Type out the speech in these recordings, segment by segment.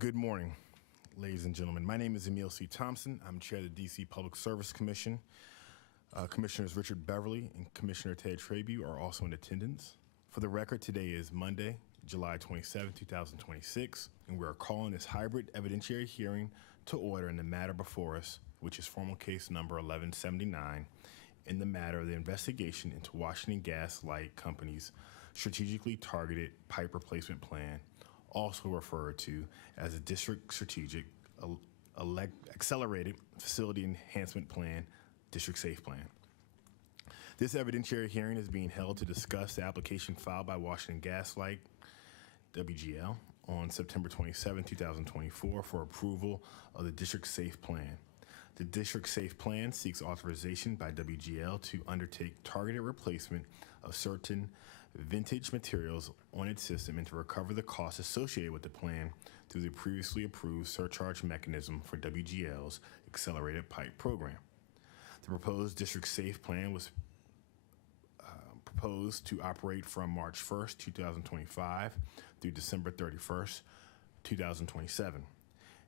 Good morning, ladies and gentlemen. My name is Emil C. Thompson. I'm chair of the D.C. Public Service Commission. Commissioners Richard Beverly and Commissioner Ted Trabu are also in attendance. For the record, today is Monday, July 27, 2026, and we are calling this hybrid evidentiary hearing to order in the matter before us, which is formal case number 1179, in the matter of the investigation into Washington Gas Light Company's strategically targeted pipe replacement plan, also referred to as a District Strategic Accelerated Facility Enhancement Plan, District Safe Plan. This evidentiary hearing is being held to discuss the application filed by Washington Gas Light, WGL, on September 27, 2024 for approval of the District Safe Plan. The District Safe Plan seeks authorization by WGL to undertake targeted replacement of certain vintage materials on its system and to recover the costs associated with the plan through the previously approved surcharge mechanism for WGL's accelerated pipe program. The proposed District Safe Plan was proposed to operate from March 1st, 2025 through December 31st, 2027.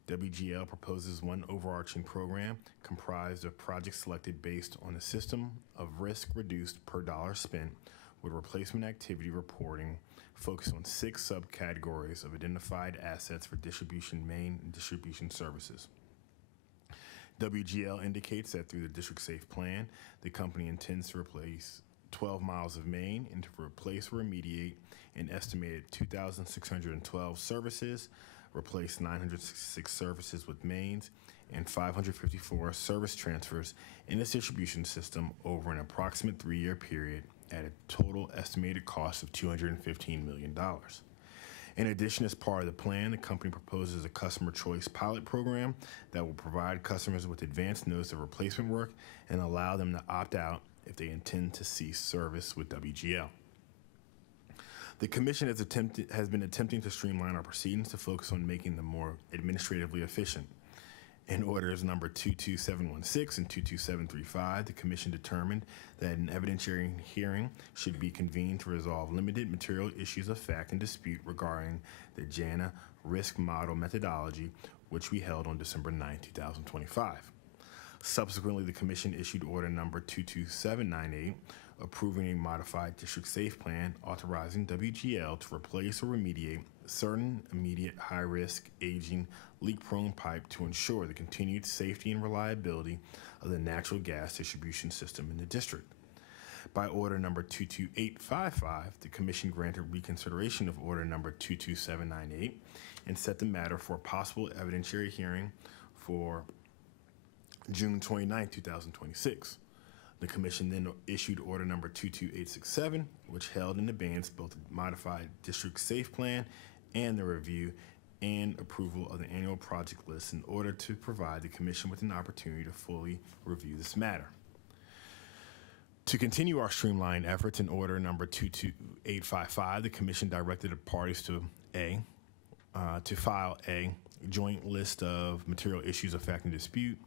WGL proposes one overarching program comprised of projects selected based on a system of risk reduced per dollar spent, with replacement activity reporting focused on 6 subcategories of identified assets for distribution main and distribution services. WGL indicates that through the District Safe Plan, the company intends to replace 12 miles of main and to replace or remediate an estimated 2,612 services, replace 966 services with mains, and 554 service transfers in its distribution system over an approximate 3-year period at a total estimated cost of $215 million. In addition, as part of the plan, the company proposes a customer choice pilot program that will provide customers with advance notice of replacement work and allow them to opt out if they intend to cease service with WGL. The Commission has been attempting to streamline our proceedings to focus on making them more administratively efficient. In orders number 22716 and 22735, the Commission determined that an evidentiary hearing should be convened to resolve limited material issues of fact and dispute regarding the JANA risk model methodology, which we held on December 9, 2025. Subsequently, the Commission issued order number 22798, approving a modified District Safe Plan authorizing WGL to replace or remediate certain immediate high-risk, aging, leak-prone pipe to ensure the continued safety and reliability of the natural gas distribution system in the district. By order number 22855, the Commission granted reconsideration of order number 22798 and set the matter for a possible evidentiary hearing for June 29, 2026. The Commission then issued order number 22867, which held in abeyance both the modified District Safe Plan and the review and approval of the annual project list in order to provide the Commission with an opportunity to fully review this matter. To continue our streamlined efforts, in order number 22855, the Commission directed the parties to file a joint list of material issues of fact and dispute,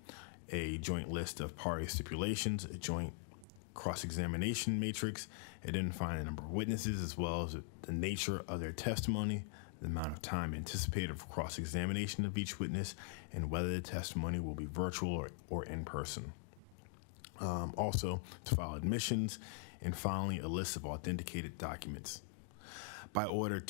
a joint list of party stipulations, a joint cross-examination matrix, identifying the number of witnesses as well as the nature of their testimony, the amount of time anticipated for cross-examination of each witness, and whether the testimony will be virtual or in person. Also, to file admissions, and finally, a list of authenticated documents. By order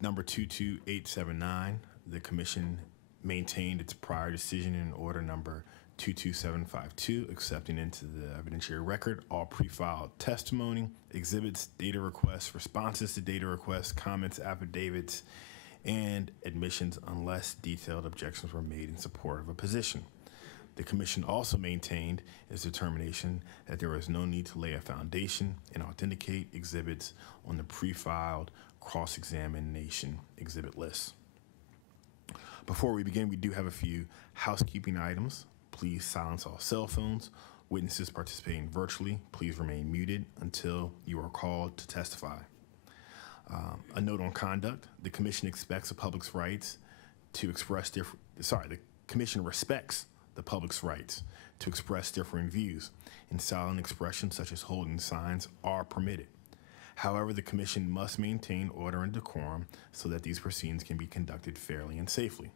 number 22879, the Commission maintained its prior decision in order number 22752, accepting into the evidentiary record all pre-filed testimony, exhibits, data requests, responses to data requests, comments, affidavits, and admissions unless detailed objections were made in support of a position. The Commission also maintained its determination that there was no need to lay a foundation and authenticate exhibits on the pre-filed cross-examination exhibit list. Before we begin, we do have a few housekeeping items. Please silence all cell phones. Witnesses participating virtually, please remain muted until you are called to testify. A note on conduct: the Commission expects the public's rights to express the Commission respects the public's rights to express differing views, and silent expressions such as holding signs are permitted. However, the Commission must maintain order and decorum so that these proceedings can be conducted fairly and safely.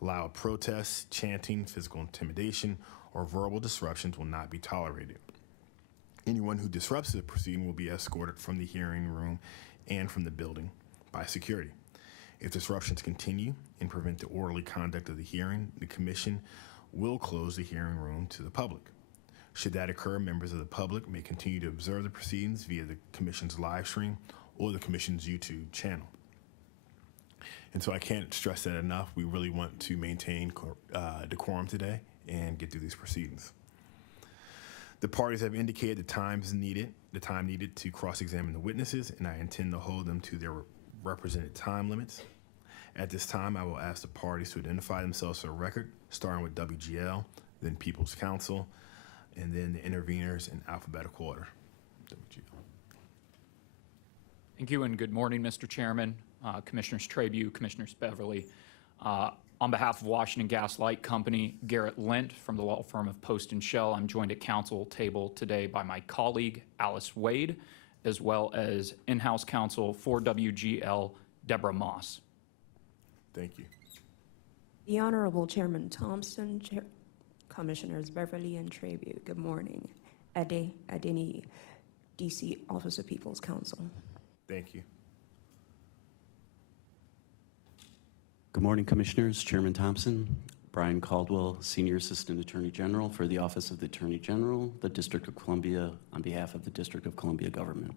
Loud protests, chanting, physical intimidation, or verbal disruptions will not be tolerated. Anyone who disrupts the proceeding will be escorted from the hearing room and from the building by security. If disruptions continue and prevent the orderly conduct of the hearing, the Commission will close the hearing room to the public. Should that occur, members of the public may continue to observe the proceedings via the Commission's live stream or the Commission's YouTube channel. And so I can't stress that enough. We really want to maintain decorum today and get through these proceedings. The parties have indicated the time needed to cross-examine the witnesses, and I intend to hold them to their represented time limits. At this time, I will ask the parties to identify themselves for the record, starting with WGL, then People's Counsel, and then the interveners in alphabetical order. WGL. Thank you, and good morning, Mr. Chairman, Commissioners Trabue, Commissioners Beverly. On behalf of Washington Gas Light Company, Garrett Lint from the law firm of Post & Shell, I'm joined at council table today by my colleague, Alice Wade, as well as in-house counsel for WGL, Deborah Moss. Thank you. The Honorable Chairman Thompson, Commissioners Beverly and Trabue, good morning. Adeni, DC Office of People's Counsel. Thank you. Good morning, Commissioners. Chairman Thompson, Brian Caldwell, Senior Assistant Attorney General for the Office of the Attorney General, the District of Columbia, on behalf of the District of Columbia government.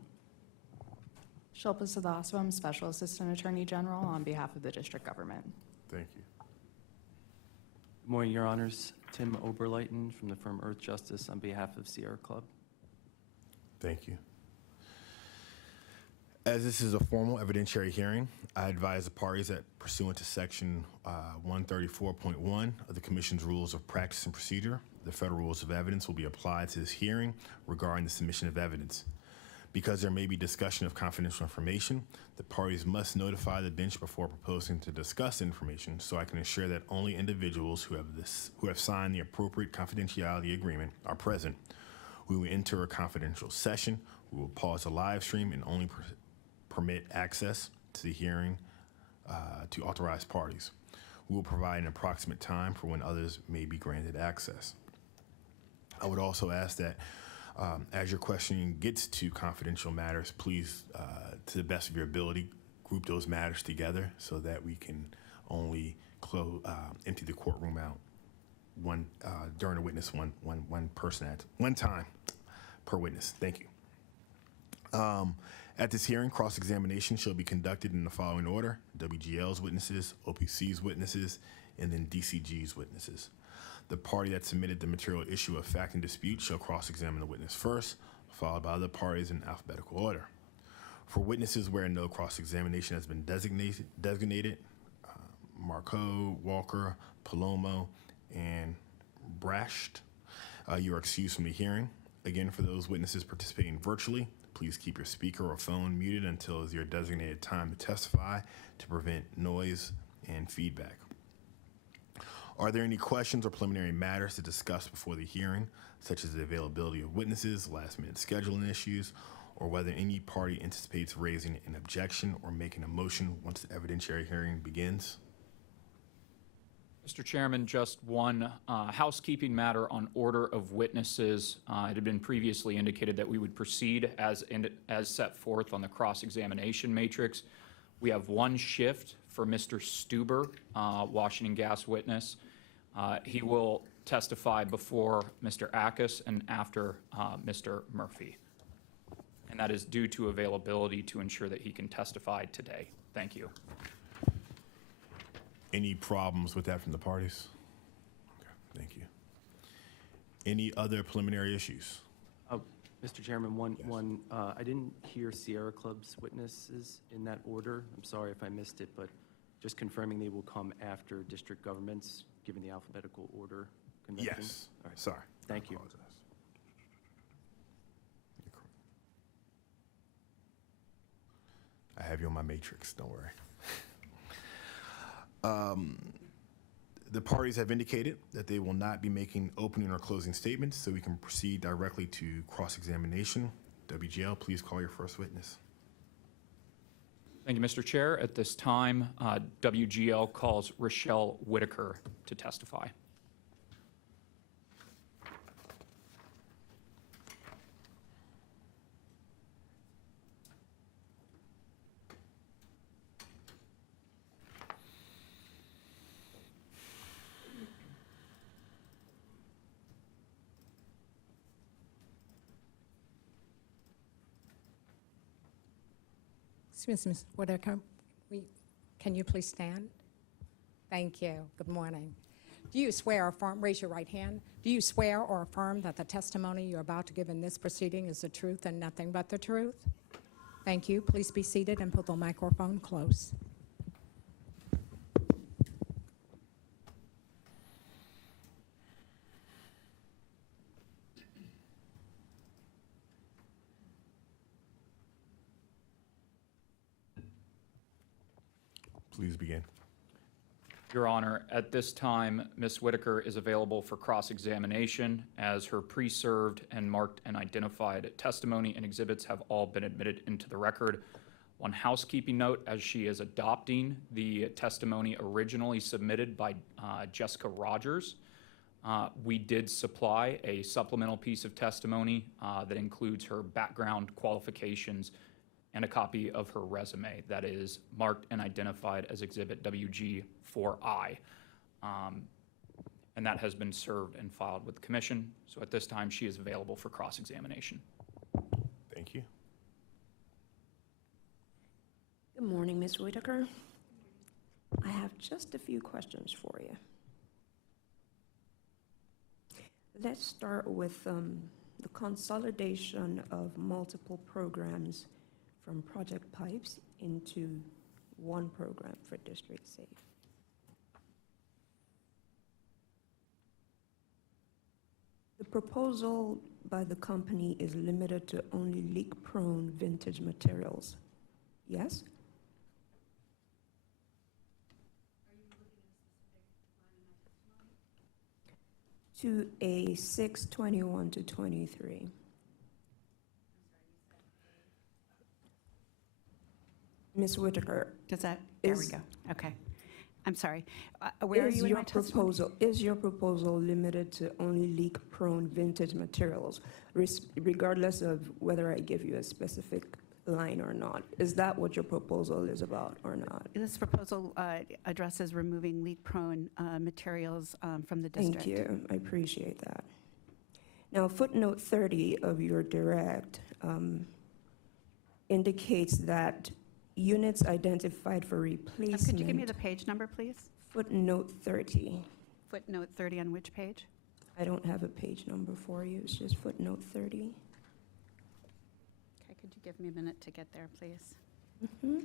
Shilpa Sadaswam, Special Assistant Attorney General on behalf of the District Government. Thank you. Good morning, Your Honors. Tim Oberleiten from the firm Earth Justice on behalf of Sierra Club. Thank you. As this is a formal evidentiary hearing, I advise the parties that pursuant to Section 134.1 of the Commission's Rules of Practice and Procedure, the federal rules of evidence will be applied to this hearing regarding the submission of evidence. Because there may be discussion of confidential information, the parties must notify the bench before proposing to discuss the information, so I can ensure that only individuals who have signed the appropriate confidentiality agreement are present. We will enter a confidential session. We will pause the live stream and only permit access to the hearing to authorized parties. We will provide an approximate time for when others may be granted access. I would also ask that as your questioning gets to confidential matters, please, to the best of your ability, group those matters together so that we can only empty the courtroom out during a witness one person at one time per witness. Thank you. At this hearing, cross-examination shall be conducted in the following order: WGL's witnesses, OPC's witnesses, and then DCG's witnesses. The party that submitted the material issue of fact and dispute shall cross-examine the witness first, followed by other parties in alphabetical order. For witnesses where no cross-examination has been designated, Marco, Walker, Palomo, and Brasht, you are excused from the hearing. Again, for those witnesses participating virtually, please keep your speaker or phone muted until it's your designated time to testify to prevent noise and feedback. Are there any questions or preliminary matters to discuss before the hearing, such as the availability of witnesses, last-minute scheduling issues, or whether any party anticipates raising an objection or making a motion once the evidentiary hearing begins? Mr. Chairman, just one housekeeping matter on order of witnesses. It had been previously indicated that we would proceed as set forth on the cross-examination matrix. We have one shift for Mr. Stuber, Washington Gas witness. He will testify before Mr. Ackus and after Mr. Murphy. And that is due to availability to ensure that he can testify today. Thank you. Any problems with that from the parties? Okay, thank you. Any other preliminary issues? Mr. Chairman, I didn't hear Sierra Club's witnesses in that order. I'm sorry if I missed it, but just confirming they will come after district governments, given the alphabetical order convention? Yes. All right. Sorry. Thank you. I apologize. I have you on my matrix, don't worry. The parties have indicated that they will not be making opening or closing statements, so we can proceed directly to cross-examination. WGL, please call your first witness. Thank you, Mr. Chair. At this time, WGL calls Rochelle Whitaker to testify. Excuse me, Ms. Whitaker, can you please stand? Thank you. Good morning. Do you swear or affirm, raise your right hand, do you swear or affirm that the testimony you're about to give in this proceeding is the truth and nothing but the truth? Thank you. Please be seated and put the microphone close. Please begin. Your Honor, at this time, Ms. Whitaker is available for cross-examination as her pre-served and marked and identified testimony and exhibits have all been admitted into the record. One housekeeping note, as she is adopting the testimony originally submitted by Jessica Rogers, we did supply a supplemental piece of testimony that includes her background qualifications and a copy of her resume that is marked and identified as Exhibit WG4I. And that has been served and filed with the Commission. So at this time, she is available for cross-examination. Thank you. Good morning, Ms. Whitaker. I have just a few questions for you. Let's start with the consolidation of multiple programs from Project Pipes into one program for District Safe. The proposal by the company is limited to only leak-prone vintage materials, yes? To a 621 to 23. Ms. Whitaker, Does that, there we Is- go. Okay. I'm sorry. Where are is you in your my testimony? is your proposal limited to only leak-prone vintage materials, regardless of whether I give you a specific line or not? Is that what your proposal is about or not? This proposal addresses removing leak-prone materials from the district. Thank you. I appreciate that. Now, footnote 30 of your direct indicates that units identified for replacement. Could you give me the page number, please? Footnote 30. Footnote 30 on which page? I don't have a page number for you. It's just footnote 30. Okay, could you give me a minute to get there, please? Mhm.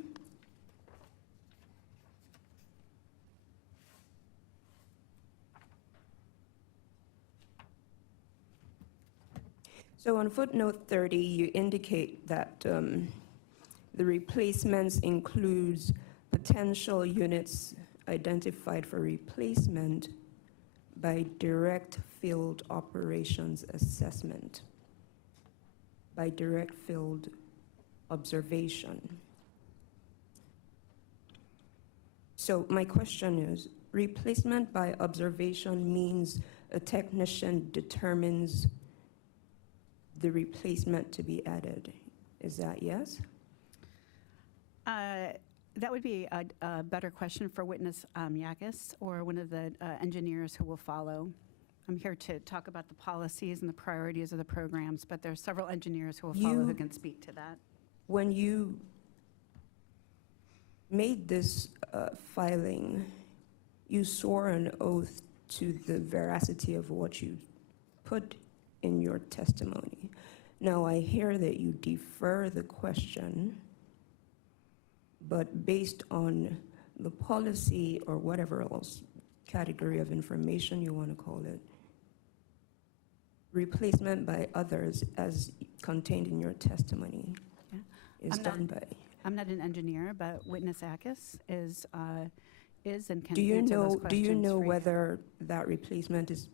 So on footnote 30, you indicate that the replacements includes potential units identified for replacement by direct field operations assessment, by direct field observation. So my question is, replacement by observation means a technician determines the replacement to be added. Is that yes? That would be a better question for witness Yakis or one of the engineers who will follow. I'm here to talk about the policies and the priorities of the programs, but there are several engineers who will follow who can speak to that. When you made this filing, you swore an oath to the veracity of what you put in your testimony. Now, I hear that you defer the question, but based on the policy or whatever else category of information you want to call it, replacement by others as contained in your testimony Yeah. is done by. I'm not an engineer, but witness Yakis is and can Do you answer those know? questions. Do you know for whether that replacement is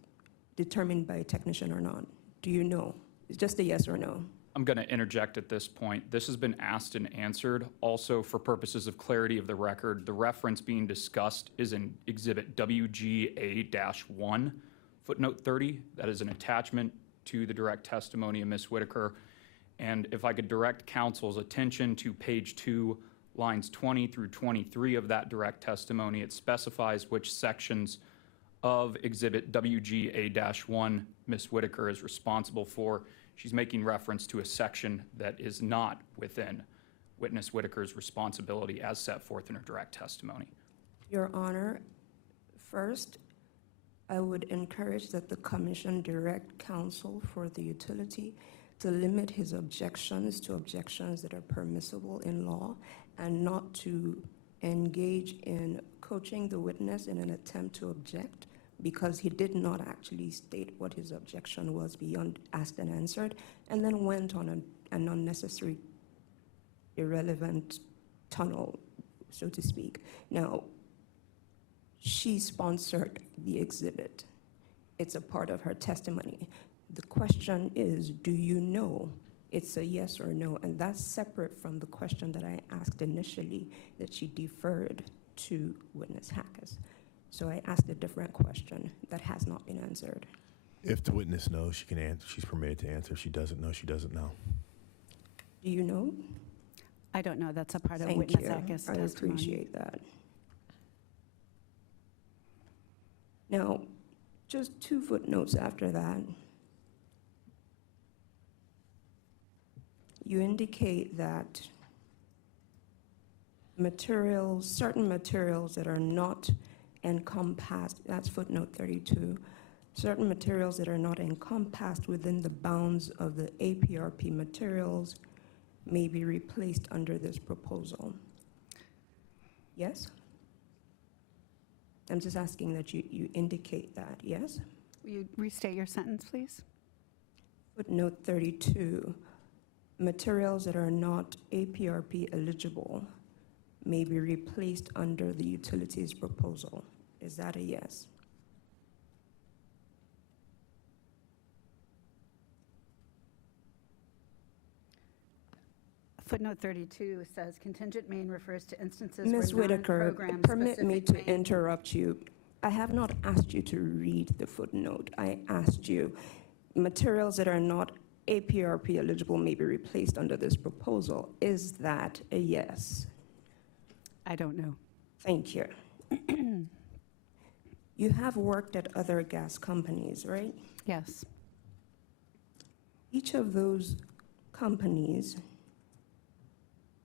determined by a technician or not? Do you know? It's just a yes or no. I'm going to interject at this point. This has been asked and answered. Also, for purposes of clarity of the record, the reference being discussed is in Exhibit WGA-1, footnote 30. That is an attachment to the direct testimony of Ms. Whitaker. And if I could direct council's attention to page 2, lines 20 through 23 of that direct testimony, it specifies which sections of Exhibit WGA-1 Ms. Whitaker is responsible for. She's making reference to a section that is not within witness Whitaker's responsibility as set forth in her direct testimony. Your Honor, first, I would encourage that the commission direct counsel for the utility to limit his objections to objections that are permissible in law and not to engage in coaching the witness in an attempt to object, because he did not actually state what his objection was beyond asked and answered, and then went on an unnecessary, irrelevant tunnel, so to speak. Now, she sponsored the exhibit. It's a part of her testimony. The question is, do you know? It's a yes or no, and that's separate from the question that I asked initially that she deferred to witness Hackers. So I asked a different question that has not been answered. If the witness knows, she can answer. She's permitted to answer. If she doesn't know, she doesn't know. Do you know? I don't know. That's a part of Thank witness you. Eckes' I testimony. appreciate that. Now, just 2 footnotes after that. You indicate that certain materials that are not encompassed, that's footnote 32, certain materials that are not encompassed within the bounds of the APRP materials may be replaced under this proposal. Yes? I'm just asking that you indicate that, yes? Will you restate your sentence, please? Footnote 32, materials that are not APRP eligible may be replaced under the utilities proposal. Is that a yes? Footnote 32 says contingent main refers to instances where Ms. Whitaker, non-program permit me to specific main- interrupt you. I have not asked you to read the footnote. I asked you, materials that are not APRP eligible may be replaced under this proposal. Is that a yes? I don't know. Thank you. You have worked at other gas companies, right? Yes. Each of those companies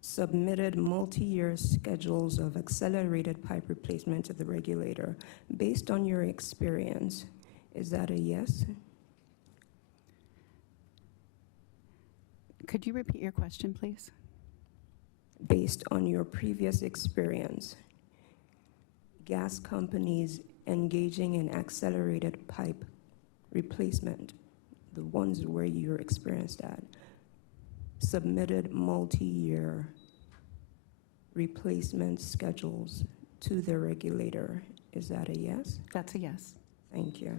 submitted multi-year schedules of accelerated pipe replacement to the regulator. Based on your experience, is that a yes? Could you repeat your question, please? Based on your previous experience, gas companies engaging in accelerated pipe replacement, the ones where you're experienced at, submitted multi-year replacement schedules to the regulator. Is that a yes? That's a yes. Thank you.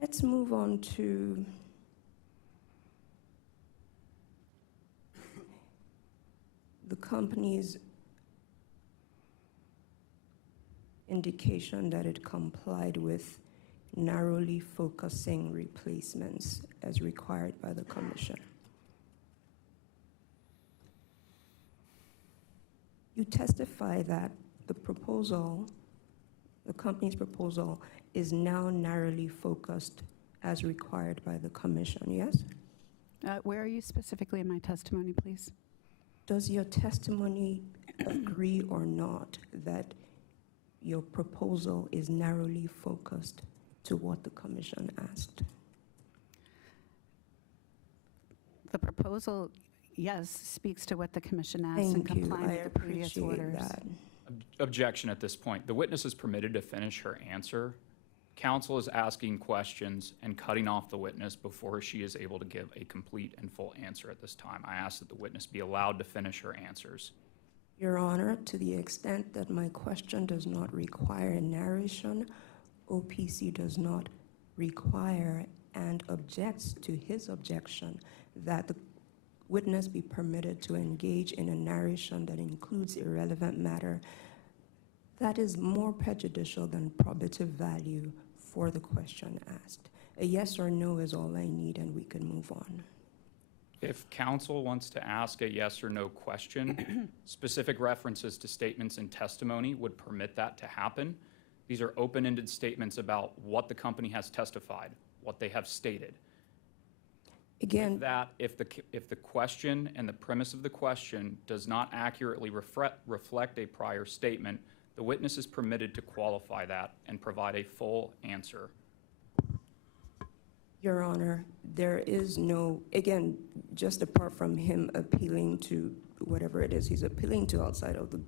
Let's move on to the company's indication that it complied with narrowly focusing replacements as required by the commission. You testify that the proposal, the company's proposal, is now narrowly focused as required by the commission, yes? Where are you specifically in my testimony, please? Does your testimony agree or not that your proposal is narrowly focused to what the commission asked? The proposal, yes, speaks to what the commission asked and Thank you, complying I with the previous appreciate orders. that. Objection at this point. The witness is permitted to finish her answer. Counsel is asking questions and cutting off the witness before she is able to give a complete and full answer at this time. I ask that the witness be allowed to finish her answers. Your Honor, to the extent that my question does not require narration, OPC does not require and objects to his objection that the witness be permitted to engage in a narration that includes irrelevant matter that is more prejudicial than probative value for the question asked. A yes or no is all I need, and we can move on. If counsel wants to ask a yes or no question, specific references to statements in testimony would permit that to happen. These are open-ended statements about what the company has testified, what they have stated. Again, If the question and the premise of the question does not accurately reflect a prior statement, the witness is permitted to qualify that and provide a full answer. Your Honor, there is no, again, just apart from him appealing to whatever it is he's appealing to outside of the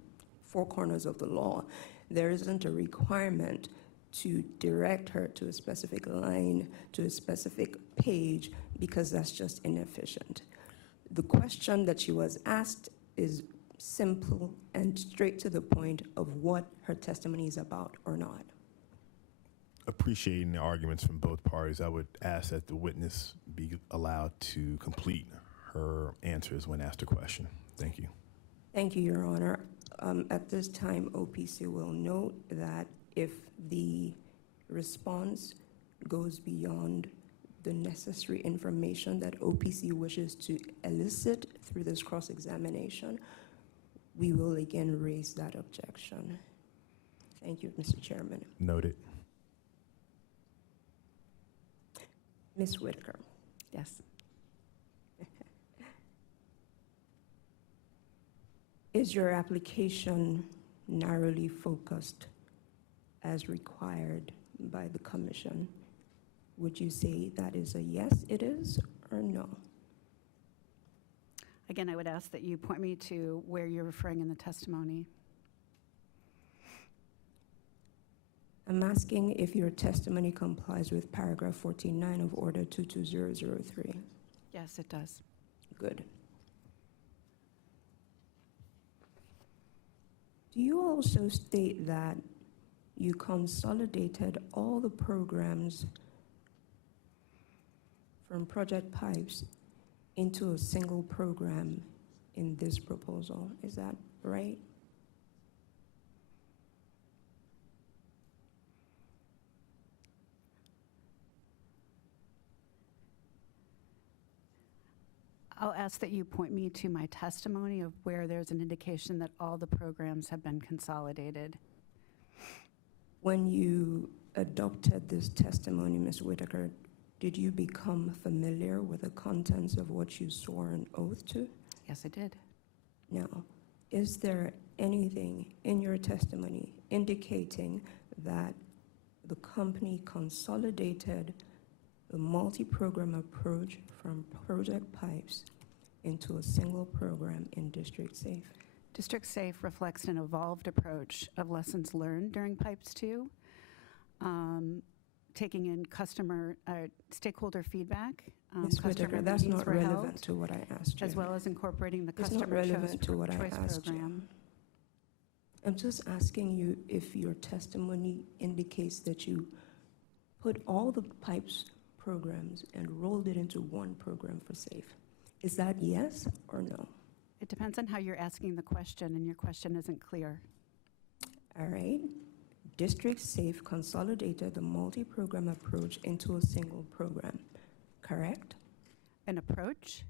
four corners of the law, there isn't a requirement to direct her to a specific line, to a specific page, because that's just inefficient. The question that she was asked is simple and straight to the point of what her testimony is about or not. Appreciating the arguments from both parties, I would ask that the witness be allowed to complete her answers when asked a question. Thank you. Thank you, Your Honor. At this time, OPC will note that if the response goes beyond the necessary information that OPC wishes to elicit through this cross-examination, we will again raise that objection. Thank you, Mr. Chairman. Noted. Ms. Whitaker. Yes. Is your application narrowly focused as required by the commission? Would you say that is a yes, it is, or no? Again, I would ask that you point me to where you're referring in the testimony. I'm asking if your testimony complies with paragraph 49 of Order 22003. Yes, it does. Good. Do you also state that you consolidated all the programs from Project Pipes into a single program in this proposal? Is that right? I'll ask that you point me to my testimony of where there's an indication that all the programs have been consolidated. When you adopted this testimony, Ms. Whitaker, did you become familiar with the contents of what you swore an oath to? Yes, I did. Now, is there anything in your testimony indicating that the company consolidated the multi-program approach from Project Pipes into a single program in District Safe? District Safe reflects an evolved approach of lessons learned during Pipes 2, taking in customer, stakeholder feedback. Ms. Whitaker, customer that's meetings not were relevant held, to what I asked you. as well as incorporating the It's not customer relevant to what I choice asked you. program. I'm just asking you if your testimony indicates that you put all the Pipes programs and rolled it into one program for SAFE. Is that yes or no? It depends on how you're asking the question, and your question isn't clear. All right. District Safe consolidated the multi-program approach into a single program, correct? An approach?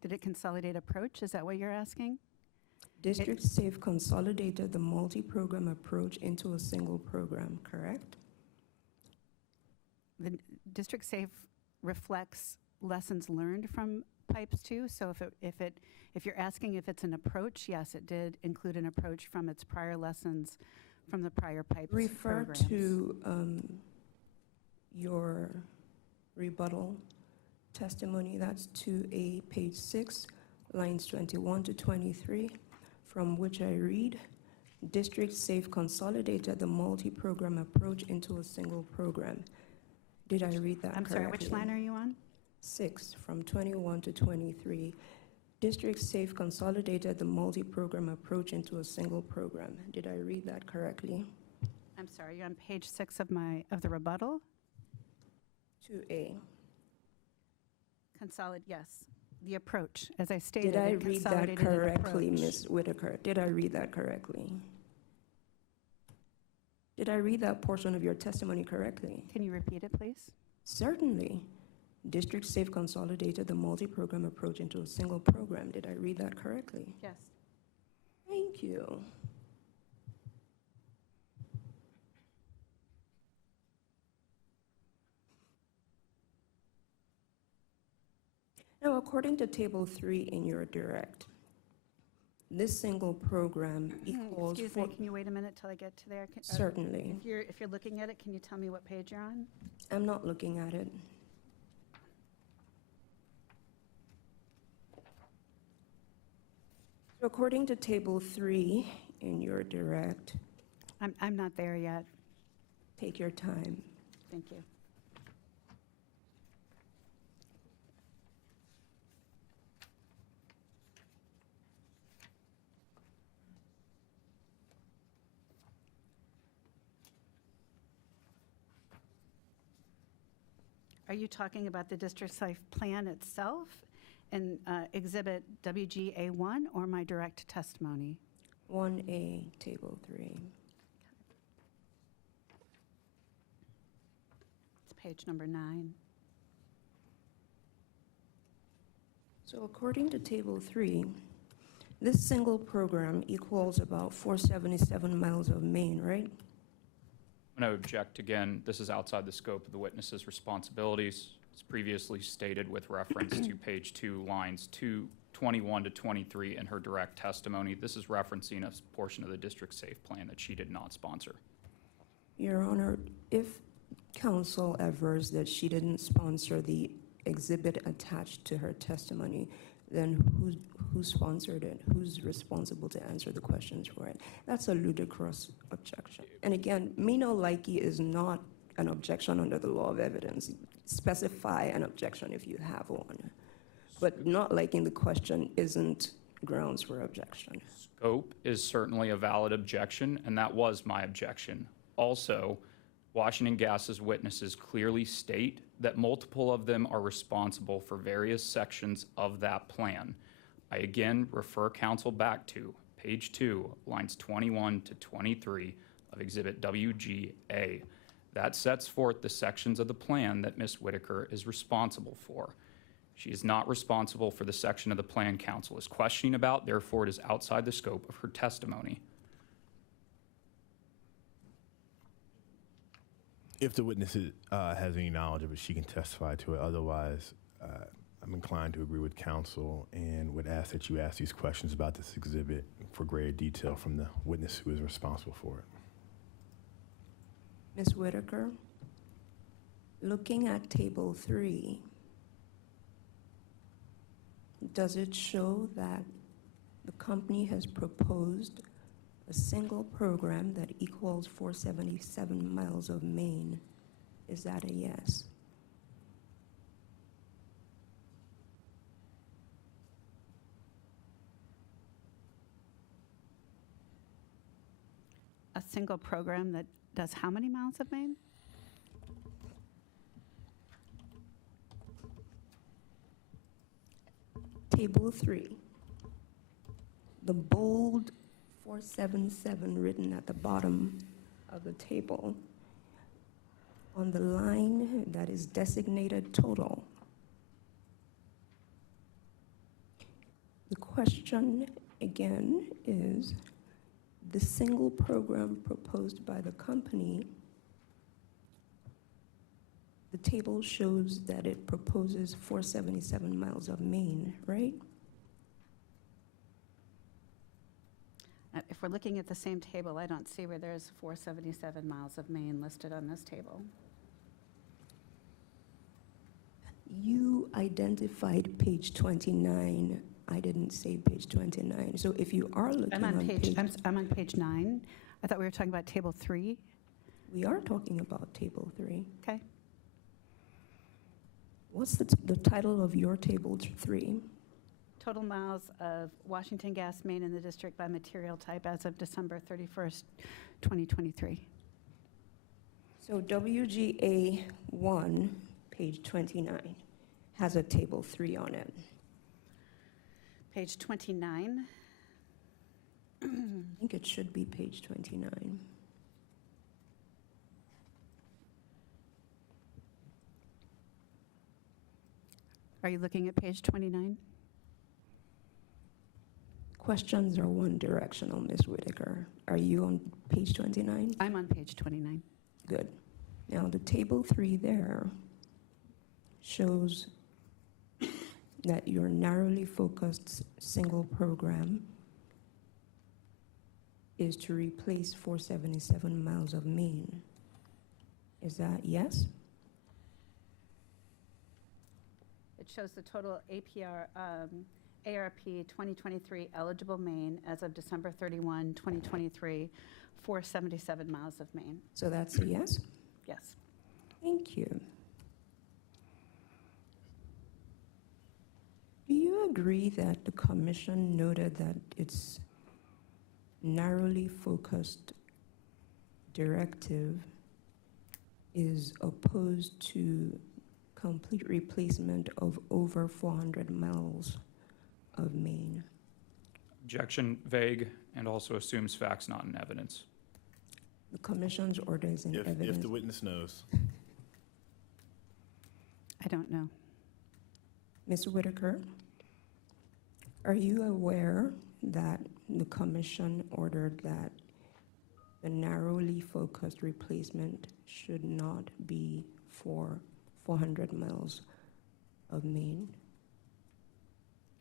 Did it consolidate approach? Is that what you're asking? District Safe consolidated the multi-program approach into a single program, correct? The District Safe reflects lessons learned from Pipes 2, so if you're asking if it's an approach, yes, it did include an approach from its prior lessons from the prior Pipes Refer programs. to your rebuttal testimony. That's 2A, page 6, lines 21 to 23, from which I read, District Safe consolidated the multi-program approach into a single program. Did I read that correctly? I'm sorry, which line are you on? 6, from 21 to 23. District Safe consolidated the multi-program approach into a single program. Did I read that correctly? I'm sorry, you're on page 6 of the rebuttal? 2A. Yes. The approach, as I stated. Did I it read that consolidated an correctly, approach. Ms. Whitaker? Did I read that correctly? Did I read that portion of your testimony correctly? Can you repeat it, please? Certainly. District Safe consolidated the multi-program approach into a single program. Did I read that correctly? Yes. Thank you. Now, according to Table 3 in your direct, this single program equals... Excuse me, can you wait a minute till I get to there? Certainly. If you're looking at it, can you tell me what page you're on? I'm not looking at it. So according to Table 3 in your direct, I'm not there yet. take your time. Thank you. Are you talking about the district life plan itself in Exhibit WGA1 or my direct testimony? 1A, Table 3. It's page number 9. So according to Table 3, this single program equals about 477 miles of main, right? I'm going to object again. This is outside the scope of the witness's responsibilities. It's previously stated with reference to page 2, lines 21 to 23 in her direct testimony. This is referencing a portion of the district safe plan that she did not sponsor. Your Honor, if counsel avers that she didn't sponsor the exhibit attached to her testimony, then who sponsored it? Who's responsible to answer the questions for it? That's a ludicrous objection. And again, me no likey is not an objection under the law of evidence. Specify an objection if you have one. But not liking the question isn't grounds for objection. Scope is certainly a valid objection, and that was my objection. Also, Washington Gas's witnesses clearly state that multiple of them are responsible for various sections of that plan. I again refer counsel back to page 2, lines 21 to 23 of Exhibit WGA. That sets forth the sections of the plan that Ms. Whitaker is responsible for. She is not responsible for the section of the plan counsel is questioning about, therefore it is outside the scope of her testimony. If the witness has any knowledge of it, she can testify to it. Otherwise, I'm inclined to agree with counsel and would ask that you ask these questions about this exhibit for greater detail from the witness who is responsible for it. Ms. Whitaker, looking at Table 3, does it show that the company has proposed a single program that equals 477 miles of main? Is that a yes? A single program that does how many miles of main? Table 3, the bold 477 written at the bottom of the table, on the line that is designated total. The question again is, the single program proposed by the company, the table shows that it proposes 477 miles of main, right? If we're looking at the same table, I don't see where there's 477 miles of main listed on this table. You identified page 29. I didn't say page 29. So if you are looking I'm on page, page, I'm on page 9. I thought we were talking about table 3. we are talking about table 3. Okay. What's the title of your table 3? Total miles of Washington gas main in the district by material type as of December 31st, 2023. So WGA 1, page 29, has a table 3 on it. Page 29. I think it should be page 29. Are you looking at page 29? Questions are one directional, Ms. Whitaker. Are you on page 29? I'm on page 29. Good. Now, the table 3 there shows that your narrowly focused single program is to replace 477 miles of main. Is that yes? It shows the total ARP 2023 eligible main as of December 31, 2023, 477 miles of main. So that's a yes? Yes. Thank you. Do you agree that the commission noted that its narrowly focused directive is opposed to complete replacement of over 400 miles of main? Objection vague and also assumes facts not in evidence. The commission's order is in If evidence. the witness knows. I don't know. Ms. Whitaker, are you aware that the commission ordered that the narrowly focused replacement should not be for 400 miles of main?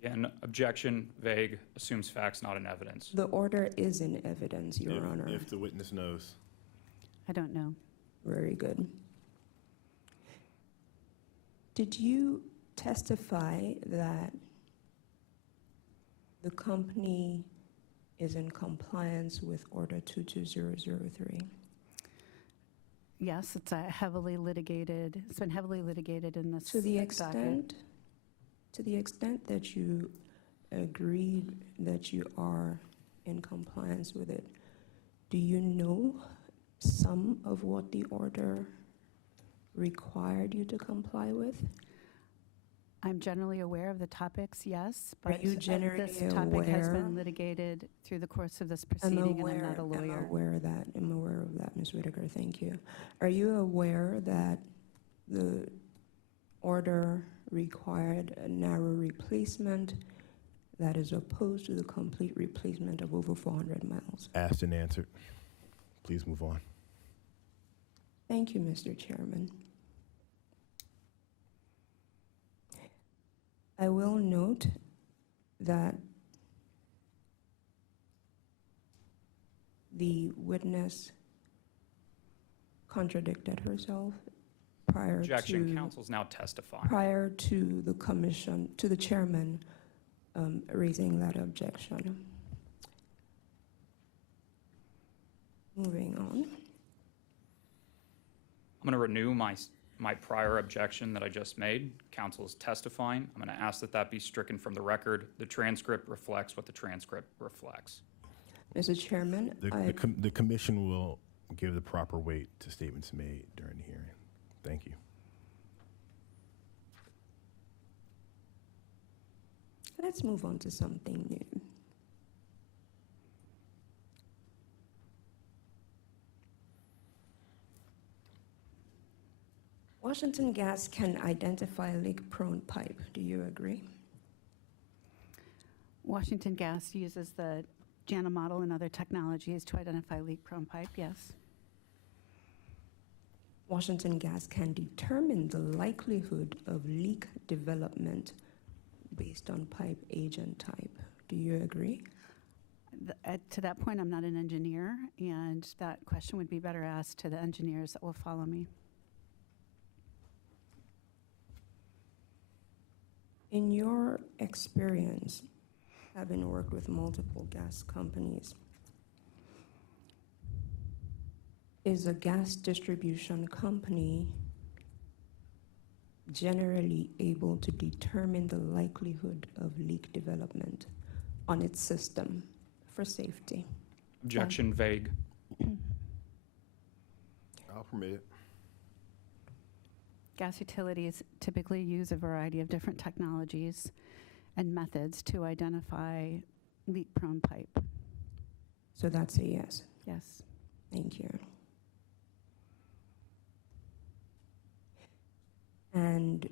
Again, objection vague, assumes facts not in evidence. The order is in evidence, Your Honor. If the witness knows. I don't know. Very good. Did you testify that the company is in compliance with Order 22003? Yes, it's been heavily litigated in this To the docket. extent that you agreed that you are in compliance with it, do you know some of what the order required you to comply with? I'm generally aware of the topics, yes, but you generally this topic has aware? been litigated through the course of this proceeding, and I'm not a lawyer. I'm aware of that, Ms. Whitaker, thank you. Are you aware that the order required a narrow replacement that is opposed to the complete replacement of over 400 miles? Asked and answered. Please move on. Thank you, Mr. Chairman. I will note that the witness contradicted herself prior Objection, to counsel's now testifying. prior to the commission, to the chairman raising that objection. Moving on. I'm going to renew my prior objection that I just made. Counsel is testifying. I'm going to ask that that be stricken from the record. The transcript reflects what the transcript reflects. Mr. Chairman, The commission will give the proper weight to statements made during the hearing. Thank you. let's move on to something new. Washington Gas can identify leak-prone pipe. Do you agree? Washington Gas uses the JANA model and other technologies to identify leak-prone pipe, yes. Washington Gas can determine the likelihood of leak development based on pipe age and type. Do you agree? To that point, I'm not an engineer, and that question would be better asked to the engineers that will follow me. In your experience, having worked with multiple gas companies, is a gas distribution company generally able to determine the likelihood of leak development on its system for safety? Objection vague. I'll permit it. Gas utilities typically use a variety of different technologies and methods to identify leak-prone pipe. So that's a yes. Yes. Thank you. And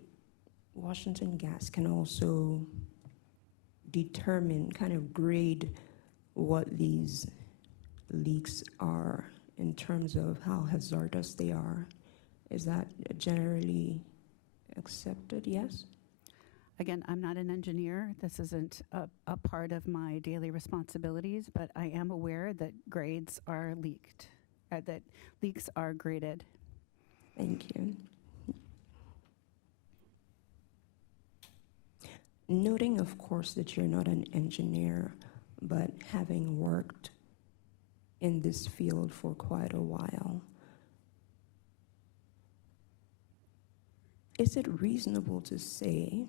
Washington Gas can also determine, kind of grade what these leaks are in terms of how hazardous they are. Is that generally accepted? Yes? Again, I'm not an engineer. This isn't a part of my daily responsibilities, but I am aware that grades are leaked, that leaks are graded. Thank you. Noting, of course, that you're not an engineer, but having worked in this field for quite a while, is it reasonable to say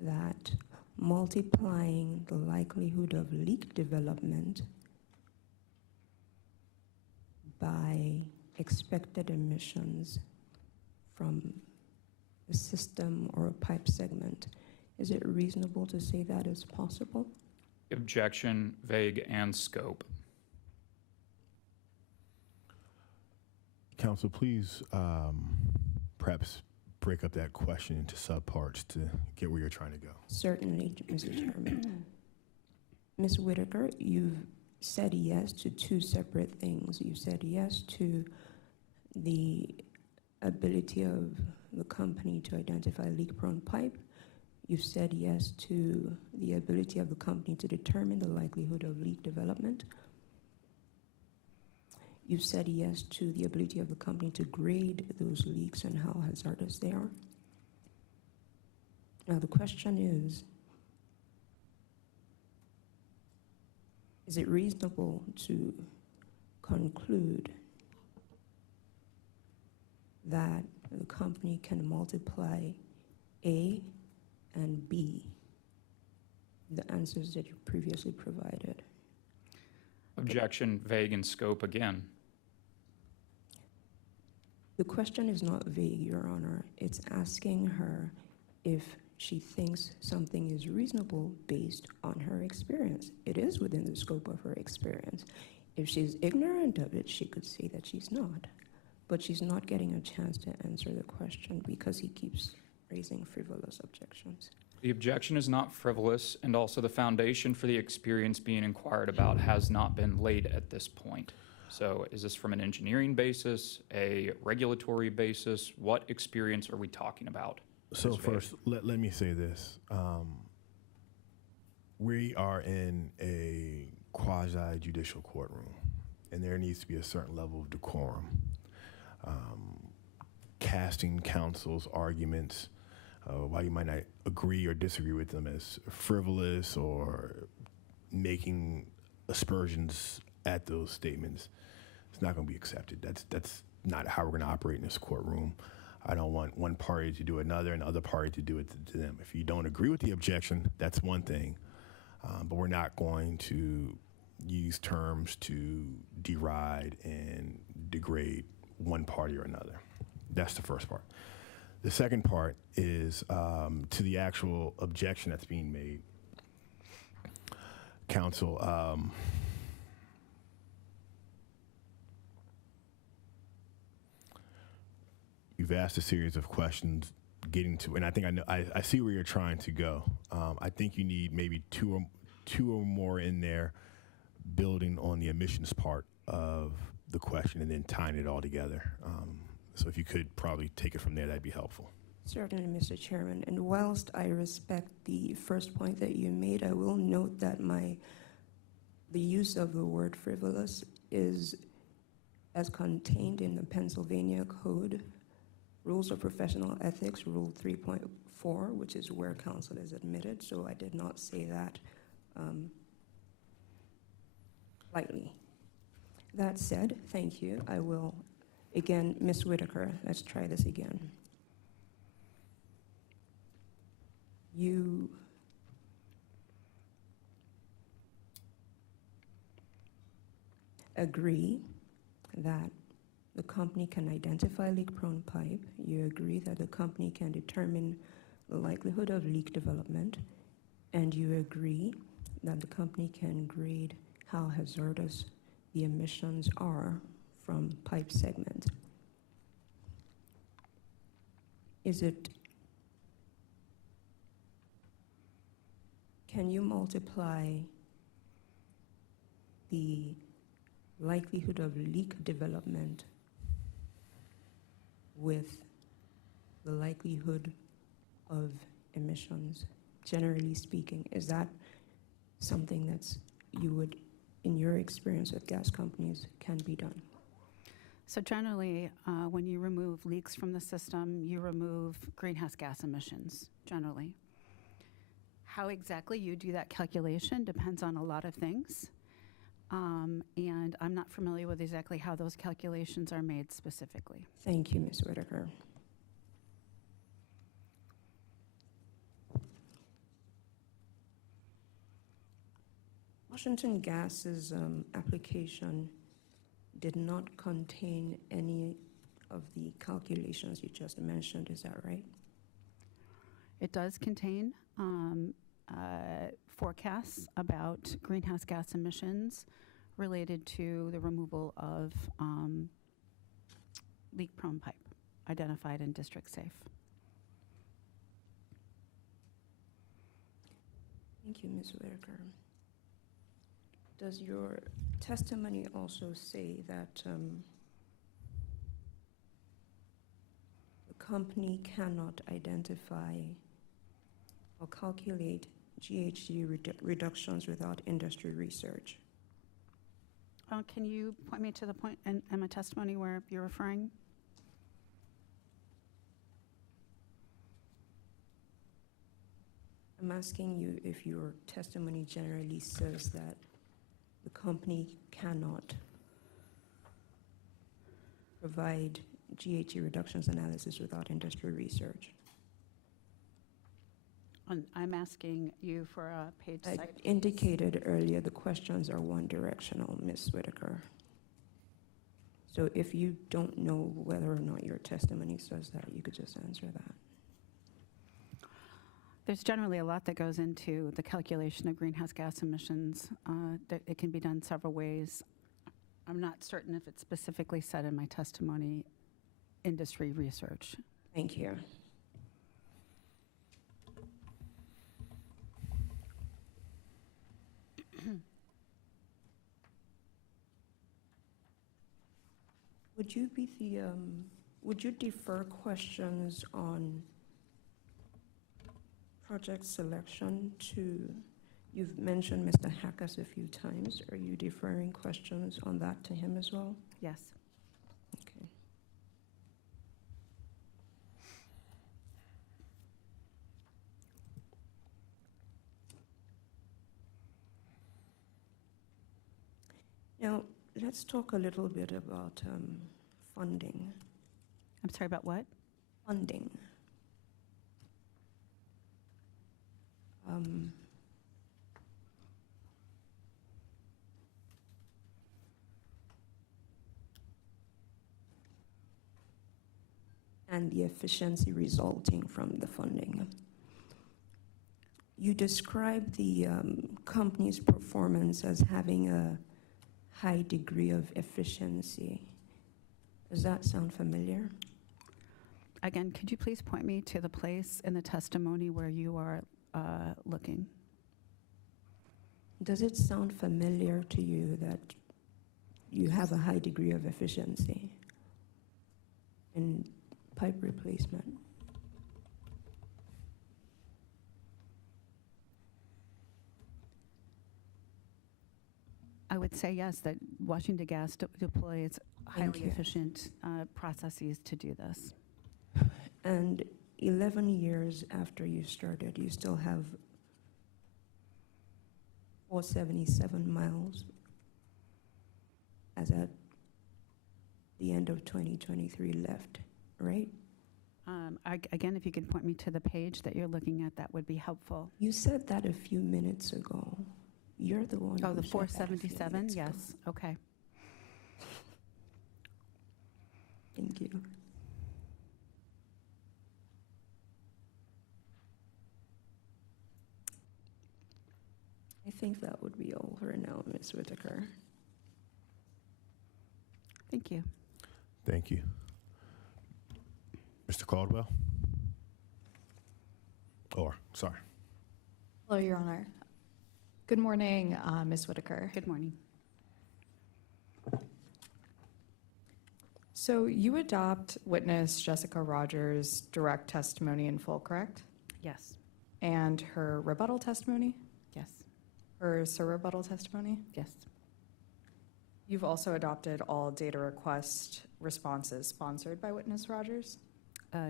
that multiplying the likelihood of leak development by expected emissions from a system or a pipe segment, is it reasonable to say that is possible? Objection vague and scope. Council, please perhaps break up that question into subparts to get where you're trying to go. Certainly, Mr. Chairman. Ms. Whitaker, you've said yes to two separate things. You said yes to the ability of the company to identify leak-prone pipe. You've said yes to the ability of the company to determine the likelihood of leak development. You've said yes to the ability of the company to grade those leaks and how hazardous they are. Now the question is it reasonable to conclude that the company can multiply A and B, the answers that you previously provided? Objection vague and scope again. The question is not vague, Your Honor. It's asking her if she thinks something is reasonable based on her experience. It is within the scope of her experience. If she's ignorant of it, she could say that she's not. But she's not getting a chance to answer the question because he keeps raising frivolous objections. The objection is not frivolous, and also the foundation for the experience being inquired about has not been laid at this point. So is this from an engineering basis, a regulatory basis? What experience are we talking about? So Ms. Vague? first, let me say this. We are in a quasi-judicial courtroom, and there needs to be a certain level of decorum. Casting counsel's arguments, while you might not agree or disagree with them, as frivolous or making aspersions at those statements, it's not going to be accepted. That's not how we're going to operate in this courtroom. I don't want one party to do another and the other party to do it to them. If you don't agree with the objection, that's one thing, but we're not going to use terms to deride and degrade one party or another. That's the first part. The second part is to the actual objection that's being made. Counsel, you've asked a series of questions getting to, and I think I see where you're trying to go. I think you need maybe two or more in there, building on the emissions part of the question and then tying it all together. So if you could probably take it from there, that'd be helpful. Certainly, Mr. Chairman. And whilst I respect the first point that you made, I will note that the use of the word frivolous is as contained in the Pennsylvania Code, Rules of Professional Ethics, Rule 3.4, which is where counsel is admitted. So I did not say that lightly. That said, thank you. I will, again, Ms. Whitaker, let's try this again. You agree that the company can identify leak-prone pipe. You agree that the company can determine the likelihood of leak development. And you agree that the company can grade how hazardous the emissions are from pipe segment. Can you multiply the likelihood of leak development with the likelihood of emissions? Generally speaking, is that something that's you would, in your experience with gas companies, can be done? So generally, when you remove leaks from the system, you remove greenhouse gas emissions, generally. How exactly you do that calculation depends on a lot of things. And I'm not familiar with exactly how those calculations are made specifically. Thank you, Ms. Whitaker. Washington Gas's application did not contain any of the calculations you just mentioned, is that right? It does contain forecasts about greenhouse gas emissions related to the removal of leak-prone pipe identified in District Safe. Thank you, Ms. Whitaker. Does your testimony also say that the company cannot identify or calculate GHG reductions without industry research? Can you point me to the point in my testimony where you're referring? I'm asking you if your testimony generally says that the company cannot provide GHG reductions analysis without industry research. I'm asking you for a page I site. indicated earlier the questions are one directional, Ms. Whitaker. So if you don't know whether or not your testimony says that, you could just answer that. There's generally a lot that goes into the calculation of greenhouse gas emissions. It can be done several ways. I'm not certain if it's specifically said in my testimony, industry research. Thank you. Would you defer questions on project selection to, you've mentioned Mr. Hackas a few times. Are you deferring questions on that to him as well? Yes. Okay. Now, let's talk a little bit about funding. I'm sorry, about what? Funding. And the efficiency resulting from the funding. You describe the company's performance as having a high degree of efficiency. Does that sound familiar? Again, could you please point me to the place in the testimony where you are looking? Does it sound familiar to you that you have a high degree of efficiency in pipe replacement? I would say yes, that Washington Gas deploys highly you. efficient processes to do this. And 11 years after you started, you still have 477 miles as at the end of 2023 left, right? Again, if you could point me to the page that you're looking at, that would be helpful. You said that a few minutes ago. You're the one Oh, who the said that a few 477, minutes ago. yes, okay. Thank you. I think that would be over now, Ms. Whitaker. Thank you. Thank you. Mr. Caldwell? Sorry. Hello, Your Honor. Good morning, Ms. Whitaker. Good morning. So you adopt witness Jessica Rogers' direct testimony in full, correct? Yes, And her rebuttal testimony? yes, Her surrebuttal testimony? yes, You've also adopted all data request responses sponsored by witness Rogers?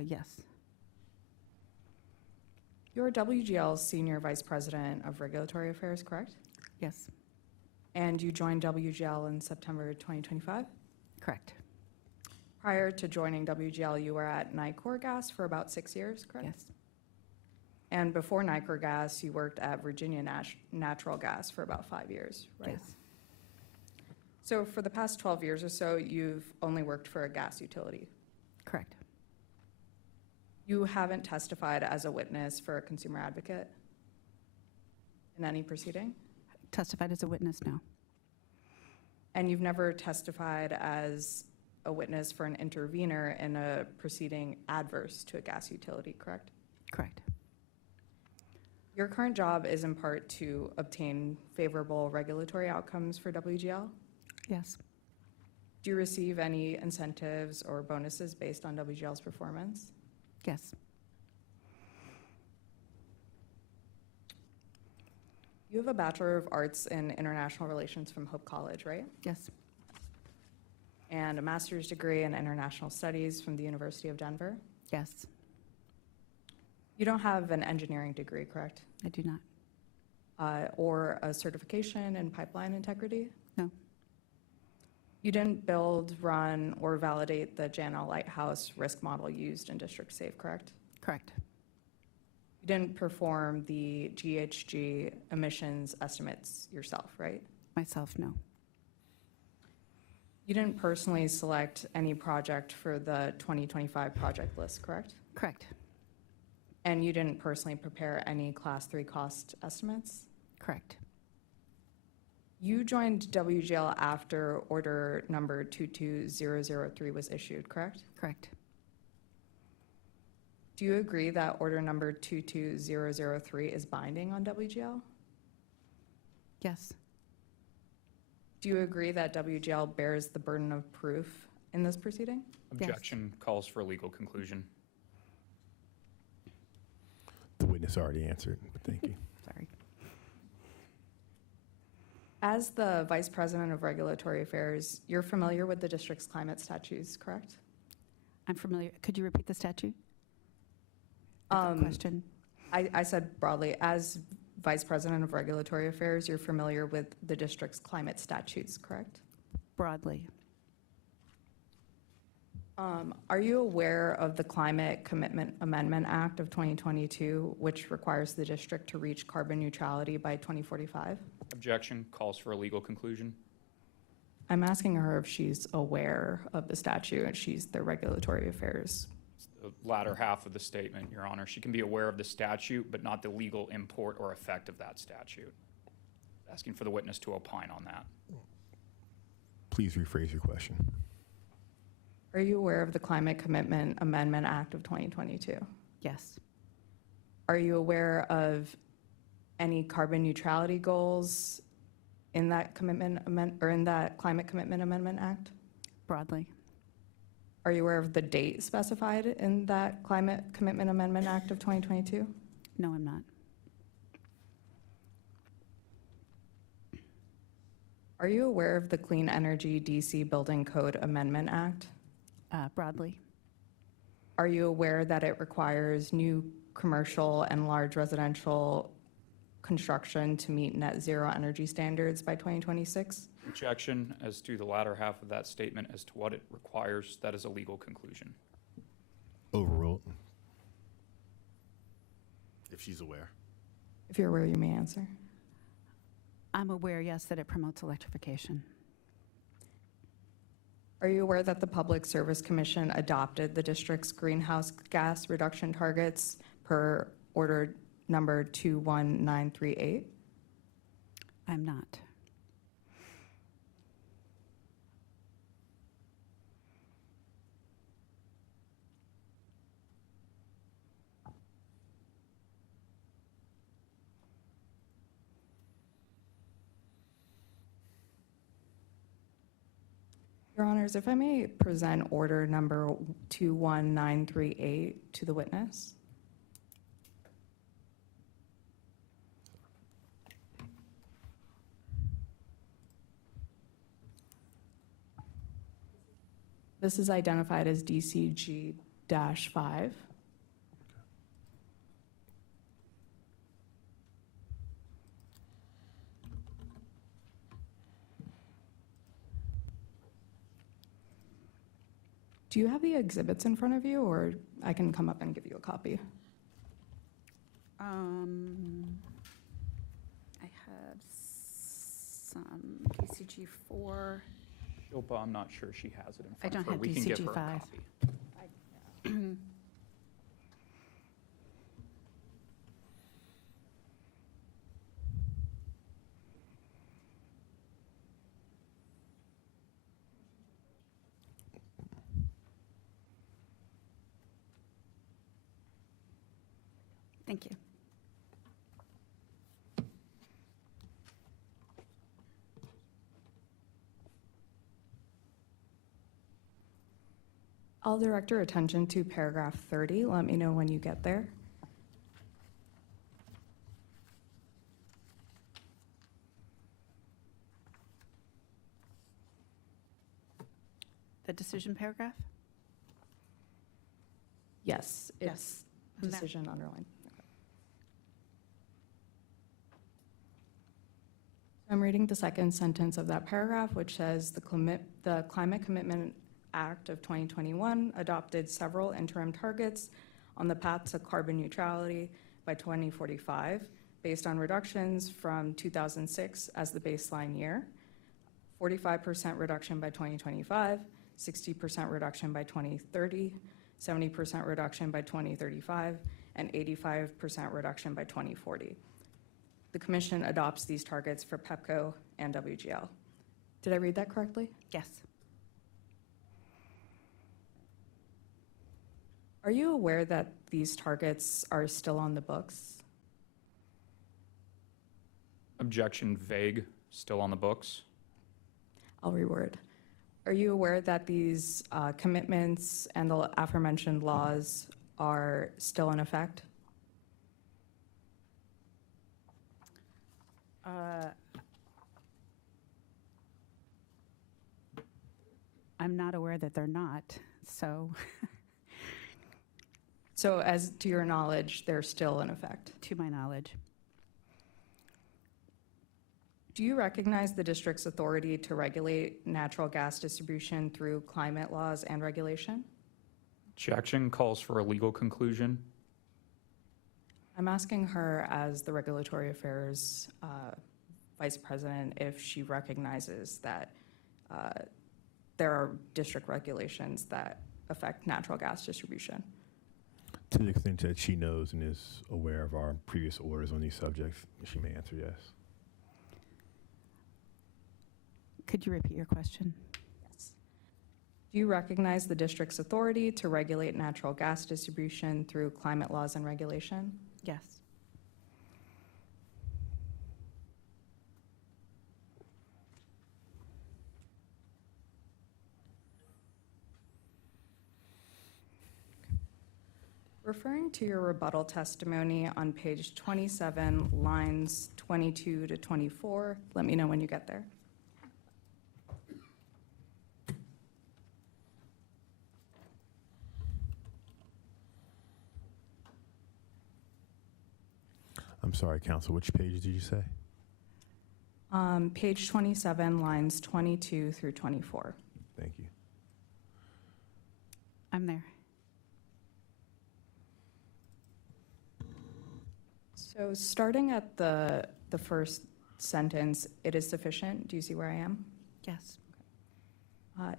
yes, You're WGL's Senior Vice President of Regulatory Affairs, correct? yes, And you joined WGL in September 2025? correct, Prior to joining WGL, you were at Nicor Gas for about 6 years, correct? yes, And before Nicor Gas, you worked at Virginia Natural Gas for about 5 years, right? yes, So for the past 12 years or so, you've only worked for a gas utility. correct, You haven't testified as a witness for a consumer advocate in any proceeding? testified as a witness, no, And you've never testified as a witness for an intervener in a proceeding adverse to a gas utility, correct? correct, Your current job is in part to obtain favorable regulatory outcomes for WGL. yes, Do you receive any incentives or bonuses based on WGL's performance? yes, You have a Bachelor of Arts in International Relations from Hope College, right? yes, And a master's degree in International Studies from the University of Denver. yes, You don't have an engineering degree, correct? I do not, Or a certification in pipeline integrity? no, You didn't build, run, or validate the JANL Lighthouse risk model used in District Safe, correct? correct, You didn't perform the GHG emissions estimates yourself, right? myself, no, You didn't personally select any project for the 2025 project list, correct? correct, And you didn't personally prepare any Class 3 cost estimates? correct, You joined WGL after order number 22003 was issued, correct? correct, Do you agree that order number 22003 is binding on WGL? yes, Do you agree that WGL bears the burden of proof in this proceeding? Objection calls for a legal conclusion. The witness already answered, but thank you. sorry, As the Vice President of Regulatory Affairs, you're familiar with the district's climate statutes, correct? I'm familiar, could you repeat the statute? The question, I said broadly, as Vice President of Regulatory Affairs, you're familiar with the district's climate statutes, correct? broadly, Are you aware of the Climate Commitment Amendment Act of 2022, which requires the district to reach carbon neutrality by 2045? Objection calls for a legal conclusion. I'm asking her if she's aware of the statute, and she's the Regulatory Affairs. The latter half of the statement, Your Honor. She can be aware of the statute, but not the legal import or effect of that statute. Asking for the witness to opine on that. Please rephrase your question. Are you aware of the Climate Commitment Amendment Act of 2022? yes, Are you aware of any carbon neutrality goals in that in that Climate Commitment Amendment Act? broadly, Are you aware of the date specified in that Climate Commitment Amendment Act of 2022? no, I'm not, Are you aware of the Clean Energy DC Building Code Amendment Act? broadly, Are you aware that it requires new commercial and large residential construction to meet net zero energy standards by 2026? Objection as to the latter half of that statement as to what it requires. That is a legal conclusion. Overruled. If she's aware. If you're aware, you may answer. I'm aware, yes, that it promotes electrification. Are you aware that the Public Service Commission adopted the district's greenhouse gas reduction targets per order number 21938? I'm not. Your Honors, if I may present order number 21938 to the witness. This is identified as DCG-5. Do you have the exhibits in front of you, or I can come up and give you a copy? I have some DCG4. Shilpa, I'm not sure she has it in I front don't of her. have We can give her a DCG5. copy. Thank you. I'll direct your attention to paragraph 30. Let me know when you get there. The decision paragraph? Yes, it's I'm there. decision underlined. I'm reading the second sentence of that paragraph, which says the Climate Commitment Act of 2021 adopted several interim targets on the path to carbon neutrality by 2045, based on reductions from 2006 as the baseline year, 45% reduction by 2025, 60% reduction by 2030, 70% reduction by 2035, and 85% reduction by 2040. The Commission adopts these targets for PEPCO and WGL. Did I read that correctly? Yes. Are you aware that these targets are still on the books? Objection vague, still on the books. I'll reword. Are you aware that these commitments and the aforementioned laws are still in effect? I'm not aware that they're not, so So as to your knowledge, they're still in effect. to my knowledge. Do you recognize the district's authority to regulate natural gas distribution through climate laws and regulation? Objection calls for a legal conclusion. I'm asking her as the Regulatory Affairs Vice President if she recognizes that there are district regulations that affect natural gas distribution. To the extent that she knows and is aware of our previous orders on these subjects, she may answer yes. Could you repeat your question? Yes. Do you recognize the district's authority to regulate natural gas distribution through climate laws and regulation? Yes. Referring to your rebuttal testimony on page 27, lines 22 to 24, let me know when you get there. I'm sorry, Counsel, which page did you say? Page 27, lines 22 through 24. Thank you. I'm there. So starting at the first sentence, it is sufficient, do you see where I am? Yes.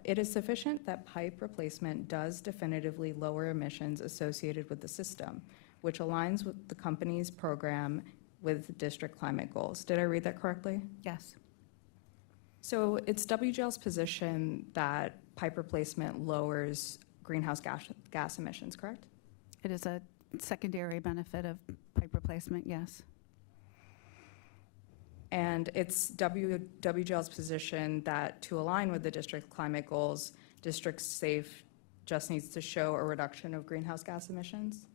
It is sufficient that pipe replacement does definitively lower emissions associated with the system, which aligns with the company's program with district climate goals. Did I read that correctly? Yes. So it's WGL's position that pipe replacement lowers greenhouse gas emissions, correct? It is a secondary benefit of pipe replacement, yes. And it's WGL's position that to align with the district climate goals, District Safe just needs to show a reduction of greenhouse gas emissions?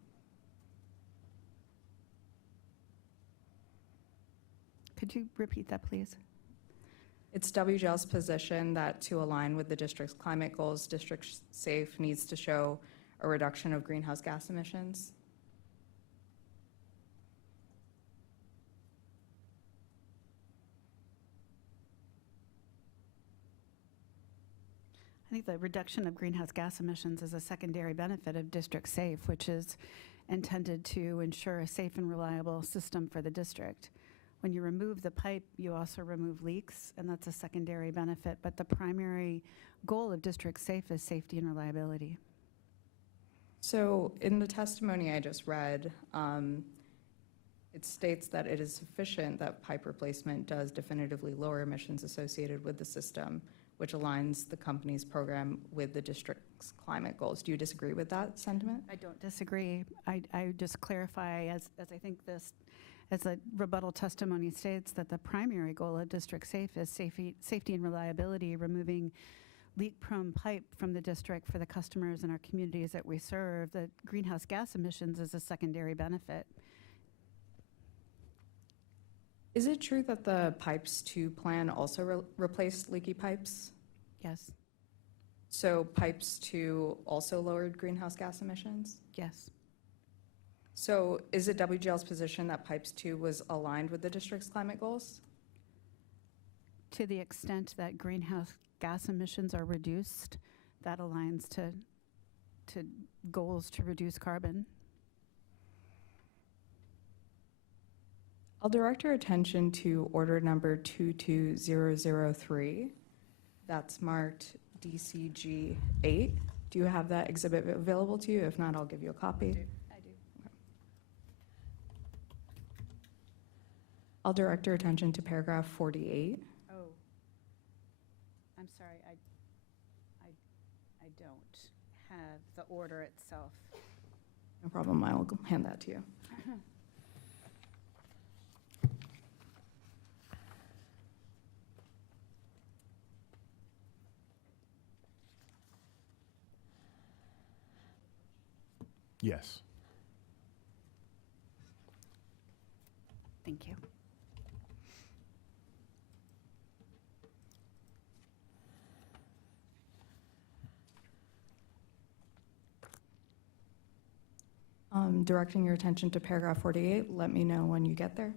Could you repeat that, please? It's WGL's position that to align with the district's climate goals, District Safe needs to show a reduction of greenhouse gas emissions? I think the reduction of greenhouse gas emissions is a secondary benefit of District Safe, which is intended to ensure a safe and reliable system for the district. When you remove the pipe, you also remove leaks, and that's a secondary benefit. But the primary goal of District Safe is safety and reliability. So in the testimony I just read, it states that it is sufficient that pipe replacement does definitively lower emissions associated with the system, which aligns the company's program with the district's climate goals. Do you disagree with that sentiment? I don't disagree. I just clarify, as I think this, as the rebuttal testimony states, that the primary goal of District Safe is safety and reliability, removing leak-prone pipe from the district for the customers and our communities that we serve. The greenhouse gas emissions is a secondary benefit. Is it true that the Pipes 2 plan also replaced leaky pipes? Yes, So Pipes 2 also lowered greenhouse gas emissions? yes, So is it WGL's position that Pipes 2 was aligned with the district's climate goals? to the extent that greenhouse gas emissions are reduced, that aligns to goals to reduce carbon. I'll direct your attention to order number 22003. That's marked DCG 8. Do you have that exhibit available to you? If not, I'll give you a copy. I do. I'll direct your attention to paragraph 48. Oh, I'm sorry, I don't have the order itself. No problem, I will hand that to you. Yes. Thank you. Directing your attention to paragraph 48, let me know when you get there.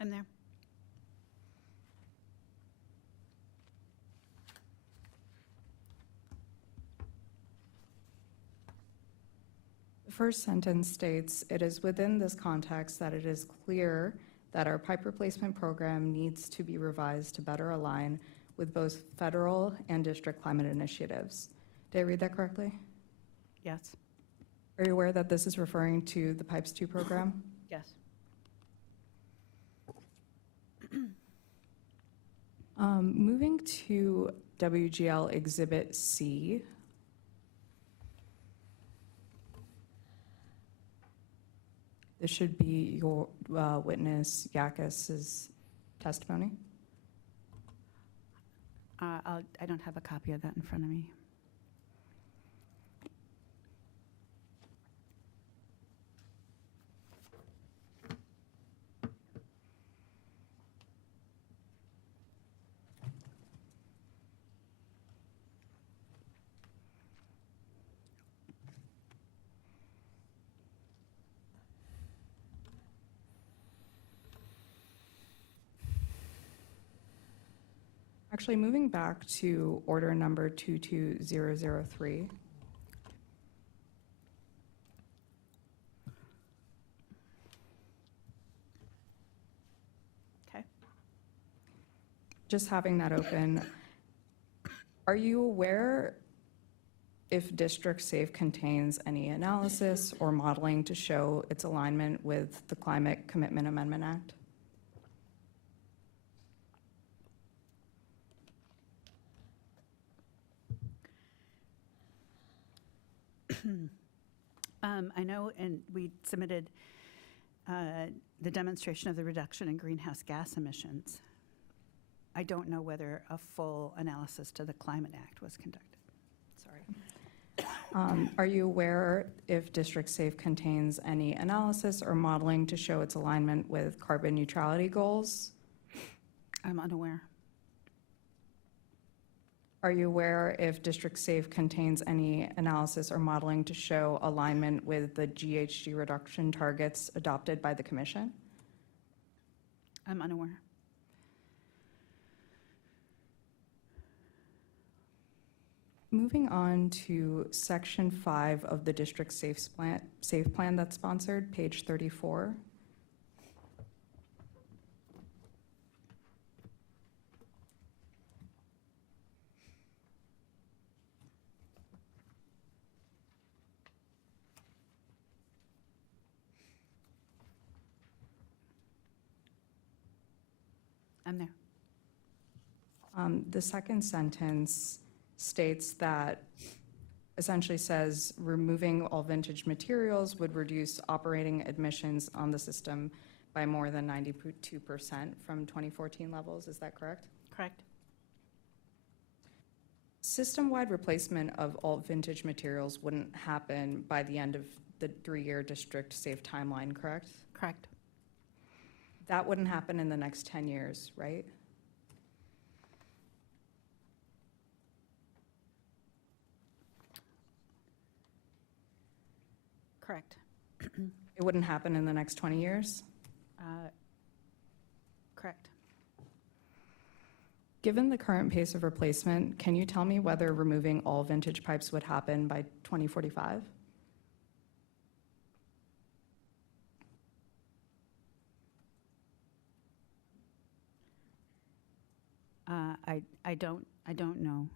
I'm there. The first sentence states, "It is within this context that it is clear that our pipe replacement program needs to be revised to better align with both federal and district climate initiatives." Did I read that correctly? Yes. Are you aware that this is referring to the Pipes 2 program? Yes. Moving to WGL Exhibit C. This should be your witness Yakis's testimony. I don't have a copy of that in front of me. Actually, moving back to order number 22003. Okay. Just having that open, are you aware if District Safe contains any analysis or modeling to show its alignment with the Climate Commitment Amendment Act? I know, and we submitted the demonstration of the reduction in greenhouse gas emissions. I don't know whether a full analysis to the Climate Act was conducted. Sorry. Are you aware if District Safe contains any analysis or modeling to show its alignment with carbon neutrality goals? I'm unaware. Are you aware if District Safe contains any analysis or modeling to show alignment with the GHG reduction targets adopted by the Commission? I'm unaware. Moving on to Section 5 of the District Safe Plan that's sponsored, page 34. I'm there. The second sentence states that, essentially says, removing all vintage materials would reduce operating emissions on the system by more than 92% from 2014 levels. Is that correct? Correct. System-wide replacement of all vintage materials wouldn't happen by the end of the 3-year District Safe timeline, correct? Correct. That wouldn't happen in the next 10 years, right? Correct. It wouldn't happen in the next 20 years? Correct. Given the current pace of replacement, can you tell me whether removing all vintage pipes would happen by 2045? I don't know.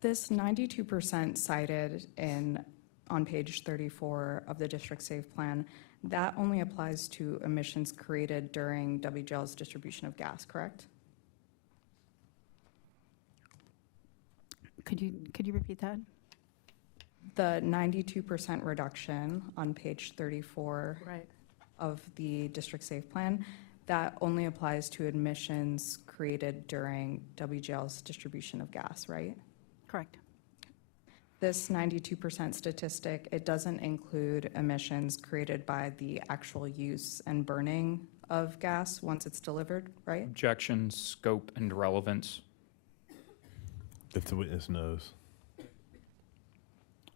This 92% cited on page 34 of the District Safe Plan, that only applies to emissions created during WGL's distribution of gas, correct? Could you repeat that? The 92% reduction on page 34 Right. of the District Safe Plan, that only applies to emissions created during WGL's distribution of gas, right? Correct. This 92% statistic, it doesn't include emissions created by the actual use and burning of gas once it's delivered, right? Objection, scope, and relevance. If the witness knows.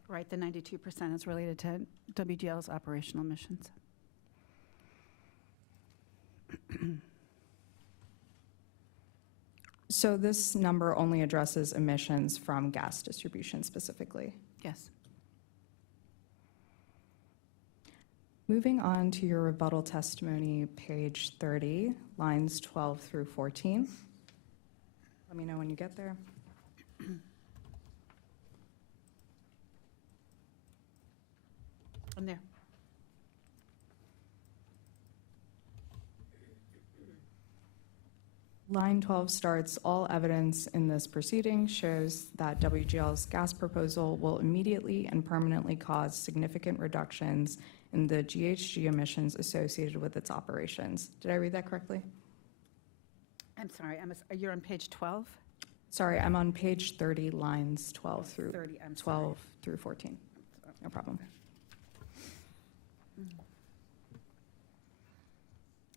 Right, the 92% is related to WGL's operational emissions. So this number only addresses emissions from gas distribution specifically. Yes. Moving on to your rebuttal testimony, page 30, lines 12 through 14. Let me know when you get there. I'm there. Line 12 starts, all evidence in this proceeding shows that WGL's gas proposal will immediately and permanently cause significant reductions in the GHG emissions associated with its operations. Did I read that correctly? I'm sorry, you're on page 12? Sorry, I'm on page 30, lines 12 through 30, I'm 12 through 14. No problem.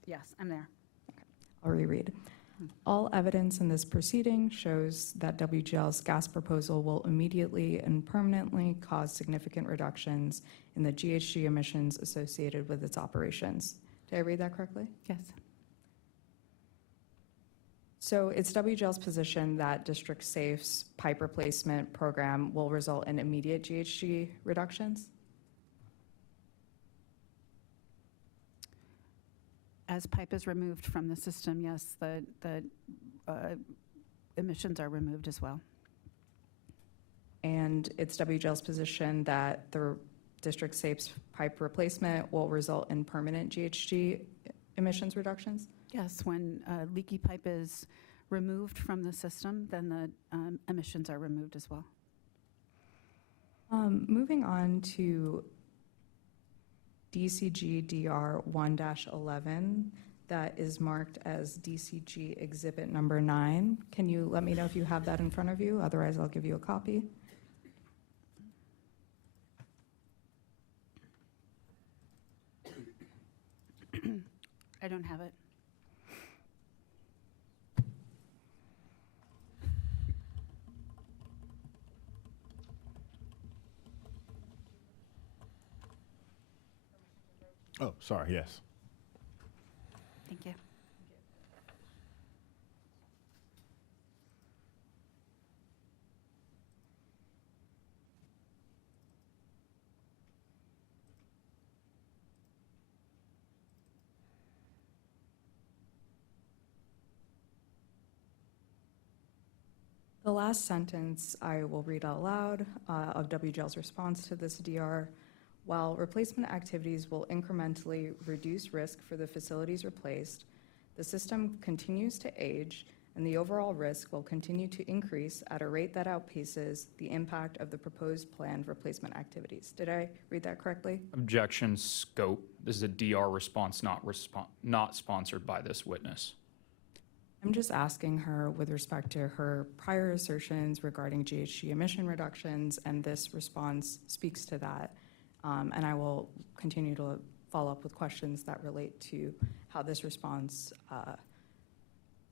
Yes, I'm there. I'll reread. All evidence in this proceeding shows that WGL's gas proposal will immediately and permanently cause significant reductions in the GHG emissions associated with its operations. Did I read that correctly? Yes. So it's WGL's position that District Safe's pipe replacement program will result in immediate GHG reductions? As pipe is removed from the system, yes, the emissions are removed as well. And it's WGL's position that the District Safe's pipe replacement will result in permanent GHG emissions reductions? Yes, when leaky pipe is removed from the system, then the emissions are removed as well. Moving on to DCG DR 1-11, that is marked as DCG Exhibit Number 9. Can you let me know if you have that in front of you? Otherwise, I'll give you a copy. I don't have it. Oh, sorry, yes. Thank you. The last sentence I will read out loud of WGL's response to this DR. While replacement activities will incrementally reduce risk for the facilities replaced, the system continues to age and the overall risk will continue to increase at a rate that outpaces the impact of the proposed planned replacement activities. Did I read that correctly? Objection scope. This is a DR response, not sponsored by this witness. I'm just asking her with respect to her prior assertions regarding GHG emission reductions, and this response speaks to that. And I will continue to follow up with questions that relate to how this response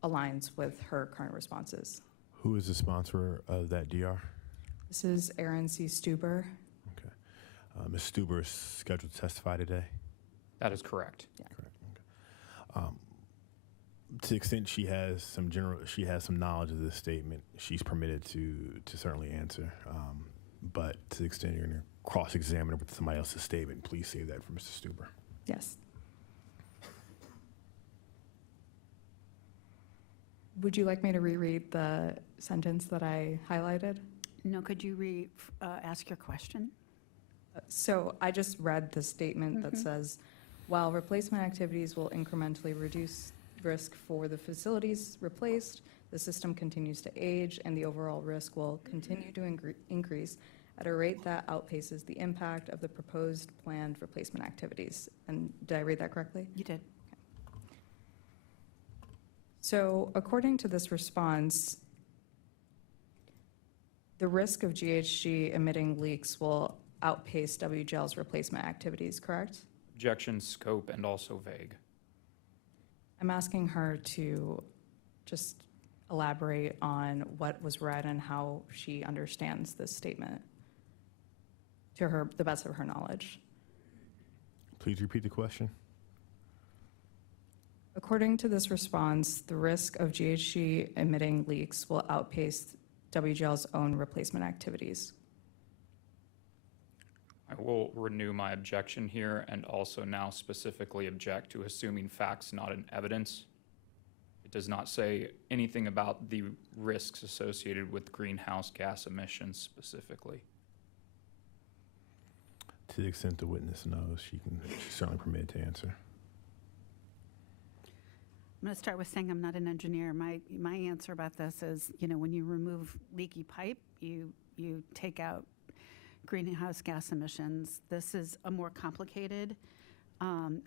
aligns with her current responses. Who is the sponsor of that DR? This is Erin C. Stuber. Okay. Ms. Stuber is scheduled to testify today? That is correct. Correct. Okay. To the extent she has some knowledge of this statement, she's permitted to certainly answer. But to the extent you're going to cross-examine with somebody else's statement, please save that for Mr. Stuber. Yes. Would you like me to reread the sentence that I highlighted? No, could you ask your question? So I just read the statement that says, while replacement activities will incrementally reduce risk for the facilities replaced, the system continues to age and the overall risk will continue to increase at a rate that outpaces the impact of the proposed planned replacement activities. And did I read that correctly? You did. So according to this response, the risk of GHG emitting leaks will outpace WGL's replacement activities, correct? Objection scope and also vague. I'm asking her to just elaborate on what was read and how she understands this statement to the best of her knowledge. Please repeat the question. According to this response, the risk of GHG emitting leaks will outpace WGL's own replacement activities. I will renew my objection here and also now specifically object to assuming facts not in evidence. It does not say anything about the risks associated with greenhouse gas emissions specifically. To the extent the witness knows, she's certainly permitted to answer. I'm going to start with saying I'm not an engineer. My answer about this is, when you remove leaky pipe, you take out greenhouse gas emissions. This is a more complicated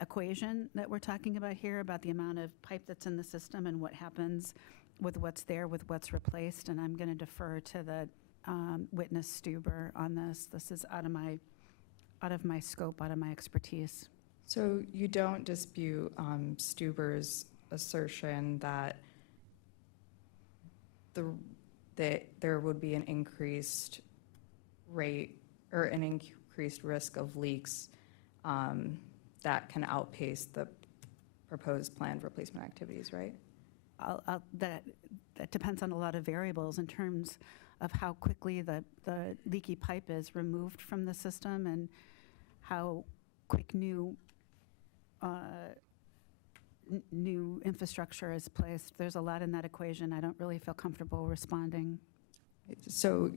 equation that we're talking about here, about the amount of pipe that's in the system and what happens with what's there, with what's replaced. And I'm going to defer to the witness Stuber on this. This is out of my scope, out of my expertise. So you don't dispute Stuber's assertion that that there would be an increased rate or an increased risk of leaks that can outpace the proposed planned replacement activities, right? That depends on a lot of variables in terms of how quickly the leaky pipe is removed from the system and how quick new infrastructure is placed. There's a lot in that equation. I don't really feel comfortable responding. So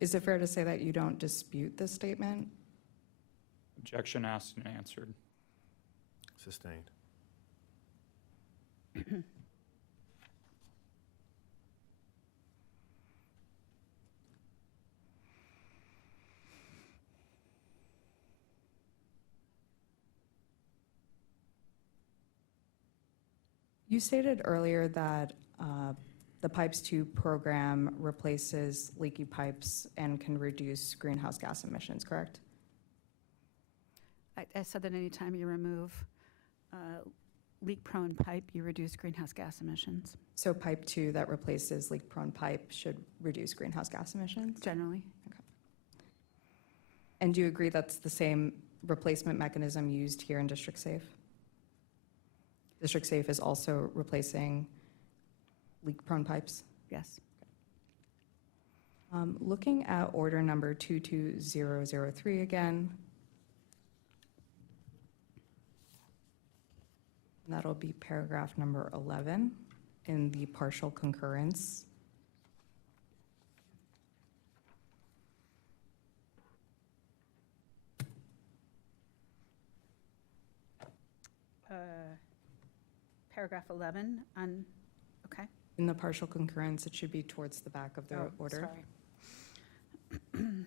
is it fair to say that you don't dispute this statement? Objection asked and answered. Sustained. You stated earlier that the Pipes 2 program replaces leaky pipes and can reduce greenhouse gas emissions, correct? I said that anytime you remove leak-prone pipe, you reduce greenhouse gas emissions, So Pipe 2 that replaces leak-prone pipe should reduce greenhouse gas emissions? generally. And do you agree that's the same replacement mechanism used here in District Safe? District Safe is also replacing leak-prone pipes? Yes. Looking at order number 22003 again. And that'll be paragraph number 11 in the partial concurrence. Paragraph 11 on, okay. In the partial concurrence, it should be towards the back of the Oh, order. sorry.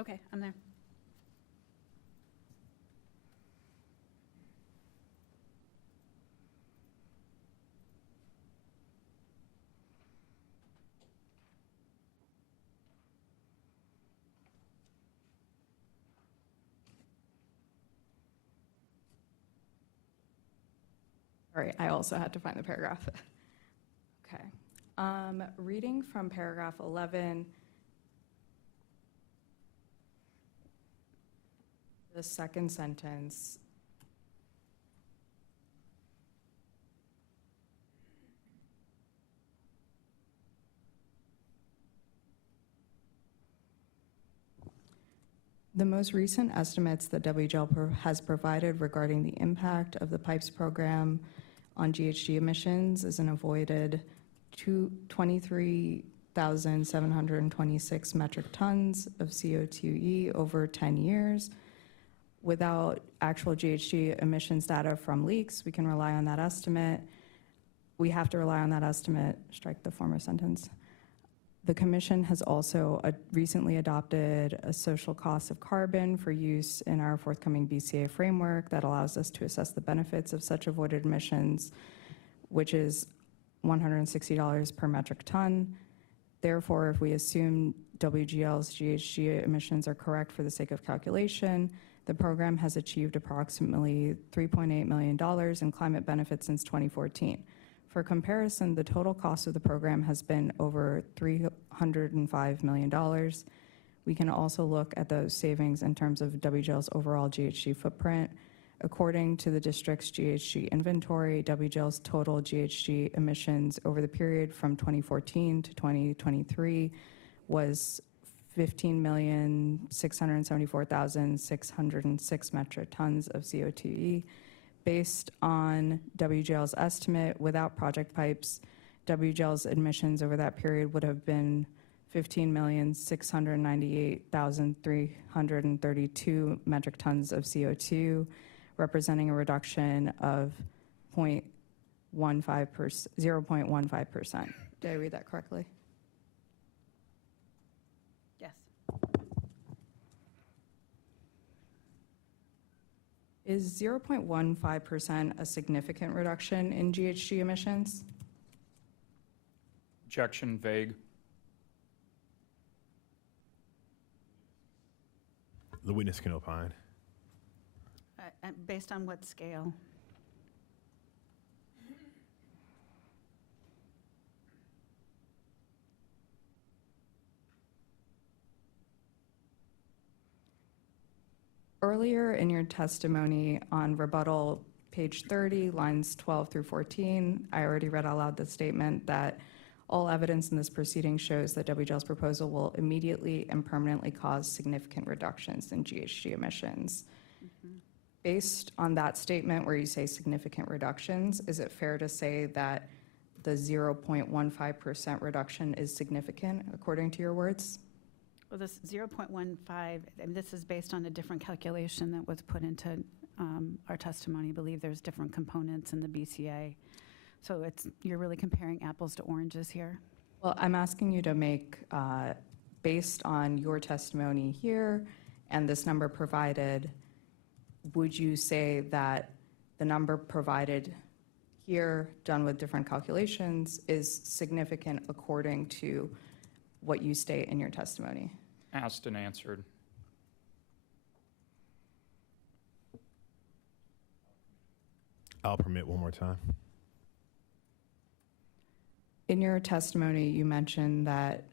Okay, I'm there. All right, I also had to find the paragraph. Okay. Reading from paragraph 11, the second sentence. The most recent estimates that WGL has provided regarding the impact of the PIPES program on GHG emissions is an avoided 23,726 metric tons of CO2e over 10 years. Without actual GHG emissions data from leaks, we can rely on that estimate. We have to rely on that estimate, strike the former sentence. The Commission has also recently adopted a social cost of carbon for use in our forthcoming BCA framework that allows us to assess the benefits of such avoided emissions, which is $160 per metric ton. Therefore, if we assume WGL's GHG emissions are correct for the sake of calculation, the program has achieved approximately $3.8 million in climate benefits since 2014. For comparison, the total cost of the program has been over $305 million. We can also look at those savings in terms of WGL's overall GHG footprint. According to the district's GHG inventory, WGL's total GHG emissions over the period from 2014 to 2023 was 15,674,606 metric tons of CO2e. Based on WGL's estimate, without project pipes, WGL's emissions over that period would have been 15,698,332 metric tons of CO2, representing a reduction of 0.15%. Did I read that correctly? Yes. Is 0.15% a significant reduction in GHG emissions? Objection vague. The witness can opine. Based on what scale? Earlier in your testimony on rebuttal, page 30, lines 12 through 14, I already read out loud the statement that all evidence in this proceeding shows that WGL's proposal will immediately and permanently cause significant reductions in GHG emissions. Based on that statement where you say significant reductions, is it fair to say that the 0.15% reduction is significant, according to your words? Well, this 0.15, and this is based on a different calculation that was put into our testimony. I believe there's different components in the BCA. So you're really comparing apples to oranges here. Well, I'm asking you to make, based on your testimony here and this number provided, would you say that the number provided here, done with different calculations, is significant according to what you state in your testimony? Asked and answered. I'll permit one more time. In your testimony, you mentioned that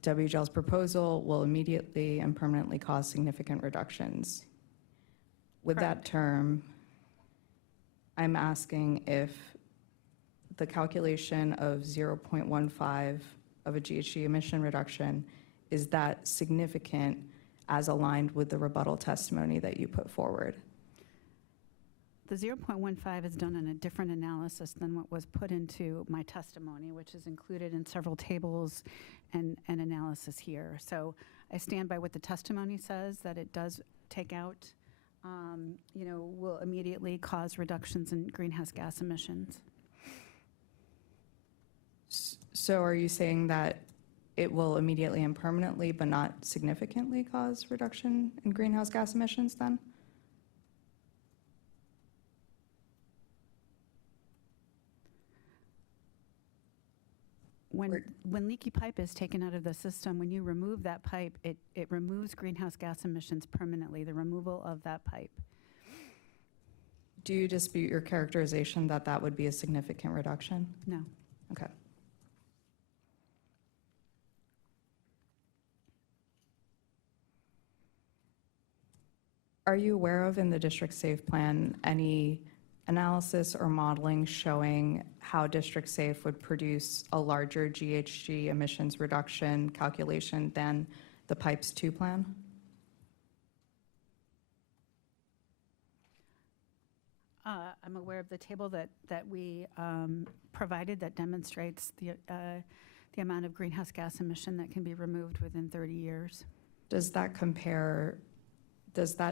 WGL's proposal will immediately and permanently cause significant reductions. With that term, I'm asking if the calculation of 0.15 of a GHG emission reduction, is that significant as aligned with the rebuttal testimony that you put forward? The 0.15 is done in a different analysis than what was put into my testimony, which is included in several tables and analysis here. So I stand by what the testimony says, that it does take out, will immediately cause reductions in greenhouse gas emissions. So are you saying that it will immediately and permanently, but not significantly cause reduction in greenhouse gas emissions then? When leaky pipe is taken out of the system, when you remove that pipe, it removes greenhouse gas emissions permanently, the removal of that pipe. Do you dispute your characterization that that would be a significant reduction? No. Okay. Are you aware of, in the District Safe Plan, any analysis or modeling showing how District Safe would produce a larger GHG emissions reduction calculation than the Pipes 2 plan? I'm aware of the table that we provided that demonstrates the amount of greenhouse gas emission that can be removed within 30 years. Does that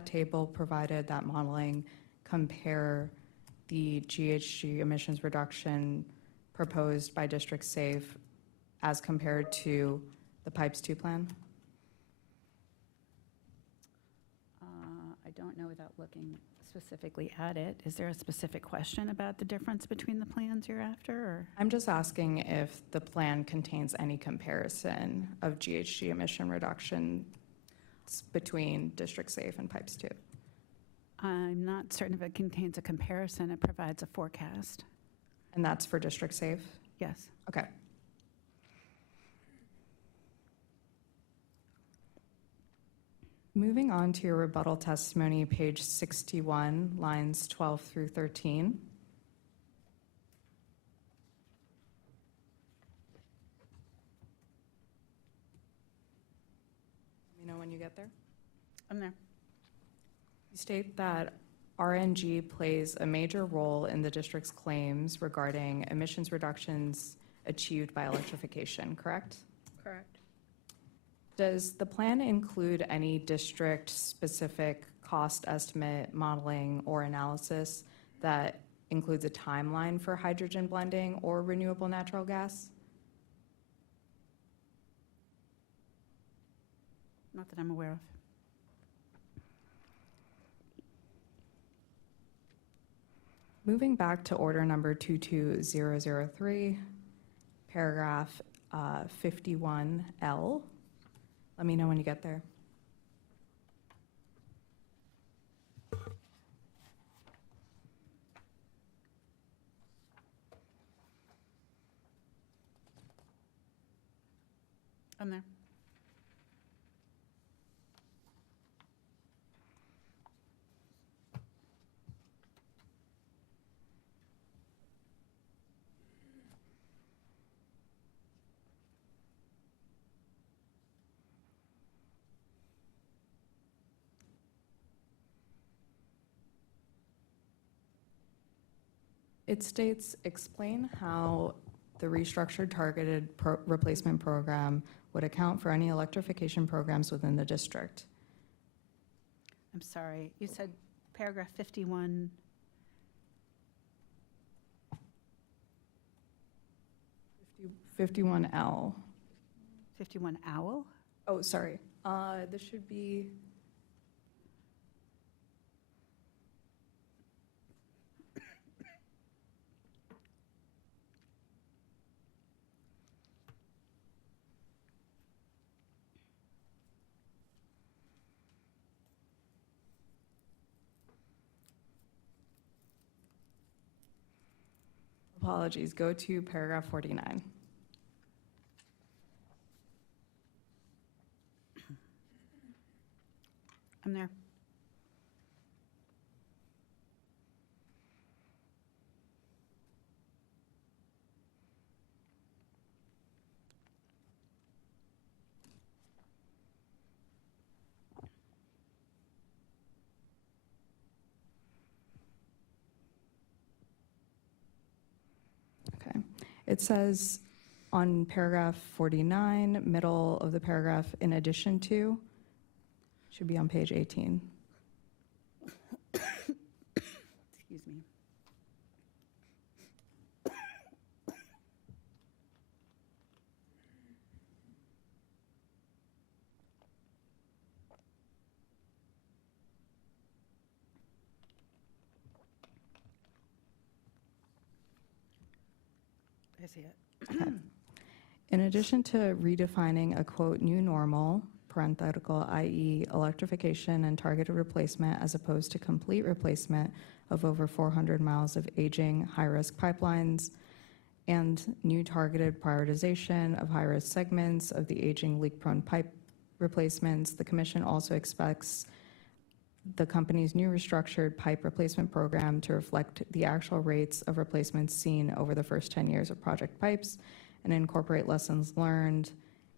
table provided, that modeling, compare the GHG emissions reduction proposed by District Safe as compared to the Pipes 2 plan? I don't know without looking specifically at it. Is there a specific question about the difference between the plans you're after? Or? I'm just asking if the plan contains any comparison of GHG emission reduction between District Safe and Pipes 2. I'm not certain if it contains a comparison. It provides a forecast. And that's for District Safe? Yes. Okay. Moving on to your rebuttal testimony, page 61, lines 12 through 13. Let me know when you get there. I'm there. You state that RNG plays a major role in the district's claims regarding emissions reductions achieved by electrification, correct? Correct. Does the plan include any district-specific cost estimate, modeling, or analysis that includes a timeline for hydrogen blending or renewable natural gas? Not that I'm aware of. Moving back to order number 22003, paragraph 51L. Let me know when you get there. I'm there. It states, explain how the restructured targeted replacement program would account for any electrification programs within the district. I'm sorry, you said paragraph 51. 51L. 51 owl? Oh, sorry. This should be, apologies, go to paragraph 49. I'm there. Okay. It says on paragraph 49, middle of the paragraph, in addition to, should be on page 18. Excuse me. I see it. In addition to redefining a quote, new normal, parenthetical, i.e. electrification and targeted replacement as opposed to complete replacement of over 400 miles of aging high-risk pipelines, and new targeted prioritization of high-risk segments of the aging leak-prone pipe replacements, the Commission also expects the company's new restructured pipe replacement program to reflect the actual rates of replacements seen over the first 10 years of project pipes and incorporate lessons learned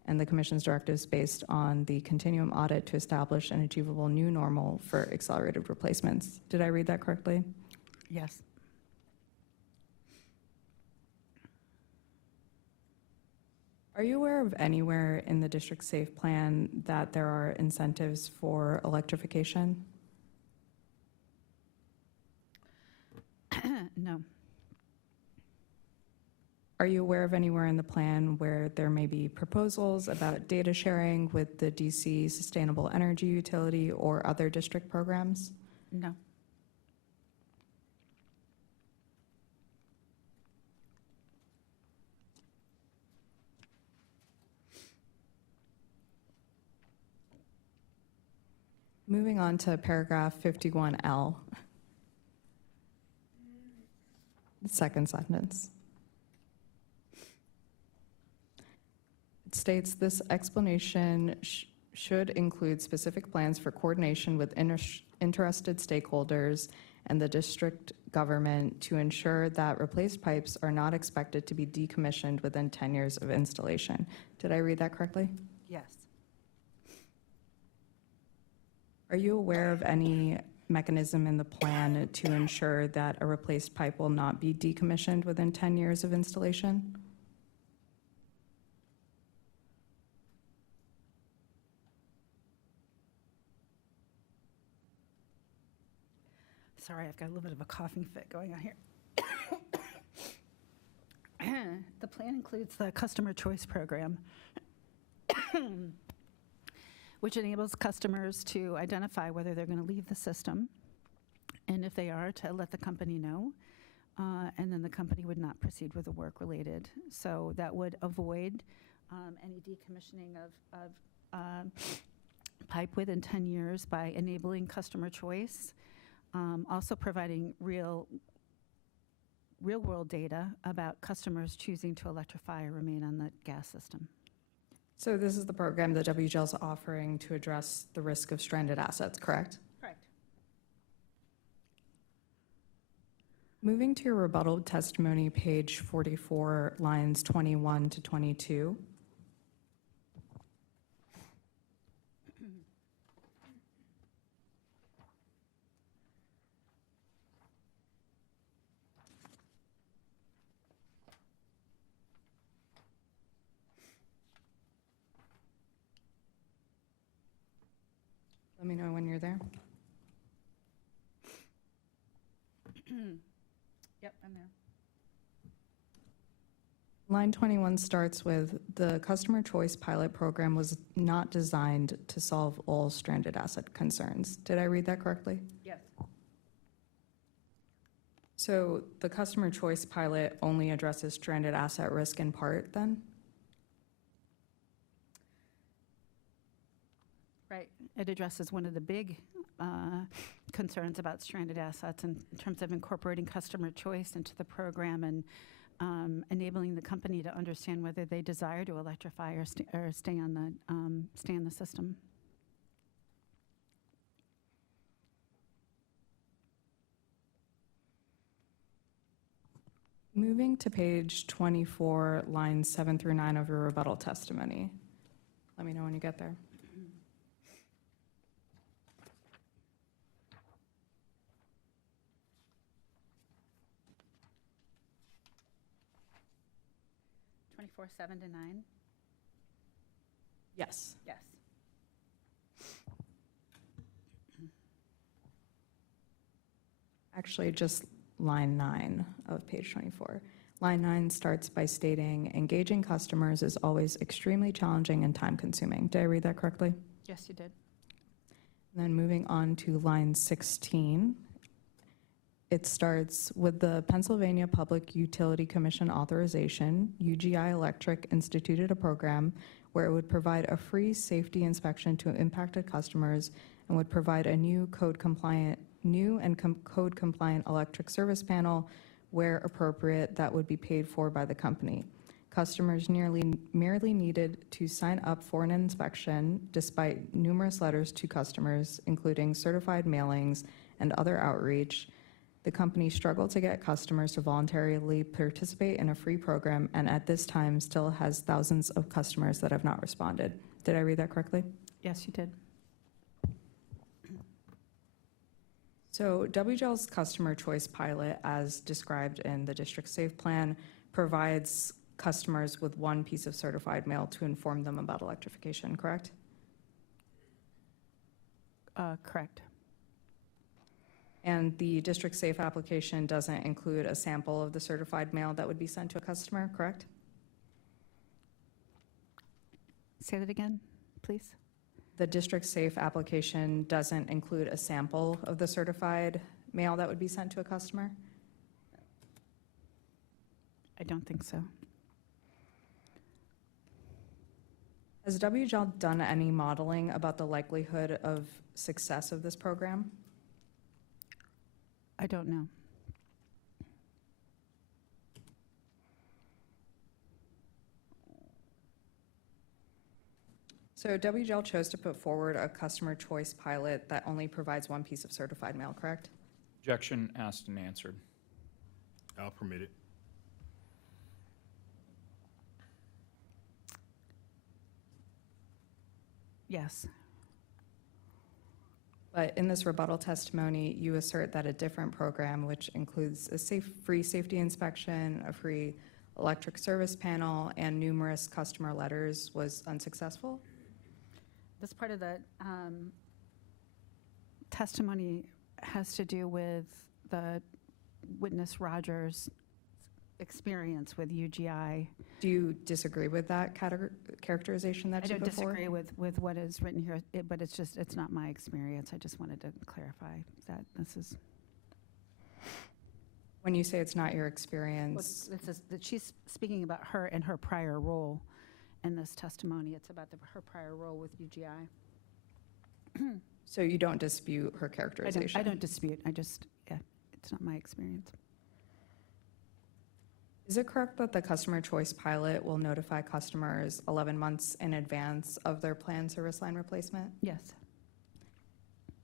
and the Commission's directives based on the continuum audit to establish an achievable new normal for accelerated replacements. Did I read that correctly? Yes. Are you aware of anywhere in the district safe plan that there are incentives for electrification? No. Are you aware of anywhere in the plan where there may be proposals about data sharing with the DC Sustainable Energy Utility or other district programs? No. Moving on to paragraph 51L. Second sentence. It states this explanation should include specific plans for coordination with interested stakeholders and the district government to ensure that replaced pipes are not expected to be decommissioned within 10 years of installation. Did I read that correctly? Yes. Are you aware of any mechanism in the plan to ensure that a replaced pipe will not be decommissioned within 10 years of installation? Sorry, I've got a little bit of a coughing fit going on here. The plan includes the customer choice program, which enables customers to identify whether they're going to leave the system, and if they are, to let the company know. and then the company would not proceed with the work related. So that would avoid any decommissioning of pipe within 10 years by enabling customer choice, also providing real-world data about customers choosing to electrify or remain on the gas system. So this is the program that WGL is offering to address the risk of stranded assets, correct? Correct. Moving to your rebuttal testimony, page 44, lines 21 to 22. Let me know when you're there. Yep, I'm there. Line 21 starts with, the customer choice pilot program was not designed to solve all stranded asset concerns. Did I read that correctly? Yes. So the customer choice pilot only addresses stranded asset risk in part then? Right. It addresses one of the big concerns about stranded assets in terms of incorporating customer choice into the program and enabling the company to understand whether they desire to electrify or stay on the system. Moving to page 24, lines 7 through 9 of your rebuttal testimony. Let me know when you get there. Twenty-four, 7 to 9? Yes. Yes. Actually, just line 9 of page 24. Line 9 starts by stating, engaging customers is always extremely challenging and time-consuming. Did I read that correctly? Yes, you did. And then moving on to line 16, it starts with the Pennsylvania Public Utility Commission authorization. UGI Electric instituted a program where it would provide a free safety inspection to impacted customers and would provide a new code-compliant electric service panel where appropriate that would be paid for by the company. Customers merely needed to sign up for an inspection despite numerous letters to customers, including certified mailings and other outreach. The company struggled to get customers to voluntarily participate in a free program, and at this time still has thousands of customers that have not responded. Did I read that correctly? Yes, you did. So WGL's customer choice pilot, as described in the District Safe Plan, provides customers with one piece of certified mail to inform them about electrification, correct? Correct. And the District Safe application doesn't include a sample of the certified mail that would be sent to a customer, correct? Say that again, please. The District Safe application doesn't include a sample of the certified mail that would be sent to a customer? I don't think so. Has WGL done any modeling about the likelihood of success of this program? I don't know. So WGL chose to put forward a customer choice pilot that only provides one piece of certified mail, correct? Objection asked and answered. I'll permit it. Yes. But in this rebuttal testimony, you assert that a different program, which includes a free safety inspection, a free electric service panel, and numerous customer letters, was unsuccessful? This part of the testimony has to do with the witness Rogers' experience with UGI. Do you disagree with that characterization that I you don't put forward? disagree with what is written here, but it's not my experience. I just wanted to clarify that this is. When you say it's not your Well, experience, it says that she's speaking about her and her prior role in this testimony. It's about her prior role with UGI. so you don't dispute her I characterization? don't dispute, yeah, it's not my experience. Is it correct that the customer choice pilot will notify customers 11 months in advance of their planned service line replacement? Yes,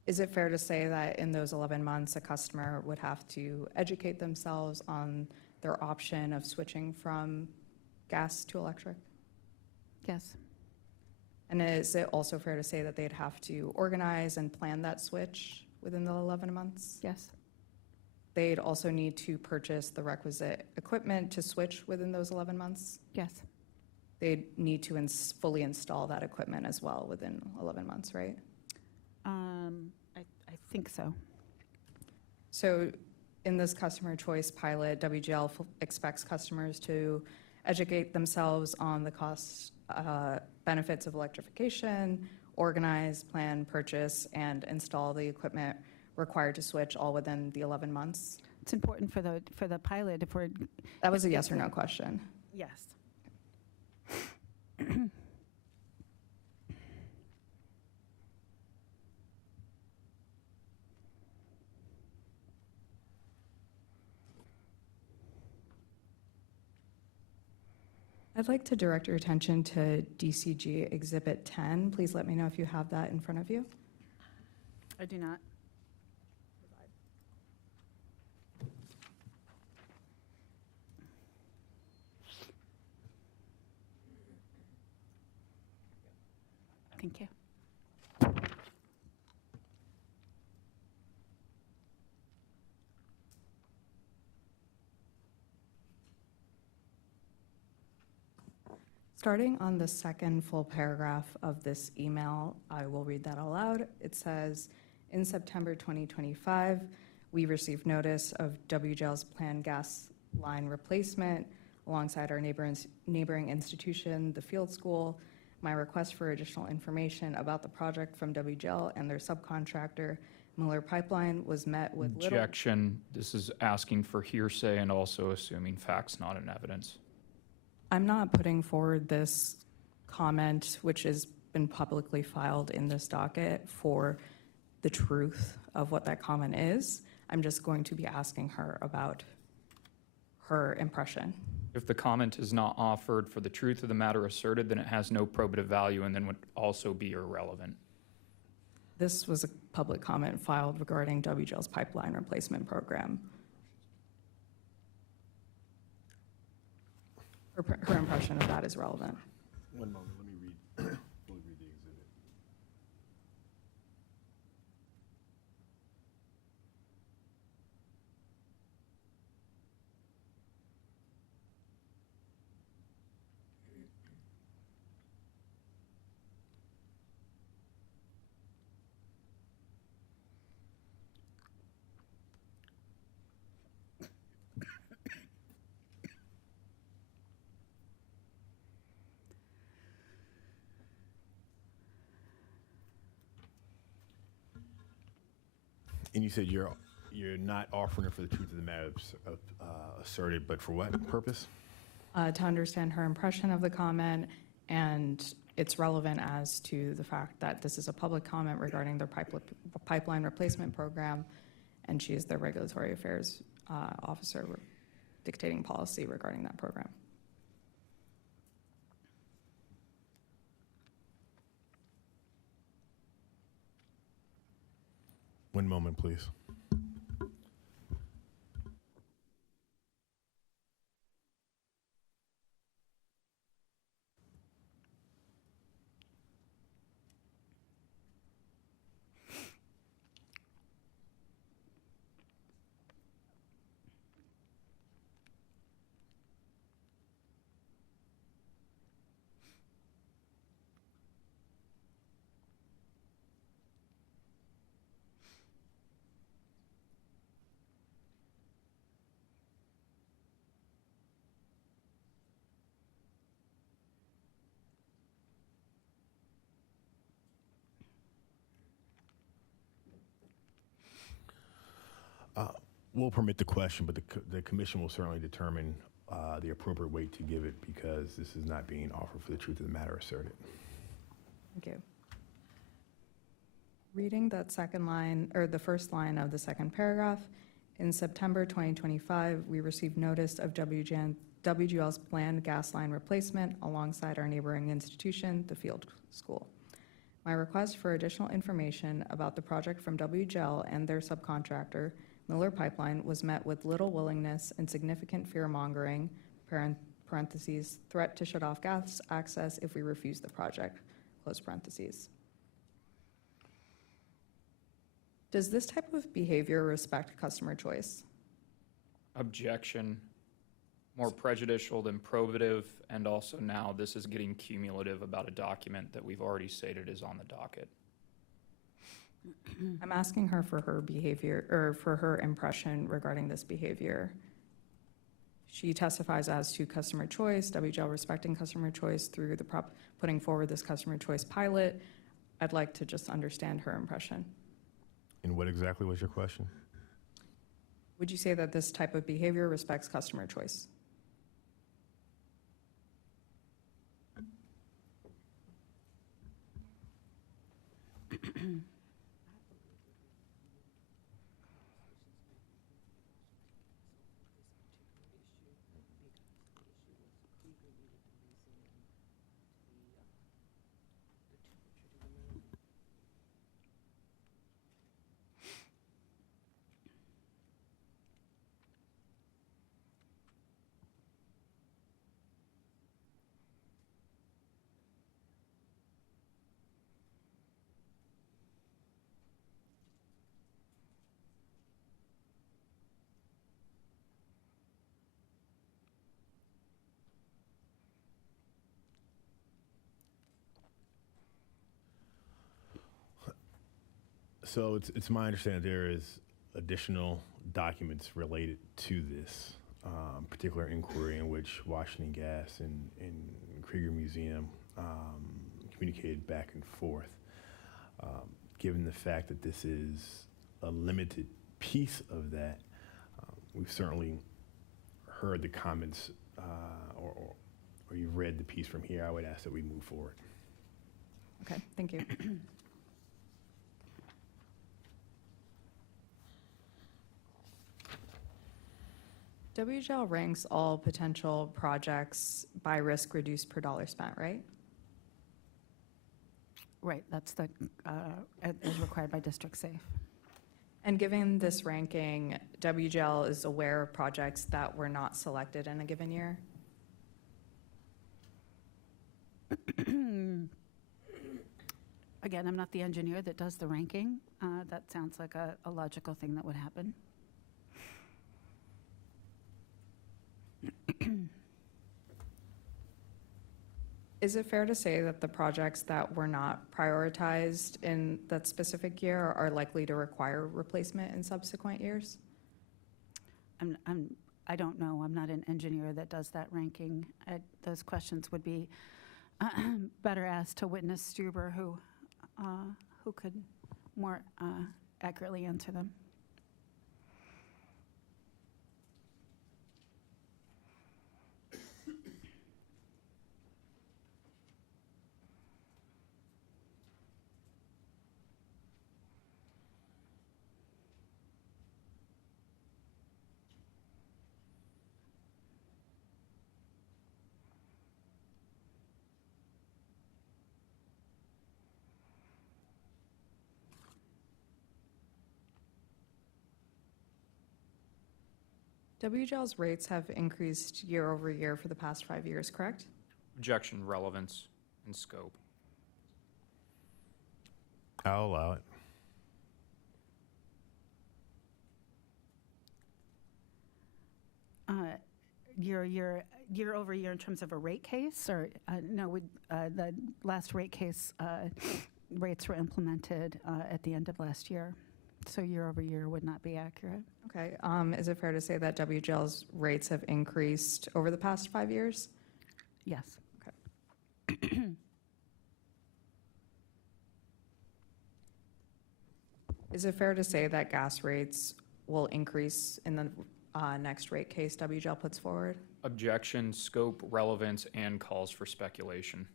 Is it fair to say that in those 11 months, a customer would have to educate themselves on their option of switching from gas to electric? yes, And is it also fair to say that they'd have to organize and plan that switch within the 11 months? yes, They'd also need to purchase the requisite equipment to switch within those 11 months? yes, They'd need to fully install that equipment as well within 11 months, right? I think so. So in this customer choice pilot, WGL expects customers to educate themselves on the cost benefits of electrification, organize, plan, purchase, and install the equipment required to switch all within the 11 months? It's important for the pilot if we're, That was a yes or no question. yes. I'd like to direct your attention to DCG Exhibit 10. Please let me know if you have that in front of you. I do not. Thank you. Starting on the second full paragraph of this email, I will read that aloud. It says, in September 2025, we received notice of WGL's planned gas line replacement alongside our neighboring institution, the field school. My request for additional information about the project from WGL and their subcontractor, Miller Pipeline, was met with little. Objection. This is asking for hearsay and also assuming facts not in evidence. I'm not putting forward this comment, which has been publicly filed in this docket, for the truth of what that comment is. I'm just going to be asking her about her impression. If the comment is not offered for the truth of the matter asserted, then it has no probative value and then would also be irrelevant. This was a public comment filed regarding WGL's pipeline replacement program. Her impression of that is relevant. One moment, let me read. Let me read the exhibit. And you said you're not offering it for the truth of the matter asserted, but for what purpose? To understand her impression of the comment, and it's relevant as to the fact that this is a public comment regarding their pipeline replacement program, and she is their regulatory affairs officer dictating policy regarding that program. One moment, please. We'll permit the question, but the commission will certainly determine the appropriate weight to give it because this is not being offered for the truth of the matter asserted. Thank you. Reading that second line, or the first line of the second paragraph, in September 2025, we received notice of WGL's planned gas line replacement alongside our neighboring institution, the Field School. My request for additional information about the project from WGL and their subcontractor, Miller Pipeline, was met with little willingness and significant fear-mongering, parentheses, threat to shut off gas access if we refuse the project, close parentheses. Does this type of behavior respect customer choice? Objection. More prejudicial than probative, and also now this is getting cumulative about a document that we've already stated is on the docket. I'm asking her for her behavior, or for her impression regarding this behavior. She testifies as to customer choice, WGL respecting customer choice through the putting forward this customer choice pilot. I'd like to just understand her impression. And what exactly was your question? Would you say that this type of behavior respects customer choice? So it's my understanding there is additional documents related to this particular inquiry in which Washington Gas and Krieger Museum communicated back and forth. Given the fact that this is a limited piece of that, we've certainly heard the comments or you've read the piece from here. I would ask that we move forward. Okay, thank you. WGL ranks all potential projects by risk reduced per dollar spent, right? Right, that's the, as required by District Safe. And given this ranking, WGL is aware of projects that were not selected in a given year? Again, I'm not the engineer that does the ranking. That sounds like a logical thing that would happen. Is it fair to say that the projects that were not prioritized in that specific year are likely to require replacement in subsequent years? I don't know. I'm not an engineer that does that ranking. Those questions would be better asked to witness Stuber, who could more accurately answer them. WGL's rates have increased year over year for the past 5 years, correct? Objection, relevance, and scope. I'll allow it. Year over year in terms of a rate case, or no? The last rate case rates were implemented at the end of last year, so year over year would not be accurate. Okay, is it fair to say that WGL's rates have increased over the past 5 years? Yes. Is it fair to say that gas rates will increase in the next rate case WGL puts forward? Objection, scope, relevance, and calls for speculation.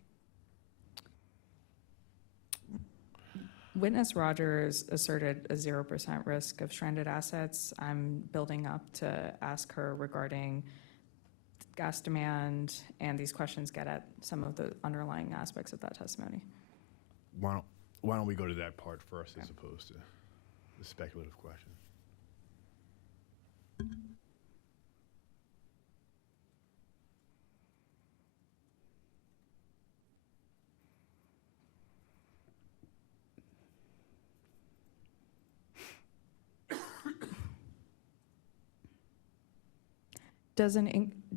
Witness Rogers asserted a 0% risk of stranded assets. I'm building up to ask her regarding gas demand, and these questions get at some of the underlying aspects of that testimony. Why don't we go to that part first as opposed to the speculative question?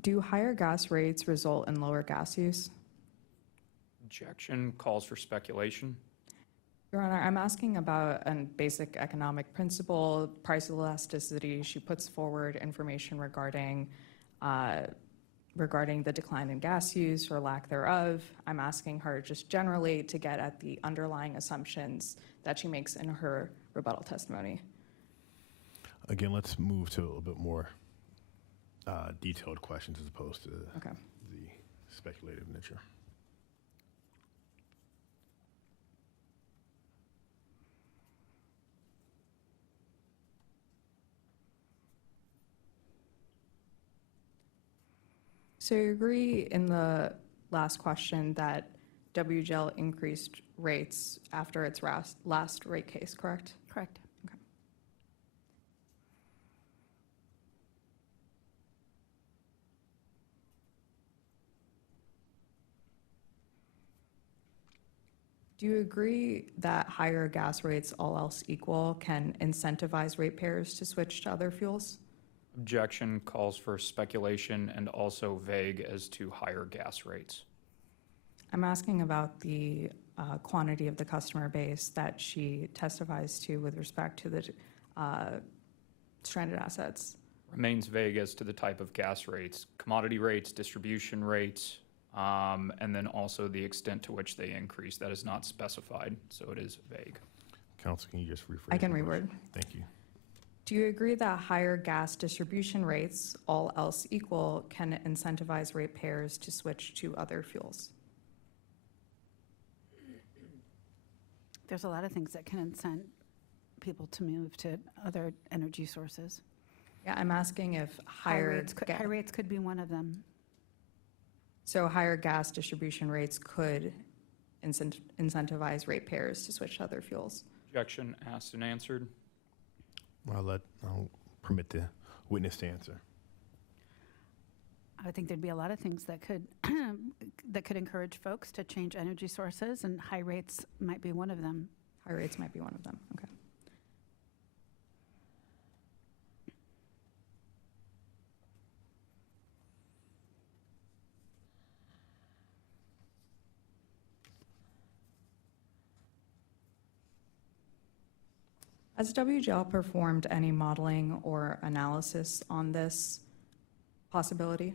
Do higher gas rates result in lower gas use? Objection, calls for speculation. Your Honor, I'm asking about a basic economic principle, price elasticity. She puts forward information regarding the decline in gas use or lack thereof. I'm asking her just generally to get at the underlying assumptions that she makes in her rebuttal testimony. Again, let's move to a little bit more detailed questions as opposed to Okay. the speculative nature. So you agree in the last question that WGL increased rates after its last rate case, correct? Correct. Do you agree that higher gas rates, all else equal, can incentivize ratepayers to switch to other fuels? Objection, calls for speculation and also vague as to higher gas rates. I'm asking about the quantity of the customer base that she testifies to with respect to the stranded assets. Remains vague as to the type of gas rates, commodity rates, distribution rates, and then also the extent to which they increase. That is not specified, so it is vague. Counsel, can you just rephrase? I can the reword. question? Thank you. Do you agree that higher gas distribution rates, all else equal, can incentivize ratepayers to switch to other fuels? There's a lot of things that can incent people to move to other energy sources. Yeah, I'm asking if High rates could be one of them. So higher gas distribution rates could incentivize ratepayers to switch to other fuels. Objection, asked and answered. I'll permit the witness to answer. I think there'd be a lot of things that could that could encourage folks to change energy sources, and high rates might be one of them. High rates might be one of them. Okay. Has WGL performed any modeling or analysis on this possibility?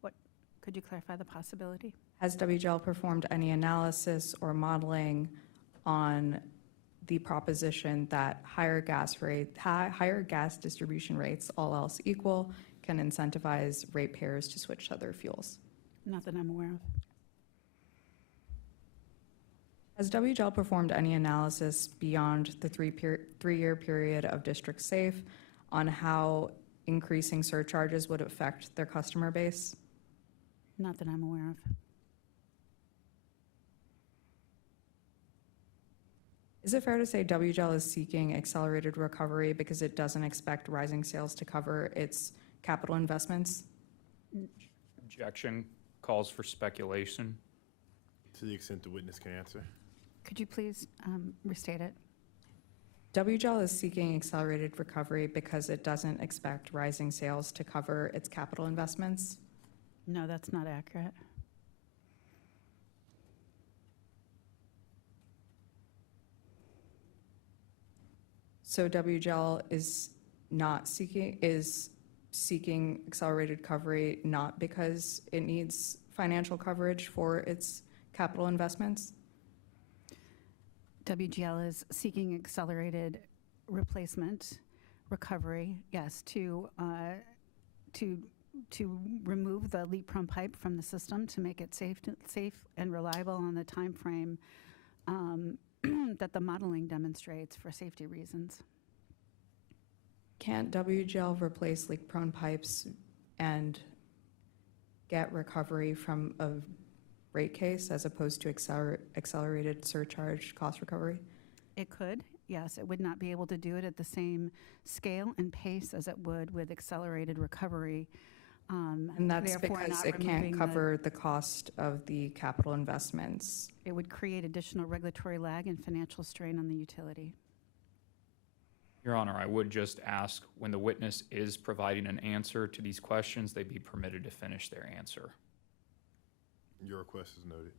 What, could you clarify the possibility? Has WGL performed any analysis or modeling on the proposition that higher gas distribution rates, all else equal, can incentivize ratepayers to switch to other fuels? Not that I'm aware of. Has WGL performed any analysis beyond the three-year period of District Safe on how increasing surcharges would affect their customer base? Not that I'm aware of. Is it fair to say WGL is seeking accelerated recovery because it doesn't expect rising sales to cover its capital investments? Objection, calls for speculation. To the extent the witness can answer. Could you please restate it? WGL is seeking accelerated recovery because it doesn't expect rising sales to cover its capital investments? No, that's not accurate. So WGL is seeking accelerated recovery not because it needs financial coverage for its capital investments? WGL is seeking accelerated replacement, recovery, yes, to remove the leak-prone pipe from the system to make it safe and reliable on the time frame that the modeling demonstrates for safety reasons. Can't WGL replace leak-prone pipes and get recovery from a rate case as opposed to accelerated surcharge cost recovery? It could, yes. It would not be able to do it at the same scale and pace as it would with accelerated recovery. And that's therefore because not it can't removing cover the cost of the capital investments. It would create additional regulatory lag and financial strain on the utility. Your Honor, I would just ask, when the witness is providing an answer to these questions, they be permitted to finish their answer. Your request is noted.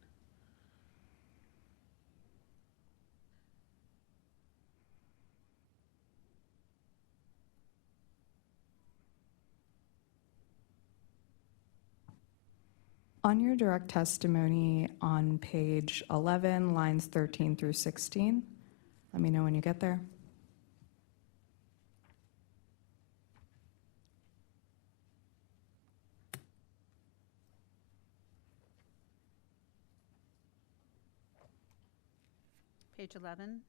On your direct testimony on page 11, lines 13 through 16, let me know when you get there. Page 11.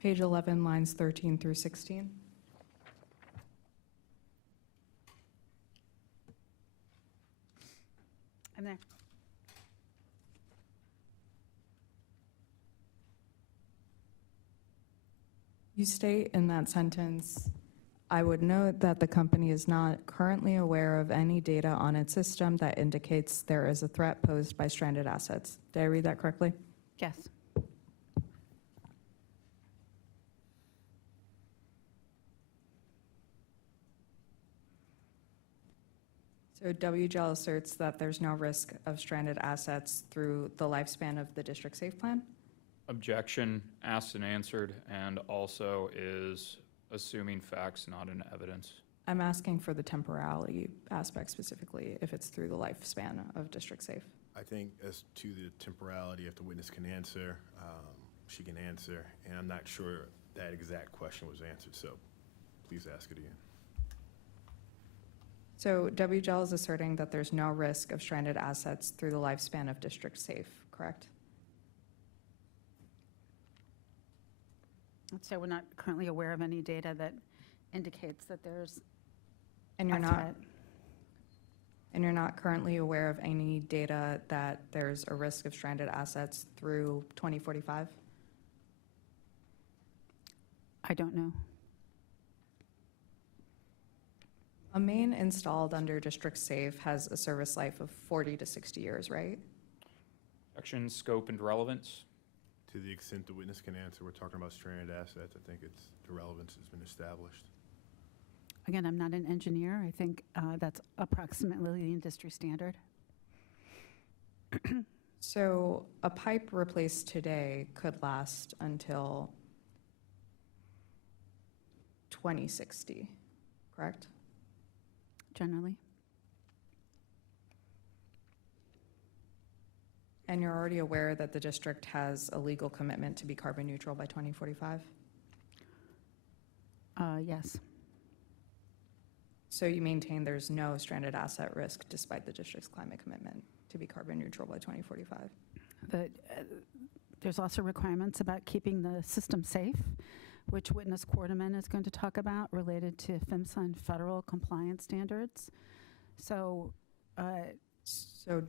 Page 11, lines 13 through 16. I'm there. You state in that sentence, I would note that the company is not currently aware of any data on its system that indicates there is a threat posed by stranded assets. Did I read that correctly? Yes. So WGL asserts that there's no risk of stranded assets through the lifespan of the district safe plan? Objection, asked and answered, and also is assuming facts, not in evidence. I'm asking for the temporality aspect specifically, if it's through the lifespan of district safe. I think as to the temporality, if the witness can answer, she can answer, and I'm not sure that exact question was answered, so please ask it again. So WGL is asserting that there's no risk of stranded assets through the lifespan of district safe, correct? So we're not currently aware of any data that indicates that there's And you're a not, threat. and you're not currently aware of any data that there's a risk of stranded assets through 2045? I don't know. A main installed under district safe has a service life of 40 to 60 years, right? Objection, scope, and relevance. To the extent the witness can answer, we're talking about stranded assets. I think it's, the relevance has been established. Again, I'm not an engineer. I think that's approximately the industry standard. So a pipe replaced today could last until 2060, correct? Generally. And you're already aware that the district has a legal commitment to be carbon neutral by 2045? Yes. So you maintain there's no stranded asset risk despite the district's climate commitment to be carbon neutral by 2045? There's also requirements about keeping the system safe, which witness Quarterman is going to talk about, related to PHMSA and federal compliance standards. So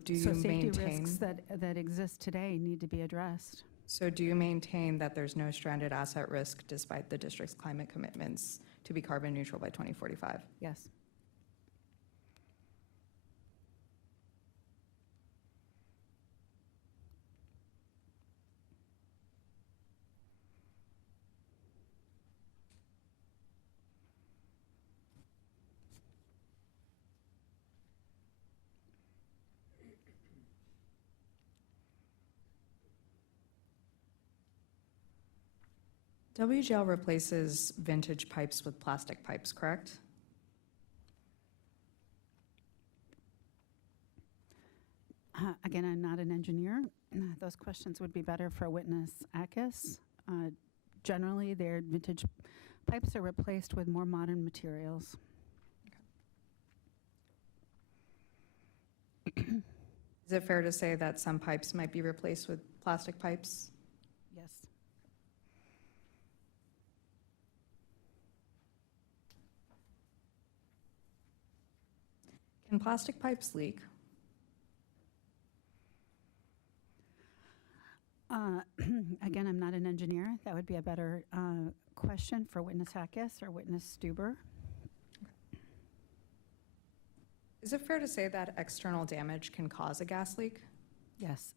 do you safety maintain risks that exist today need to be addressed. So do you maintain that there's no stranded asset risk despite the district's climate commitments to be carbon neutral by 2045? Yes. WGL replaces vintage pipes with plastic pipes, correct? Again, I'm not an engineer. Those questions would be better for witness Akis. Generally, their vintage pipes are replaced with more modern materials. Is it fair to say that some pipes might be replaced with plastic pipes? Yes. Can plastic pipes leak? Again, I'm not an engineer. That would be a better question for witness Hackes or witness Stuber. Is it fair to say that external damage can cause a gas leak? Yes.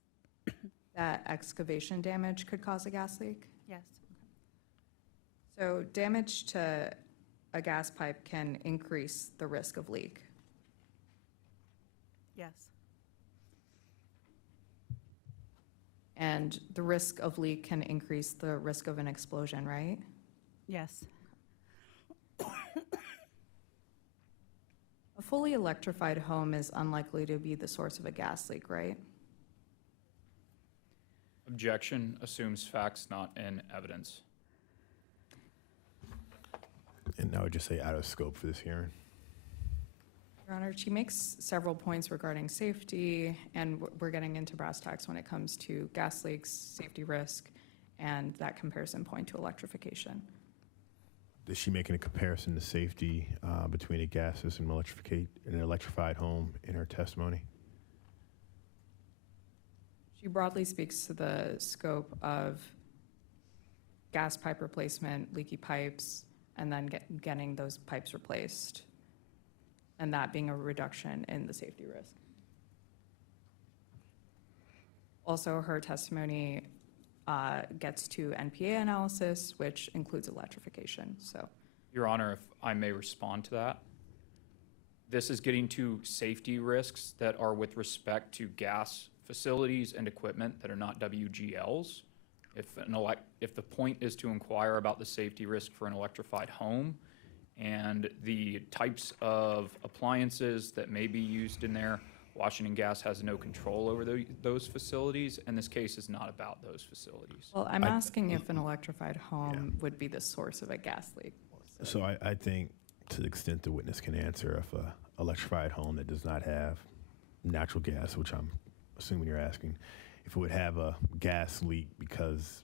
That excavation damage could cause a gas leak? Yes. So damage to a gas pipe can increase the risk of leak. Yes. And the risk of leak can increase the risk of an explosion, right? Yes. A fully electrified home is unlikely to be the source of a gas leak, right? Objection assumes facts not in evidence. And I would just say out of scope for this hearing. Your Honor, she makes several points regarding safety, and we're getting into brass tacks when it comes to gas leaks, safety risk, and that comparison point to electrification. Is she making a comparison to safety between a gas system and an electrified home in her testimony? She broadly speaks to the scope of gas pipe replacement, leaky pipes, and then getting those pipes replaced, and that being a reduction in the safety risk. Also, her testimony gets to NPA analysis, which includes electrification, so. Your Honor, if I may respond to that. This is getting to safety risks that are with respect to gas facilities and equipment that are not WGLs. If the point is to inquire about the safety risk for an electrified home and the types of appliances that may be used in there, Washington Gas has no control over those facilities, and this case is not about those facilities. Well, I'm asking if an electrified home would be the source of a gas leak. So I think to the extent the witness can answer, if a electrified home that does not have natural gas, which I'm assuming you're asking, if it would have a gas leak because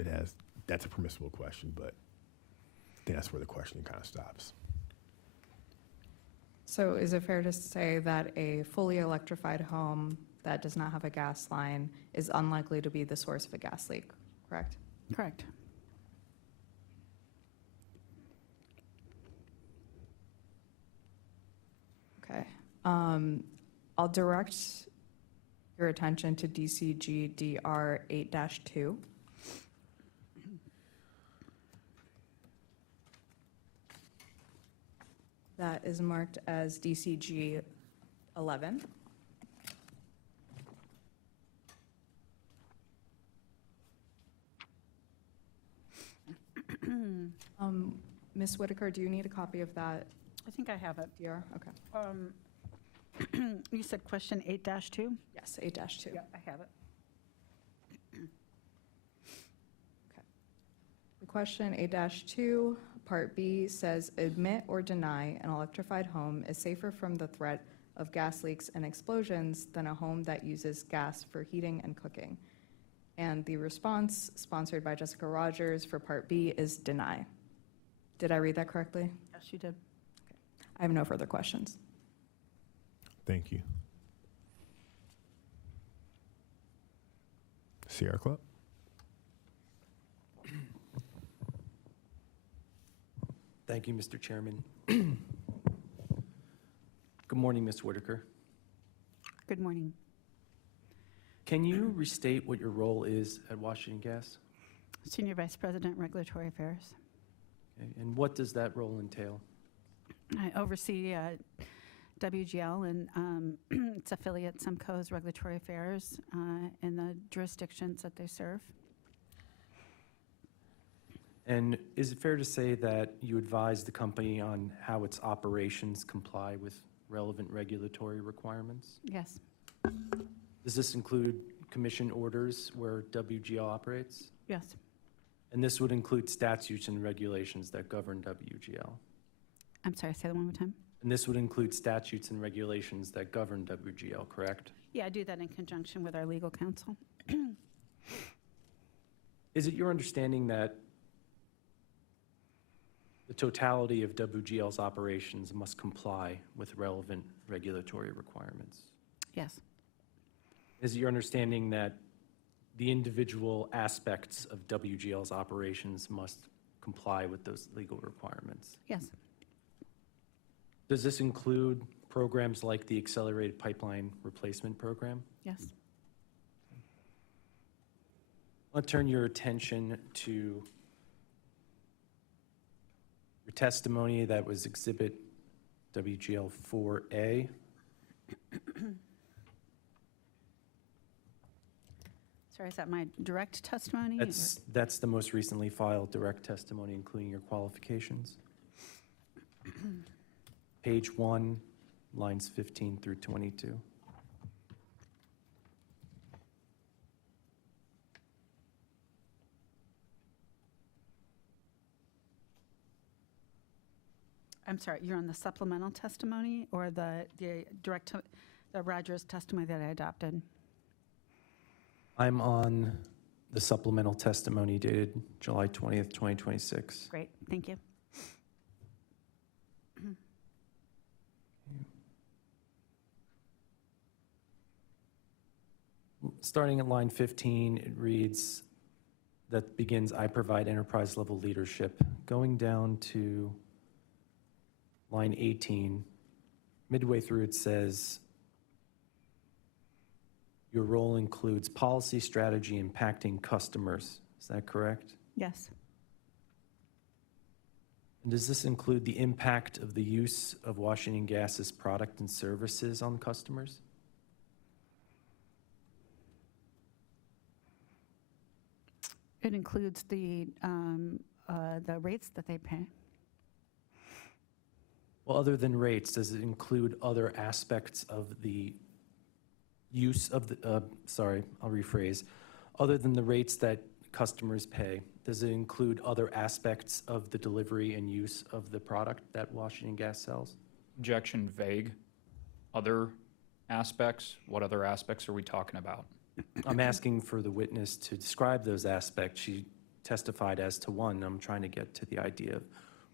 it has, that's a permissible question, but I think that's where the questioning kind of stops. So is it fair to say that a fully electrified home that does not have a gas line is unlikely to be the source of a gas leak, correct? Correct. Okay. I'll direct your attention to DCG DR 8-2. That is marked as DCG 11. Ms. Whitaker, do you need a copy of that I think I have it. DR? Okay. You said question 8-2? Yes, 8-2. Yep, I have it. The question 8-2, Part B says, admit or deny an electrified home is safer from the threat of gas leaks and explosions than a home that uses gas for heating and cooking. And the response, sponsored by Jessica Rogers for Part B, is deny. Did I read that correctly? Yes, you did. I have no further questions. Thank you. Sierra Club? Thank you, Mr. Chairman. Good morning, Ms. Whitaker. Good morning. Can you restate what your role is at Washington Gas? Senior Vice President, Regulatory Affairs. Okay, and what does that role entail? I oversee WGL and its affiliate, Semco's Regulatory Affairs in the jurisdictions that they serve. And is it fair to say that you advise the company on how its operations comply with relevant regulatory requirements? Yes. Does this include commission orders where WGL operates? Yes. And this would include statutes and regulations that govern WGL. I'm sorry, say that one more time. And this would include statutes and regulations that govern WGL, correct? Yeah, I do that in conjunction with our legal counsel. Is it your understanding that the totality of WGL's operations must comply with relevant regulatory requirements? Yes, Is it your understanding that the individual aspects of WGL's operations must comply with those legal requirements? yes, Does this include programs like the Accelerated Pipeline Replacement Program? yes. I'll turn your attention to your testimony that was Exhibit WGL 4A. Sorry, is that my direct testimony? or- That's the most recently filed direct testimony, including your qualifications. Page 1, lines 15 through 22. I'm sorry, you're on the supplemental testimony or the direct, the Rogers testimony that I adopted? I'm on the supplemental testimony dated July 20th, 2026. Great, thank you. Starting at line 15, it reads, that begins, I provide enterprise level leadership. Going down to line 18, midway through it says, your role includes policy strategy impacting customers. Is that correct? Yes, And does this include the impact of the use of Washington Gas's product and services on customers? it includes the rates that they pay. Well, other than rates, does it include other aspects of the use of the, sorry, I'll rephrase. Other than the rates that customers pay, does it include other aspects of the delivery and use of the product that Washington Gas sells? Objection vague. Other aspects? What other aspects are we talking about? I'm asking for the witness to describe those aspects. She testified as to one. I'm trying to get to the idea of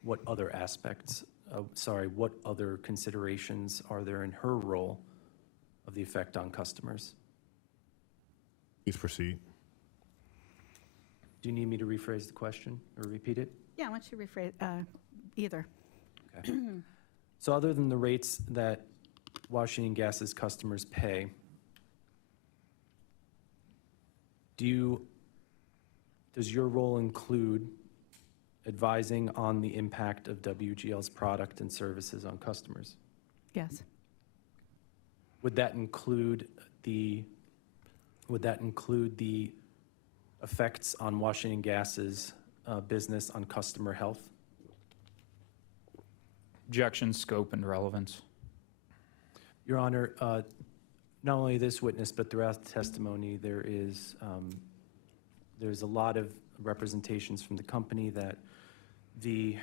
what other aspects, what other considerations are there in her role of the effect on customers? Please proceed. Do you need me to rephrase the question or repeat it? Yeah, why don't you rephrase, either. Okay. So other than the rates that Washington Gas's customers pay, does your role include advising on the impact of WGL's product and services on customers? Yes, Would that include the effects on Washington Gas's business on customer health? Objection, scope, and relevance. Your Honor, not only this witness, but throughout the testimony, there's a lot of representations from the company that the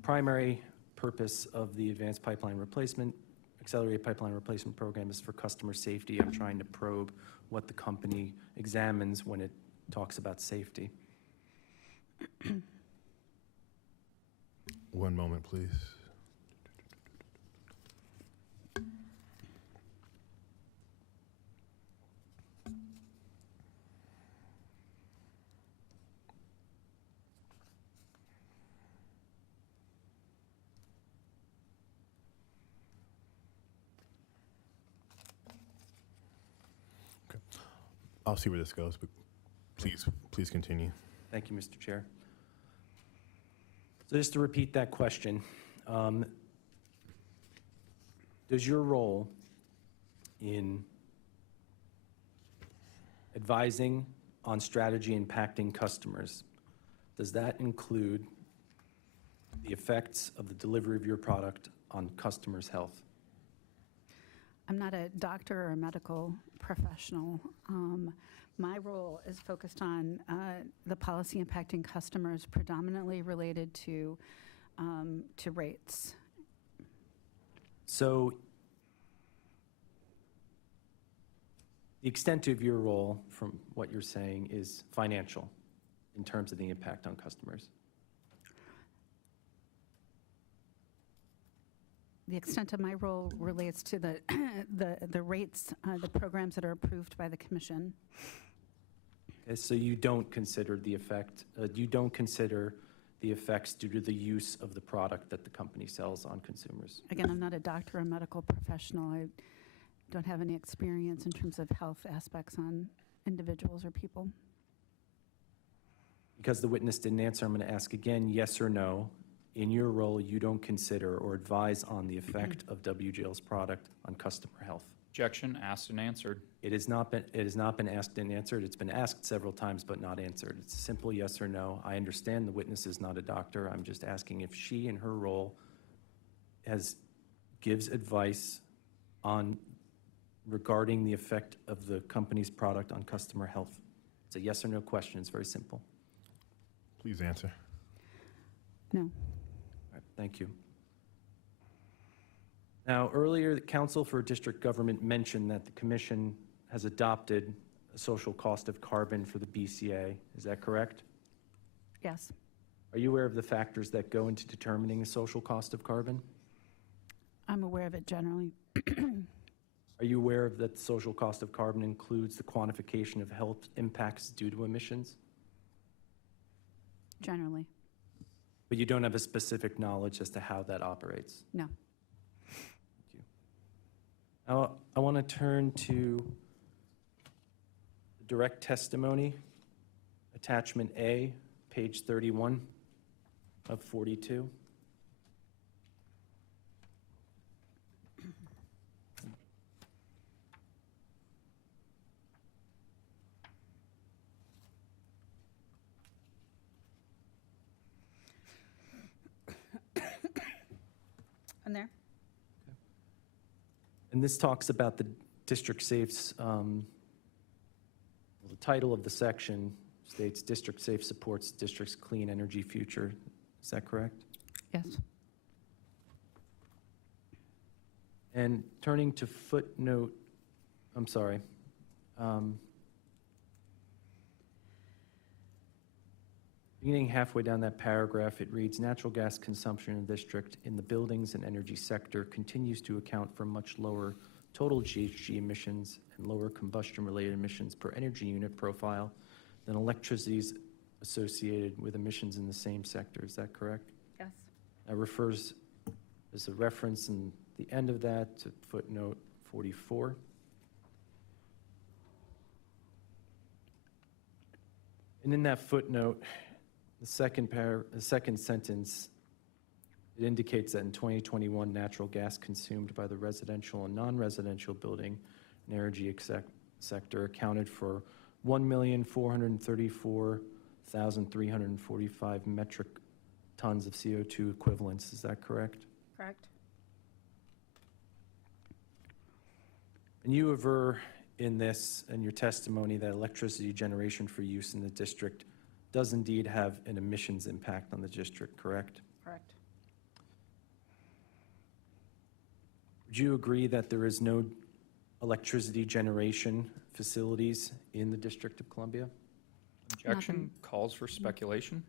primary purpose of the Advanced Pipeline Replacement, Accelerated Pipeline Replacement Program is for customer safety. I'm trying to probe what the company examines when it talks about safety. One moment, please. I'll see where this goes, but please continue. Thank you, Mr. Chair. So just to repeat that question, does your role in advising on strategy impacting customers, does that include the effects of the delivery of your product on customers' health? I'm not a doctor or a medical professional, My role is focused on the policy impacting customers, predominantly related to rates. So the extent of your role, from what you're saying, is financial in terms of the impact on customers. The extent of my role relates to the rates, the programs that are approved by the commission. Okay, so you don't consider the effect, you don't consider the effects due to the use of the product that the company sells on consumers. Again, I'm not a doctor or medical professional. I don't have any experience in terms of health aspects on individuals or people. Because the witness didn't answer, I'm going to ask again, yes or no. In your role, you don't consider or advise on the effect of WGL's product on customer health. Objection, asked and answered. It has not been asked and answered. It's been asked several times but not answered. It's a simple yes or no. I understand the witness is not a doctor. I'm just asking if she, in her role, gives advice on regarding the effect of the company's product on customer health. It's a yes or no question. It's very simple. Please answer. No. All right, thank you. Now, earlier, the Council for District Government mentioned that the Commission has adopted a social cost of carbon for the BCA. Is that correct? Yes. Are you aware of the factors that go into determining a social cost of carbon? I'm aware of it generally. Are you aware of that the social cost of carbon includes the quantification of health impacts due to emissions? Generally. But you don't have a specific knowledge as to how that operates? No. Now, I want to turn to direct testimony, attachment A, page 31 of 42. And there? And this talks about the District Safe's, the title of the section states District Safe supports district's clean energy future. Is that correct? Yes. And turning to footnote, I'm sorry. Beginning halfway down that paragraph, it reads, natural gas consumption in the district in the buildings and energy sector continues to account for much lower total GHG emissions and lower combustion-related emissions per energy unit profile than electricity's associated with emissions in the same sector. Is that correct? Yes. That refers, there's a reference in the end of that to footnote 44. And in that footnote, the second sentence, it indicates that in 2021, natural gas consumed by the residential and non-residential building and energy sector accounted for 1,434,345 metric tons of CO2 equivalents. Is that correct? Correct. And you aver in this, in your testimony, that electricity generation for use in the district does indeed have an emissions impact on the district, correct? Correct. Would you agree that there is no electricity generation facilities in the District of Columbia? Objection, Nothing. calls for speculation.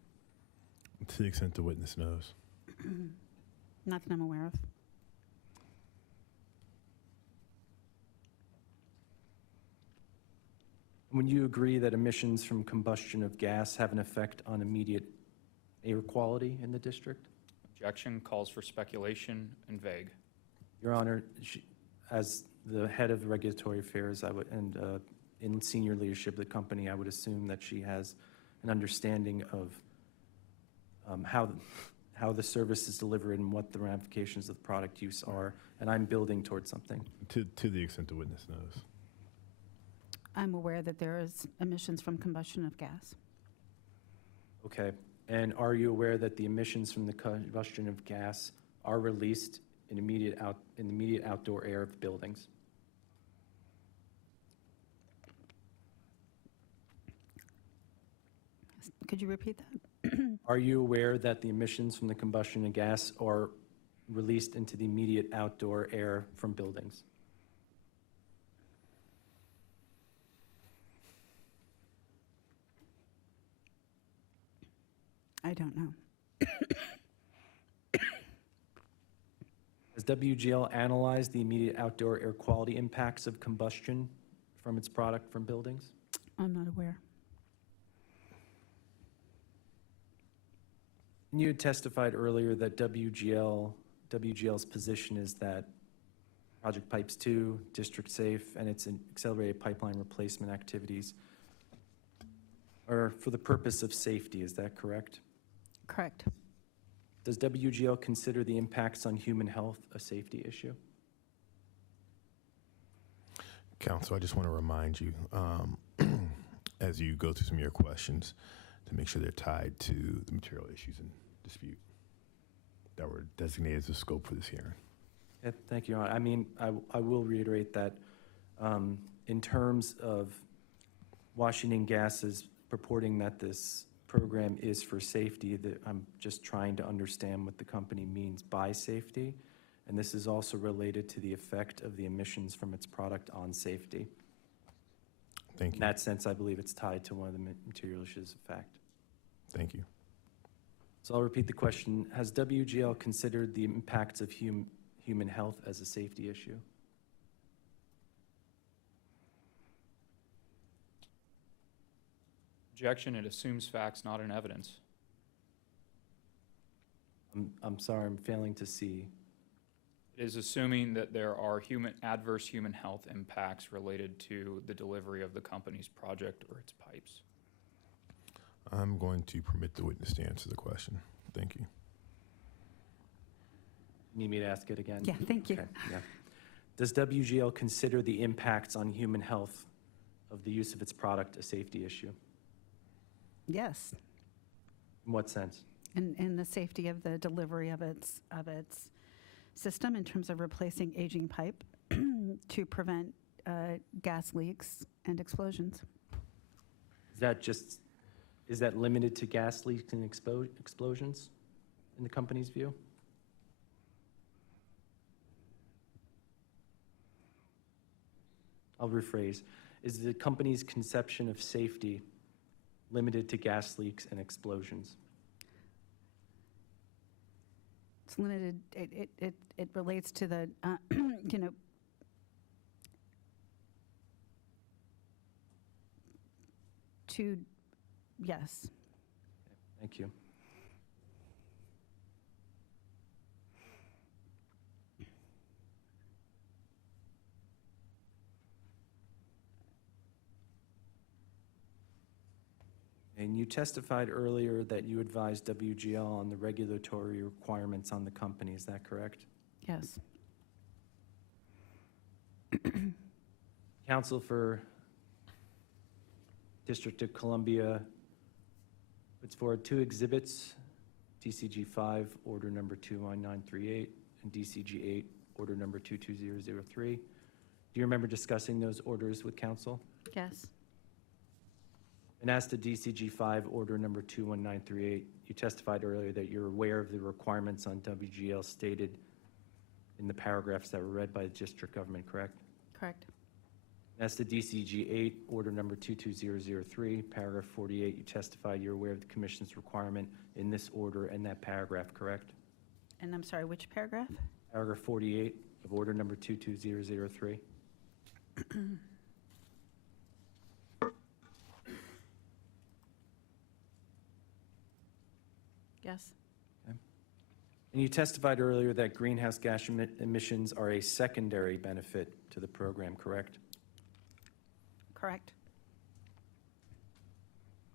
To the extent the witness knows. Not that I'm aware of. Would you agree that emissions from combustion of gas have an effect on immediate air quality in the district? Objection, calls for speculation and vague. Your Honor, as the head of regulatory affairs, and in senior leadership of the company, I would assume that she has an understanding of how the service is delivered and what the ramifications of product use are, and I'm building towards something. To the extent the witness knows. I'm aware that there is emissions from combustion of gas. Okay, and are you aware that the emissions from the combustion of gas are released in immediate outdoor air of buildings? Could you repeat that? Are you aware that the emissions from the combustion of gas are released into the immediate outdoor air from buildings? I don't know. Has WGL analyzed the immediate outdoor air quality impacts of combustion from its product from buildings? I'm not aware. You had testified earlier that WGL's position is that Project Pipes 2, District Safe, and its accelerated pipeline replacement activities are for the purpose of safety. Is that correct? Correct. Does WGL consider the impacts on human health a safety issue? Council, I just want to remind you, as you go through some of your questions, to make sure they're tied to the material issues in dispute that were designated as the scope for this hearing. Yeah, thank you, Your Honor. I mean, I will reiterate that in terms of Washington Gas's purporting that this program is for safety, that I'm just trying to understand what the company means by safety. And this is also related to the effect of the emissions from its product on safety. Thank In you. that sense, I believe it's tied to one of the material issues of fact. Thank you. So I'll repeat the question. Has WGL considered the impacts of human health as a safety issue? Objection, it assumes facts, not in evidence. I'm sorry, I'm failing to see. It is assuming that there are adverse human health impacts related to the delivery of the company's project or its pipes. I'm going to permit the witness to answer the question. Thank you. Need me to ask it again? Yeah, thank you. Okay, yeah. Does WGL consider the impacts on human health of the use of its product a safety issue? Yes, In what sense? in the safety of the delivery of its system in terms of replacing aging pipe to prevent gas leaks and explosions. Is that limited to gas leaks and explosions in the company's view? I'll rephrase. Is the company's conception of safety limited to gas leaks and explosions? It's limited, it relates to the, yes. Thank you. And you testified earlier that you advised WGL on the regulatory requirements on the company. Is that correct? Yes. Counsel for District of Columbia puts forward two exhibits, DCG 5, order number 21938, and DCG 8, order number 22003. Do you remember discussing those orders with counsel? Yes. And as to DCG 5, order number 21938, you testified earlier that you're aware of the requirements on WGL stated in the paragraphs that were read by the district government, correct? Correct. As to DCG 8, order number 22003, paragraph 48, you testified you're aware of the commission's requirement in this order and that paragraph, correct? And I'm sorry, which paragraph? Paragraph 48 of order number 22003. Yes. And you testified earlier that greenhouse gas emissions are a secondary benefit to the program, correct? Correct.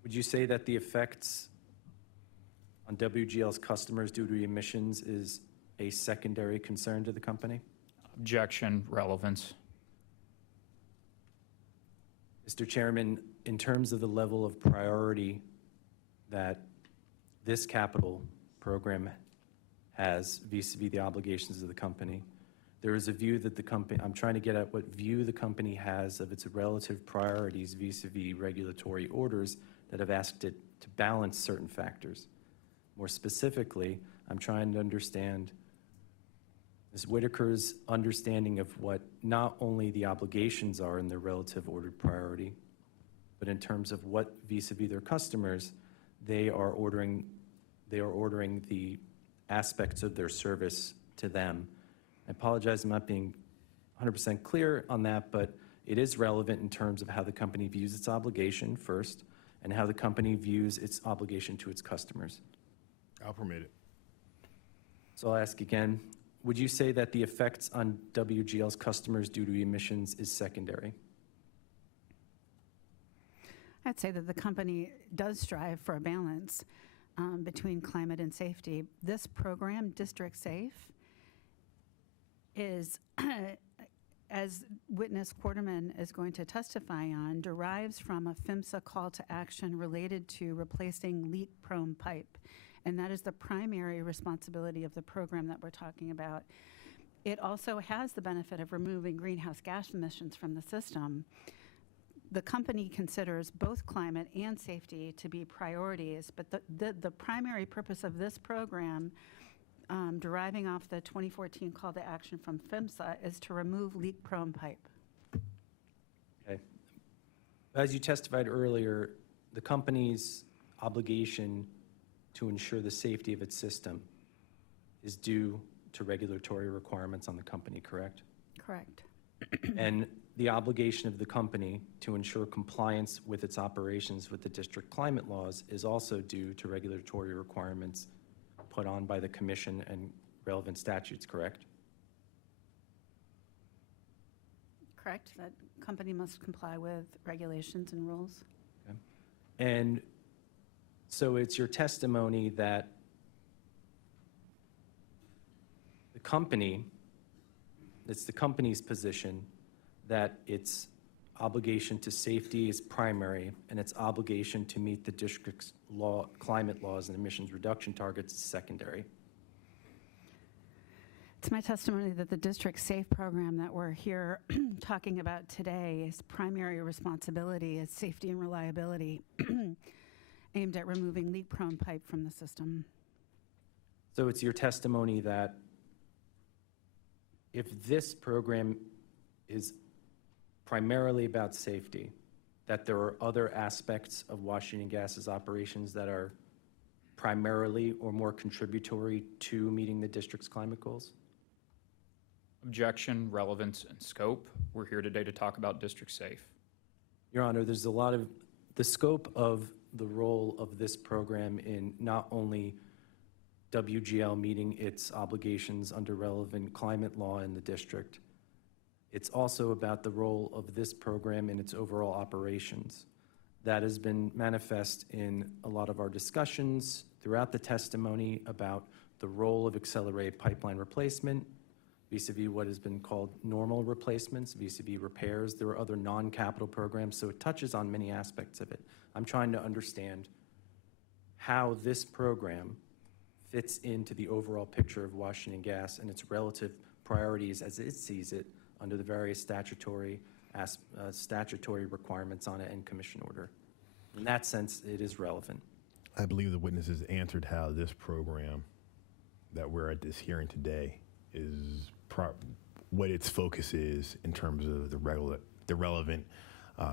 Would you say that the effects on WGL's customers due to emissions is a secondary concern to the company? Objection, relevance. Mr. Chairman, in terms of the level of priority that this capital program has vis-a-vis the obligations of the company, there is a view that the company, I'm trying to get at what view the company has of its relative priorities vis-a-vis regulatory orders that have asked it to balance certain factors. More specifically, I'm trying to understand Ms. Whitaker's understanding of what not only the obligations are in their relative ordered priority, but in terms of what vis-a-vis their customers, they are ordering the aspects of their service to them. I apologize, I'm not being 100% clear on that, but it is relevant in terms of how the company views its obligation first, and how the company views its obligation to its customers. I'll permit it. So I'll ask again, would you say that the effects on WGL's customers due to emissions is secondary? I'd say that the company does strive for a balance between climate and safety. This program, District Safe, is, as witness Quarterman is going to testify on, derives from a PHMSA call to action related to replacing leak-prone pipe. And that is the primary responsibility of the program that we're talking about. It also has the benefit of removing greenhouse gas emissions from the system. The company considers both climate and safety to be priorities, but the primary purpose of this program, deriving off the 2014 call to action from PHMSA, is to remove leak-prone pipe. Okay. As you testified earlier, the company's obligation to ensure the safety of its system is due to regulatory requirements on the company, correct? Correct. And the obligation of the company to ensure compliance with its operations with the district climate laws is also due to regulatory requirements put on by the commission and relevant statutes, correct? Correct. That company must comply with regulations and rules. Okay. And so it's your testimony that it's the company's position that its obligation to safety is primary and its obligation to meet the district's climate laws and emissions reduction targets is secondary. It's my testimony that the District Safe program that we're here talking about today, is primary responsibility is safety and reliability aimed at removing leak-prone pipe from the system. So it's your testimony that if this program is primarily about safety, that there are other aspects of Washington Gas's operations that are primarily or more contributory to meeting the district's climate goals? Objection, relevance, and scope. We're here today to talk about District Safe. Your Honor, there's a lot of, the scope of the role of this program in not only WGL meeting its obligations under relevant climate law in the district, it's also about the role of this program in its overall operations. That has been manifest in a lot of our discussions throughout the testimony about the role of accelerated pipeline replacement, vis-a-vis what has been called normal replacements, vis-a-vis repairs. There are other non-capital programs, so it touches on many aspects of it. I'm trying to understand how this program fits into the overall picture of Washington Gas and its relative priorities as it sees it under the various statutory requirements on it and commission order. In that sense, it is relevant. I believe the witnesses answered how this program that we're at this hearing today is what its focus is in terms of the relevant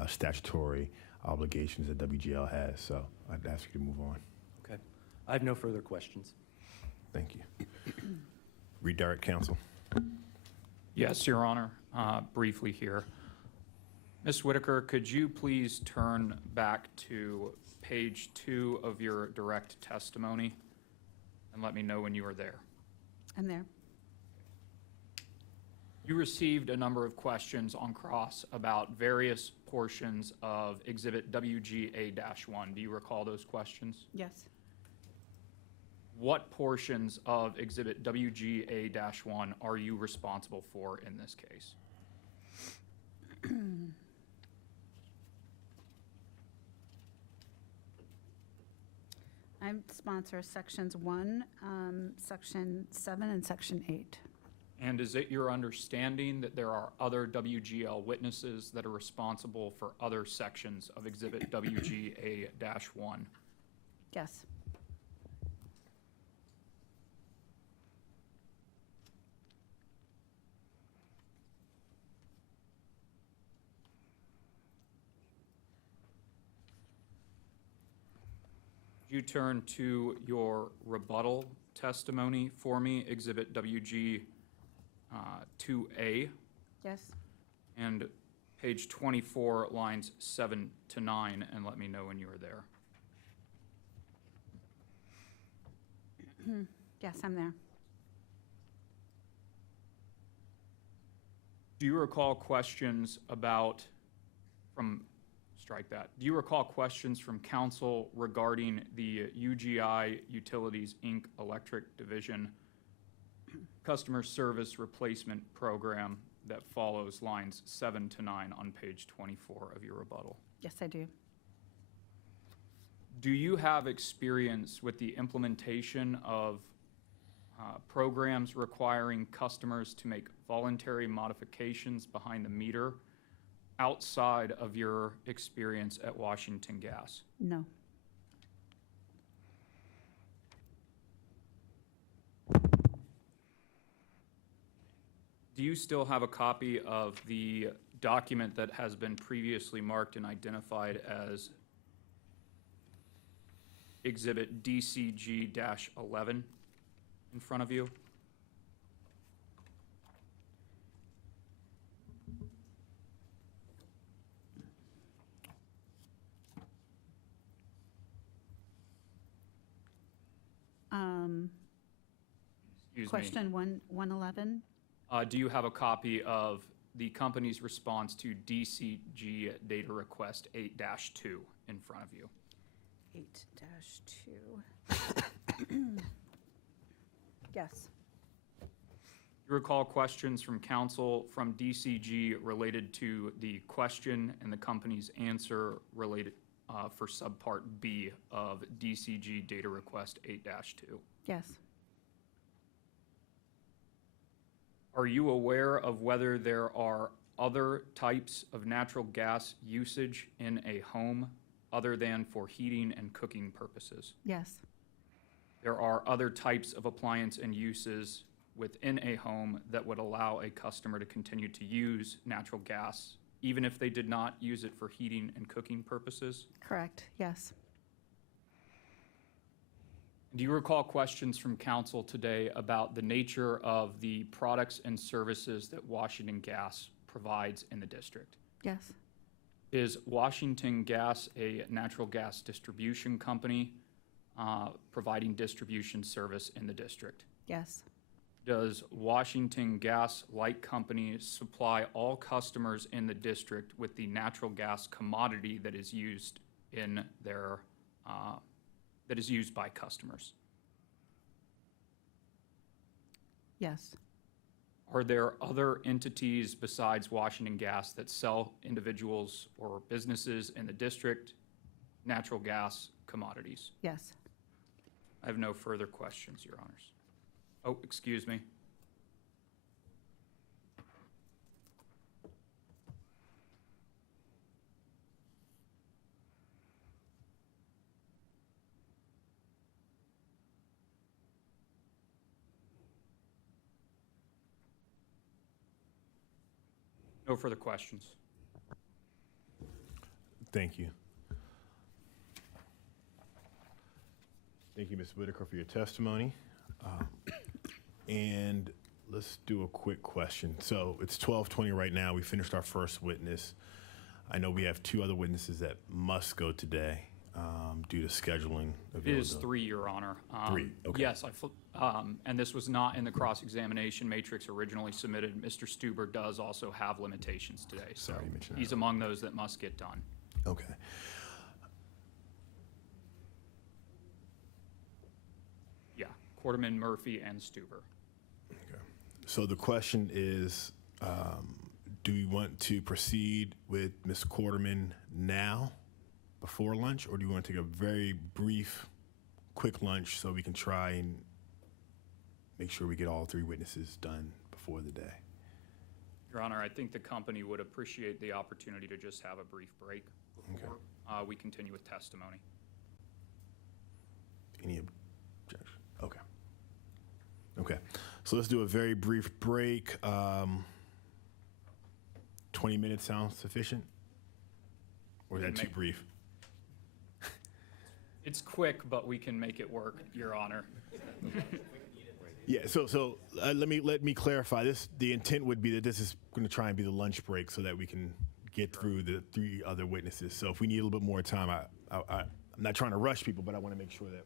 statutory obligations that WGL has. So I'd ask you to move on. Okay. I have no further questions. Thank you. Redirect counsel. Yes, Your Honor. Briefly here. Ms. Whitaker, could you please turn back to page 2 of your direct testimony and let me know when you are there? I'm there. You received a number of questions on cross about various portions of Exhibit WGA-1. Do you recall those questions? Yes. What portions of Exhibit WGA-1 are you responsible for in this case? I sponsor sections 1, section 7, and section 8. And is it your understanding that there are other WGL witnesses that are responsible for other sections of Exhibit WGA-1? Yes. You turn to your rebuttal testimony for me, Exhibit WG 2A, Yes. and page 24, lines 7 to 9, and let me know when you are there. Yes, I'm there. Do you recall questions about, strike that. Do you recall questions from council regarding the UGI Utilities, Inc. Electric Division Customer Service Replacement Program that follows lines 7 to 9 on page 24 of your rebuttal? Yes, I do. Do you have experience with the implementation of programs requiring customers to make voluntary modifications behind the meter outside of your experience at Washington Gas? No. Do you still have a copy of the document that has been previously marked and identified as Exhibit DCG-11 in front of you? Excuse me. Question 111? Do you have a copy of the company's response to DCG Data Request 8-2 in front of you? 8-2. Yes. You recall questions from council from DCG related to the question and the company's answer related for subpart B of DCG Data Request 8-2? Yes. Are you aware of whether there are other types of natural gas usage in a home other than for heating and cooking purposes? Yes. There are other types of appliance and uses within a home that would allow a customer to continue to use natural gas, even if they did not use it for heating and cooking purposes? Correct. Yes. Do you recall questions from council today about the nature of the products and services that Washington Gas provides in the district? Yes. Is Washington Gas a natural gas distribution company providing distribution service in the district? Yes. Does Washington Gas Light Company supply all customers in the district with the natural gas commodity that is used in their that is used by customers? Yes. Are there other entities besides Washington Gas that sell individuals or businesses in the district natural gas commodities? Yes. I have no further questions, Your Honors. Oh, excuse me. No further questions. Thank you. Thank you, Ms. Whitaker, for your testimony. And let's do a quick question. So it's 12:20 right now. We finished our first witness. I know we have two other witnesses that must go today due to scheduling It is availability. 3, Your Honor. Three, okay. Yes, and this was not in the cross-examination matrix originally submitted. Mr. Stuber does also have limitations today, so Sorry, you mentioned that. he's among those that must get done. Okay. Yeah, Quarterman, Murphy, and Stuber. Okay. So the question is, do we want to proceed with Ms. Quarterman now, before lunch, or do you want to take a very brief, quick lunch so we can try and make sure we get all 3 witnesses done before for the day? Your Honor, I think the company would appreciate the opportunity to just have a brief break before we continue with testimony. Any objection? Okay. Okay. So let's do a very brief break. 20 minutes sounds sufficient? Or is that too brief? It's quick, but we can make it work, Your Honor. Yeah, so let me clarify this. The intent would be that this is going to try and be the lunch break so that we can get through the 3 other witnesses. So if we need a little bit more time, I'm not trying to rush people, but I want to make sure that.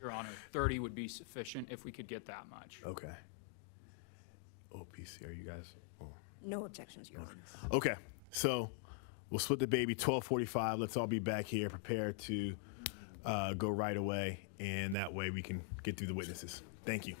Your Honor, 30 would be sufficient if we could get that much. Okay. OPC, are you guys? Oh. No objections, Your Honor. Okay, so we'll split the baby 12:45. Let's all be back here prepared to go right away, and that way we can get through the witnesses. Thank you.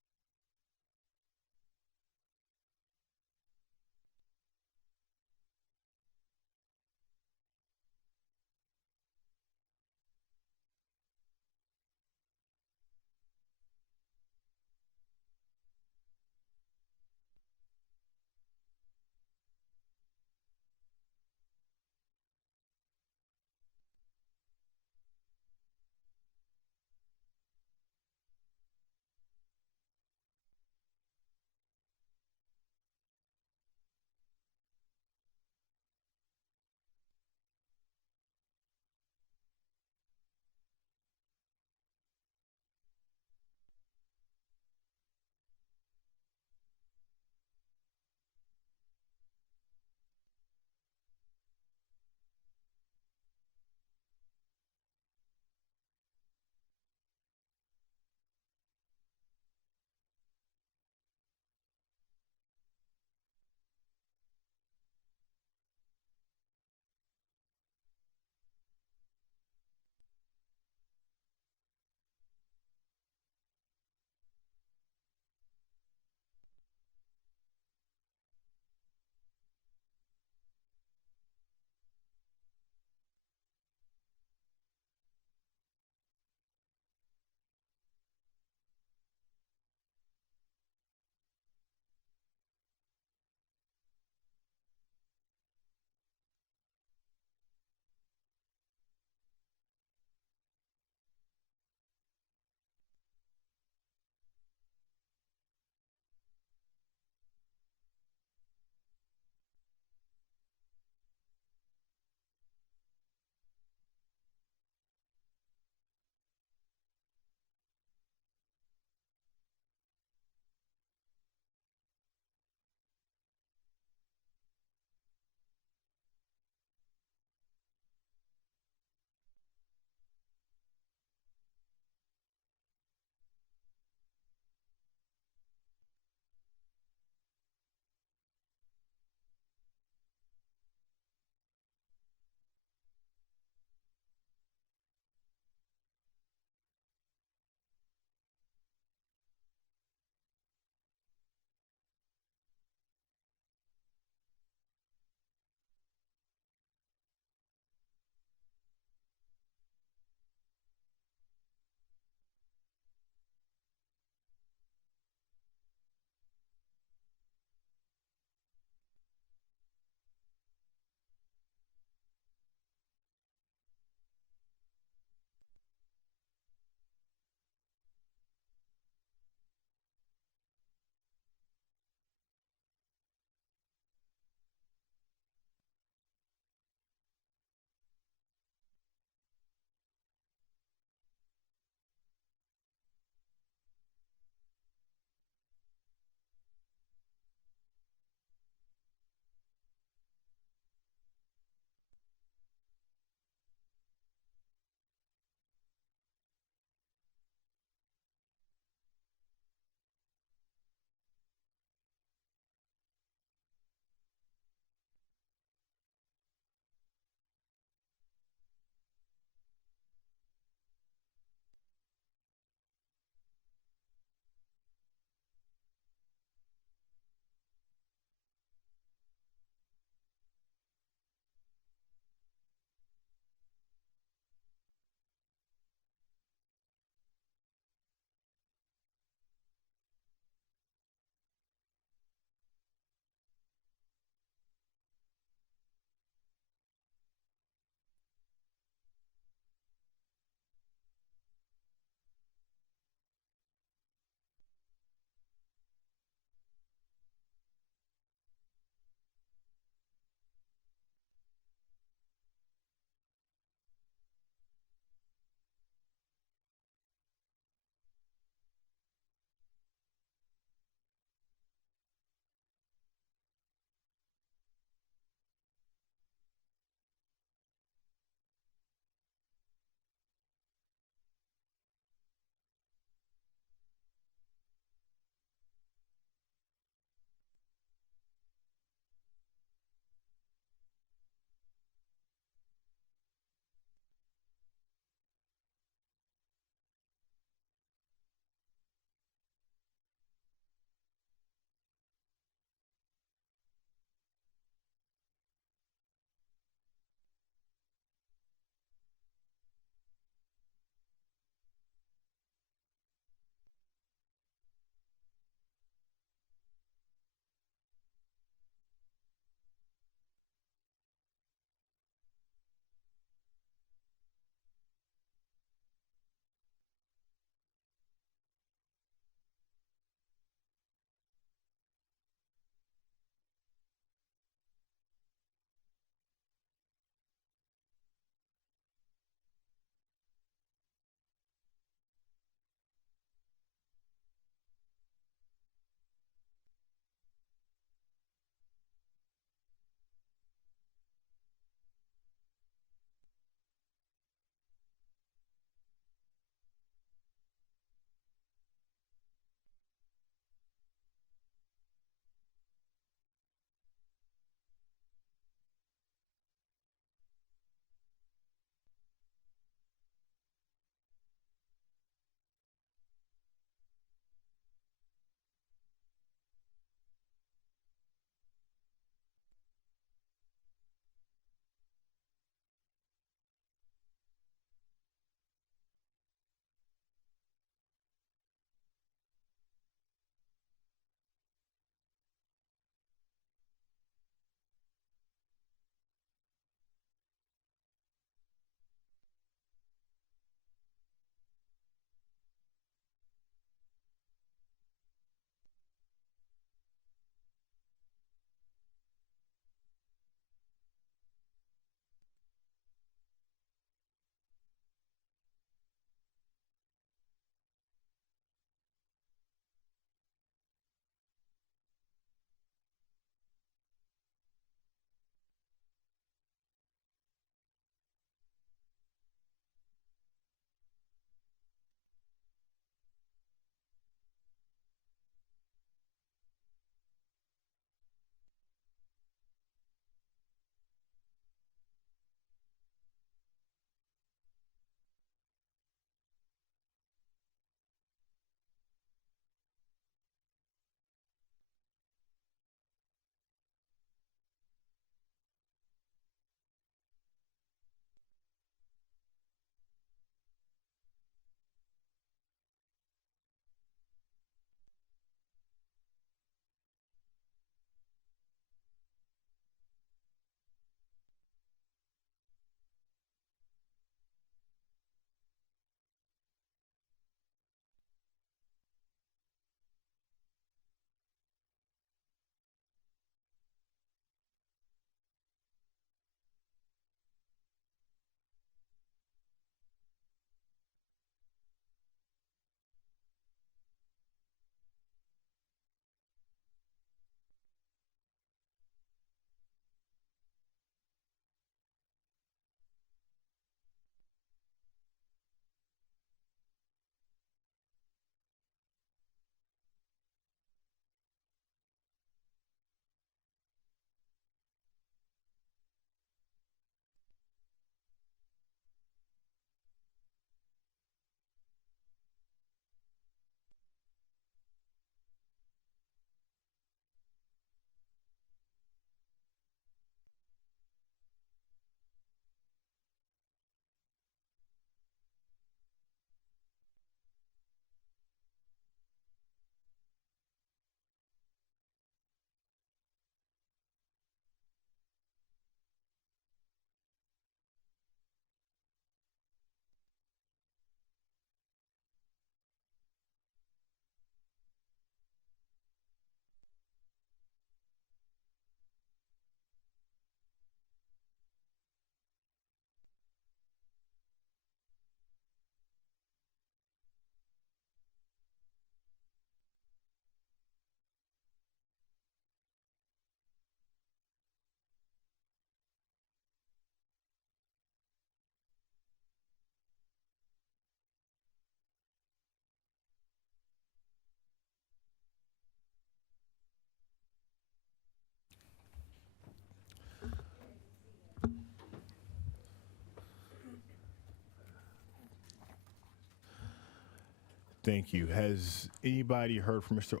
Thank you. Has anybody heard from Mr.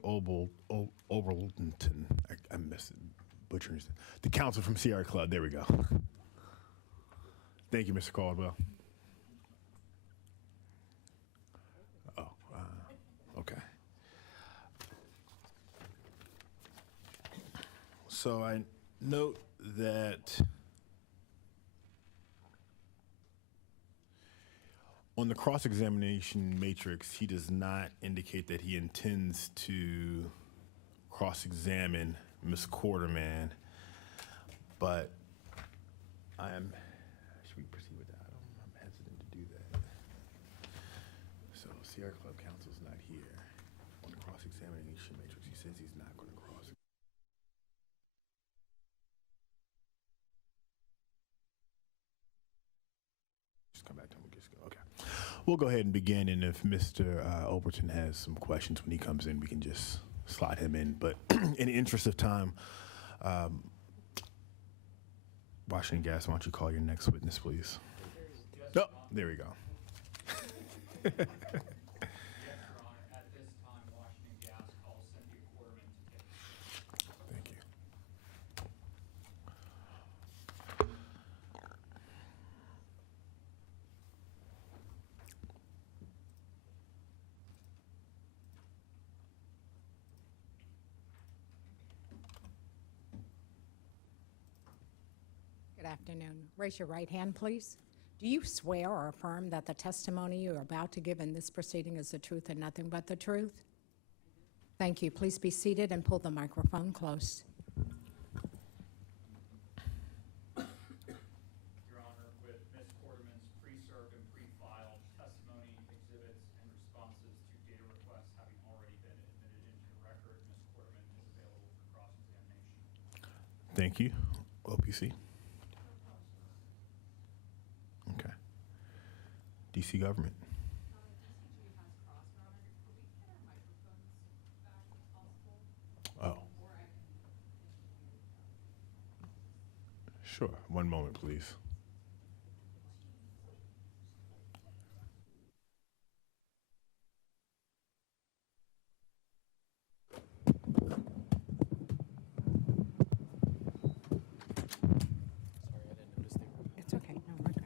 Oberlton? I missed it, butchering his- the counsel from Sierra Club. There we go. Thank you, Mr. Caldwell. Oh, okay. So I note that on the cross-examination matrix, he does not indicate that he intends to cross-examine Ms. Quarterman, but should we proceed with that? I'm hesitant to do that. So Sierra Club counsel's not here. On the cross-examination matrix, he says he's not going to cross. Just come back to him. Okay. We'll go ahead and begin, and if Mr. Overton has some questions when he comes in, we can just slot him in. But in the interest of time, Washington Gas, why don't you call your next witness, please? Oh, there we go. Yes, Your Honor. At this time, Washington Gas calls Cynthia Quarterman to take. Thank you. Good afternoon. Raise your right hand, please. Do you swear or affirm that the testimony you are about to give in this proceeding is the truth and nothing but the truth? Thank you. Please be seated and pull the microphone close. Your Honor, with Ms. Quarterman's pre-served and pre-filed testimony, exhibits, and responses to data requests having already been admitted into the record, Ms. Quarterman is available for cross-examination. Thank you. OPC. Okay. DC government. Oh. Sure. One moment, please. It's okay. No, we're good.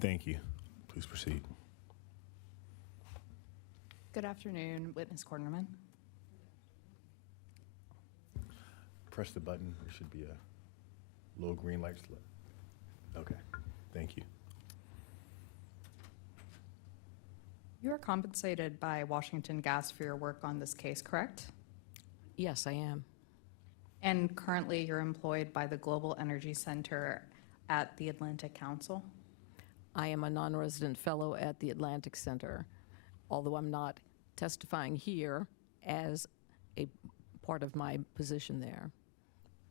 Thank you. Please proceed. Good afternoon, Witness Quarterman. Press the button. There should be a little green light slip. Okay. Thank you. You are compensated by Washington Gas for your work on this case, correct? Yes, I am. And currently, you're employed by the Global Energy Center at the Atlantic Council? I am a non-resident fellow at the Atlantic Center, although I'm not testifying here as a part of my position there.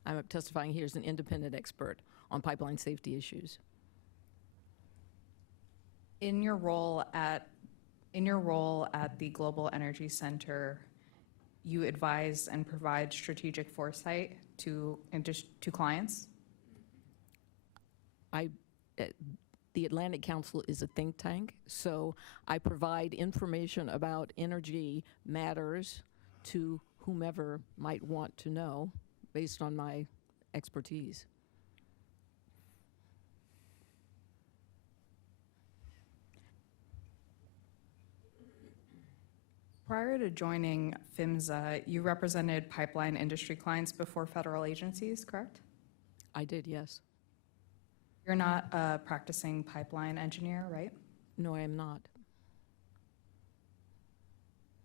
I'm testifying here as an independent expert on pipeline safety issues. In your role at the Global Energy Center, you advise and provide strategic foresight to clients? The Atlantic Council is a think tank, so I provide information about energy matters to whomever might want to know based on my expertise. Prior to joining PHMSA, you represented pipeline industry clients before federal agencies, correct? I did, yes. You're not a practicing pipeline engineer, right? No, I am not.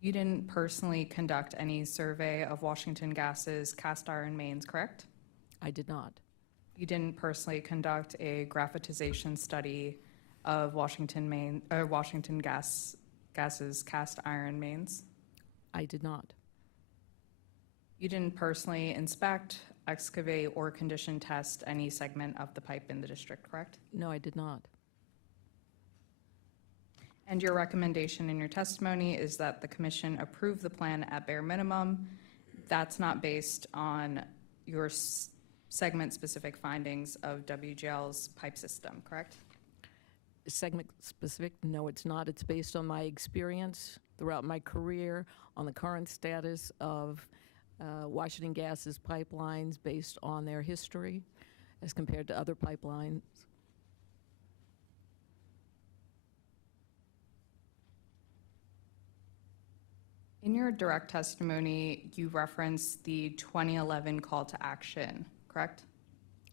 You didn't personally conduct any survey of Washington Gas's cast iron mains, correct? I did not. You didn't personally conduct a graphitization study of Washington Gas's cast iron mains? I did not. You didn't personally inspect, excavate, or condition test any segment of the pipe in the district, correct? No, I did not. And your recommendation in your testimony is that the commission approve the plan at bare minimum. That's not based on your segment-specific findings of WGL's pipe system, correct? Segment specific? No, it's not. It's based on my experience throughout my career, on the current status of Washington Gas's pipelines based on their history as compared to other pipelines. In your direct testimony, you referenced the 2011 call to action, correct?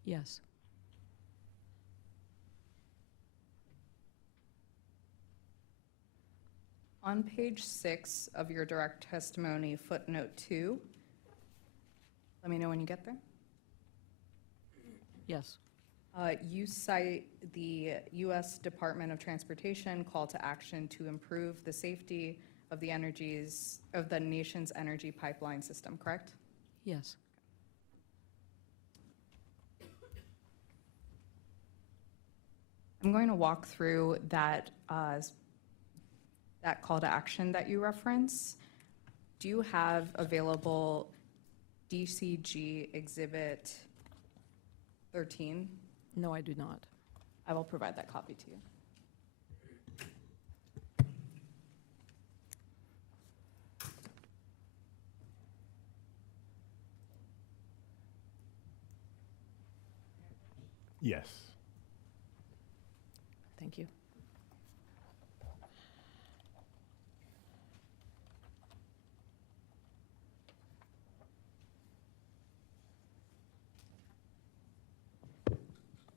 Yes. On page 6 of your direct testimony, footnote 2, let me know when you get there. Yes. You cite the U.S. Department of Transportation call to action to improve the safety of the nation's energy pipeline system, correct? Yes. I'm going to walk through that call to action that you reference. Do you have available DCG Exhibit 13? No, I do not. I will provide that copy to you. Yes. Thank you.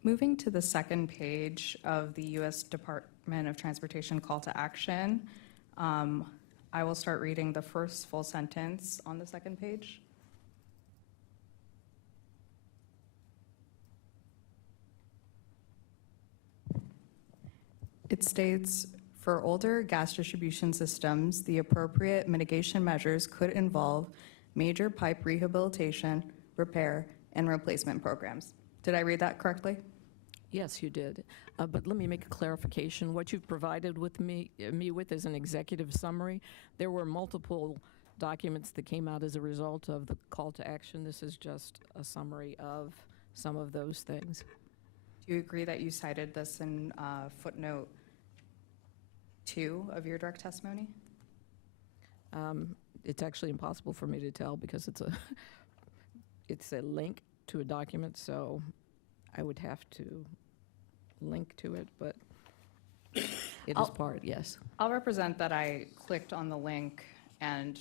Moving to the second page of the U.S. Department of Transportation call to action, I will start reading the first full sentence on the second page. It states, for older gas distribution systems, the appropriate mitigation measures could involve major pipe rehabilitation, repair, and replacement programs. Did I read that correctly? Yes, you did. But let me make a clarification. What you've provided with me with is an executive summary. There were multiple documents that came out as a result of the call to action. This is just a summary of some of those things. Do you agree that you cited this in footnote 2 of your direct testimony? It's actually impossible for me to tell because it's a link to a document, so I would have to link to it, but it is part, yes. I'll represent that I clicked on the link and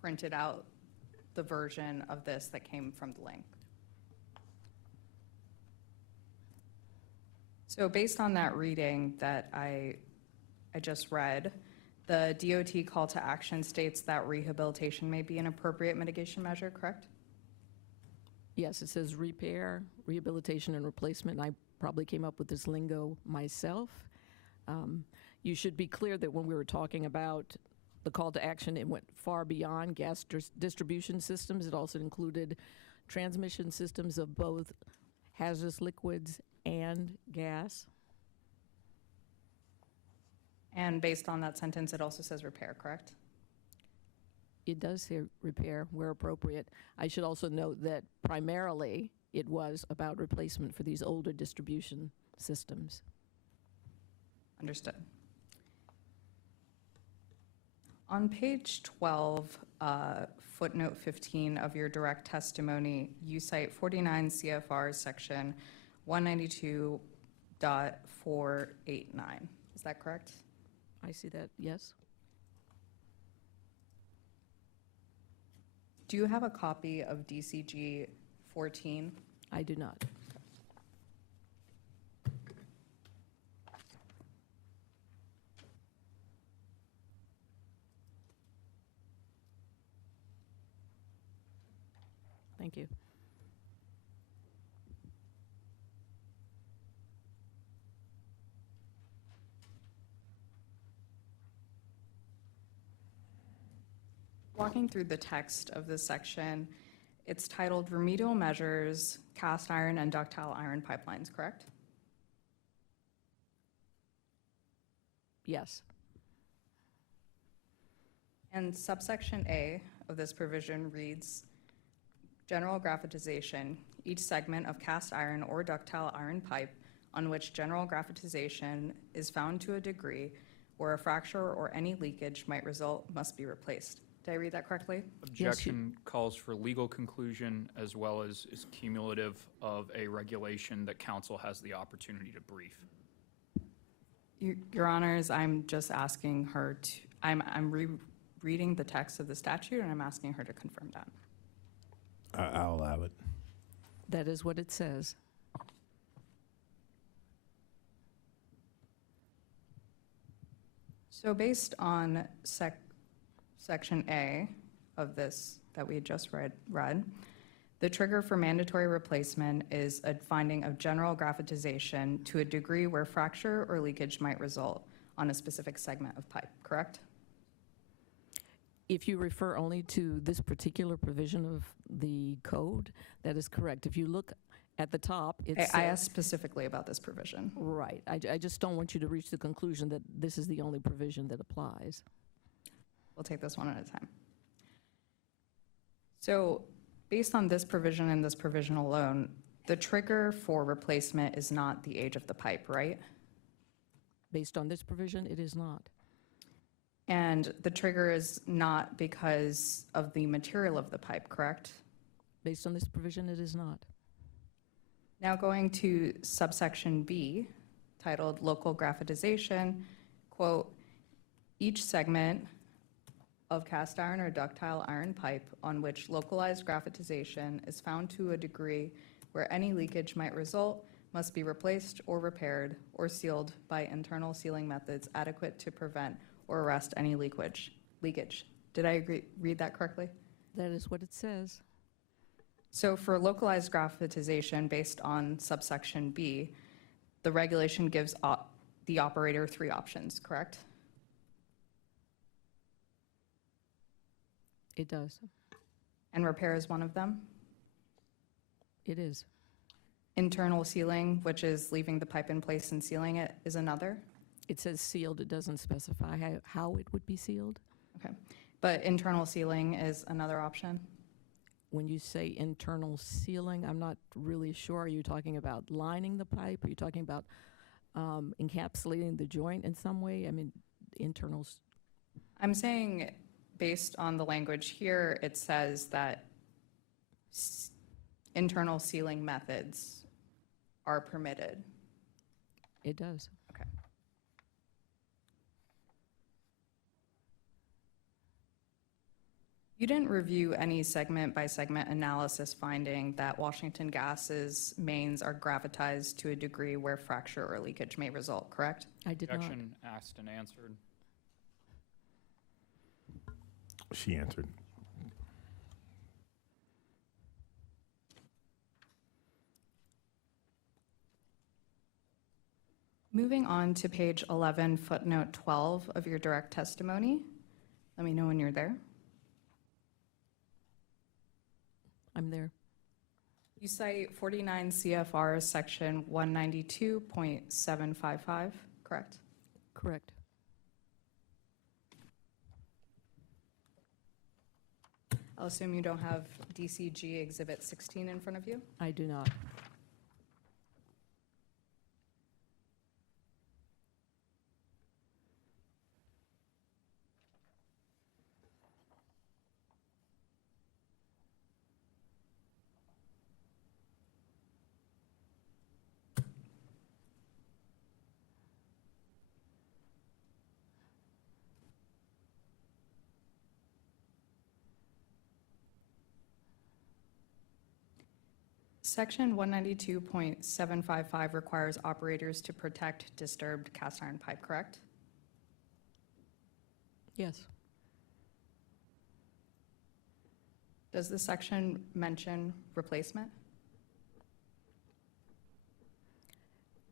printed out the version of this that came from the link. So based on that reading that I just read, the DOT call to action states that rehabilitation may be an appropriate mitigation measure, correct? Yes, it says repair, rehabilitation, and replacement. And I probably came up with this lingo myself. You should be clear that when we were talking about the call to action, it went far beyond gas distribution systems. It also included transmission systems of both hazardous liquids and gas. And based on that sentence, it also says repair, correct? It does say repair where appropriate. I should also note that primarily it was about replacement for these older distribution systems. Understood. On page 12, footnote 15 of your direct testimony, you cite 49 CFR section 192.489. Is that correct? I see that, yes. Do you have a copy of DCG 14? I do not. Thank you. Walking through the text of this section, it's titled Remedial Measures, Cast Iron and Ductile Iron Pipelines, correct? Yes. And subsection A of this provision reads, general graphitization, each segment of cast iron or ductile iron pipe on which general graphitization is found to a degree where a fracture or any leakage might result must be replaced. Did I read that correctly? Objection calls for legal conclusion as well as is cumulative of a regulation that council has the opportunity to brief. Your Honors, I'm just asking her to, I'm rereading the text of the statute, and I'm asking her to confirm that. I'll allow it. That is what it says. So based on Section A of this that we had just read, the trigger for mandatory replacement is a finding of general graphitization to a degree where fracture or leakage might result on a specific segment of pipe, correct? If you refer only to this particular provision of the code, that is correct. If you look at the top, it says... I asked specifically about this provision. Right. I just don't want you to reach the conclusion that this is the only provision that applies. We'll take this one at a time. So based on this provision and this provision alone, the trigger for replacement is not the age of the pipe, right? Based on this provision, it is not. And the trigger is not because of the material of the pipe, correct? Based on this provision, it is not. Now going to subsection B, titled Local Graphitization, quote, each segment of cast iron or ductile iron pipe on which localized graphitization is found to a degree where any leakage might result must be replaced or repaired or sealed by internal sealing methods adequate to prevent or arrest any leakage. Did I read that correctly? That is what it says. So for localized graphitization based on subsection B, the regulation gives the operator 3 options, correct? It does. And repair is one of them? It is. Internal sealing, which is leaving the pipe in place and sealing it, is another? It says sealed. It doesn't specify how it would be sealed. Okay. But internal sealing is another option? When you say internal sealing, I'm not really sure. Are you talking about lining the pipe? Are you talking about encapsulating the joint in some way? I mean, internals. I'm saying, based on the language here, it says that internal sealing methods are permitted. It does. Okay. You didn't review any segment-by-segment analysis finding that Washington Gas's mains are gravitized to a degree where fracture or leakage may result, correct? I did not. Objection asked and answered. She answered. Moving on to page 11, footnote 12 of your direct testimony. Let me know when you're there. I'm there. You cite 49 CFR section 192.755, correct? Correct. I'll assume you don't have DCG Exhibit 16 in front of you? I do not. Section 192.755 requires operators to protect disturbed cast iron pipe, correct? Yes. Does the section mention replacement?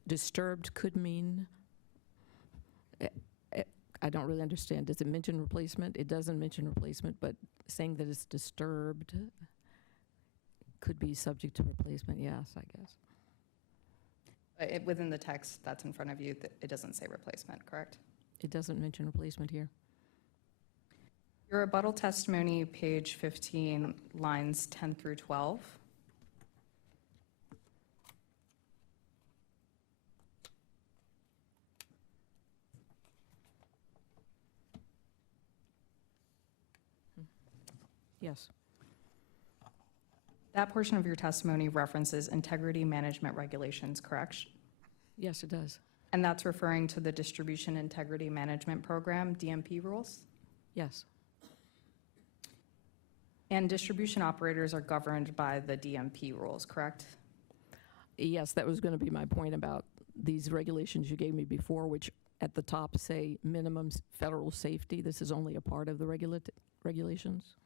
Disturbed could mean, I don't really understand. Does it mention replacement? It doesn't mention replacement, but saying that it's disturbed could be subject to replacement, yes, I guess. Within the text that's in front of you, it doesn't say replacement, correct? It doesn't mention replacement here. Your rebuttal testimony, page 15, lines 10 through 12. Yes. That portion of your testimony references integrity management regulations, correct? Yes, it does. And that's referring to the Distribution Integrity Management Program, DMP rules? Yes. And distribution operators are governed by the DMP rules, correct? Yes, that was going to be my point about these regulations you gave me before, which at the top say minimum federal safety. This is only a part of the regulations.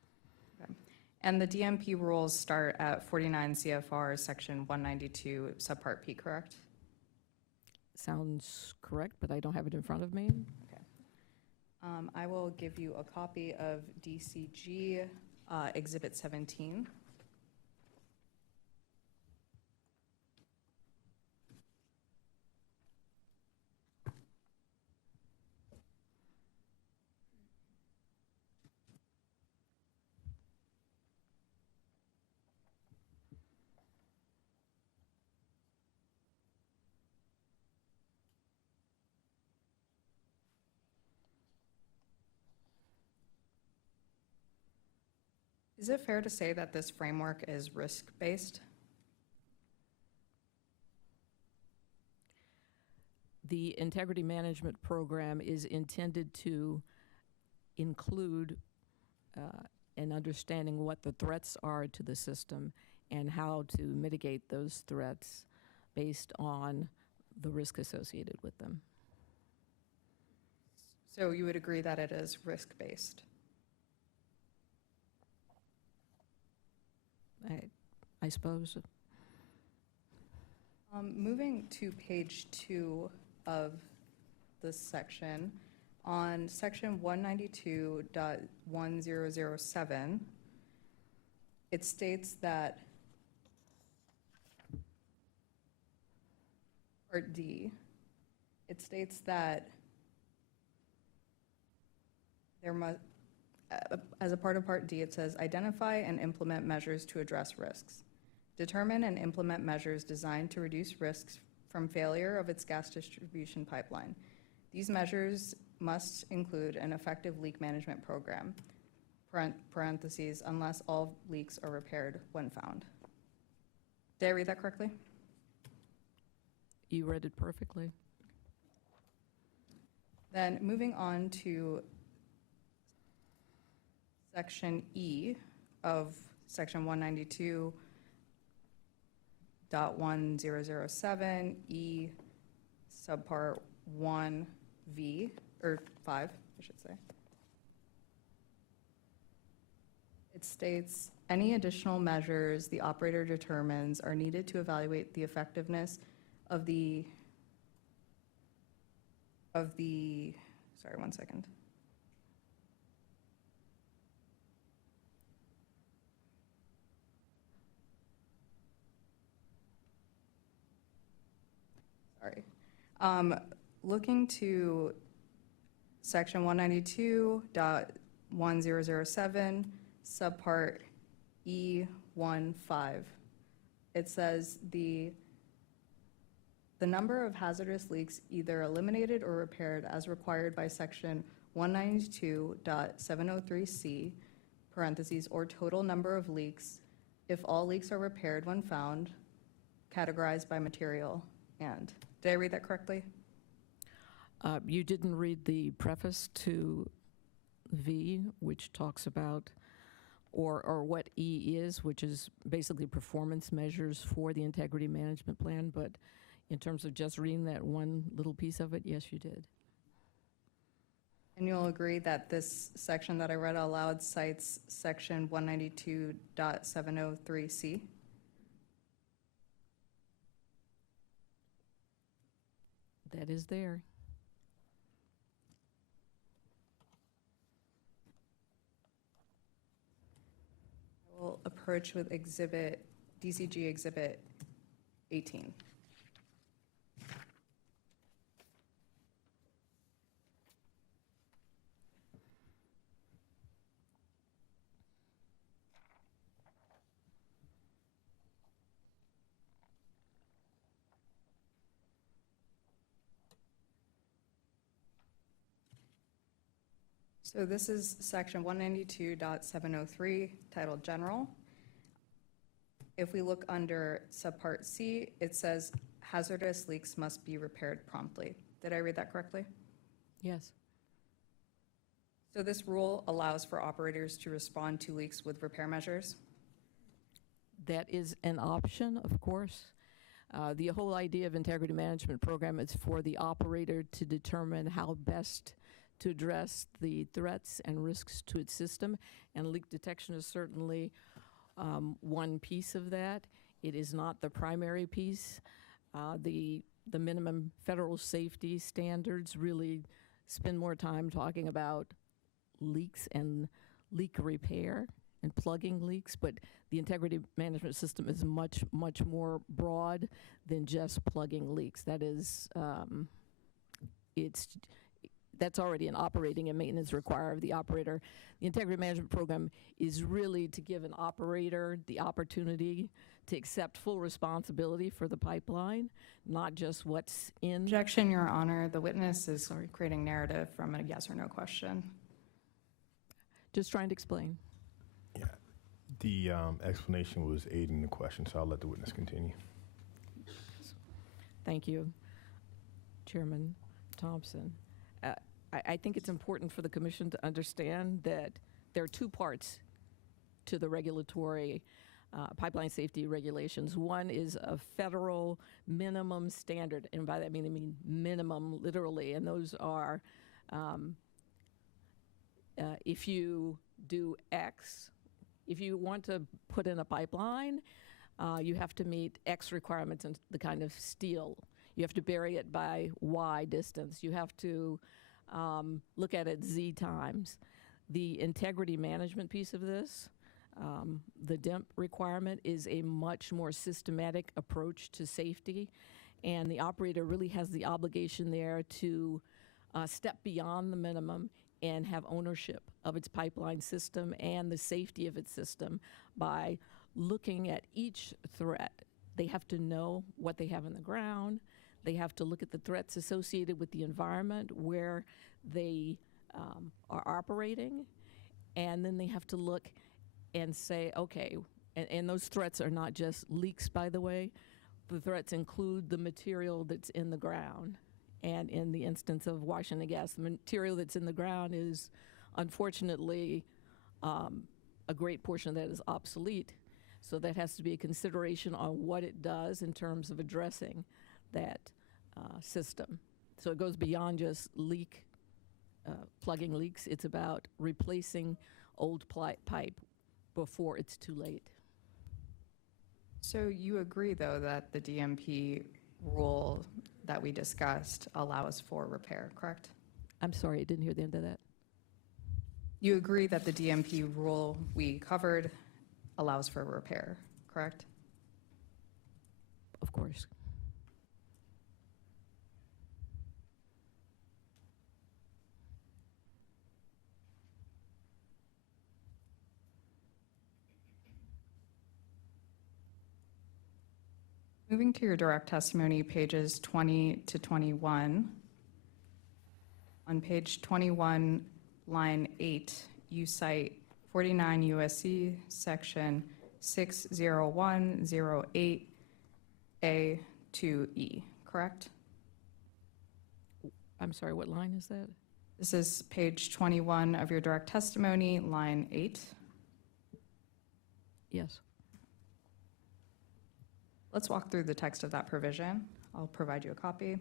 And the DMP rules start at 49 CFR Section 192, Subpart P, correct? Sounds correct, but I don't have it in front of me. I will give you a copy of DCG Exhibit 17. Is it fair to say that this framework is risk-based? The integrity management program is intended to include an understanding what the threats are to the system and how to mitigate those threats based on the risk associated with them. So you would agree that it is risk-based? I suppose. Moving to page 2 of this section, on section 192.1007, it states that, Part D, it states that there must, as a part of Part D, it says, identify and implement measures to address risks. Determine and implement measures designed to reduce risks from failure of its gas distribution pipeline. These measures must include an effective leak management program, parentheses, unless all leaks are repaired when found. Did I read that correctly? You read it perfectly. Then moving on to Section E of Section 192.1007, E subpart 1V, or 5, I should say. It states, any additional measures the operator determines are needed to evaluate the effectiveness of the, sorry, one second. Sorry. Looking to section 192.1007, subpart E15, it says the number of hazardous leaks either eliminated or repaired as required by section 192.703C, parentheses, or total number of leaks, if all leaks are repaired when found, categorized by material and. Did I read that correctly? You didn't read the preface to V, which talks about, or what E is, which is basically performance measures for the integrity management plan, but in terms of just reading that one little piece of it, yes, you did. And you'll agree that this section that I read out loud cites section 192.703C? That is there. We'll approach with DCG Exhibit 18. So this is section 192.703, titled General. If we look under subpart C, it says hazardous leaks must be repaired promptly. Did I read that correctly? Yes. So this rule allows for operators to respond to leaks with repair measures? That is an option, of course. The whole idea of integrity management program is for the operator to determine how best to address the threats and risks to its system, and leak detection is certainly one piece of that. It is not the primary piece. The minimum federal safety standards really spend more time talking about leaks and leak repair and plugging leaks, but the integrity management system is much, much more broad than just plugging leaks. That is, that's already an operating and maintenance require of the operator. The integrity management program is really to give an operator the opportunity to accept full responsibility for the pipeline, not just what's in. Objection, Your Honor. The witness is creating narrative from a yes or no question. Just trying to explain. Yeah, the explanation was aiding the question, so I'll let the witness continue. Thank you, Chairman Thompson. I think it's important for the commission to understand that there are two parts to the regulatory pipeline safety regulations. One is a federal minimum standard, and by that I mean minimum literally, and those are if you do X, if you want to put in a pipeline, you have to meet X requirements in the kind of steel. You have to bury it by Y distance. You have to look at it Z times. The integrity management piece of this, the DIMP requirement, is a much more systematic approach to safety, and the operator really has the obligation there to step beyond the minimum and have ownership of its pipeline system and the safety of its system by looking at each threat. They have to know what they have in the ground. They have to look at the threats associated with the environment where they are operating, and then they have to look and say, okay, and those threats are not just leaks, by the way. The threats include the material that's in the ground. And in the instance of Washington Gas, the material that's in the ground is, unfortunately, a great portion of that is obsolete. So that has to be a consideration on what it does in terms of addressing that system. So it goes beyond just plugging leaks. It's about replacing old pipe before it's too late. So you agree, though, that the DMP rule that we discussed allows for repair, correct? I'm sorry, I didn't hear the end of that. You agree that the DMP rule we covered allows for repair, correct? Of course. Moving to your direct testimony, pages 20 to 21. On page 21, line 8, you cite 49 U.S.C. section 60108A2E, correct? I'm sorry, what line is that? This is page 21 of your direct testimony, line 8. Yes. Let's walk through the text of that provision. I'll provide you a copy.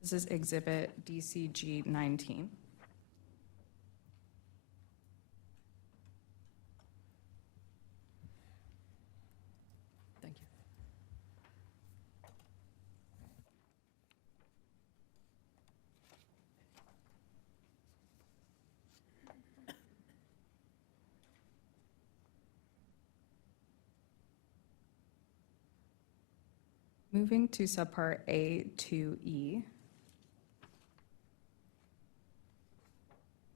This is Exhibit DCG 19. Thank you. Moving to subpart A2E.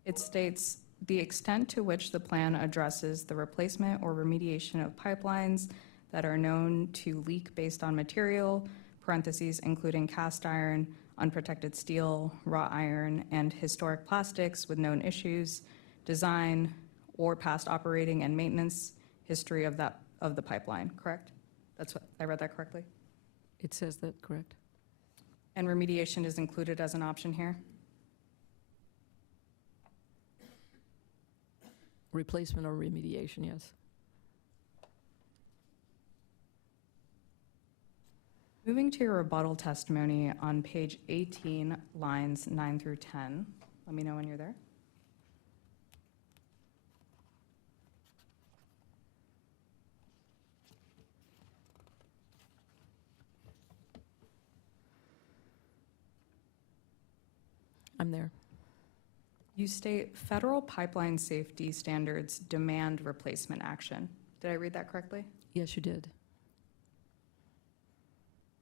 It states, the extent to which the plan addresses the replacement or remediation of pipelines that are known to leak based on material, parentheses, including cast iron, unprotected steel, wrought iron, and historic plastics with known issues, design, or past operating and maintenance history of the pipeline, correct? That's what, I read that correctly? It says that, correct? And remediation is included as an option here? Replacement or remediation, yes. Moving to your rebuttal testimony on page 18, lines 9 through 10. Let me know when you're there. I'm there. You state federal pipeline safety standards demand replacement action. Did I read that correctly? Yes, you did.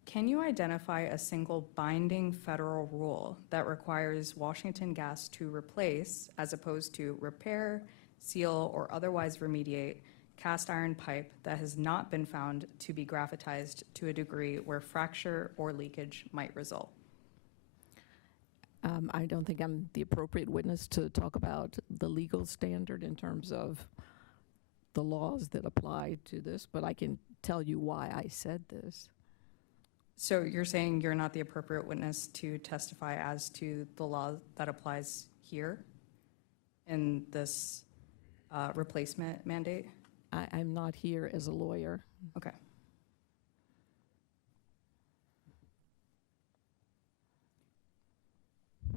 Can you identify a single binding federal rule that requires Washington Gas to replace, as opposed to repair, seal, or otherwise remediate cast iron pipe that has not been found to be graphitized to a degree where fracture or leakage might result? I don't think I'm the appropriate witness to talk about the legal standard in terms of the laws that apply to this, but I can tell you why I said this. So you're saying you're not the appropriate witness to testify as to the law that applies here in this replacement mandate? I'm not here as a lawyer. Okay.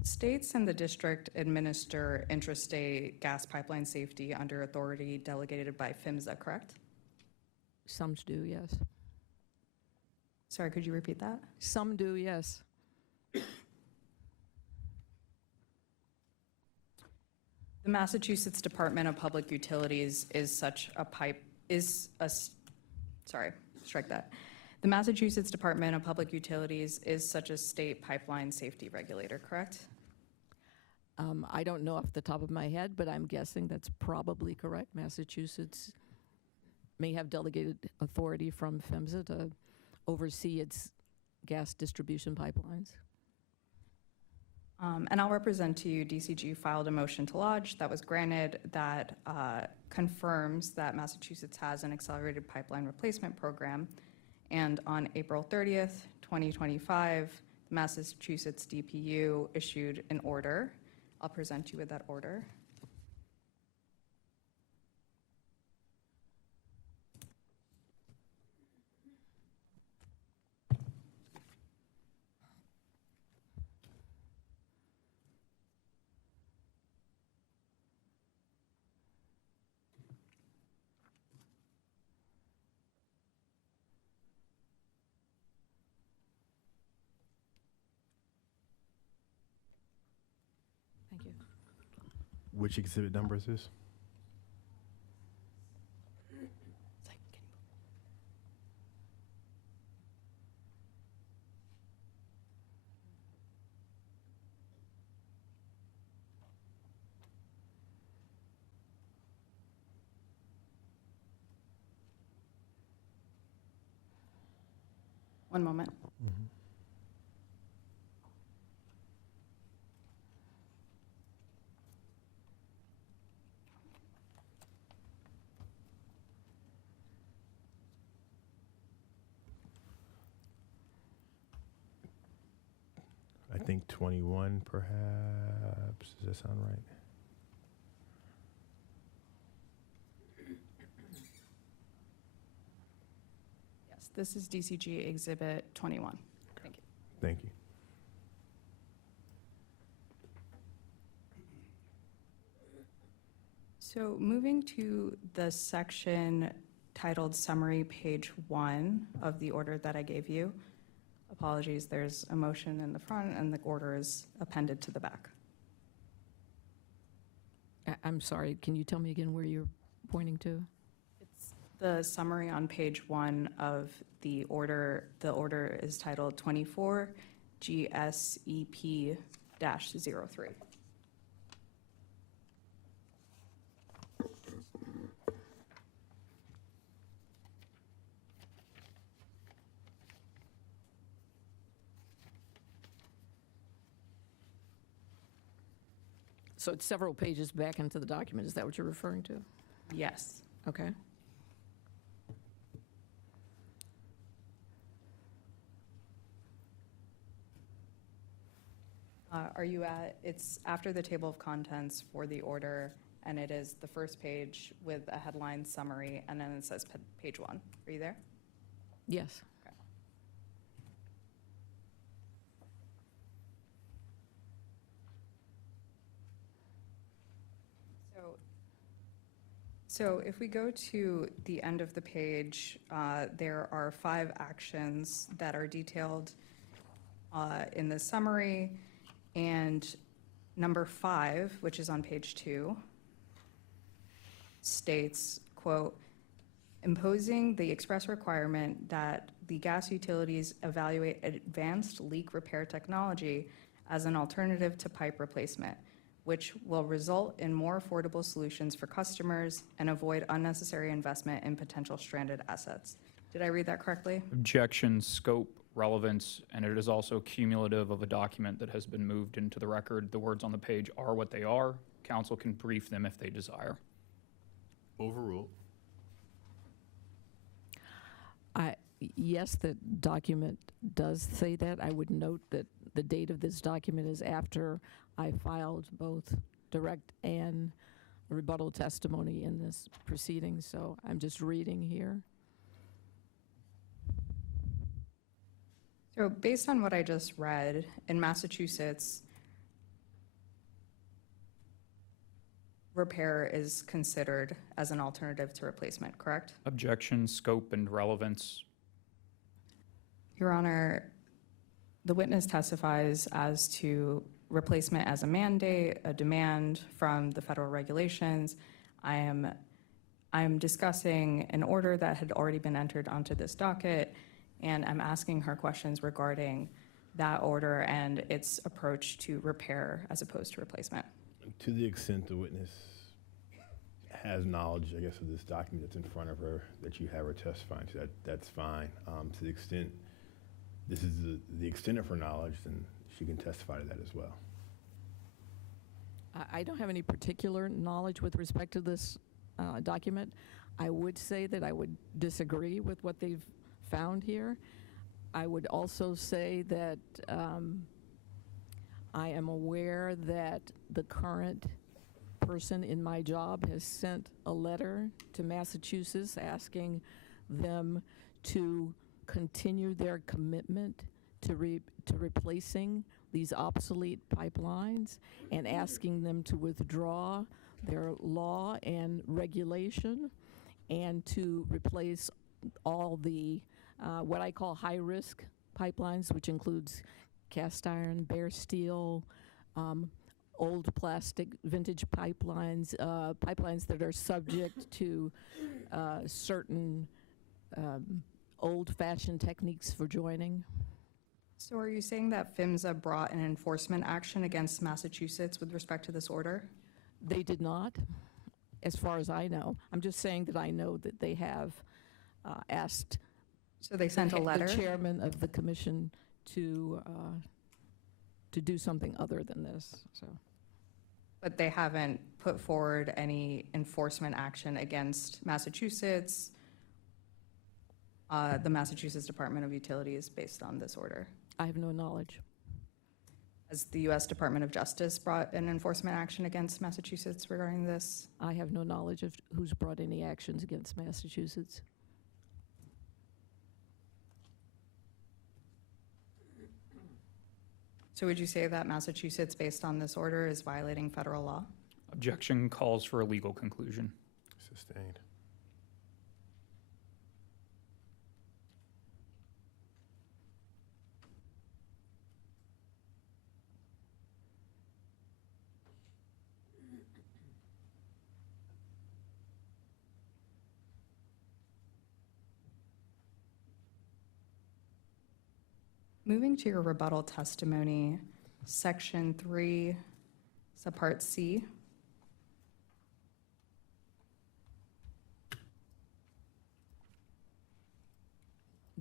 States and the district administer intrastate gas pipeline safety under authority delegated by PHMSA, correct? Some do, yes. Sorry, could you repeat that? Some do, yes. The Massachusetts Department of Public Utilities is such a The Massachusetts Department of Public Utilities is such a state pipeline safety regulator, correct? I don't know off the top of my head, but I'm guessing that's probably correct. Massachusetts may have delegated authority from PHMSA to oversee its gas distribution pipelines. And I'll represent to you, DCG filed a motion to lodge that was granted that confirms that Massachusetts has an accelerated pipeline replacement program. And on April 30th, 2025, the Massachusetts DPU issued an order. I'll present you with that order. Thank you. Which exhibit number is this? One moment. I think 21, perhaps. Does that sound right? Yes, this is DCG Exhibit 21. Thank you. Thank you. So moving to the section titled Summary, page 1 of the order that I gave you. Apologies, there's a motion in the front and the order is appended to the back. I'm sorry, can you tell me again where you're pointing to? It's The summary on page 1 of the order is titled 24 GSEP-03. So it's several pages back into the document. Is that what you're referring to? Yes. Okay. Are you it's after the table of contents for the order, and it is the first page with a headline summary, and then it says page 1. Are you there? Yes. So if we go to the end of the page, there are 5 actions that are detailed in the summary, and number 5, which is on page 2, states, quote, imposing the express requirement that the gas utilities evaluate advanced leak repair technology as an alternative to pipe replacement, which will result in more affordable solutions for customers and avoid unnecessary investment in potential stranded assets. Did I read that correctly? Objection, scope, relevance, and it is also cumulative of a document that has been moved into the record. The words on the page are what they are. Council can brief them if they desire. Overruled. Yes, the document does say that. I would note that the date of this document is after I filed both direct and rebuttal testimony in this proceeding, so I'm just reading here. So based on what I just read, in Massachusetts, repair is considered as an alternative to replacement, correct? Objection, scope, and relevance. Your Honor, the witness testifies as to replacement as a mandate, a demand from the federal regulations. I am discussing an order that had already been entered onto this docket, and I'm asking her questions regarding that order and its approach to repair as opposed to replacement. To the extent the witness has knowledge, I guess, of this document that's in front of her that you have her testifying to, that's fine. To the extent this is the extent of her knowledge, then she can testify to that as well. I don't have any particular knowledge with respect to this document. I would say that I would disagree with what they've found here. I would also say that I am aware that the current person in my job has sent a letter to Massachusetts asking them to continue their commitment to replacing these obsolete pipelines and asking them to withdraw their law and regulation and to replace all the what I call high-risk pipelines, which includes cast iron, bare steel, old plastic vintage pipelines, pipelines that are subject to certain old-fashioned techniques for joining. So are you saying that PHMSA brought an enforcement action against Massachusetts with respect to this order? They did not, as far as I know. I'm just saying that I know that they have asked. So they sent a letter? The chairman of the commission to do something other than this. So, But they haven't put forward any enforcement action against Massachusetts, the Massachusetts Department of Utilities, based on this order? I have no knowledge. Has the U.S. Department of Justice brought an enforcement action against Massachusetts regarding this? I have no knowledge of who's brought any actions against Massachusetts. So would you say that Massachusetts, based on this order, is violating federal law? Objection calls for a legal conclusion. Sustained. Moving to your rebuttal testimony, Section 3, Subpart C.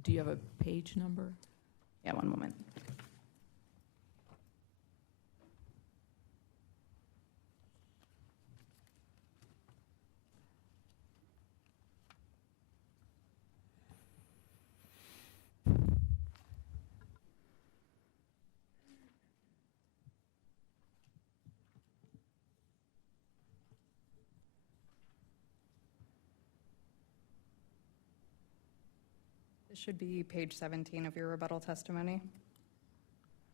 Do you have a page number? Yeah, one moment. This should be page 17 of your rebuttal testimony.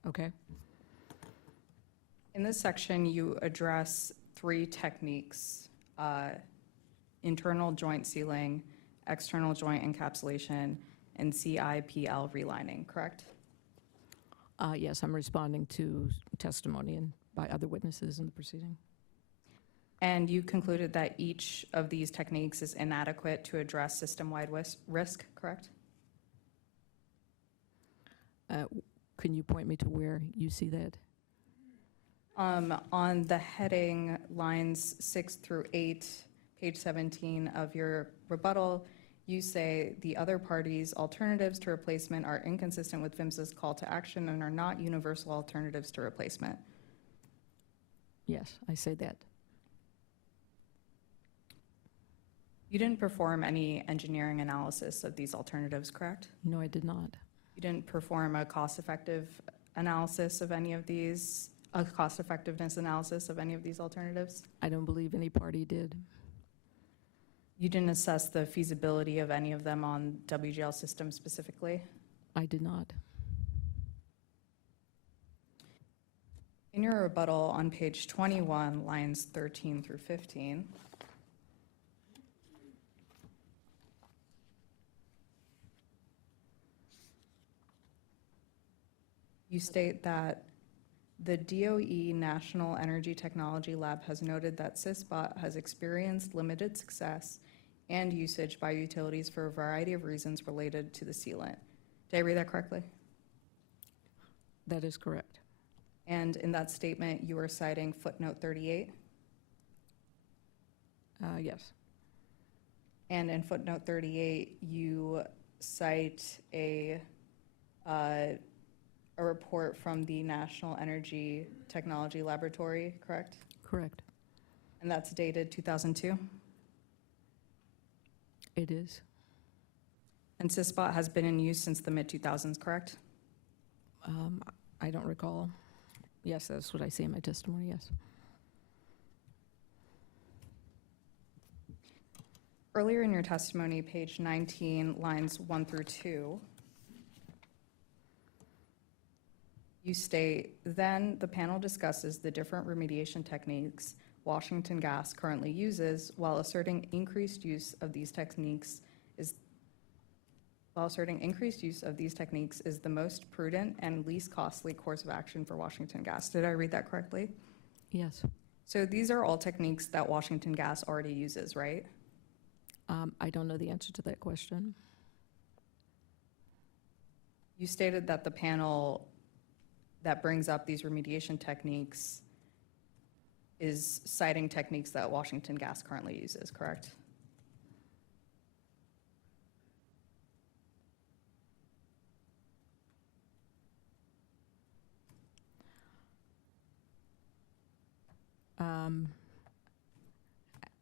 Okay. In this section, you address 3 techniques: internal joint sealing, external joint encapsulation, and CIPL relining, correct? Yes, I'm responding to testimony and by other witnesses in the proceeding. And you concluded that each of these techniques is inadequate to address system-wide risk, correct? Can you point me to where you see that? On the heading lines 6 through 8, page 17 of your rebuttal, you say the other party's alternatives to replacement are inconsistent with PHMSA's call to action and are not universal alternatives to replacement. Yes, I say that. You didn't perform any engineering analysis of these alternatives, correct? No, I did not. You didn't perform a cost-effective analysis of any of these, a cost-effectiveness analysis of any of these alternatives? I don't believe any party did. You didn't assess the feasibility of any of them on WGL systems specifically? I did not. In your rebuttal on page 21, lines 13 through 15, you state that the DOE National Energy Technology Lab has noted that CISBOT has experienced limited success and usage by utilities for a variety of reasons related to the sealant. Did I read that correctly? That is correct. And in that statement, you are citing footnote 38? Yes. And in footnote 38, you cite a report from the National Energy Technology Laboratory, correct? Correct. And that's dated 2002? It is. And CISBOT has been in use since the mid-2000s, correct? I don't recall. Yes, that's what I say in my testimony, yes. Earlier in your testimony, page 19, lines 1 through 2, you state, then the panel discusses the different remediation techniques Washington Gas currently uses while asserting increased use of these techniques is the most prudent and least costly course of action for Washington Gas. Did I read that correctly? Yes. So these are all techniques that Washington Gas already uses, right? I don't know the answer to that question. You stated that the panel that brings up these remediation techniques is citing techniques that Washington Gas currently uses, correct?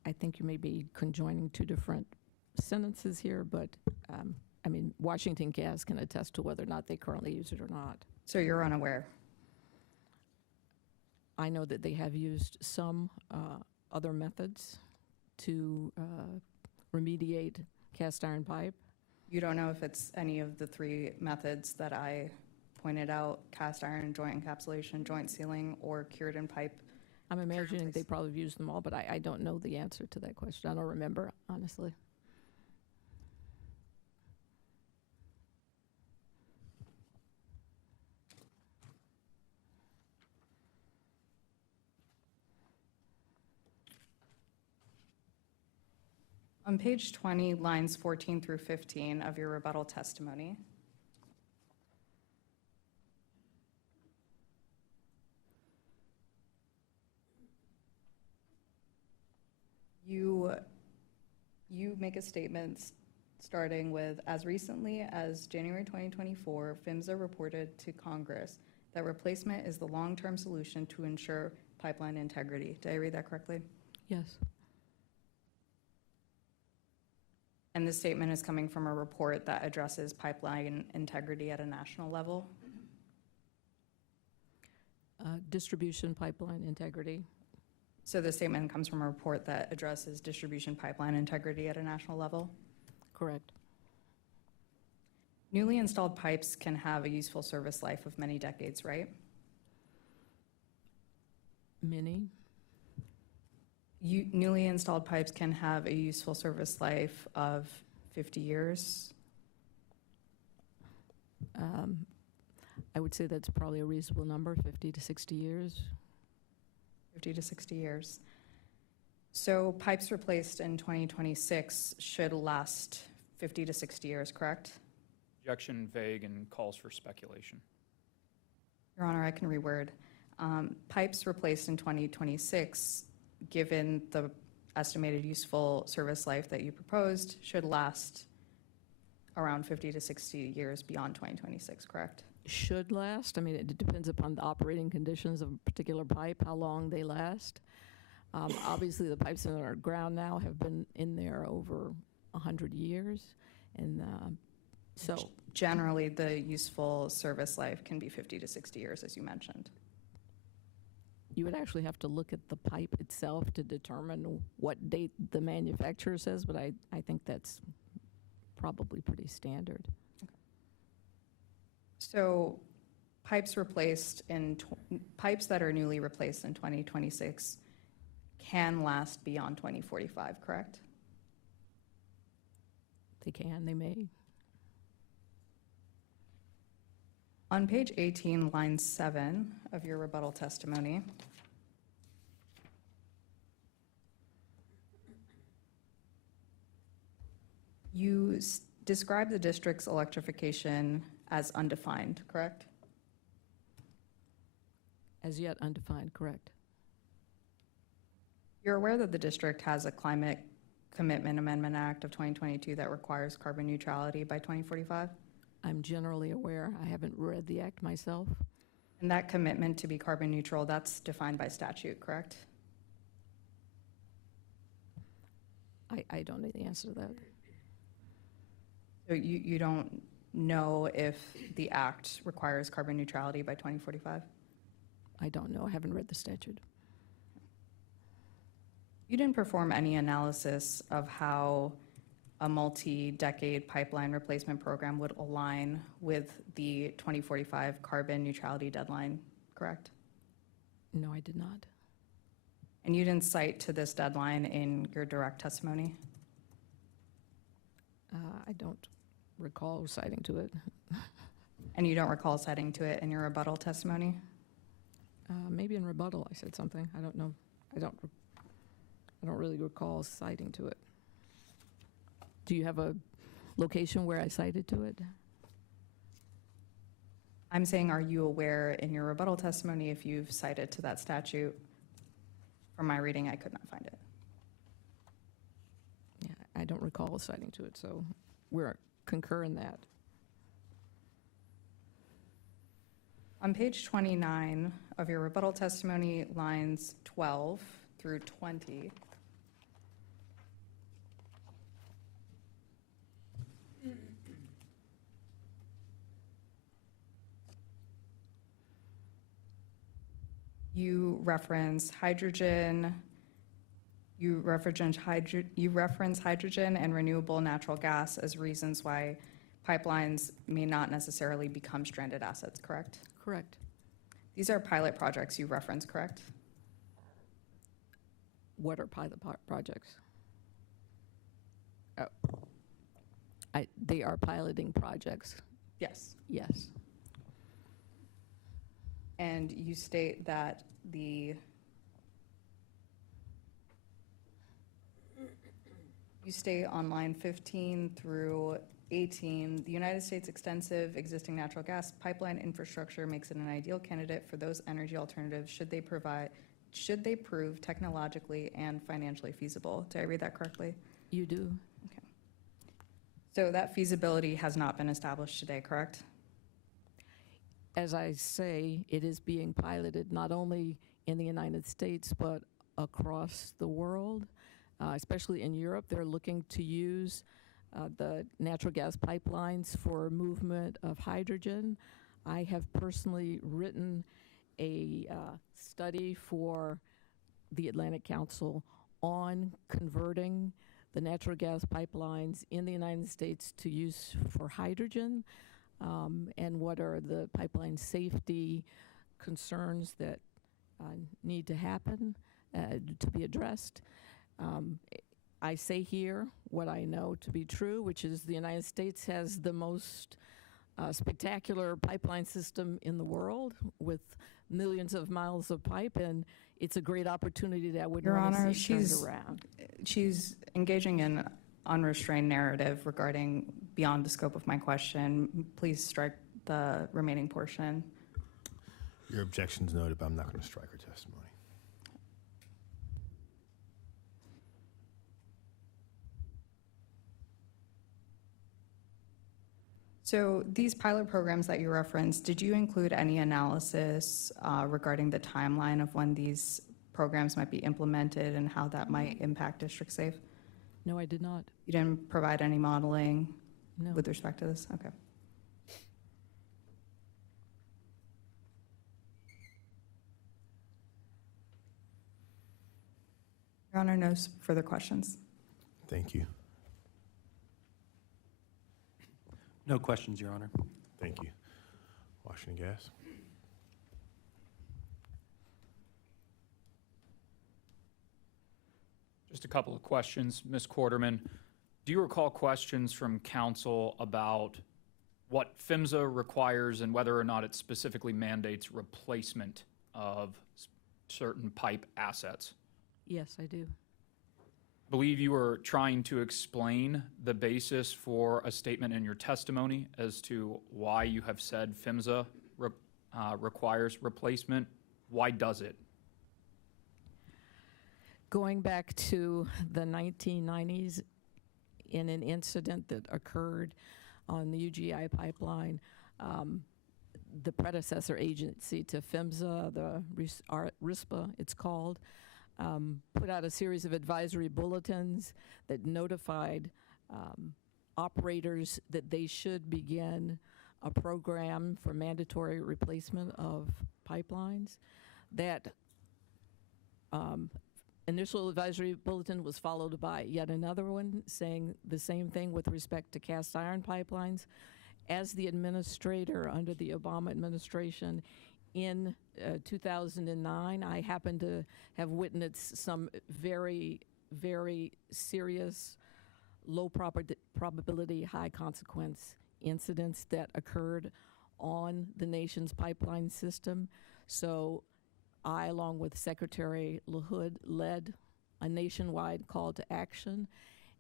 I think you may be conjoining 2 different sentences here, but I mean, Washington Gas can attest to whether or not they currently use it or not. So you're unaware? I know that they have used some other methods to remediate cast iron pipe. You don't know if it's any of the 3 methods that I pointed out: cast iron, joint encapsulation, joint sealing, or cured in pipe? I'm imagining they probably have used them all, but I don't know the answer to that question. I don't remember, honestly. On page 20, lines 14 through 15 of your rebuttal testimony, You make a statement starting with, as recently as January 2024, PHMSA reported to Congress that replacement is the long-term solution to ensure pipeline integrity. Did I read that correctly? Yes. And this statement is coming from a report that addresses pipeline integrity at a national level. Distribution pipeline integrity. So the statement comes from a report that addresses distribution pipeline integrity at a national level. Correct. Newly installed pipes can have a useful service life of many decades, right? Many. Newly installed pipes can have a useful service life of 50 years. I would say that's probably a reasonable number, 50 to 60 years. 50 to 60 years. So pipes replaced in 2026 should last 50 to 60 years, correct? Objection vague and calls for speculation. Your Honor, I can reword. Pipes replaced in 2026, given the estimated useful service life that you proposed, should last around 50 to 60 years beyond 2026, correct? Should last. I mean, it depends upon the operating conditions of a particular pipe, how long they last. Obviously, the pipes in our ground now have been in there over 100 years. And so Generally, the useful service life can be 50 to 60 years, as you mentioned. you would actually have to look at the pipe itself to determine what date the manufacturer says, but I think that's probably pretty standard. So pipes pipes that are newly replaced in 2026 can last beyond 2045, correct? They can, they may. On page 18, line 7 of your rebuttal testimony, you describe the district's electrification as undefined, correct? As yet undefined, correct. You're aware that the district has a Climate Commitment Amendment Act of 2022 that requires carbon neutrality by 2045? I'm generally aware. I haven't read the act myself. And that commitment to be carbon neutral, that's defined by statute, correct? I don't know the answer to that. So you don't know if the act requires carbon neutrality by 2045? I don't know. I haven't read the statute. You didn't perform any analysis of how a multi-decade pipeline replacement program would align with the 2045 carbon neutrality deadline, correct? No, I did not. And you didn't cite to this deadline in your direct testimony? I don't recall citing to it. And you don't recall citing to it in your rebuttal testimony? Maybe in rebuttal I said something. I don't know. I don't really recall citing to it. Do you have a location where I cited to it? I'm saying, are you aware in your rebuttal testimony if you've cited to that statute? From my reading, I could not find it. Yeah, I don't recall citing to it, so we're concur in that. On page 29 of your rebuttal testimony, lines 12 through 20, you reference hydrogen, you reference hydrogen and renewable natural gas as reasons why pipelines may not necessarily become stranded assets, correct? Correct. These are pilot projects you reference, correct? What are pilot projects? They are piloting projects, Yes. yes. And you state that you state on line 15 through 18, the United States' extensive existing natural gas pipeline infrastructure makes it an ideal candidate for those energy alternatives should they prove technologically and financially feasible. Did I read that correctly? You do. So that feasibility has not been established today, correct? As I say, it is being piloted not only in the United States, but across the world, especially in Europe. They're looking to use the natural gas pipelines for movement of hydrogen. I have personally written a study for the Atlantic Council on converting the natural gas pipelines in the United States to use for hydrogen, and what are the pipeline safety concerns that need to happen, to be addressed. I say here what I know to be true, which is the United States has the most spectacular pipeline system in the world with millions of miles of pipe, and it's a great opportunity that I would Your want Honor, to see turned around. She's engaging in unrestrained narrative regarding beyond the scope of my question. Please strike the remaining portion. Your objection's noted, but I'm not going to strike her testimony. So these pilot programs that you referenced, did you include any analysis regarding the timeline of when these programs might be implemented and how that might impact District Safe? No, I did not. You didn't provide any modeling No. with respect to this? Okay. Your Honor, no further questions. Thank you. No questions, Your Honor. Thank you. Washington Gas. Just a couple of questions, Ms. Quarterman. Do you recall questions from council about what PHMSA requires and whether or not it specifically mandates replacement of certain pipe assets? Yes, I do. I believe you were trying to explain the basis for a statement in your testimony as to why you have said PHMSA requires replacement. Why does it? Going back to the 1990s, in an incident that occurred on the UGI pipeline, the predecessor agency to PHMSA, the RISPA, it's called, put out a series of advisory bulletins that notified operators that they should begin a program for mandatory replacement of pipelines. That initial advisory bulletin was followed by yet another one saying the same thing with respect to cast iron pipelines. As the administrator under the Obama administration in 2009, I happened to have witnessed some very, very serious, low probability, high consequence incidents that occurred on the nation's pipeline system. So I, along with Secretary LaHood, led a nationwide call to action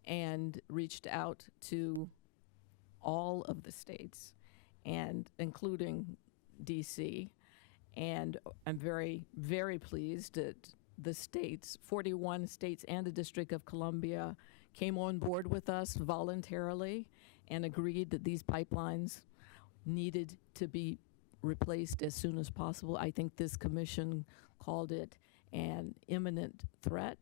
and reached out to all of the states, and including DC. And I'm very, very pleased that the states, 41 states and the District of Columbia, came on board with us voluntarily and agreed that these pipelines needed to be replaced as soon as possible. I think this commission called it an imminent threat.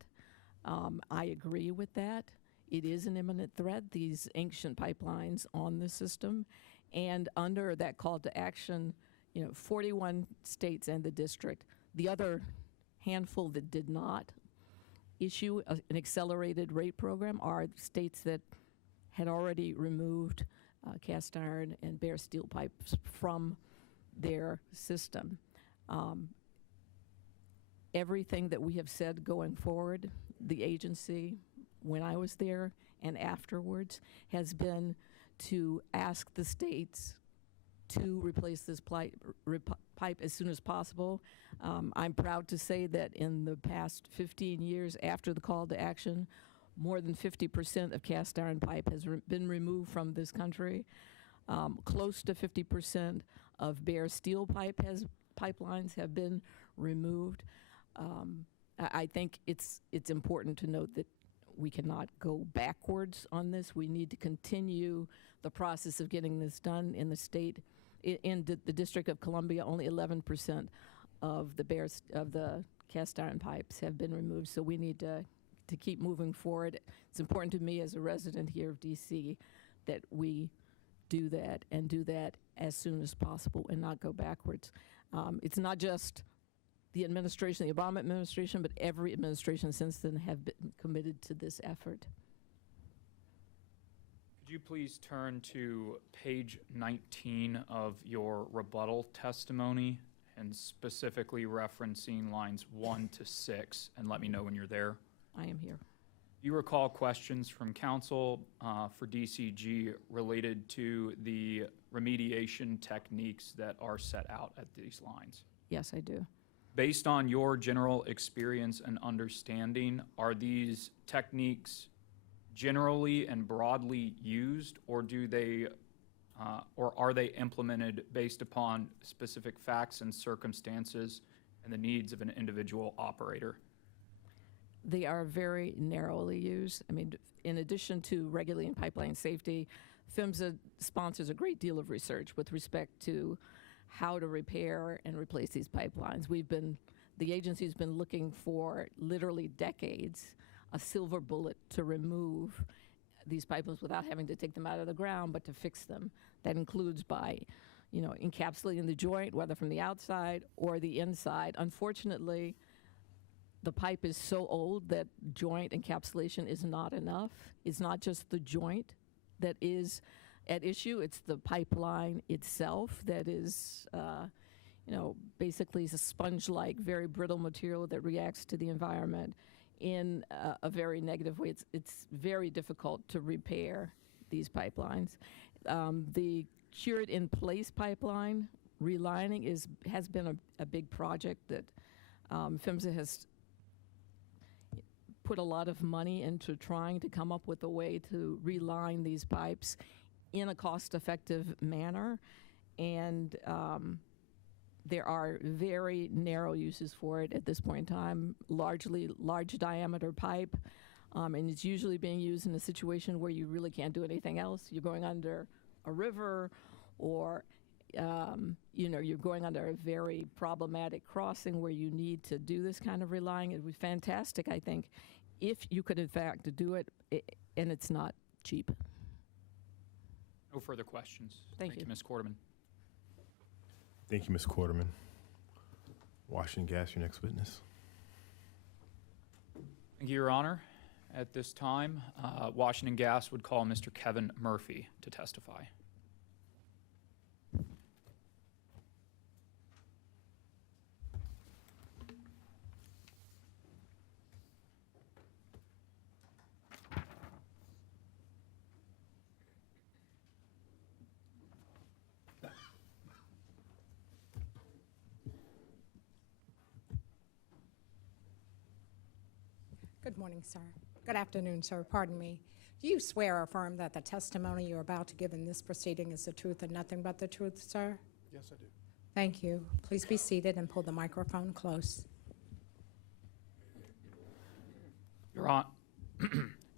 I agree with that. It is an imminent threat, these ancient pipelines on the system. And under that call to action, 41 states and the district. The other handful that did not issue an accelerated rate program are states that had already removed cast iron and bare steel pipes from their system. Everything that we have said going forward, the agency, when I was there and afterwards, has been to ask the states to replace this pipe as soon as possible. I'm proud to say that in the past 15 years after the call to action, more than 50% of cast iron pipe has been removed from this country. Close to 50% of bare steel pipelines have been removed. I think it's important to note that we cannot go backwards on this. We need to continue the process of getting this done in the state. In the District of Columbia, only 11% of the cast iron pipes have been removed, so we need to keep moving forward. It's important to me as a resident here of DC that we do that and do that as soon as possible and not go backwards. It's not just the administration, the Obama administration, but every administration since then have been committed to this effort. Could you please turn to page 19 of your rebuttal testimony and specifically referencing lines 1 to 6, and let me know when you're there? I am here. You recall questions from counsel for DCG related to the remediation techniques that are set out at these lines. Yes, I do. Based on your general experience and understanding, are these techniques generally and broadly used, or are they implemented based upon specific facts and circumstances and the needs of an individual operator? They are very narrowly used. I mean, in addition to regulating pipeline safety, PHMSA sponsors a great deal of research with respect to how to repair and replace these pipelines. The agency's been looking for literally decades a silver bullet to remove these pipelines without having to take them out of the ground, but to fix them. That includes by, encapsulating the joint, whether from the outside or the inside. Unfortunately, the pipe is so old that joint encapsulation is not enough. It's not just the joint that is at issue, it's the pipeline itself that is, basically is a sponge-like, very brittle material that reacts to the environment in a very negative way. It's very difficult to repair these pipelines. The cured in place pipeline relining has been a big project that PHMSA has put a lot of money into trying to come up with a way to reline these pipes in a cost-effective manner, and there are very narrow uses for it at this point in time, largely large diameter pipe, and it's usually being used in a situation where you really can't do anything else. You're going under a river, or you're going under a very problematic crossing where you need to do this kind of relying. It would be fantastic, I think, if you could in fact do it, and it's not cheap. No further questions. Thank you. Ms. Quarterman. Thank you, Ms. Quarterman. Washington Gas, your next witness. Thank you, Your Honor. At this time, Washington Gas would call Mr. Kevin Murphy to testify. Good morning, sir. Good afternoon, sir. Pardon me. Do you swear or affirm that the testimony you're about to give in this proceeding is the truth and nothing but the truth, sir? Yes, I do. Thank you. Please be seated and pull the microphone close.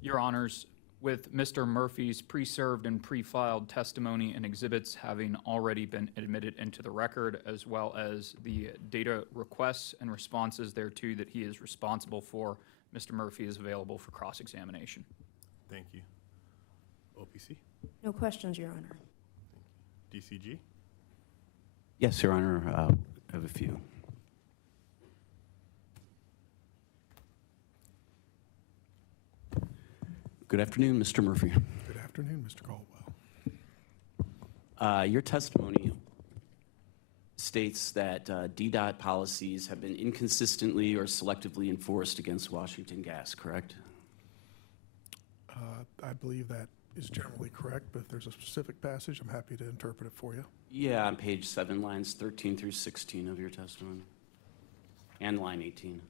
Your Honors, with Mr. Murphy's pre-served and pre-filed testimony and exhibits having already been admitted into the record, as well as the data requests and responses thereto that he is responsible for, Mr. Murphy is available for cross-examination. Thank you. OPC? No questions, Your Honor. DCG? Yes, Your Honor, I have a few. Good afternoon, Mr. Murphy. Good afternoon, Mr. Caldwell. Your testimony states that DDOT policies have been inconsistently or selectively enforced against Washington Gas, correct? I believe that is generally correct, but if there's a specific passage, I'm happy to interpret it for you. Yeah, on page 7, lines 13 through 16 of your testimony, and line 18.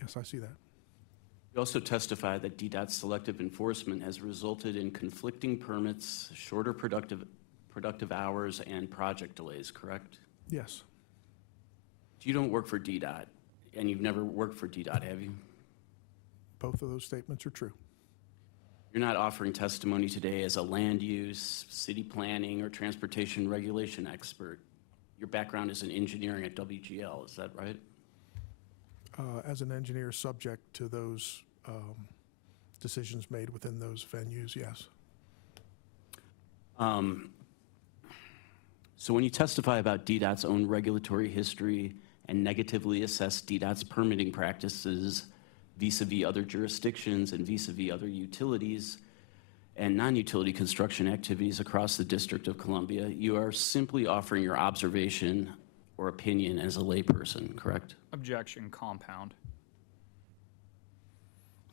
Yes, I see that. You also testified that DDOT's selective enforcement has resulted in conflicting permits, shorter production productive hours and project delays, correct? Yes, You don't work for DDOT, and you've never worked for DDOT, have you? both of those statements are true. You're not offering testimony today as a land use, city planning, or transportation regulation expert. Your background is in engineering at WGL, is that right? As an engineer, subject to those decisions made within those venues, yes. So when you testify about DDOT's own regulatory history and negatively assess DDOT's permitting practices vis-a-vis other jurisdictions and vis-a-vis other utilities and non-utility construction activities across the District of Columbia, you are simply offering your observation or opinion as a layperson, correct? Objection, compound.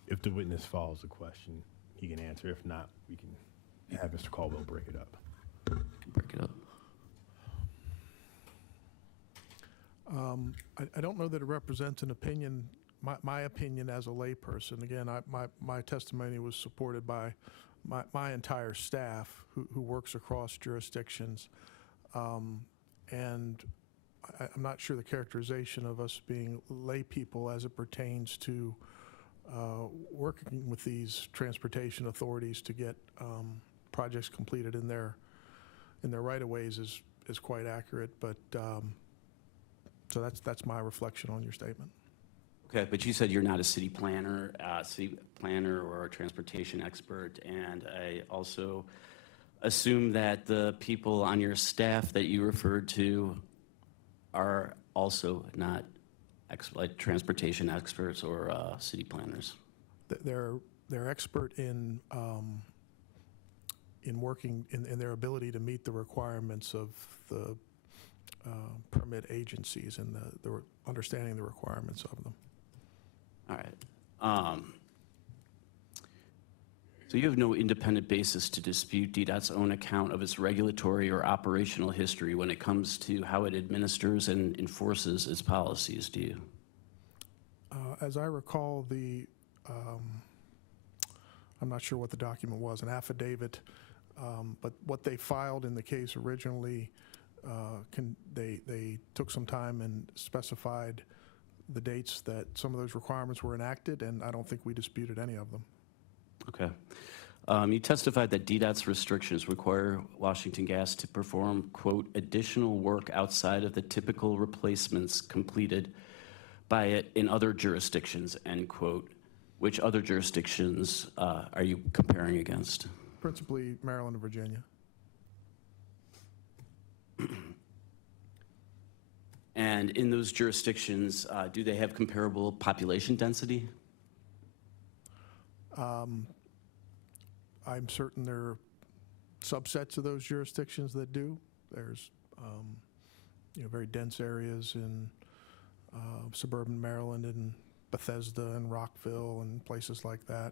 If the witness follows the question, he can answer. If not, we can have Mr. Caldwell break it up. Break it up. I don't know that it represents an opinion, my opinion as a layperson. Again, my testimony was supported by my entire staff who works across jurisdictions. And I'm not sure the characterization of us being lay people as it pertains to working with these transportation authorities to get projects completed in their right-of-ways is quite accurate. But so that's my reflection on your statement. Okay, but you said you're not a city planner or a transportation expert, and I also assume that the people on your staff that you referred to are also not like transportation experts or city planners. They're expert in working in their ability to meet the requirements of the permit agencies and the understanding the requirements of them. All right. So you have no independent basis to dispute DDOT's own account of its regulatory or operational history when it comes to how it administers and enforces its policies, do you? As I recall, I'm not sure what the document was, an affidavit, but what they filed in the case originally, they took some time and specified the dates that some of those requirements were enacted, and I don't think we disputed any of them. Okay. You testified that DDOT's restrictions require Washington Gas to perform, quote, additional work outside of the typical replacements completed by it in other jurisdictions, end quote. Which other jurisdictions are you comparing against? Principally Maryland and Virginia. And in those jurisdictions, do they have comparable population density? I'm certain there are subsets of those jurisdictions that do. There's very dense areas in suburban Maryland and Bethesda and Rockville and places like that.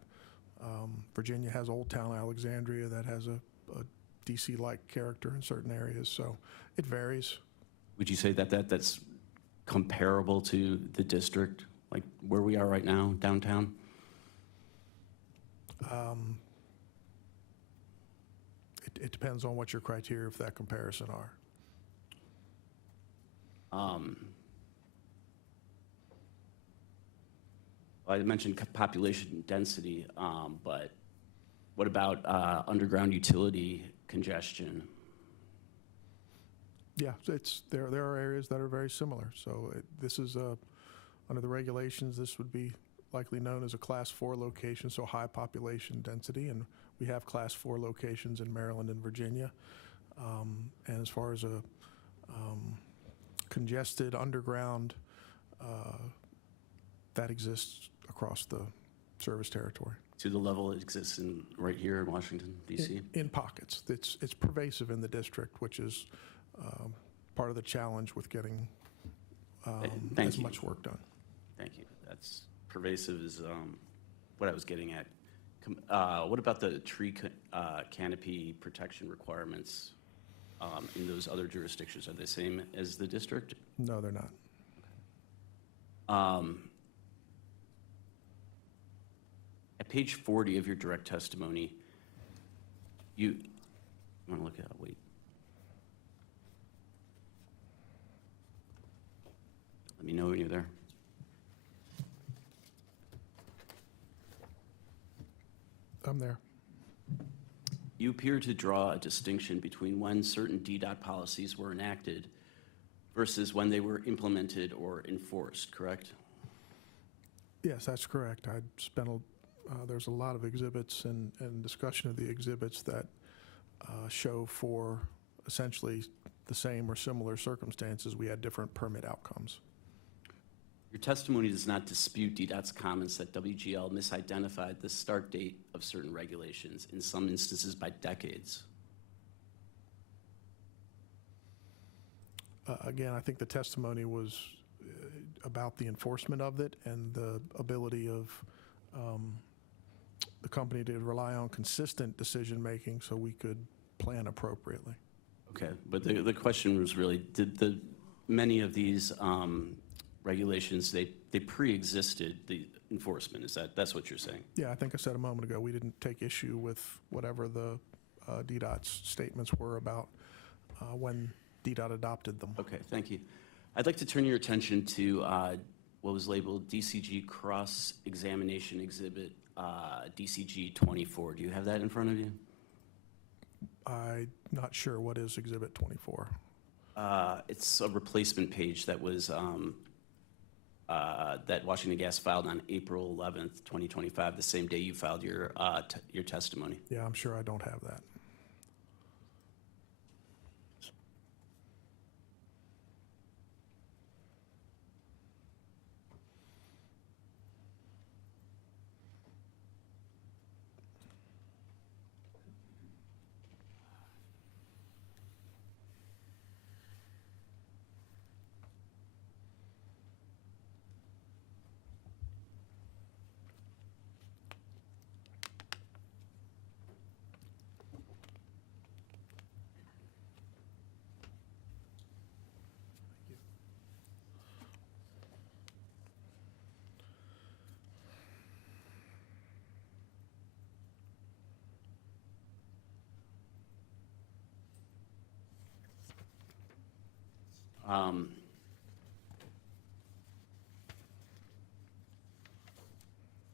Virginia has Old Town Alexandria that has a DC-like character in certain areas, so it varies. Would you say that that's comparable to the district, like where we are right now, downtown? It depends on what your criteria for that comparison are. I mentioned population density, but what about underground utility congestion? Yeah, there are areas that are very similar. So this is under the regulations, this would be likely known as a Class 4 location, so high population density, and we have Class 4 locations in Maryland and Virginia. And as far as a congested underground, that exists across the service territory. To the level it exists right here in Washington, D.C.? In pockets. It's pervasive in the district, which is part of the challenge with getting as much work done. Thank you. That's pervasive is what I was getting at. What about the tree canopy protection requirements in those other jurisdictions? Are they the same as the district? No, they're not. At page 40 of your direct testimony, you want to look at it? Wait. Let me know when you're there. I'm there. You appear to draw a distinction between when certain DDOT policies were enacted versus when they were implemented or enforced, correct? Yes, that's correct. There's a lot of exhibits and discussion of the exhibits that show for essentially the same or similar circumstances, we had different permit outcomes. Your testimony does not dispute DDOT's comments that WGL misidentified the start date of certain regulations, in some instances by decades. Again, I think the testimony was about the enforcement of it and the ability of the company to rely on consistent decision-making so we could plan appropriately. Okay, but the question was really, did many of these regulations, they pre-existed the enforcement? That's what you're saying? Yeah, I think I said a moment ago, we didn't take issue with whatever the DDOT's statements were about when DDOT adopted them. Okay, thank you. I'd like to turn your attention to what was labeled DCG Cross-Examination Exhibit DCG 24. Do you have that in front of you? I'm not sure what is Exhibit 24. It's a replacement page that was that Washington Gas filed on April 11th, 2025, the same day you filed your testimony. Yeah, I'm sure I don't have that.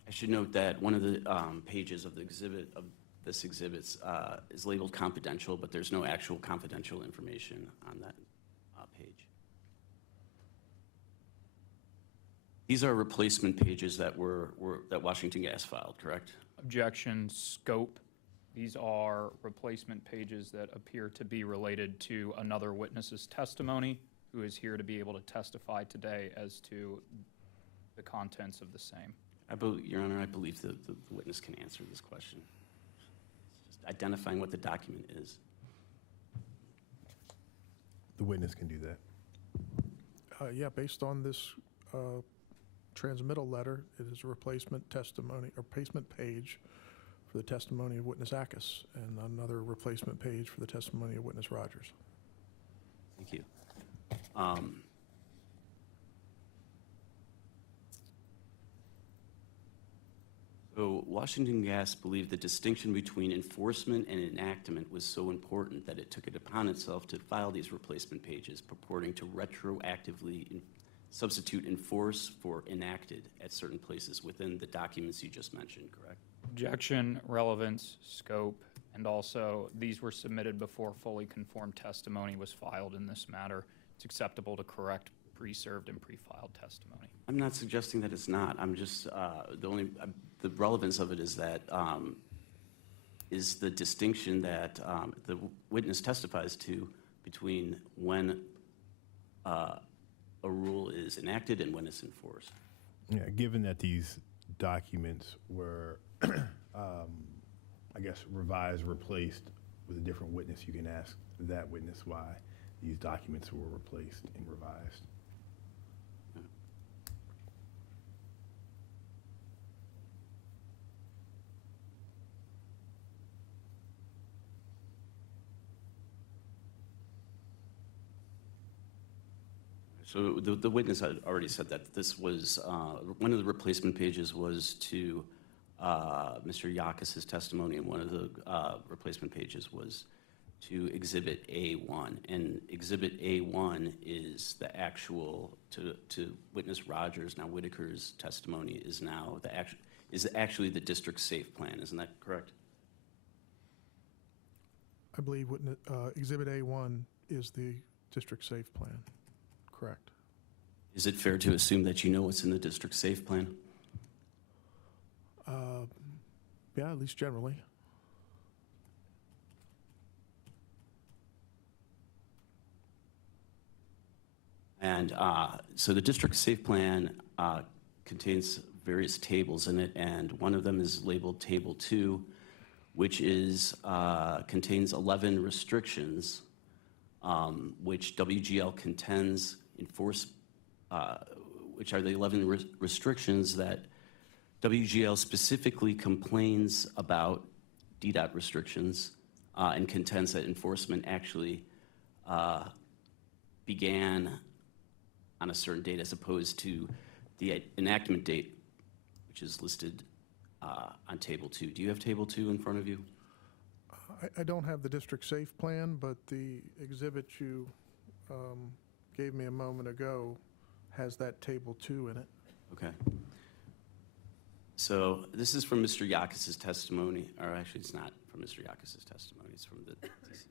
I should note that one of the pages of this exhibit is labeled confidential, but there's no actual confidential information on that page. These are replacement pages that that Washington Gas filed, correct? Objection, scope. These are replacement pages that appear to be related to another witness's testimony, who is here to be able to testify today as to the contents of the same. Your Honor, I believe the witness can answer this question. It's just identifying what the document is. The witness can do that. Yeah, based on this transmittal letter, it is a replacement testimony, or replacement page for the testimony of witness Ackus, and another replacement page for the testimony of witness Rogers. Thank you. So Washington Gas believed the distinction between enforcement and enactment was so important that it took it upon itself to file these replacement pages purporting to retroactively substitute enforce for enacted at certain places within the documents you just mentioned, correct? Objection, relevance, scope, and also these were submitted before fully conformed testimony was filed in this matter. It's acceptable to correct pre-served and pre-filed testimony. I'm not suggesting that it's not. I'm just, the relevance of it is that, is the distinction that the witness testifies to between when a rule is enacted and when it's enforced. Yeah, given that these documents were, I guess, revised, replaced with a different witness, you can ask that witness why these documents were replaced and revised. So the witness had already said that this was, one of the replacement pages was to Mr. Yakis's testimony, and one of the replacement pages was to Exhibit A1. And Exhibit A1 is the actual, to witness Rogers, now Whitaker's testimony is now is actually the district safe plan. Isn't that correct? I believe Exhibit A1 is the district safe plan. Correct. Is it fair to assume that you know what's in the district safe plan? Yeah, at least generally. And so the district safe plan contains various tables in it, and one of them is labeled Table 2, which is contains 11 restrictions, which WGL contends enforce, which are the 11 restrictions that WGL specifically complains about DDOT restrictions and contends that enforcement actually began on a certain date as opposed to the enactment date, which is listed on Table 2. Do you have Table 2 in front of you? I don't have the district safe plan, but the exhibit you gave me a moment ago has that Table 2 in it. Okay. So this is from Mr. Yakis's testimony, or actually it's not from Mr. Yakis's testimony, it's from the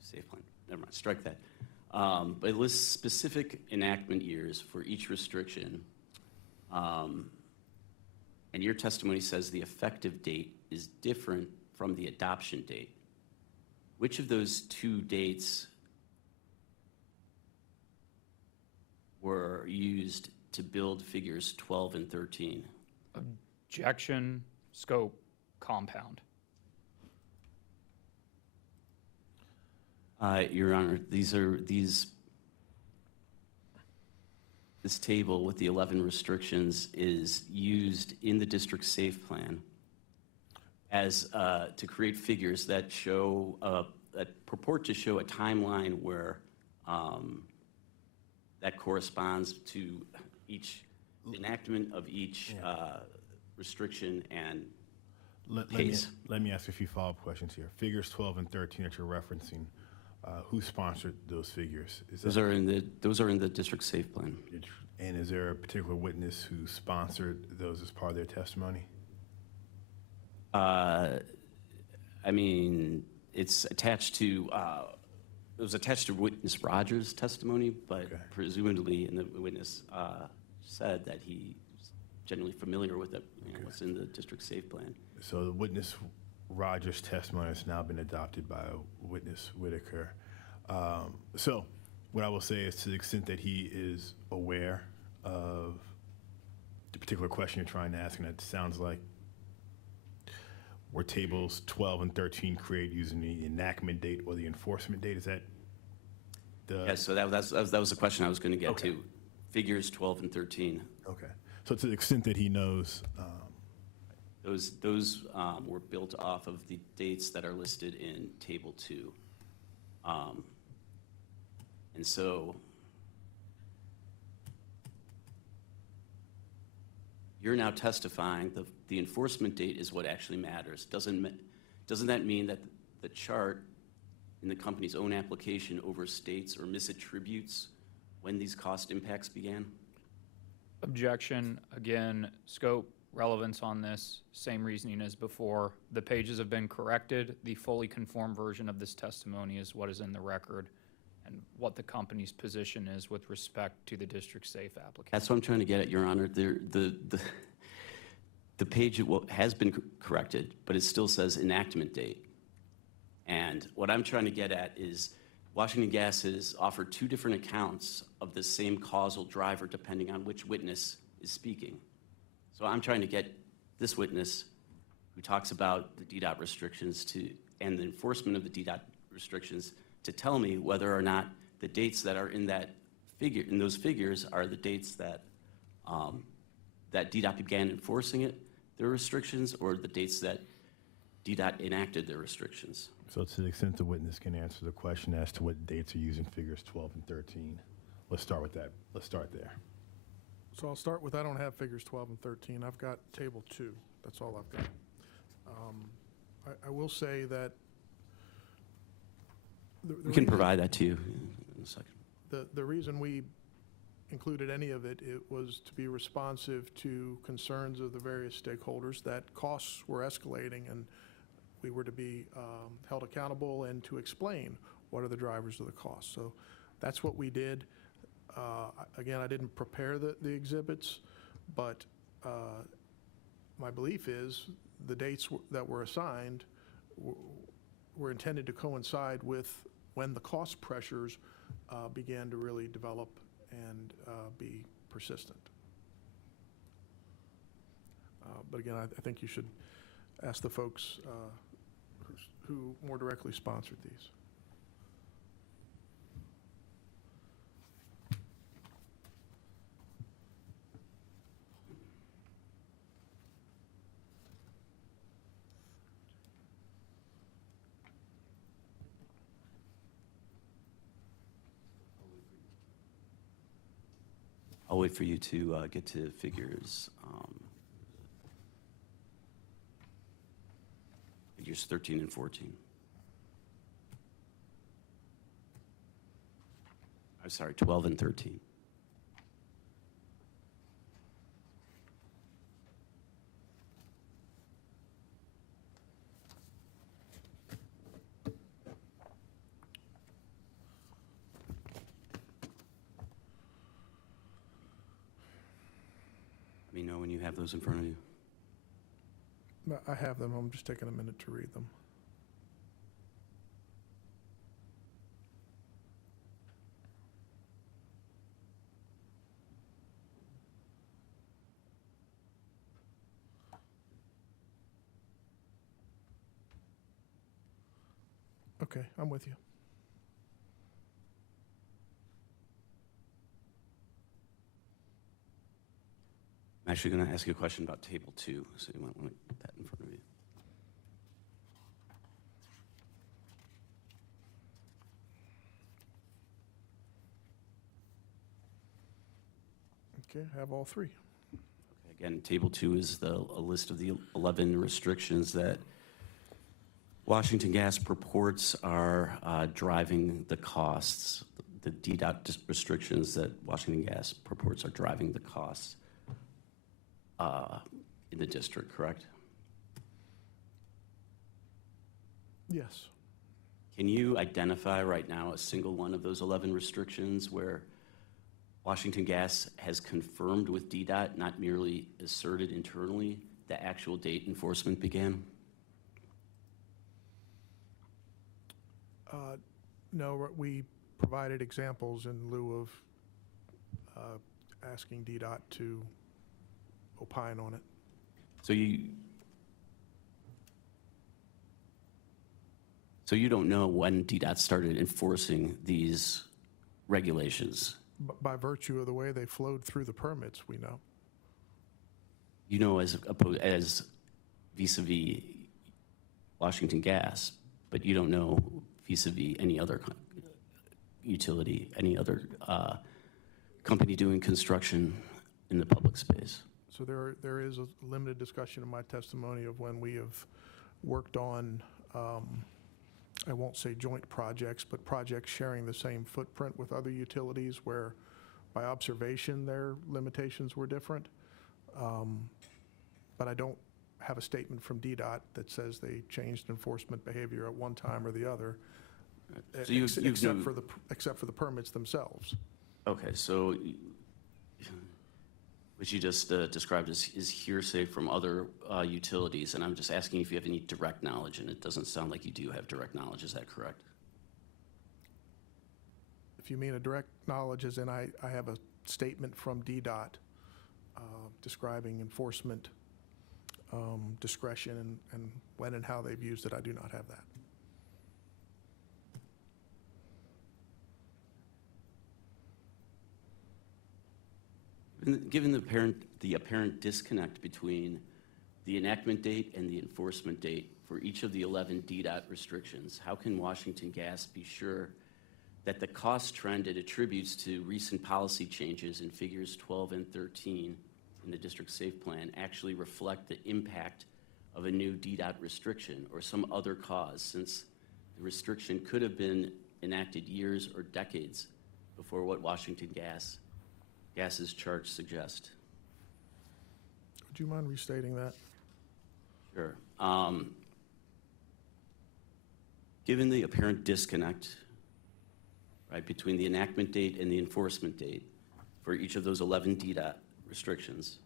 safe plan. Never mind, strike that. But it lists specific enactment years for each restriction. And your testimony says the effective date is different from the adoption date. Which of those two dates were used to build figures 12 and 13? Objection, scope, compound. Your Honor, this table with the 11 restrictions is used in the district safe plan as to create figures that show that purport to show a timeline where that corresponds to each enactment of each restriction and pace. Let me ask a few follow-up questions here. Figures 12 and 13 that you're referencing, who sponsored those figures? Those are in the district safe plan. And is there a particular witness who sponsored those as part of their testimony? I mean, it's attached to, it was attached to witness Rogers' testimony, but Okay. presumably, and the witness said that he's generally familiar with it, what's in the district safe plan. So the witness Rogers' testimony has now been adopted by witness Whitaker. So what I will say is, to the extent that he is aware of the particular question you're trying to ask, and it sounds like were tables 12 and 13 created using the enactment date or the enforcement date? Is that the? Yeah, so that was the question I was going to get Okay. to. Figures 12 and 13. Okay. So to the extent that he knows, Those were built off of the dates that are listed in Table 2. And so you're now testifying the enforcement date is what actually matters. Doesn't that mean that the chart in the company's own application overstates or misattributes when these cost impacts began? Objection, again, scope, relevance on this, same reasoning as before. The pages have been corrected. The fully conformed version of this testimony is what is in the record and what the company's position is with respect to the district safe application. That's what I'm trying to get at, Your Honor. The page has been corrected, but it still says enactment date. And what I'm trying to get at is Washington Gas has offered two different accounts of the same causal driver depending on which witness is speaking. So I'm trying to get this witness who talks about the DDOT restrictions and the enforcement of the DDOT restrictions to tell me whether or not the dates that are in that figure, in those figures, are the dates that that DDOT began enforcing their restrictions, or the dates that DDOT enacted their restrictions. so to the extent the witness can answer the question as to what dates are using figures 12 and 13, let's start with that. Let's start there. So I'll start with, I don't have figures 12 and 13. I've got Table 2. That's all I've got. I will say that We can provide that to you in a second. The reason we included any of it, it was to be responsive to concerns of the various stakeholders that costs were escalating, and we were to be held accountable and to explain what are the drivers of the cost. So that's what we did. Again, I didn't prepare the exhibits, but my belief is the dates that were assigned were intended to coincide with when the cost pressures began to really develop and be persistent. But again, I think you should ask the folks who more directly sponsored these. I'll wait for you to get to figures. Figures 13 and 14. I'm sorry, 12 and 13. Let me know when you have those in front of you. I have them. I'm just taking a minute to read them. Okay, I'm with you. I'm actually going to ask you a question about Table 2, so you might want to get that in front of you. Okay, I have all three. Okay, again, Table 2 is a list of the 11 restrictions that Washington Gas purports are driving the costs, the DDOT restrictions that Washington Gas purports are driving the costs in the district, correct? Yes. Can you identify right now a single one of those 11 restrictions where Washington Gas has confirmed with DDOT, not merely asserted internally, the actual date enforcement began? No, we provided examples in lieu of asking DDOT to opine on it. So you don't know when DDOT started enforcing these regulations? By virtue of the way they flowed through the permits, we know. You know, as vis-a-vis Washington Gas, but you don't know vis-a-vis any other utility, any other company doing construction in the public space. So there is a limited discussion in my testimony of when we have worked on, I won't say joint projects, but projects sharing the same footprint with other utilities where by observation their limitations were different. But I don't have a statement from DDOT that says they changed enforcement behavior at one time or the other, So you except for the permits themselves. Okay, so what you just described is hearsay from other utilities, and I'm just asking if you have any direct knowledge, and it doesn't sound like you do have direct knowledge. Is that correct? If you mean a direct knowledge, as in I have a statement from DDOT describing enforcement discretion and when and how they've used it, I do not have that. Given the apparent disconnect between the enactment date and the enforcement date for each of the 11 DDOT restrictions, how can Washington Gas be sure that the cost trend it attributes to recent policy changes in figures 12 and 13 in the District Safe Plan actually reflect the impact of a new DDOT restriction or some other cause, since the restriction could have been enacted years or decades before what Washington Gas's charts suggest. Would you mind restating that? Sure. Given the apparent disconnect, right, between the enactment date and the enforcement date for each of those 11 DDOT restrictions,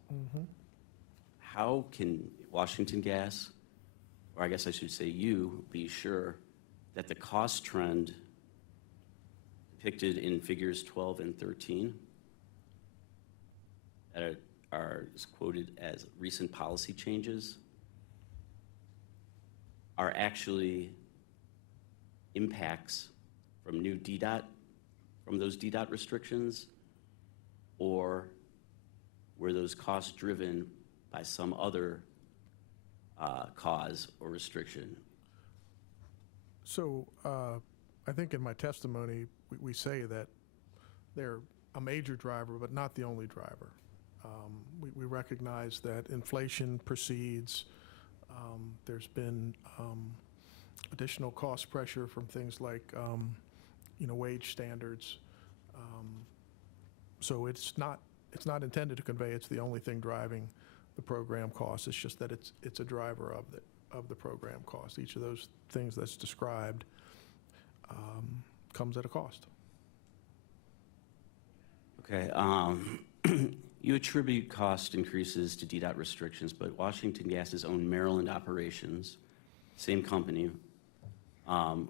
how can Washington Gas, or I guess I should say you, be sure that the cost trend depicted in figures 12 and 13 that are quoted as recent policy changes are actually impacts from new DDOT, from those DDOT restrictions, or were those costs driven by some other cause or restriction? So I think in my testimony, we say that they're a major driver, but not the only driver. We recognize that inflation precedes. There's been additional cost pressure from things like wage standards. So it's not intended to convey it's the only thing driving the program cost. It's just that it's a driver of the program cost. Each of those things that's described comes at a cost. Okay. You attribute cost increases to DDOT restrictions, but Washington Gas's own Maryland operations, same company,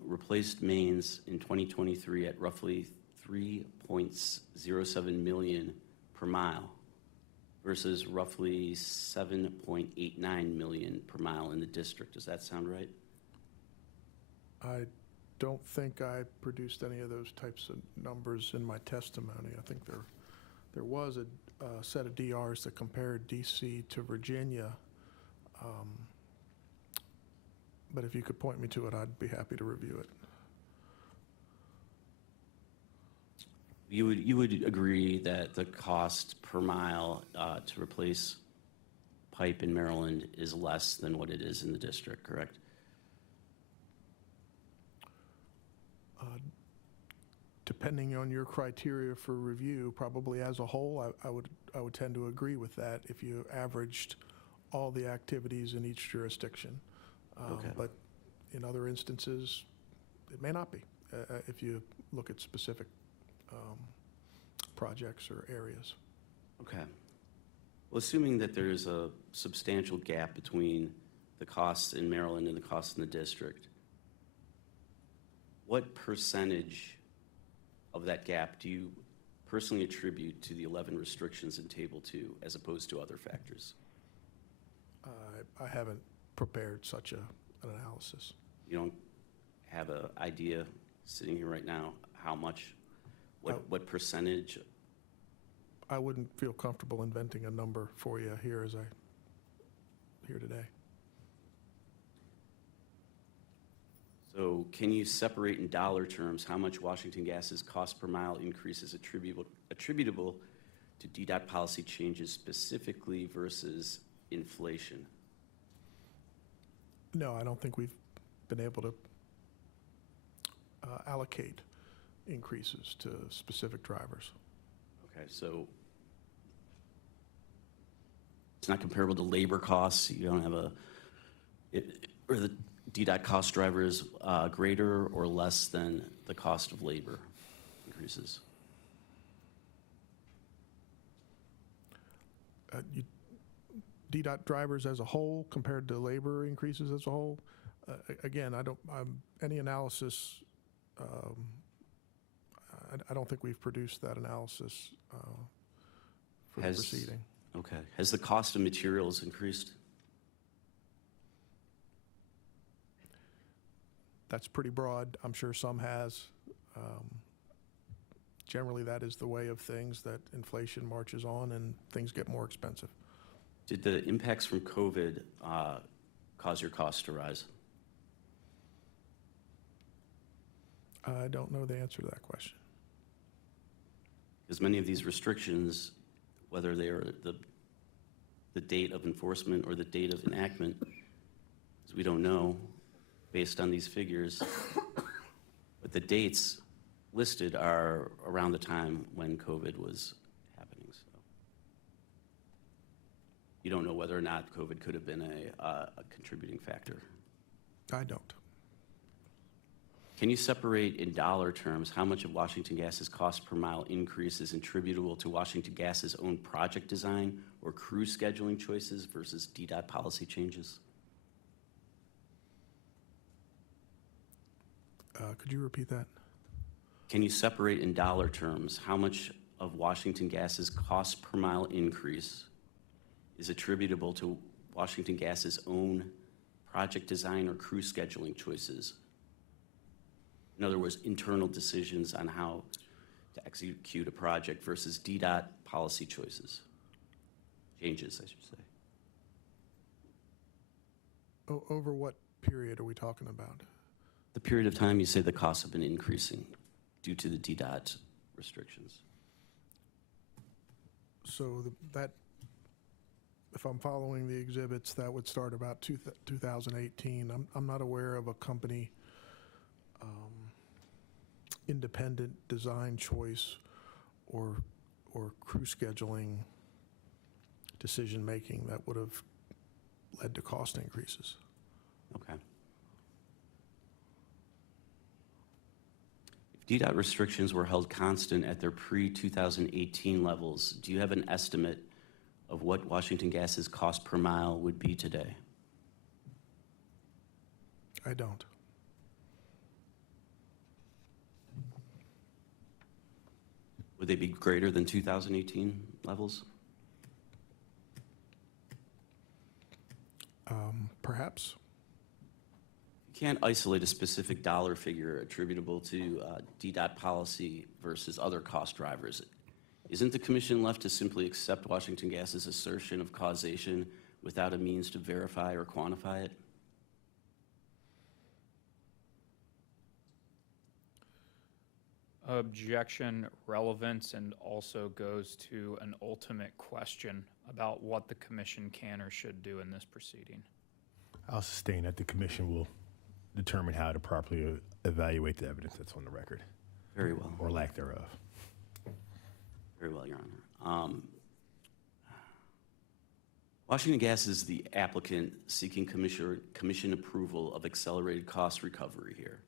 replaced mains in 2023 at roughly $3.07 million per mile versus roughly $7.89 million per mile in the district. Does that sound right? I don't think I produced any of those types of numbers in my testimony. I think there was a set of DRs that compared DC to Virginia. But if you could point me to it, I'd be happy to review it. You would agree that the cost per mile to replace pipe in Maryland is less than what it is in the district, correct? Depending on your criteria for review, probably as a whole, I would tend to agree with that if you averaged all the activities in each jurisdiction. Okay. But in other instances, it may not be if you look at specific projects or areas. Okay. Well, assuming that there is a substantial gap between the costs in Maryland and the costs in the district, what percentage of that gap do you personally attribute to the 11 restrictions in Table 2 as opposed to other factors? I haven't prepared such an analysis. You don't have an idea sitting here right now how much, what percentage? I wouldn't feel comfortable inventing a number for you here today. So can you separate in dollar terms how much Washington Gas's cost per mile increase is attributable to DDOT policy changes specifically versus inflation? No, I don't think we've been able to allocate increases to specific drivers. Okay, so it's not comparable to labor costs. You don't have or the DDOT cost driver is greater or less than the cost of labor increases? DDOT drivers as a whole compared to labor increases as a whole, again, any analysis, I don't think we've produced that analysis for the proceeding. Okay. Has the cost of materials increased? That's pretty broad. I'm sure some has. Generally, that is the way of things, that inflation marches on and things get more expensive. Did the impacts from COVID cause your costs to rise? I don't know the answer to that question. Because many of these restrictions, whether they are the date of enforcement or the date of enactment, as we don't know based on these figures, but But the dates listed are around the time when COVID was happening, so. You don't know whether or not COVID could have been a contributing factor. I don't. Can you separate in dollar terms how much of Washington Gas's cost per mile increase is attributable to Washington Gas's own project design or crew scheduling choices versus DDOT policy changes? Could you repeat that? Can you separate in dollar terms how much of Washington Gas's cost per mile increase is attributable to Washington Gas's own project design or crew scheduling choices? In other words, internal decisions on how to execute a project versus DDOT policy choices. Changes, I should say. Over what period are we talking about? The period of time you say the costs have been increasing due to the DDOT restrictions. So that, if I'm following the exhibits, that would start about 2018. I'm not aware of a company independent design choice or crew scheduling decision-making that would have led to cost increases. Okay. If DDOT restrictions were held constant at their pre-2018 levels, do you have an estimate of what Washington Gas's cost per mile would be today? I don't. Would they be greater than 2018 levels? Perhaps. You can't isolate a specific dollar figure attributable to DDOT policy versus other cost drivers. Isn't the commission left to simply accept Washington Gas's assertion of causation without a means to verify or quantify it? Objection, relevance, and also goes to an ultimate question about what the commission can or should do in this proceeding. I'll sustain that the commission will determine how to properly evaluate the evidence that's on the record, Very well. or lack thereof. Very well, Your Honor. Washington Gas is the applicant seeking commission approval of accelerated cost recovery here.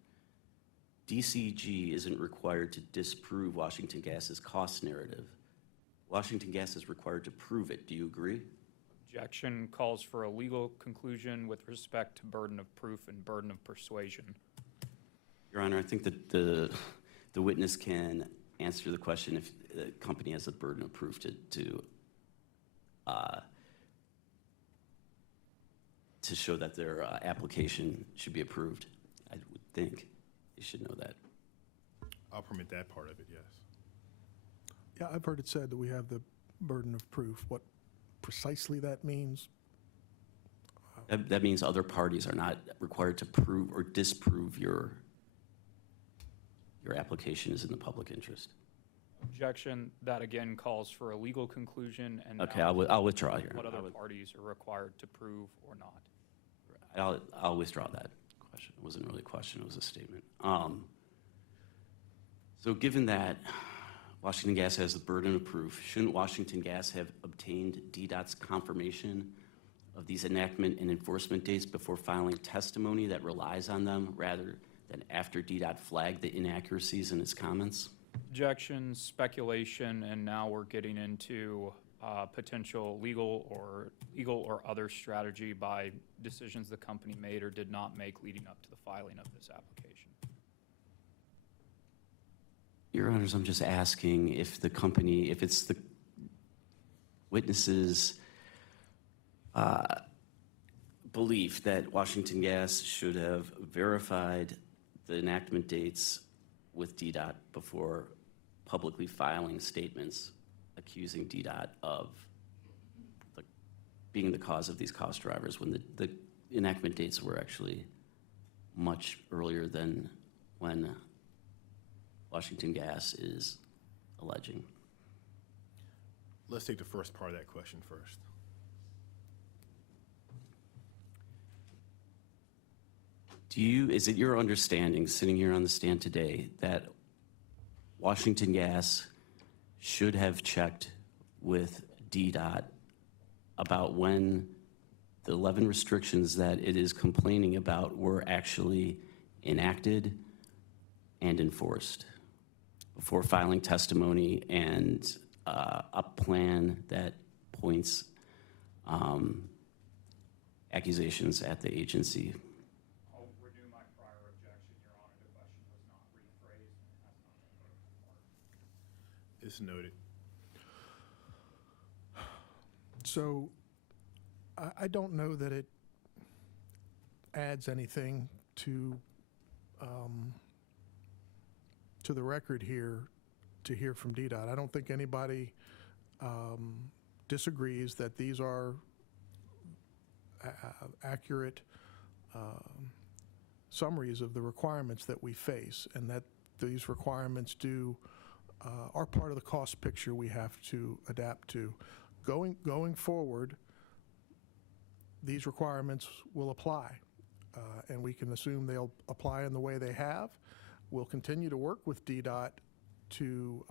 DCG isn't required to disprove Washington Gas's cost narrative. Washington Gas is required to prove it. Do you agree? Objection calls for a legal conclusion with respect to burden of proof and burden of persuasion. Your Honor, I think that the witness can answer the question if the company has a burden of proof to show that their application should be approved. I would think you should know that. I'll permit that part of it, yes. Yeah, I've heard it said that we have the burden of proof. What precisely that means? That means other parties are not required to prove or disprove your application is in the public interest. Objection, that again calls for a legal conclusion and Okay, now I'll withdraw here. what other parties are required to prove or not. I'll withdraw that question. It wasn't really a question, it was a statement. So given that Washington Gas has the burden of proof, shouldn't Washington Gas have obtained DDOT's confirmation of these enactment and enforcement dates before filing testimony that relies on them rather than after DDOT flagged the inaccuracies in its comments? Objection, speculation, and now we're getting into potential legal or other strategy by decisions the company made or did not make leading up to the filing of this application. Your Honors, I'm just asking if the company, if it's the witness's belief that Washington Gas should have verified the enactment dates with DDOT before publicly filing statements accusing DDOT of being the cause of these cost drivers when the enactment dates were actually much earlier than when Washington Gas is alleging. Let's take the first part of that question first. Is it your understanding, sitting here on the stand today, that Washington Gas should have checked with DDOT about when the 11 restrictions that it is complaining about were actually enacted and enforced before filing testimony and a plan that points accusations at the agency? I'll renew my prior objection, Your Honor. The question was not rephrased and has not been heard before. It's noted. So I don't know that it adds anything to the record here to hear from DDOT. I don't think anybody disagrees that these are accurate summaries of the requirements that we face, and that these requirements are part of the cost picture we have to adapt to. Going forward, these requirements will apply, and we can assume they'll apply in the way they have. We'll continue to work with DDOT to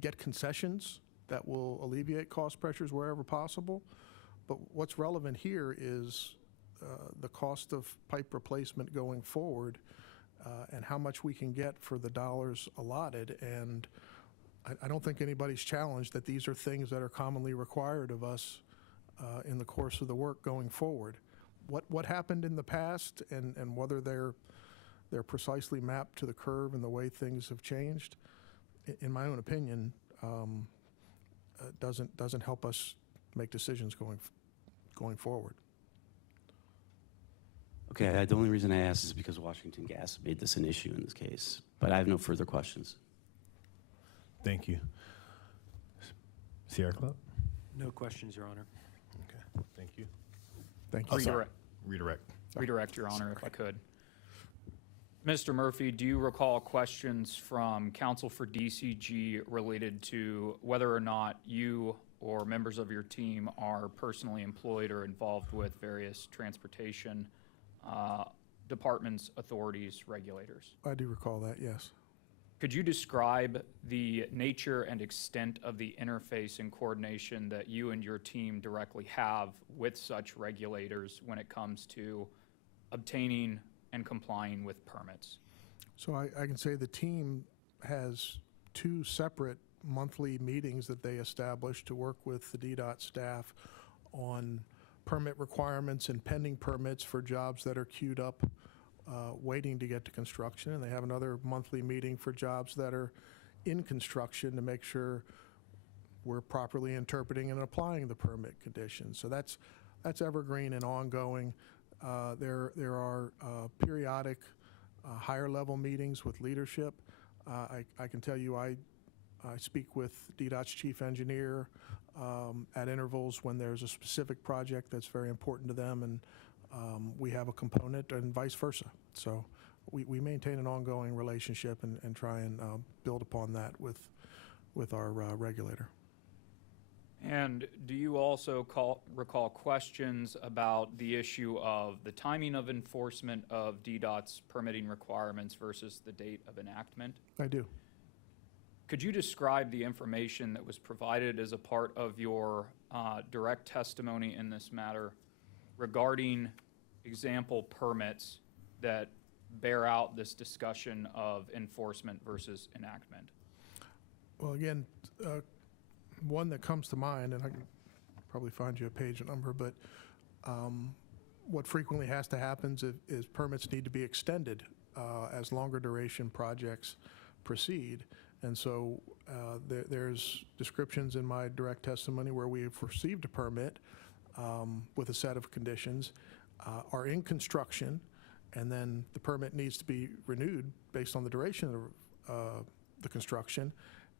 get concessions that will alleviate cost pressures wherever possible. But what's relevant here is the cost of pipe replacement going forward, and how much we can get for the dollars allotted. And I don't think anybody's challenged that these are things that are commonly required of us in the course of the work going forward. What happened in the past and whether they're precisely mapped to the curve and the way things have changed, in my own opinion, doesn't help us make decisions going forward. Okay, the only reason I asked is because Washington Gas made this an issue in this case, but I have no further questions. Thank you. Sierra Club? No questions, Your Honor. Okay, thank you. Thank you. Redirect. Redirect. Redirect, Your Honor, if I could. Mr. Murphy, do you recall questions from counsel for DCG related to whether or not you or members of your team are personally employed or involved with various transportation departments, authorities, regulators? I do recall that, yes. Could you describe the nature and extent of the interface and coordination that you and your team directly have with such regulators when it comes to obtaining and complying with permits? So I can say the team has 2 separate monthly meetings that they establish to work with the DDOT staff on permit requirements and pending permits for jobs that are queued up waiting to get to construction. And they have another monthly meeting for jobs that are in construction to make sure we're properly interpreting and applying the permit conditions. So that's evergreen and ongoing. There are periodic higher level meetings with leadership. I can tell you I speak with DDOT's chief engineer at intervals when there's a specific project that's very important to them, and we have a component, and vice versa. So we maintain an ongoing relationship and try and build upon that with our regulator. And do you also recall questions about the issue of the timing of enforcement of DDOT's permitting requirements versus the date of enactment? I do. Could you describe the information that was provided as a part of your direct testimony in this matter regarding example permits that bear out this discussion of enforcement versus enactment? Well, again, one that comes to mind, and I can probably find you a page number, but what frequently has to happen is permits need to be extended as longer duration projects proceed. And so there's descriptions in my direct testimony where we've received a permit with a set of conditions, are in construction, and then the permit needs to be renewed based on the duration of the construction,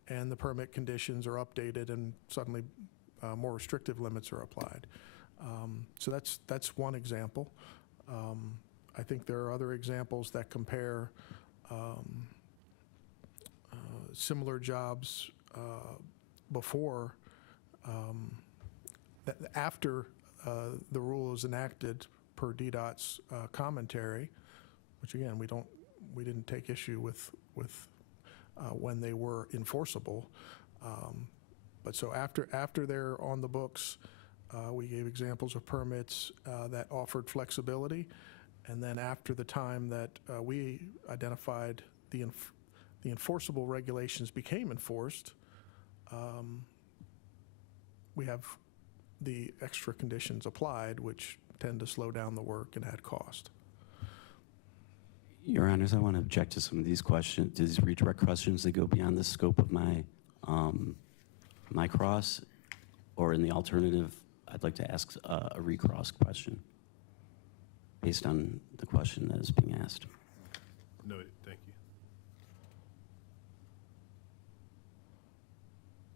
and the permit conditions are updated, and suddenly more restrictive limits are applied. So that's one example. I think there are other examples that compare similar jobs before, after the rule is enacted per DDOT's commentary, which again, we didn't take issue with when they were enforceable. But so after they're on the books, we gave examples of permits that offered flexibility. And then after the time that we identified the enforceable regulations became enforced, we have the extra conditions applied, which tend to slow down the work and add cost. Your Honors, I want to object to some of these questions, these redirect questions that go beyond the scope of my my cross, or in the alternative, I'd like to ask a recross question based on the question that is being asked. Noted. Thank you.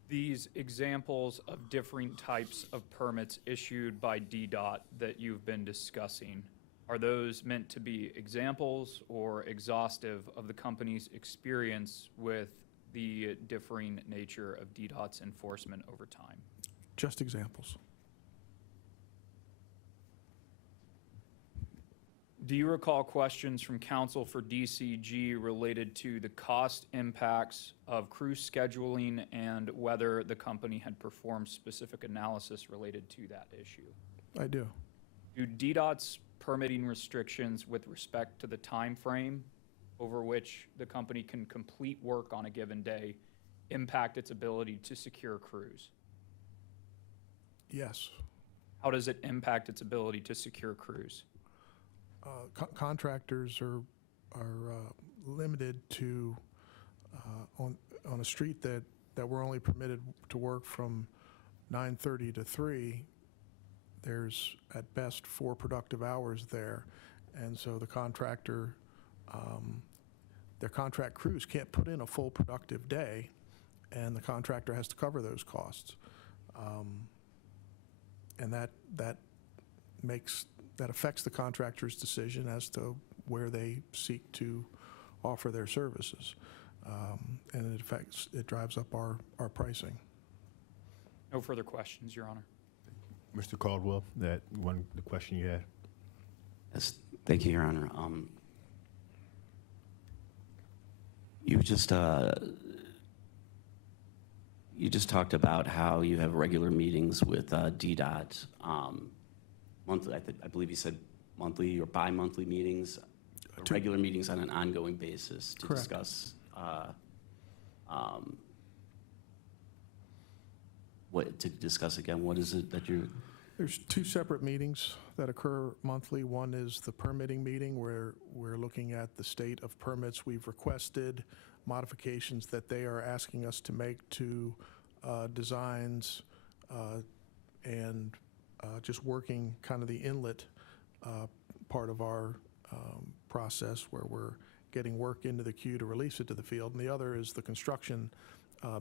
These examples of different types of permits issued by DDOT that you've been discussing, are those meant to be examples or exhaustive of the company's experience with the differing nature of DDOT's enforcement over time? Just examples. Do you recall questions from counsel for DCG related to the cost impacts of crew scheduling and whether the company had performed specific analysis related to that issue? I do. Do DDOT's permitting restrictions with respect to the time frame over which the company can complete work on a given day impact its ability to secure crews? Yes. How does it impact its ability to secure crews? Contractors are limited to on a street that we're only permitted to work from 9:30 to 3. There's at best 4 productive hours there, and so the contractor, their contract crews can't put in a full productive day, and the contractor has to cover those costs, and that affects the contractor's decision as to where they seek to offer their services. And it drives up our pricing. No further questions, Your Honor. Mr. Caldwell, the question you had. Yes, thank you, Your Honor. You just talked about how you have regular meetings with DDOT, monthly. I believe you said monthly or bi-monthly meetings, regular meetings on an ongoing basis to Correct. Discuss. What is it that you? There's 2 separate meetings that occur monthly. One is the permitting meeting, where we're looking at the state of permits we've requested, modifications that they are asking us to make to designs, and just working kind of the inlet part of our process, where we're getting work into the queue to release it to the field. And the other is the construction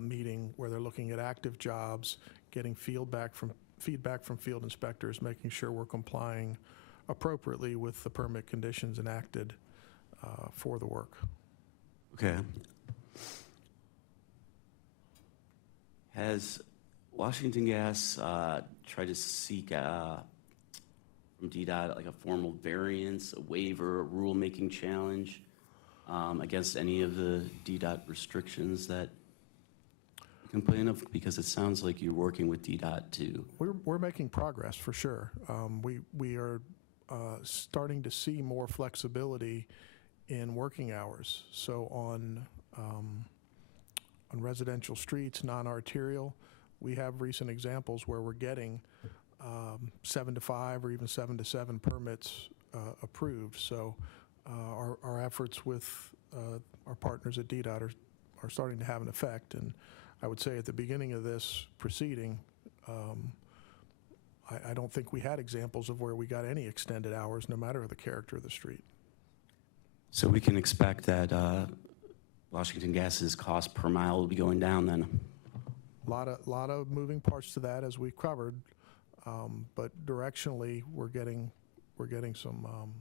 meeting, where they're looking at active jobs, getting feedback from field inspectors, making sure we're complying appropriately with the permit conditions enacted for the work. Okay. Has Washington Gas tried to seek from DDOT like a formal variance, a waiver, a rulemaking challenge against any of the DDOT restrictions that you complain of? Because it sounds like you're working with DDOT too. We're making progress for sure. We are starting to see more flexibility in working hours. So on residential streets, non-arterial, we have recent examples where we're getting 7 to 5 or even 7 to 7 permits approved. So our efforts with our partners at DDOT are starting to have an effect. And I would say at the beginning of this proceeding, I don't think we had examples of where we got any extended hours, no matter the character of the street. So we can expect that Washington Gas's cost per mile will be going down then? A lot of moving parts to that, as we covered, but directionally we're getting some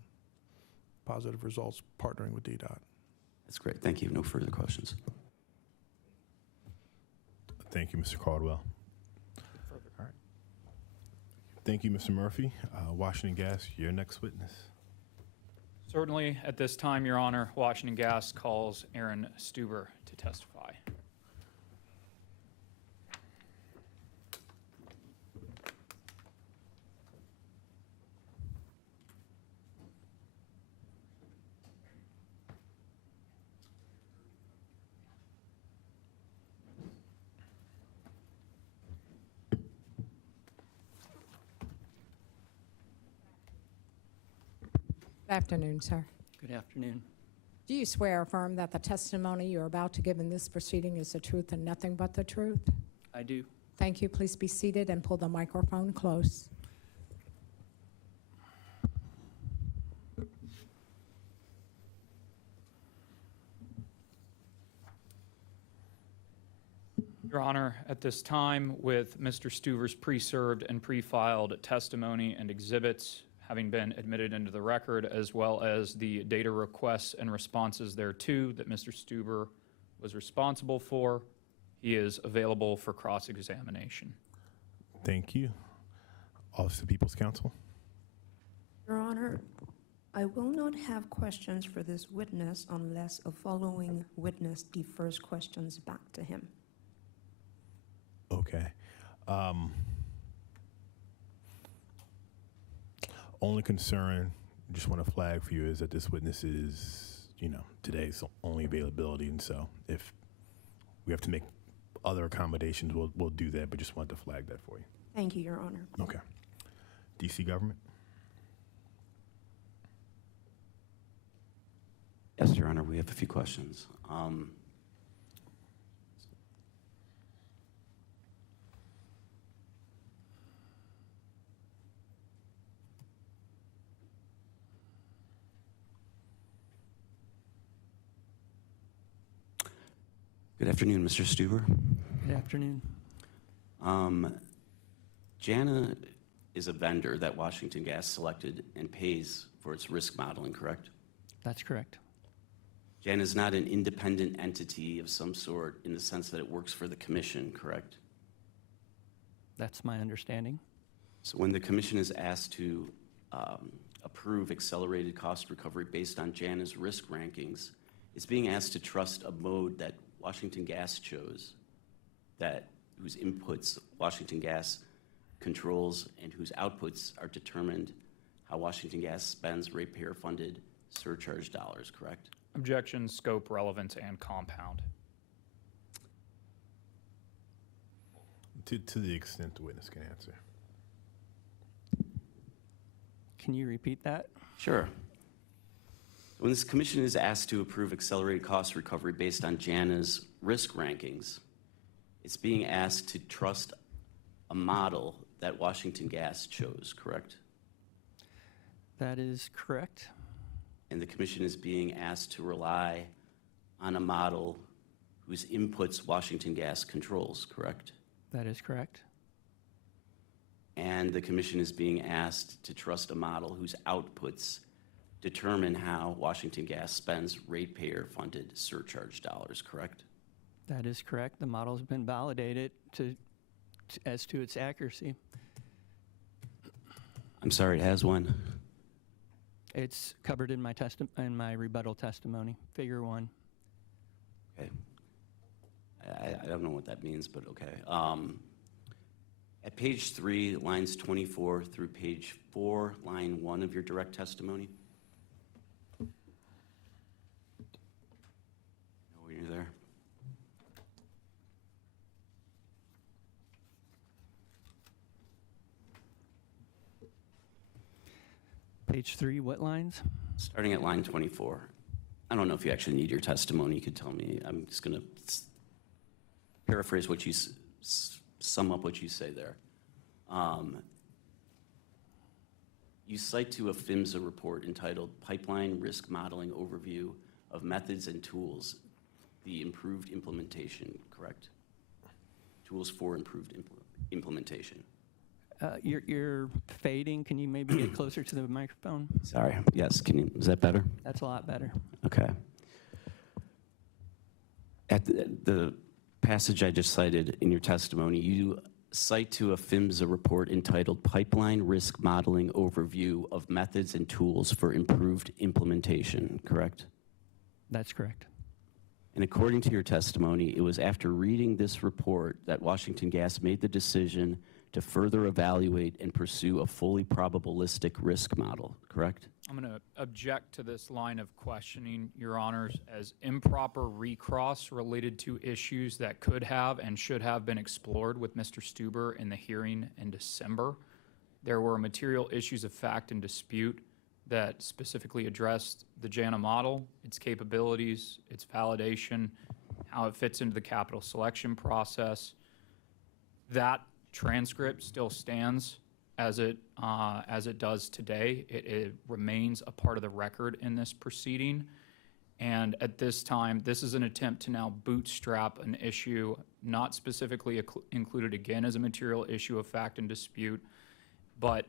positive results partnering with DDOT. That's great. Thank you. No further questions. Thank you, Mr. Caldwell. All right. Thank you, Mr. Murphy. Washington Gas, your next witness. Certainly, at this time, Your Honor, Washington Gas calls Aaron Stuber to testify. Good afternoon, sir. Good afternoon. Do you swear or affirm that the testimony you're about to give in this proceeding is the truth and nothing but the truth? I do. Thank you. Please be seated and pull the microphone close. Your Honor, at this time, with Mr. Stuver's pre-served and pre-filed testimony and exhibits having been admitted into the record, as well as the data requests and responses thereto that Mr. Stuber was responsible for, he is available for cross-examination. Thank you. Office of People's Counsel. Your Honor, I will not have questions for this witness unless a following witness defers questions back to him. Okay. Only concern, just want to flag for you, is that this witness is, today's only availability, and so if we have to make other accommodations, we'll do that, but just wanted to flag that for you. Thank you, Your Honor. Okay. DC government? Yes, Your Honor, we have a few questions. Good afternoon, Mr. Stuber. Good afternoon. JANA is a vendor that Washington Gas selected and pays for its risk modeling, correct? That's correct. JANA is not an independent entity of some sort in the sense that it works for the commission, correct? That's my understanding. So when the commission is asked to approve accelerated cost recovery based on JANA's risk rankings, it's being asked to trust a mode that Washington Gas chose, whose inputs Washington Gas controls and whose outputs are determined how Washington Gas spends ratepayer-funded surcharge dollars, correct? Objection, scope, relevance, and compound. To the extent the witness can answer. Can you repeat that? Sure. When this commission is asked to approve accelerated cost recovery based on JANA's risk rankings, it's being asked to trust a model that Washington Gas chose, correct? That is correct. And the commission is being asked to rely on a model whose inputs Washington Gas controls, correct? That is correct. And the commission is being asked to trust a model whose outputs determine how Washington Gas spends ratepayer-funded surcharge dollars, correct? That is correct. The model's been validated as to its accuracy. I'm sorry, it has one. It's covered in my rebuttal testimony, Figure 1. Okay. I don't know what that means, but okay. At page 3, lines 24 through page 4, line 1 of your direct testimony. When you're there. Page 3, what lines? Starting at line 24. I don't know if you actually need your testimony. You could tell me. I'm just going to paraphrase what you sum up what you say there. You cite to a PHMSA report entitled Pipeline Risk Modeling Overview of Methods and Tools, the Improved Implementation, correct? Tools for Improved Implementation. You're fading. Can you maybe get closer to the microphone? Sorry. Yes. Is that better? That's a lot better. Okay. At the passage I just cited in your testimony, you cite to a PHMSA report entitled Pipeline Risk Modeling Overview of Methods and Tools for Improved Implementation, correct? That's correct. And according to your testimony, it was after reading this report that Washington Gas made the decision to further evaluate and pursue a fully probabilistic risk model, correct? I'm going to object to this line of questioning, Your Honors, as improper recross related to issues that could have and should have been explored with Mr. Stuber in the hearing in December. There were material issues of fact and dispute that specifically addressed the JANA model, its capabilities, its validation, how it fits into the capital selection process. That transcript still stands as it does today. It remains a part of the record in this proceeding. And at this time, this is an attempt to now bootstrap an issue not specifically included again as a material issue of fact and dispute, but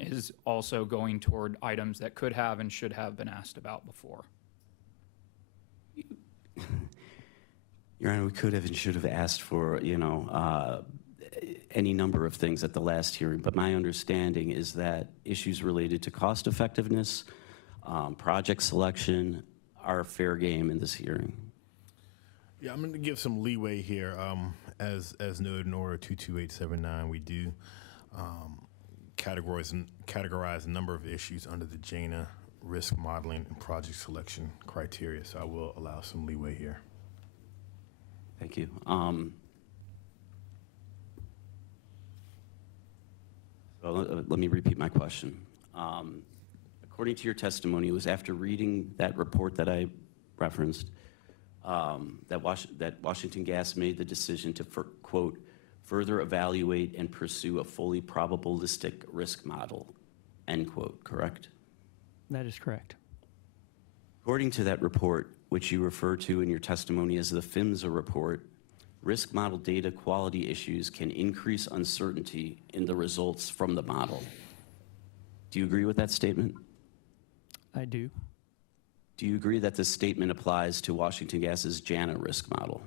is also going toward items that could have and should have been asked about before. Your Honor, we could have and should have asked for, any number of things at the last hearing, but my understanding is that issues related to cost effectiveness, project selection are fair game in this hearing. Yeah, I'm going to give some leeway here. As noted in Order 22879, we do categorize a number of issues under the JANA risk modeling and project selection criteria, so I will allow some leeway here. Thank you. Let me repeat my question. According to your testimony, it was after reading that report that I referenced that Washington Gas made the decision to, quote, further evaluate and pursue a fully probabilistic risk model, end quote, correct? That is correct. According to that report, which you refer to in your testimony as the PHMSA report, risk model data quality issues can increase uncertainty in the results from the model. Do you agree with that statement? I do. Do you agree that this statement applies to Washington Gas's JANA risk model?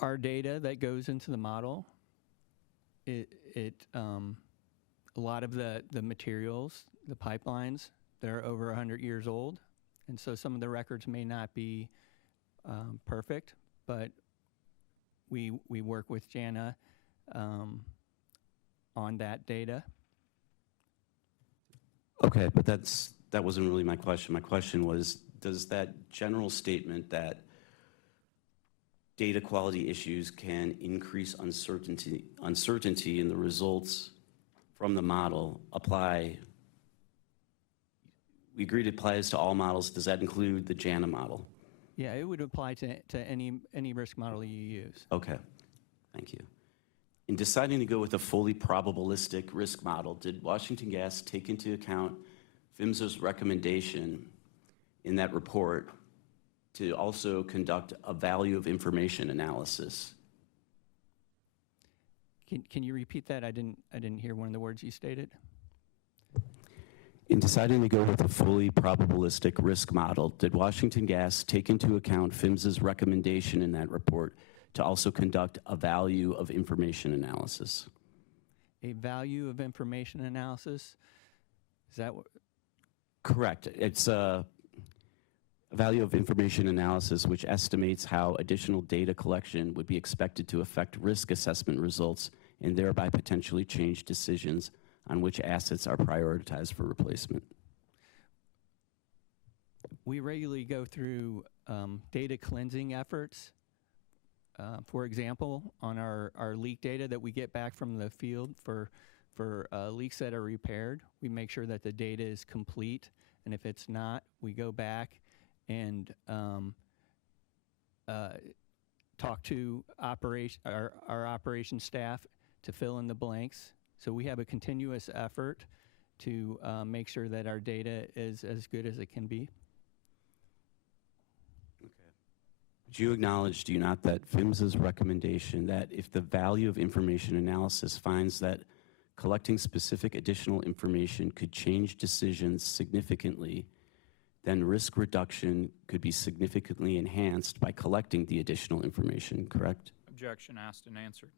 Our data that goes into the model, a lot of the materials, the pipelines, they're over 100 years old, and so some of the records may not be perfect, but we work with JANA on that data. Okay, but that wasn't really my question. My question was, does that general statement that data quality issues can increase uncertainty in the results from the model apply? We agreed it applies to all models. Does that include the JANA model? Yeah, it would apply to any risk model you use. Okay, thank you. In deciding to go with a fully probabilistic risk model, did Washington Gas take into account PHMSA's recommendation in that report to also conduct a value of information analysis? Can you repeat that? I didn't hear one of the words you stated. In deciding to go with a fully probabilistic risk model, did Washington Gas take into account PHMSA's recommendation in that report to also conduct a value of information analysis? A value of information analysis? Is that what? Correct. It's a value of information analysis which estimates how additional data collection would be expected to affect risk assessment results and thereby potentially change decisions on which assets are prioritized for replacement. We regularly go through data cleansing efforts. For example, on our leak data that we get back from the field for leaks that are repaired, we make sure that the data is complete, and if it's not, we go back and talk to our operations staff to fill in the blanks. So we have a continuous effort to make sure that our data is as good as it can be. Do you acknowledge, do you not, that PHMSA's recommendation that if the value of information analysis finds that collecting specific additional information could change decisions significantly, then risk reduction could be significantly enhanced by collecting the additional information, correct? Objection asked and answered.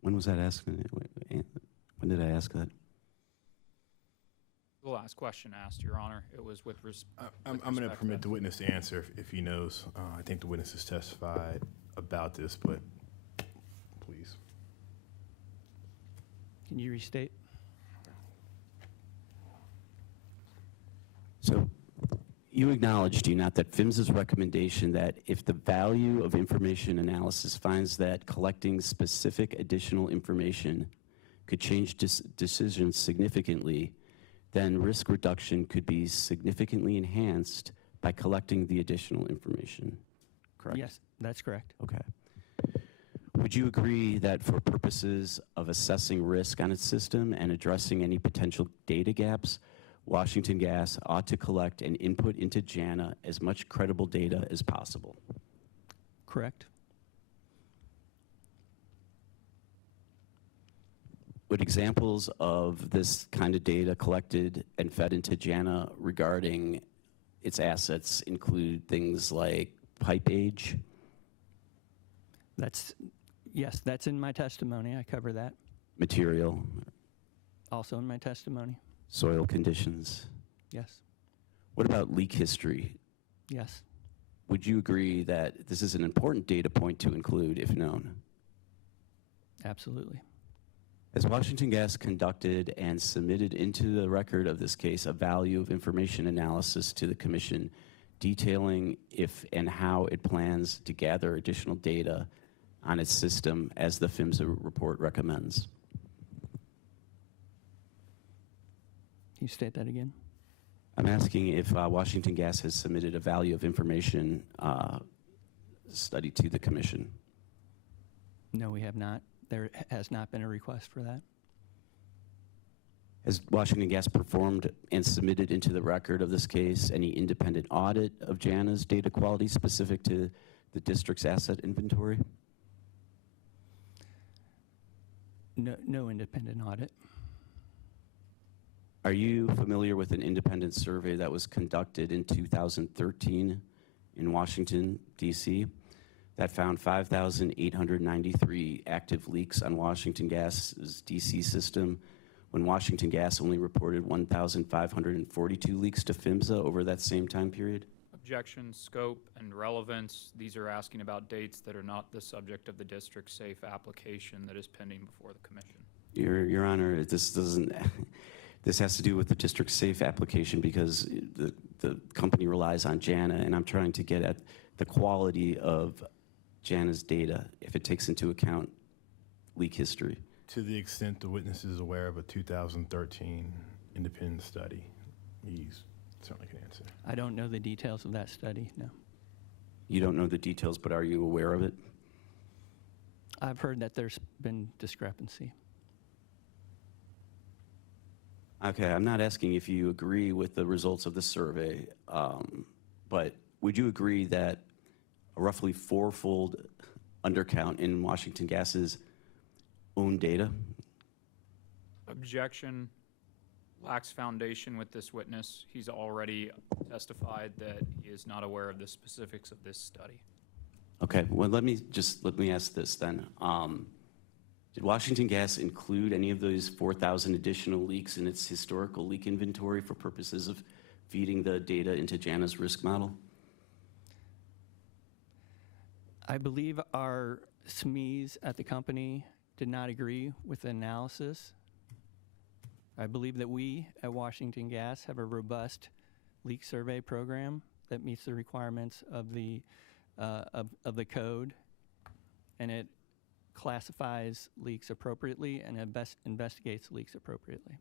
When was that asked? When did I ask that? The last question asked, Your Honor. It was with I'm going to permit the witness to answer if he knows. I think the witness has testified about this, but please. Can you restate? So you acknowledge, do you not, that PHMSA's recommendation that if the value of information analysis finds that collecting specific additional information could change decisions significantly, then risk reduction could be significantly enhanced by collecting the additional information, correct? Yes, that's correct. Okay. Would you agree that for purposes of assessing risk on its system and addressing any potential data gaps, Washington Gas ought to collect and input into JANA as much credible data as possible? Correct. Would examples of this kind of data collected and fed into JANA regarding its assets include things like pipe age? Yes, that's in my testimony. I cover that. Material, Also in my testimony. soil conditions? Yes. What about leak history? Yes. Would you agree that this is an important data point to include if known? Absolutely. Has Washington Gas conducted and submitted into the record of this case a value of information analysis to the Commission detailing if and how it plans to gather additional data on its system as the PHMSA report recommends? Can you state that again? I'm asking if Washington Gas has submitted a value of information study to the Commission. No, we have not. There has not been a request for that. Has Washington Gas performed and submitted into the record of this case any independent audit of JANA's data quality specific to the district's asset inventory? No independent audit. Are you familiar with an independent survey that was conducted in 2013 in Washington, D.C. that found 5,893 active leaks on Washington Gas's D.C. system when Washington Gas only reported 1,542 leaks to PHMSA over that same time period? Objection, scope, and relevance. These are asking about dates that are not the subject of the district safe application that is pending before the Commission. Your Honor, this doesn't. This has to do with the district safe application because the company relies on JANA, and I'm trying to get at the quality of JANA's data if it takes into account leak history. To the extent the witness is aware of a 2013 independent study, he certainly can answer. I don't know the details of that study, no. You don't know the details, but are you aware of it? I've heard that there's been discrepancy. Okay, I'm not asking if you agree with the results of the survey, but would you agree that a roughly fourfold undercount in Washington Gas's own data? Objection, lacks foundation with this witness. He's already testified that he is not aware of the specifics of this study. Okay, well, let me ask this then. Did Washington Gas include any of those 4,000 additional leaks in its historical leak inventory for purposes of feeding the data into JANA's risk model? I believe our SMEs at the company did not agree with the analysis. I believe that we at Washington Gas have a robust leak survey program that meets the requirements of the code, and it classifies leaks appropriately and investigates leaks appropriately.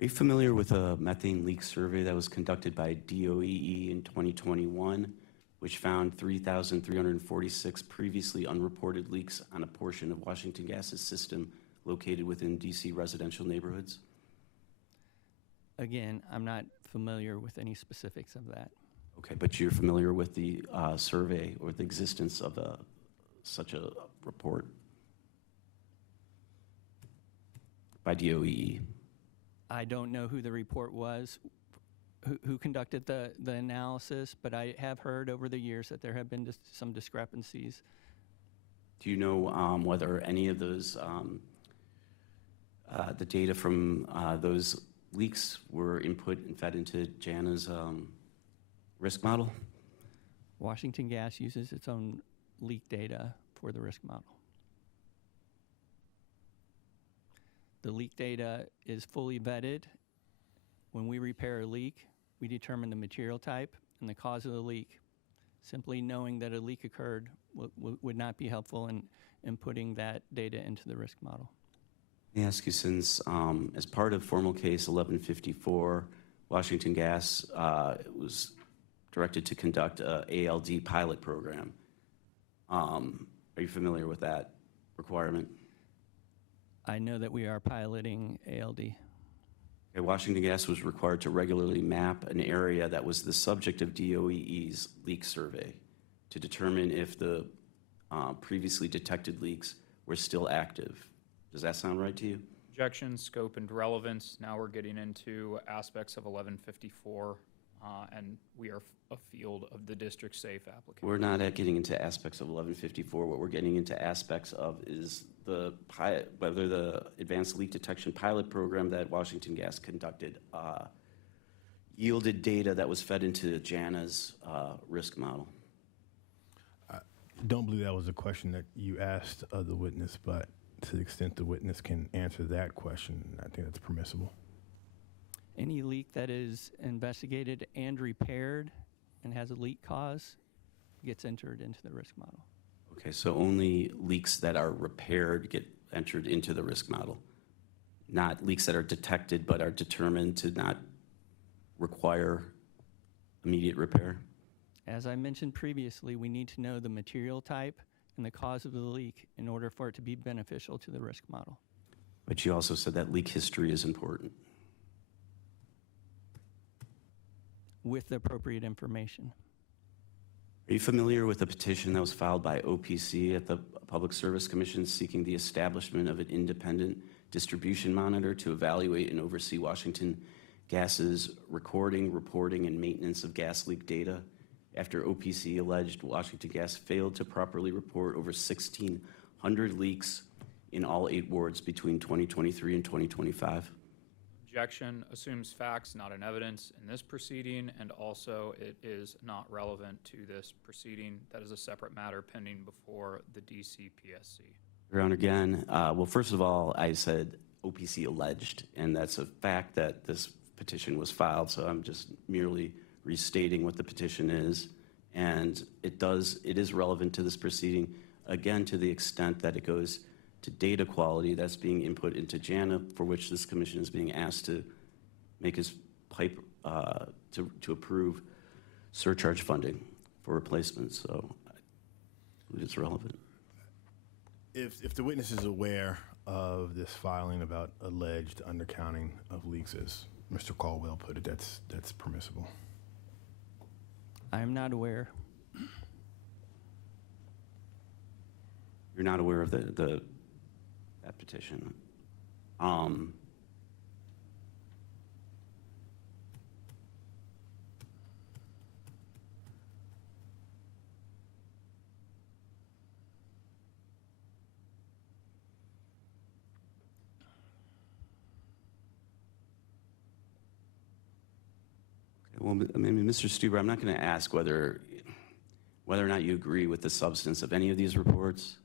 Are you familiar with a methane leak survey that was conducted by DOEE in 2021, which found 3,346 previously unreported leaks on a portion of Washington Gas's system located within DC residential neighborhoods? Again, I'm not familiar with any specifics of that. Okay, but you're familiar with the survey or the existence of such a report by DOEE? I don't know who the report was who conducted the analysis, but I have heard over the years that there have been some discrepancies. Do you know whether any of those, the data from those leaks were input and fed into JANA's risk model? Washington Gas uses its own leak data for the risk model. The leak data is fully vetted. When we repair a leak, we determine the material type and the cause of the leak. Simply knowing that a leak occurred would not be helpful in putting that data into the risk model. Let me ask you, since as part of formal case 1154, Washington Gas was directed to conduct a ALD pilot program. Are you familiar with that requirement? I know that we are piloting ALD. Okay, Washington Gas was required to regularly map an area that was the subject of DOE's leak survey to determine if the previously detected leaks were still active. Does that sound right to you? Objection, scope, and relevance. Now we're getting into aspects of 1154, and we are a field of the district safe application. We're not getting into aspects of 1154. What we're getting into aspects of is whether the advanced leak detection pilot program that Washington Gas conducted yielded data that was fed into JANA's risk model. I don't believe that was a question that you asked of the witness, but to the extent the witness can answer that question, I think that's permissible. Any leak that is investigated and repaired and has a leak cause gets entered into the risk model. Okay, so only leaks that are repaired get entered into the risk model, not leaks that are detected but are determined to not require immediate repair? As I mentioned previously, we need to know the material type and the cause of the leak in order for it to be beneficial to the risk model. But you also said that leak history is important. With the appropriate information. Are you familiar with the petition that was filed by OPC at the Public Service Commission seeking the establishment of an independent distribution monitor to evaluate and oversee Washington Gas's recording, reporting, and maintenance of gas leak data after OPC alleged Washington Gas failed to properly report over 1,600 leaks in all 8 wards between 2023 and 2025? Objection assumes facts, not an evidence in this proceeding, and also it is not relevant to this proceeding. That is a separate matter pending before the DCPSC. Your Honor, again, well, first of all, I said OPC alleged, and that's a fact that this petition was filed, so I'm just merely restating what the petition is, and it is relevant to this proceeding, again, to the extent that it goes to data quality that's being input into JANA, for which this commission is being asked to make its pipe to approve surcharge funding for replacements. So I believe it's relevant. If the witness is aware of this filing about alleged undercounting of leaks, as Mr. Caldwell put it, that's permissible. I am not aware. You're not aware of that petition. Well, I mean, Mr. Stuber, I'm not going to ask whether or not you agree with the substance of any of these reports,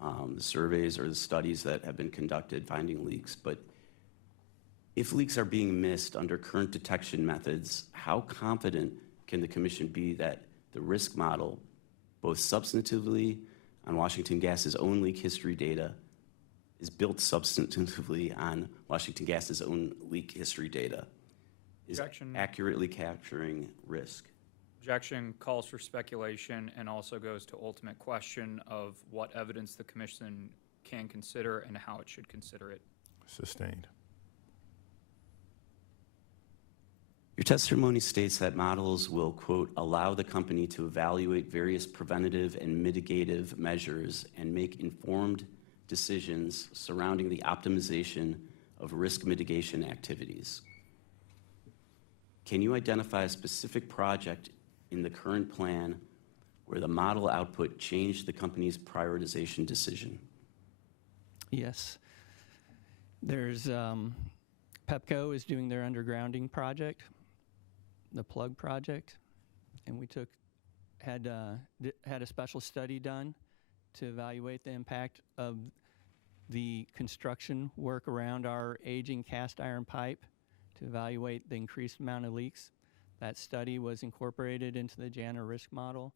the surveys or the studies that have been conducted finding leaks, but if leaks are being missed under current detection methods, how confident can the commission be that the risk model, both substantively on Washington Gas's own leak history data, is built substantively on Washington Gas's own leak history data, is Objection. accurately capturing risk? Objection calls for speculation and also goes to ultimate question of what evidence the commission can consider and how it should consider it. Sustained. Your testimony states that models will, quote, allow the company to evaluate various preventative and mitigative measures and make informed decisions surrounding the optimization of risk mitigation activities. Can you identify a specific project in the current plan where the model output changed the company's prioritization decision? Yes. There's, Pepco is doing their undergrounding project, the plug project, and we had a special study done to evaluate the impact of the construction work around our aging cast iron pipe to evaluate the increased amount of leaks. That study was incorporated into the JANA risk model,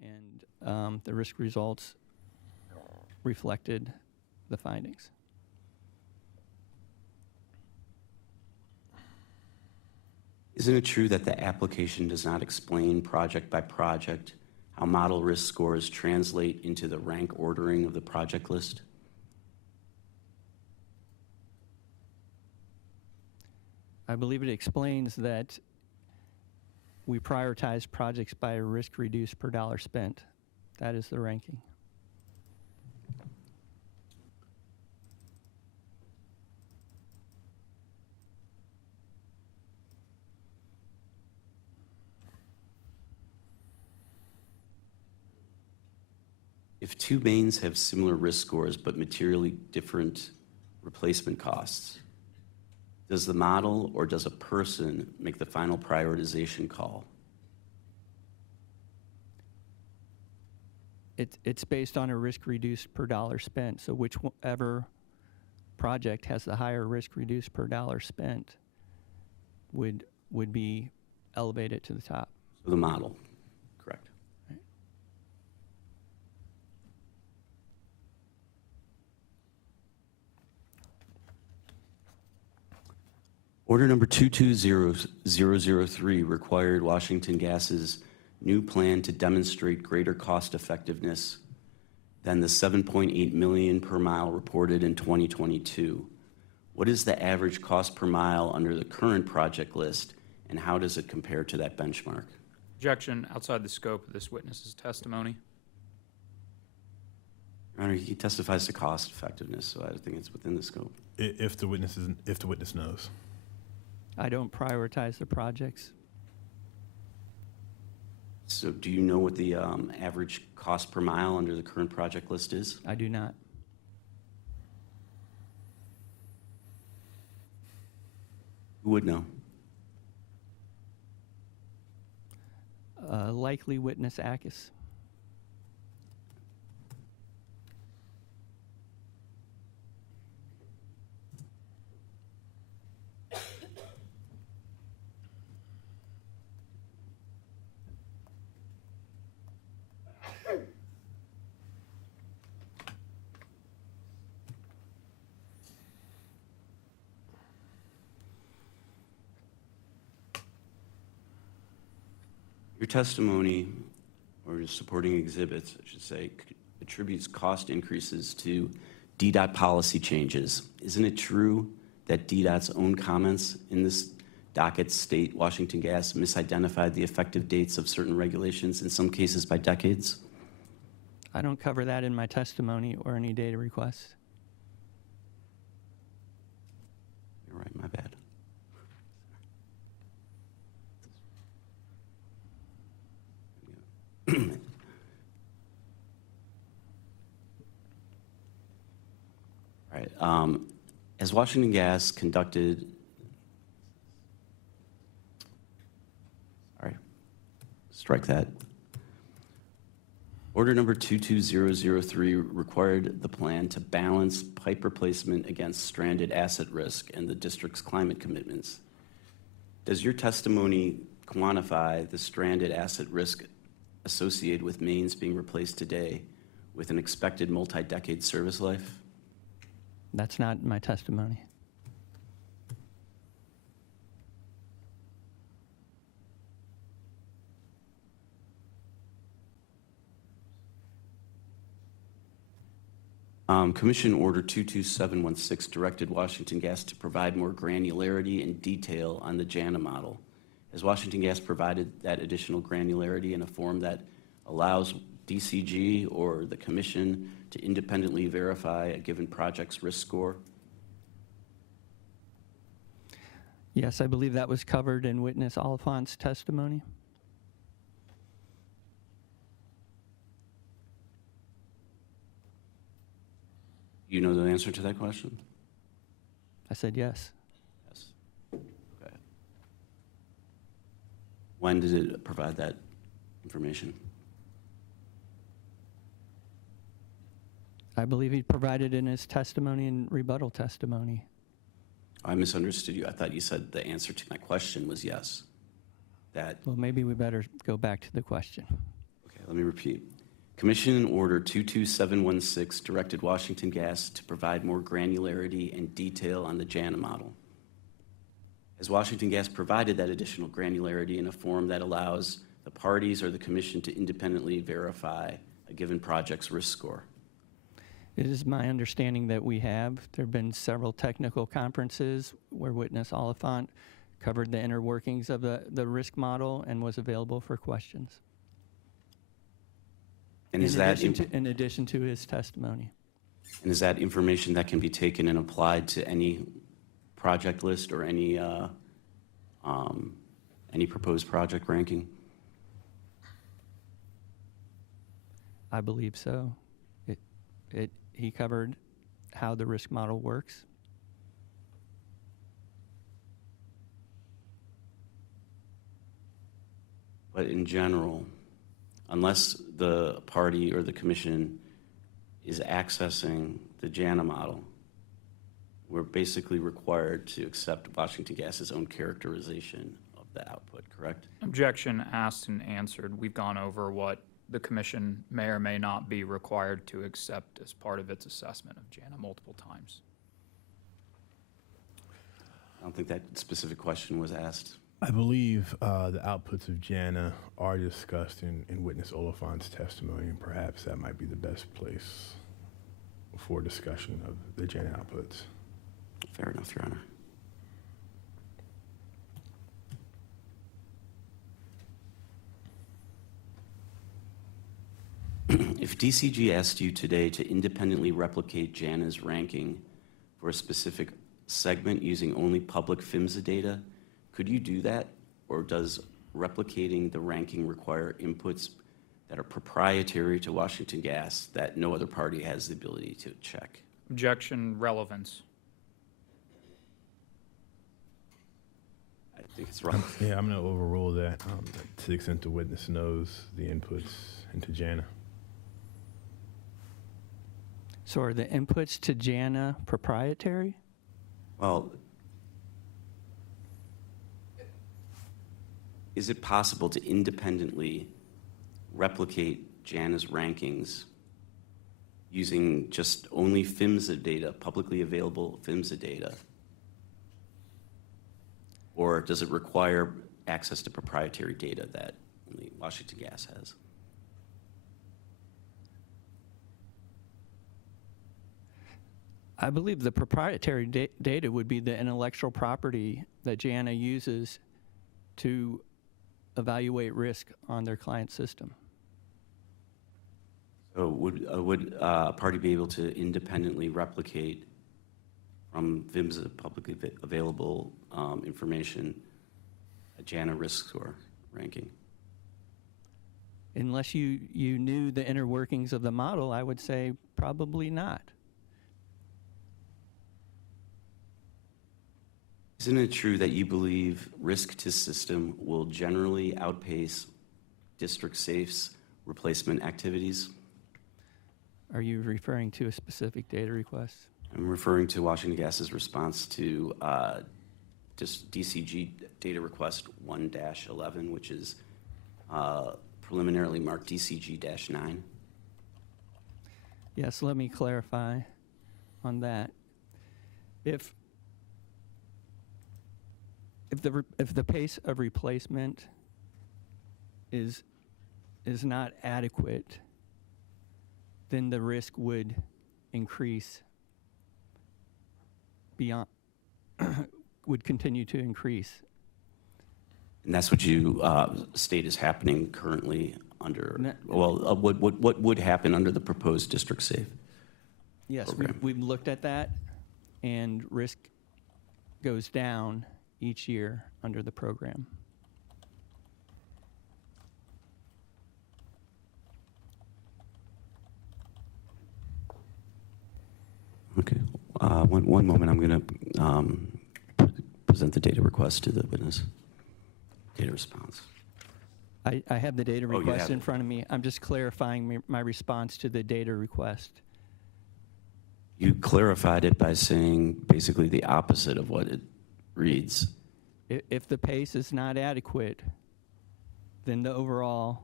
and the risk results reflected the findings. Isn't it true that the application does not explain project by project how model risk scores translate into the rank ordering of the project list? I believe it explains that we prioritize projects by a risk reduced per dollar spent. That is the ranking. If two mains have similar risk scores but materially different replacement costs, does the model or does a person make the final prioritization call? It's based on a risk reduced per dollar spent. So whichever project has the higher risk reduced per dollar spent would be elevated to the top. So the model, correct. Right. Order number 220003 required Washington Gas's new plan to demonstrate greater cost effectiveness than the $7.8 million per mile reported in 2022. What is the average cost per mile under the current project list, and how does it compare to that benchmark? Objection outside the scope of this witness's testimony. Your Honor, he testifies to cost effectiveness, so I think it's within the scope. If the witness knows. I don't prioritize the projects. So do you know what the average cost per mile under the current project list is? I do not. Who would know? Likely witness Akis. Your testimony, or your supporting exhibits, I should say, attributes cost increases to DDOT policy changes. Isn't it true that DDOT's own comments in this docket state Washington Gas misidentified the effective dates of certain regulations, in some cases by decades? I don't cover that in my testimony or any data requests. You're right, my bad. All right. As Washington Gas conducted, sorry, strike that. Order number 22003 required the plan to balance pipe replacement against stranded asset risk and the district's climate commitments. Does your testimony quantify the stranded asset risk associated with mains being replaced today with an expected multi-decade service life? That's not my testimony. Commission Order 22716 directed Washington Gas to provide more granularity and detail on the JANA model. Has Washington Gas provided that additional granularity in a form that allows DCG or the Commission to independently verify a given project's risk score? Yes, I believe that was covered in witness Oliphant's testimony. You know the answer to that question? I said yes. Yes. Okay. When did it provide that information? I believe he provided in his testimony and rebuttal testimony. I misunderstood you. I thought you said the answer to my question was yes. That, Well, maybe we better go back to the question. okay, let me repeat. Commission Order 22716 directed Washington Gas to provide more granularity and detail on the JANA model. Has Washington Gas provided that additional granularity in a form that allows the parties or the commission to independently verify a given project's risk score? It is my understanding that we have. There have been several technical conferences where witness Oliphant covered the inner workings of the risk model and was available for questions. And is that in addition to his testimony? And is that information that can be taken and applied to any project list or any proposed project ranking? I believe so. He covered how the risk model works. But in general, unless the party or the commission is accessing the JANA model, we're basically required to accept Washington Gas's own characterization of the output, correct? Objection asked and answered. We've gone over what the commission may or may not be required to accept as part of its assessment of JANA multiple times. I don't think that specific question was asked. I believe the outputs of JANA are discussed in witness Oliphant's testimony, and perhaps that might be the best place for discussion of the JANA outputs. Fair enough, Your Honor. If DCG asked you today to independently replicate JANA's ranking for a specific segment using only public PHMSA data, could you do that? Or does replicating the ranking require inputs that are proprietary to Washington Gas that no other party has the ability to check? Objection, relevance. I think it's wrong. Yeah, I'm going to overrule that to the extent the witness knows the inputs into JANA. So are the inputs to JANA proprietary? Well, is it possible to independently replicate JANA's rankings using just only PHMSA data, publicly available PHMSA data? Or does it require access to proprietary data that only Washington Gas has? I believe the proprietary data would be the intellectual property that JANA uses to evaluate risk on their client system. So would a party be able to independently replicate from PHMSA publicly available information a JANA risk score ranking? Unless you knew the inner workings of the model, I would say probably not. Isn't it true that you believe risk to system will generally outpace district safe's replacement activities? Are you referring to a specific data request? I'm referring to Washington Gas's response to just DCG data request 1-11, which is preliminarily marked DCG-9. Yes, let me clarify on that. If the pace of replacement is not adequate, then the risk would increase beyond, would continue to increase. And that's what you state is happening currently under, what would happen under the proposed district safe? Yes, program? we've looked at that, and risk goes down each year under the program. Okay. One moment. I'm going to present the data request to the witness. Data response. I have the data Oh, you request have in it. front of me. I'm just clarifying my response to the data request. You clarified it by saying basically the opposite of what it reads. If the pace is not adequate, then the overall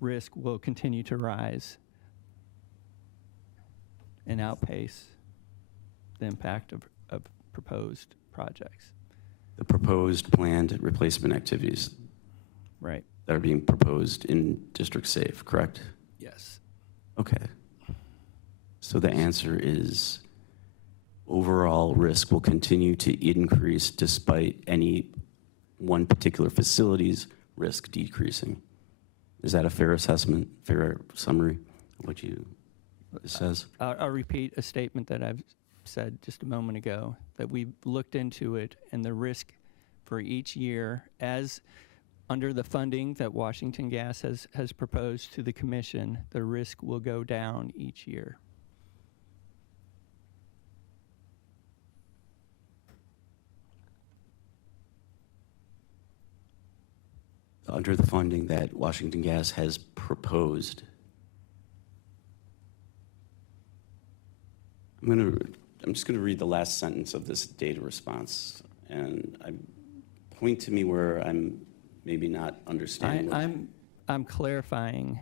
risk will continue to rise and outpace the impact of proposed projects. The proposed planned replacement activities Right. that are being proposed in District Safe, correct? Yes. Okay. So the answer is overall risk will continue to increase despite any one particular facility's risk decreasing. Is that a fair assessment, fair summary of what you it says? I'll repeat a statement that I've said just a moment ago, that we've looked into it, and the risk for each year, as under the funding that Washington Gas has proposed to the commission, the risk will go down each year. Under the funding that Washington Gas has proposed. I'm just going to read the last sentence of this data response, and point to me where I'm maybe not understanding. I'm clarifying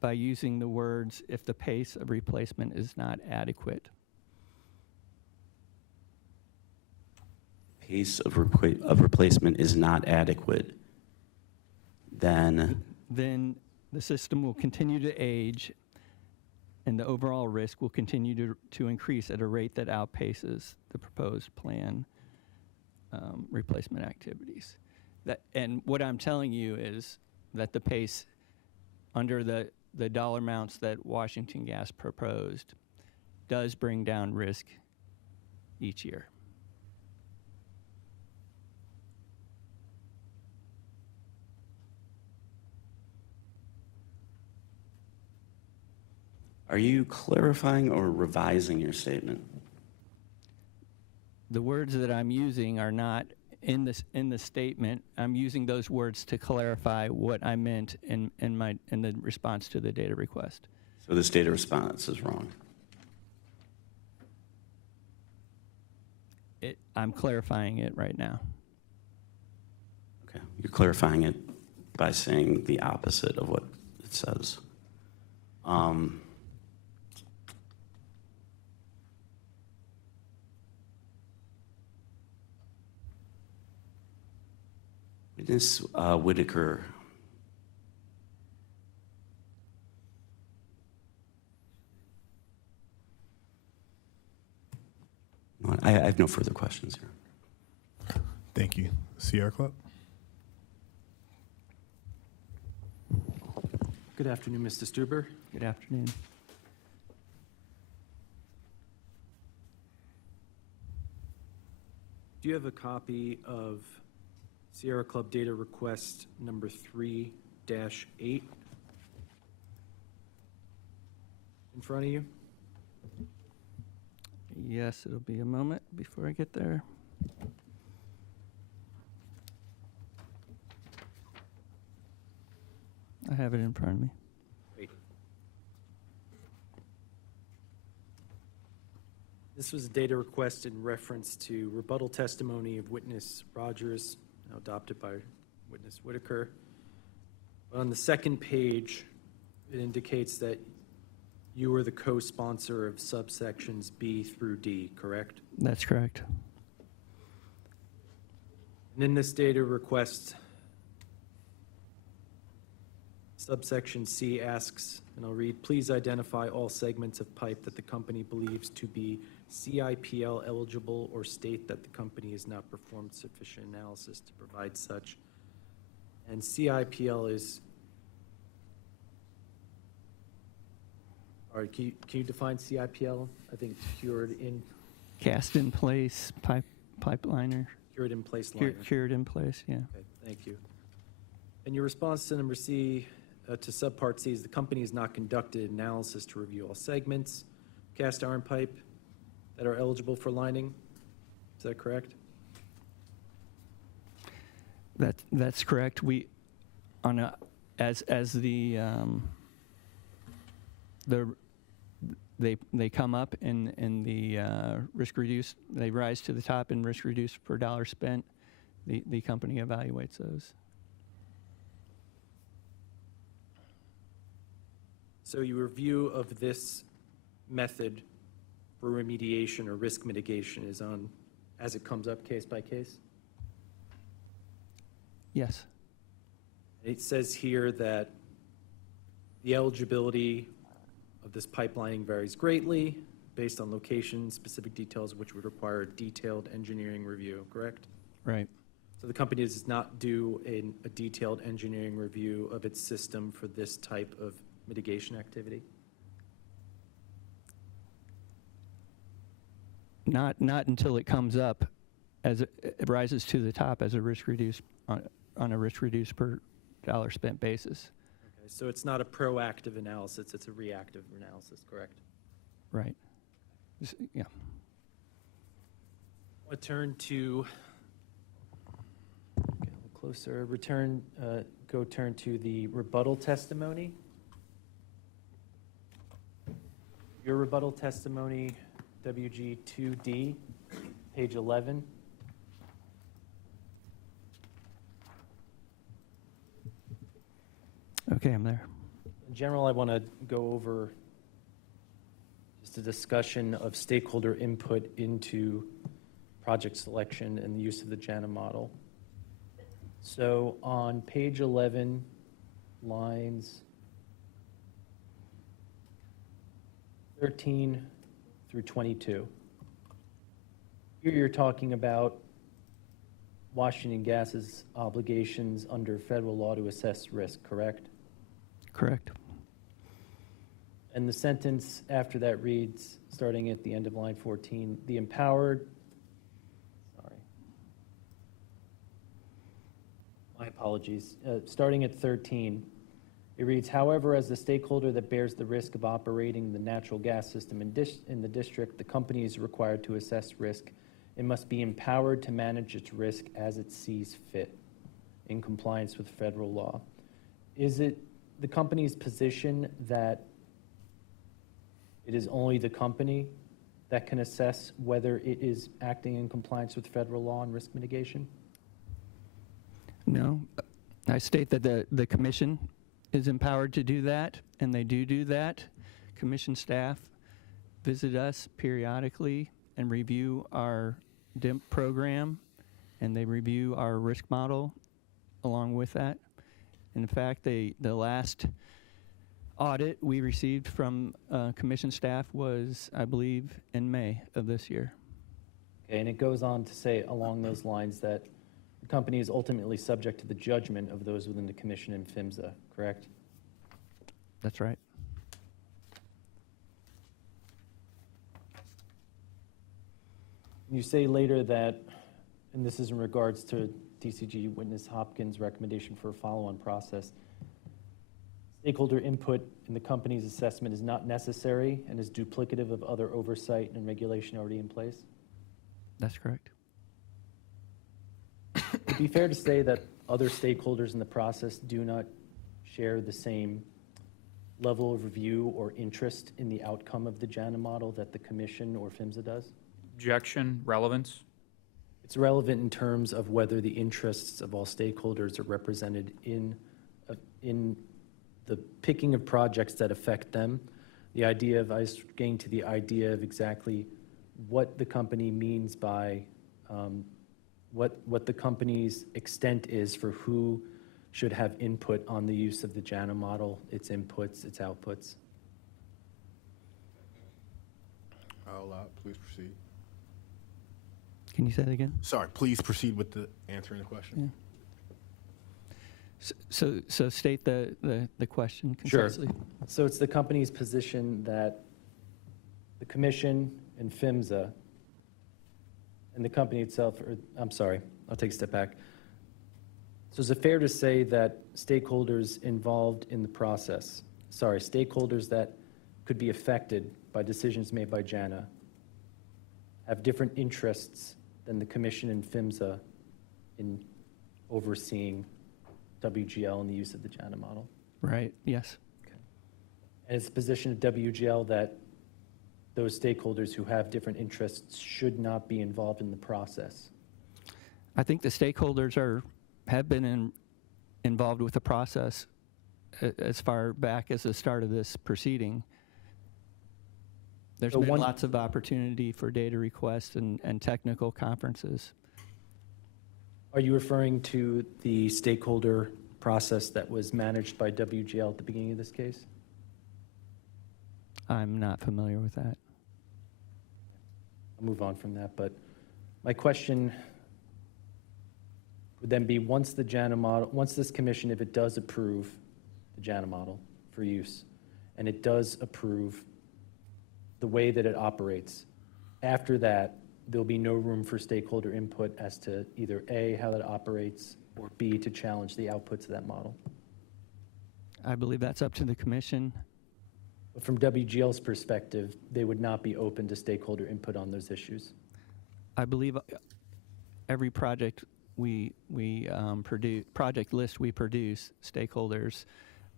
by using the words, if the pace of replacement is not adequate. Pace of replacement is not adequate, then the system will continue to age, and the overall risk will continue to increase at a rate that outpaces the proposed plan replacement activities. And what I'm telling you is that the pace under the dollar amounts that Washington Gas proposed does bring down risk each year. are you clarifying or revising your statement? The words that I'm using are not in the statement. I'm using those words to clarify what I meant in the response to the data request. So this data response is wrong. I'm clarifying it right now. Okay, you're clarifying it by saying the opposite of what it says. Witness Whitaker. I have no further questions here. Thank you. Sierra Club? Good afternoon, Mr. Stuber. Good afternoon. Do you have a copy of Sierra Club data request number 3-8 in front of you? Yes, it'll be a moment before I get there. I have it in front of me. Great. This was a data request in reference to rebuttal testimony of witness Rogers, now adopted by witness Whitaker. On the second page, it indicates that you were the co-sponsor of subsections B through D, correct? That's correct. And in this data request, subsection C asks, and I'll read, please identify all segments of pipe that the company believes to be CIPL eligible or state that the company has not performed sufficient analysis to provide such. And CIPL is, all right, can you define CIPL? I think it's cured in. Cast in place pipeliner. Cured in place liner. Cured in place, yeah. Okay, thank you. And your response to number C, to subpart C, is the company has not conducted analysis to review all segments, cast iron pipe that are eligible for lining. Is that correct? That's correct. We, on a, as the they come up in the risk reduced, they rise to the top in risk reduced per dollar spent. The company evaluates those. So your review of this method for remediation or risk mitigation is on, as it comes up, case by case? Yes. It says here that the eligibility of this pipelining varies greatly based on location, specific details which would require a detailed engineering review, correct? Right. So the company does not do a detailed engineering review of its system for this type of mitigation activity? Not until it comes up as it rises to the top as a risk reduced on a risk reduced per dollar spent basis. Okay, so it's not a proactive analysis, it's a reactive analysis, correct? Right. Yeah. I'll turn to, get a little closer, turn to the rebuttal testimony. Your rebuttal testimony, WG2D, page 11. Okay, I'm there. In general, I want to go over just a discussion of stakeholder input into project selection and the use of the JANA model. So on page 11, lines 13 through 22. Here you're talking about Washington Gas's obligations under federal law to assess risk, correct? Correct. And the sentence after that reads, starting at the end of line 14, the empowered, my apologies, starting at 13, it reads, however, as the stakeholder that bears the risk of operating the natural gas system in the district, the company is required to assess risk. It must be empowered to manage its risk as it sees fit in compliance with federal law. Is it the company's position that it is only the company that can assess whether it is acting in compliance with federal law and risk mitigation? No. I state that the commission is empowered to do that, and they do that. Commission staff visit us periodically and review our DIMP program, and they review our risk model along with that. In fact, the last audit we received from commission staff was, I believe, in May of this year. Okay, and it goes on to say along those lines that the company is ultimately subject to the judgment of those within the commission and PHMSA, correct? That's right. You say later that, and this is in regards to DCG witness Hopkins' recommendation for a follow-on process, stakeholder input in the company's assessment is not necessary and is duplicative of other oversight and regulation already in place? That's correct. Would it be fair to say that other stakeholders in the process do not share the same level of review or interest in the outcome of the JANA model that the commission or PHMSA does? Objection, relevance? It's relevant in terms of whether the interests of all stakeholders are represented in the picking of projects that affect them. The idea of, I was getting to the idea of exactly what the company means by what the company's extent is for who should have input on the use of the JANA model, its inputs, its outputs. I'll allow it. Please proceed. Can you say that again? Sorry, please proceed with the answering the question. Yeah. So state the question Sure. concisely. So it's the company's position that the commission and PHMSA And the company itself, or, I'm sorry, I'll take a step back. So is it fair to say that stakeholders involved in the process, stakeholders that could be affected by decisions made by JANA have different interests than the Commission and PHMSA in overseeing WGL and the use of the JANA model? Right, yes. And it's the position of WGL that those stakeholders who have different interests should not be involved in the process? I think the stakeholders have been involved with the process as far back as the start of this proceeding. There's So been one- lots of opportunity for data requests and technical conferences. Are you referring to the stakeholder process that was managed by WGL at the beginning of this case? I'm not familiar with that. I'll move on from that, but my question would then be, once the JANA model, once this commission, if it does approve the JANA model for use, and it does approve the way that it operates, after that, there'll be no room for stakeholder input as to either A, how that operates, or B, to challenge the outputs of that model. I believe that's up to the commission. But from WGL's perspective, they would not be open to stakeholder input on those issues. I believe every project we produce, project list we produce, stakeholders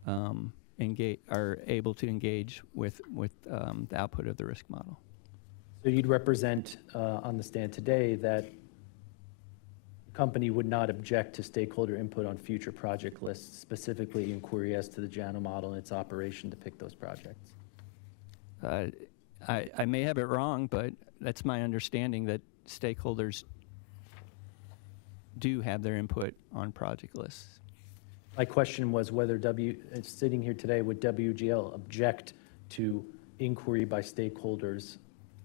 are able to engage with the output of the risk model. So you'd represent on the stand today that the company would not object to stakeholder input on future project lists, specifically inquiry as to the JANA model and its operation to pick those projects? I may have it wrong, but that's my understanding, that stakeholders do have their input on project lists. My question was whether sitting here today, would WGL object to inquiry by stakeholders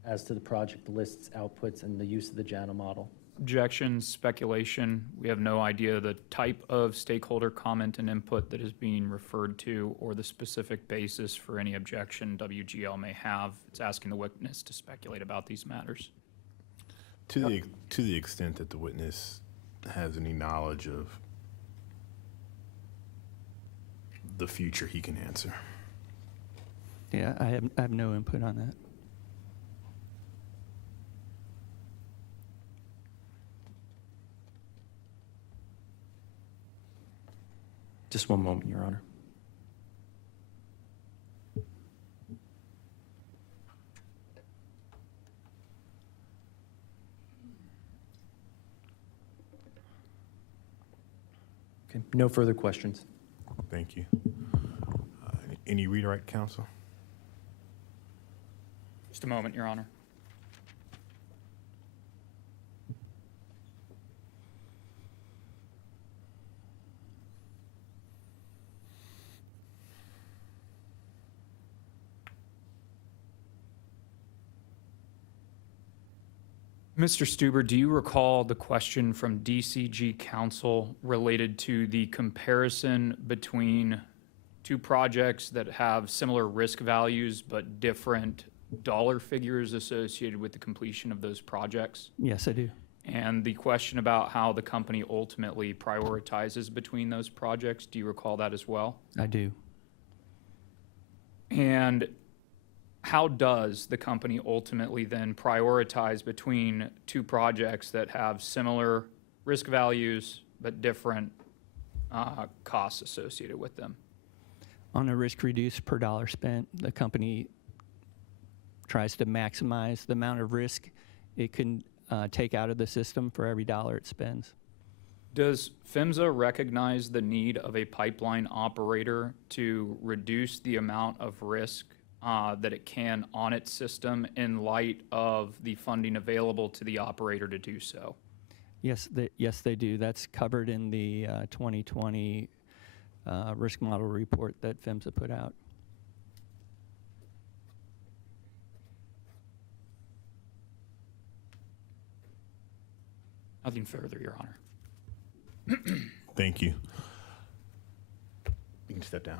as to the project lists, outputs, and the use of the JANA model? Objections, speculation. We have no idea the type of stakeholder comment and input that is being referred to or the specific basis for any objection WGL may have. It's asking the witness to speculate about these matters. To the extent that the witness has any knowledge of the future, he can answer. Yeah, I have no input on that. Just one moment, Your Honor. Okay, no further questions. Thank you. Any redirect, counsel? Just a moment, Your Honor. Mr. Stuber, do you recall the question from DCG Counsel related to the comparison between two projects that have similar risk values but different dollar figures associated with the completion of those projects? Yes, I do. And the question about how the company ultimately prioritizes between those projects, do you recall that as well? I do. And how does the company ultimately then prioritize between two projects that have similar risk values but different costs associated with them? On a risk reduced per dollar spent, the company tries to maximize the amount of risk it can take out of the system for every dollar it spends. Does PHMSA recognize the need of a pipeline operator to reduce the amount of risk that it can on its system in light of the funding available to the operator to do so? Yes, they do. That's covered in the 2020 risk model report that PHMSA put out. Nothing further, Your Honor. Thank you. You can step down.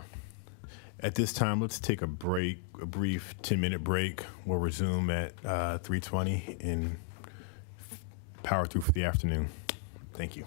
At this time, let's take a break, a brief 10-minute break. We'll resume at 3:20 in power through for the afternoon. Thank you.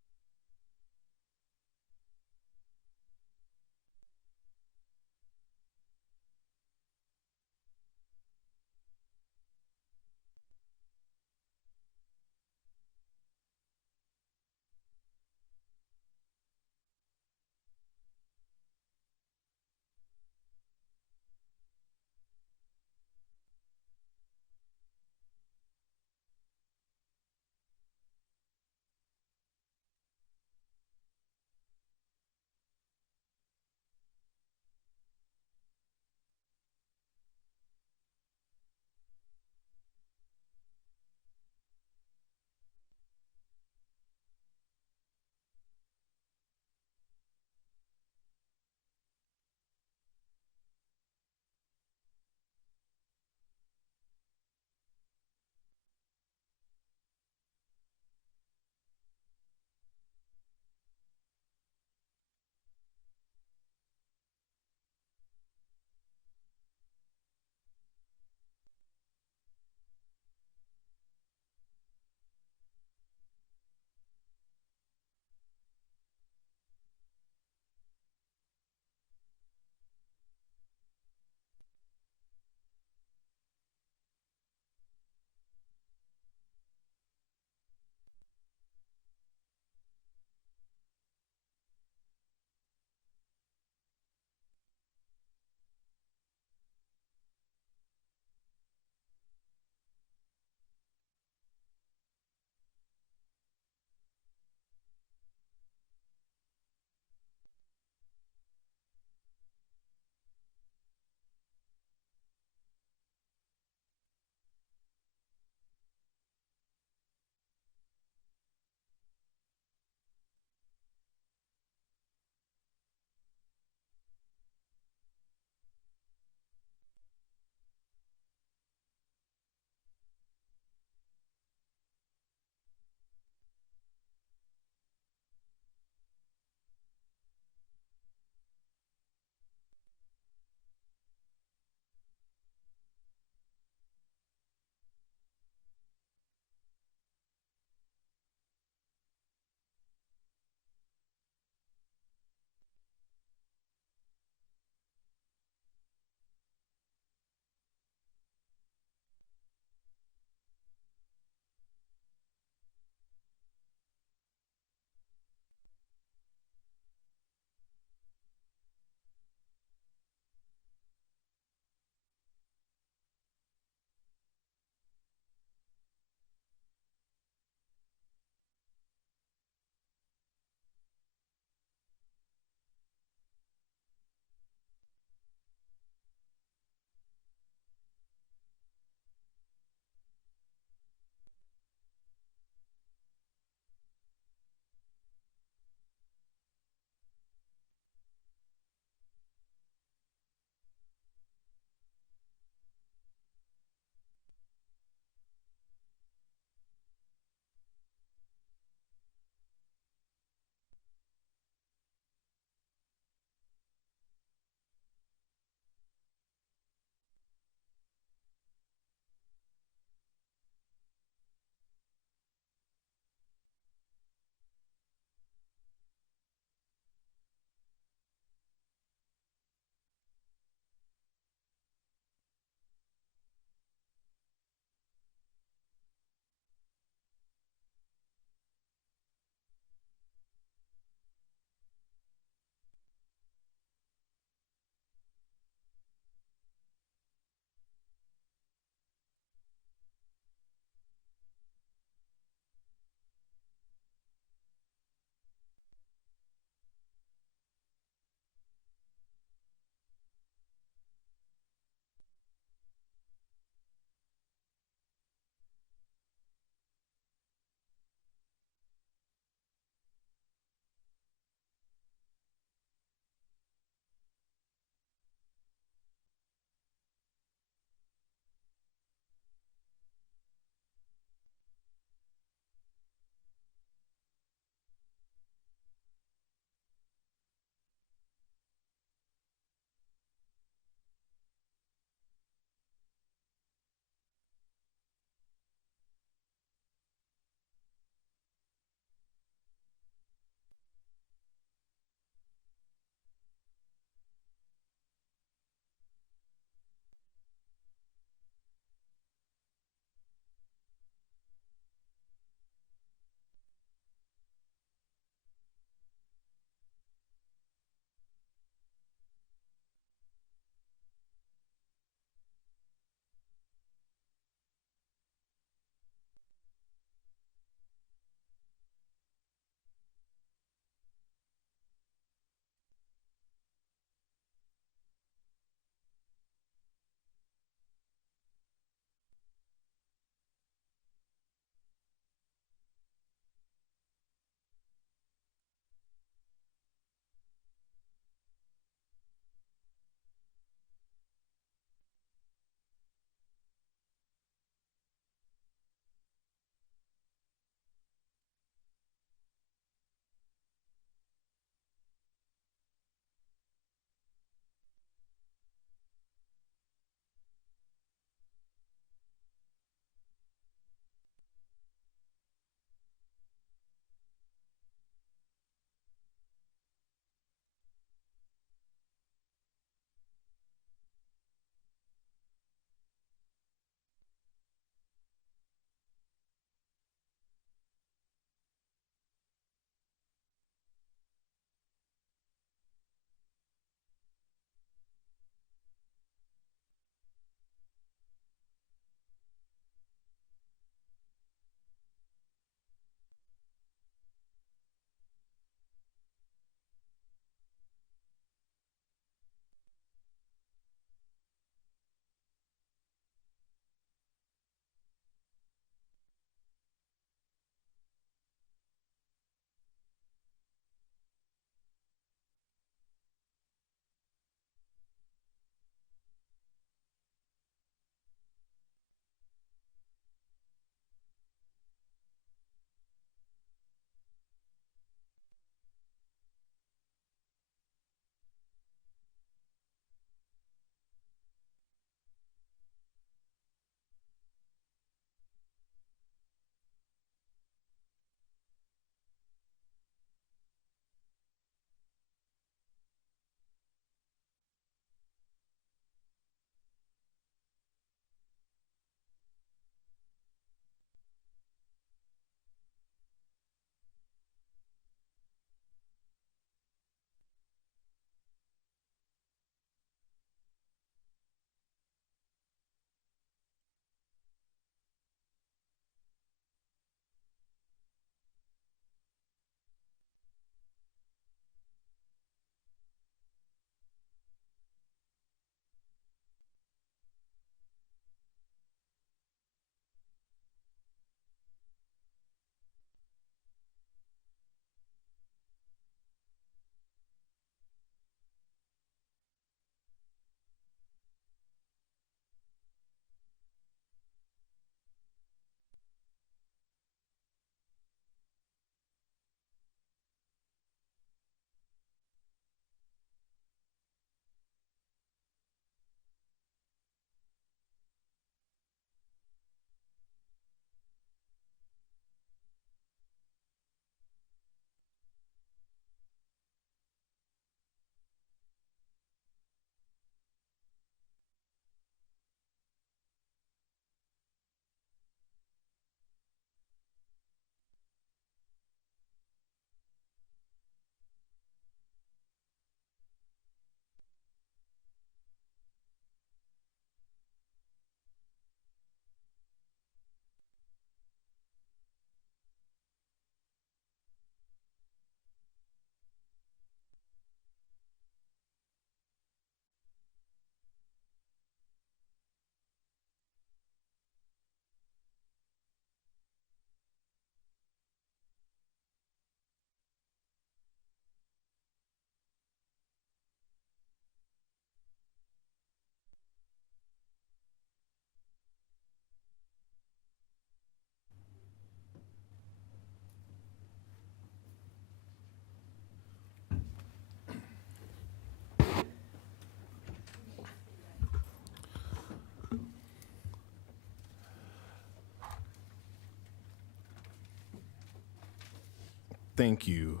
Thank you.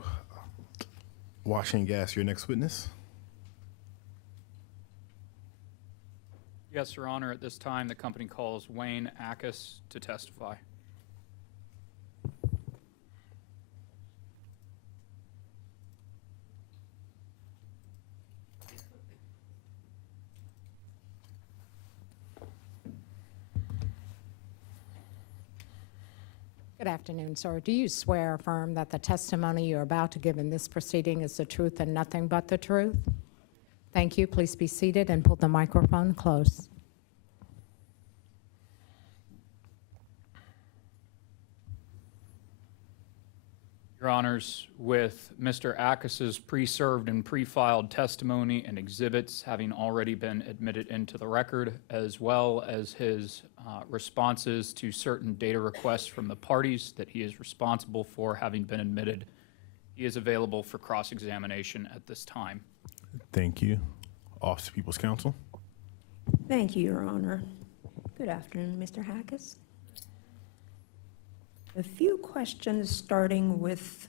Washington Gas, your next witness. Yes, Your Honor. At this time, the company calls Wayne Ackus to testify. Good afternoon, sir. Do you swear or affirm that the testimony you're about to give in this proceeding is the truth and nothing but the truth? Thank you. Please be seated and pull the microphone close. Your Honors, with Mr. Ackus's pre-served and pre-filed testimony and exhibits having already been admitted into the record, as well as his responses to certain data requests from the parties that he is responsible for having been admitted, he is available for cross-examination at this time. Thank you. Office of People's Counsel. Thank you, Your Honor. Good afternoon, Mr. Hackus. A few questions starting with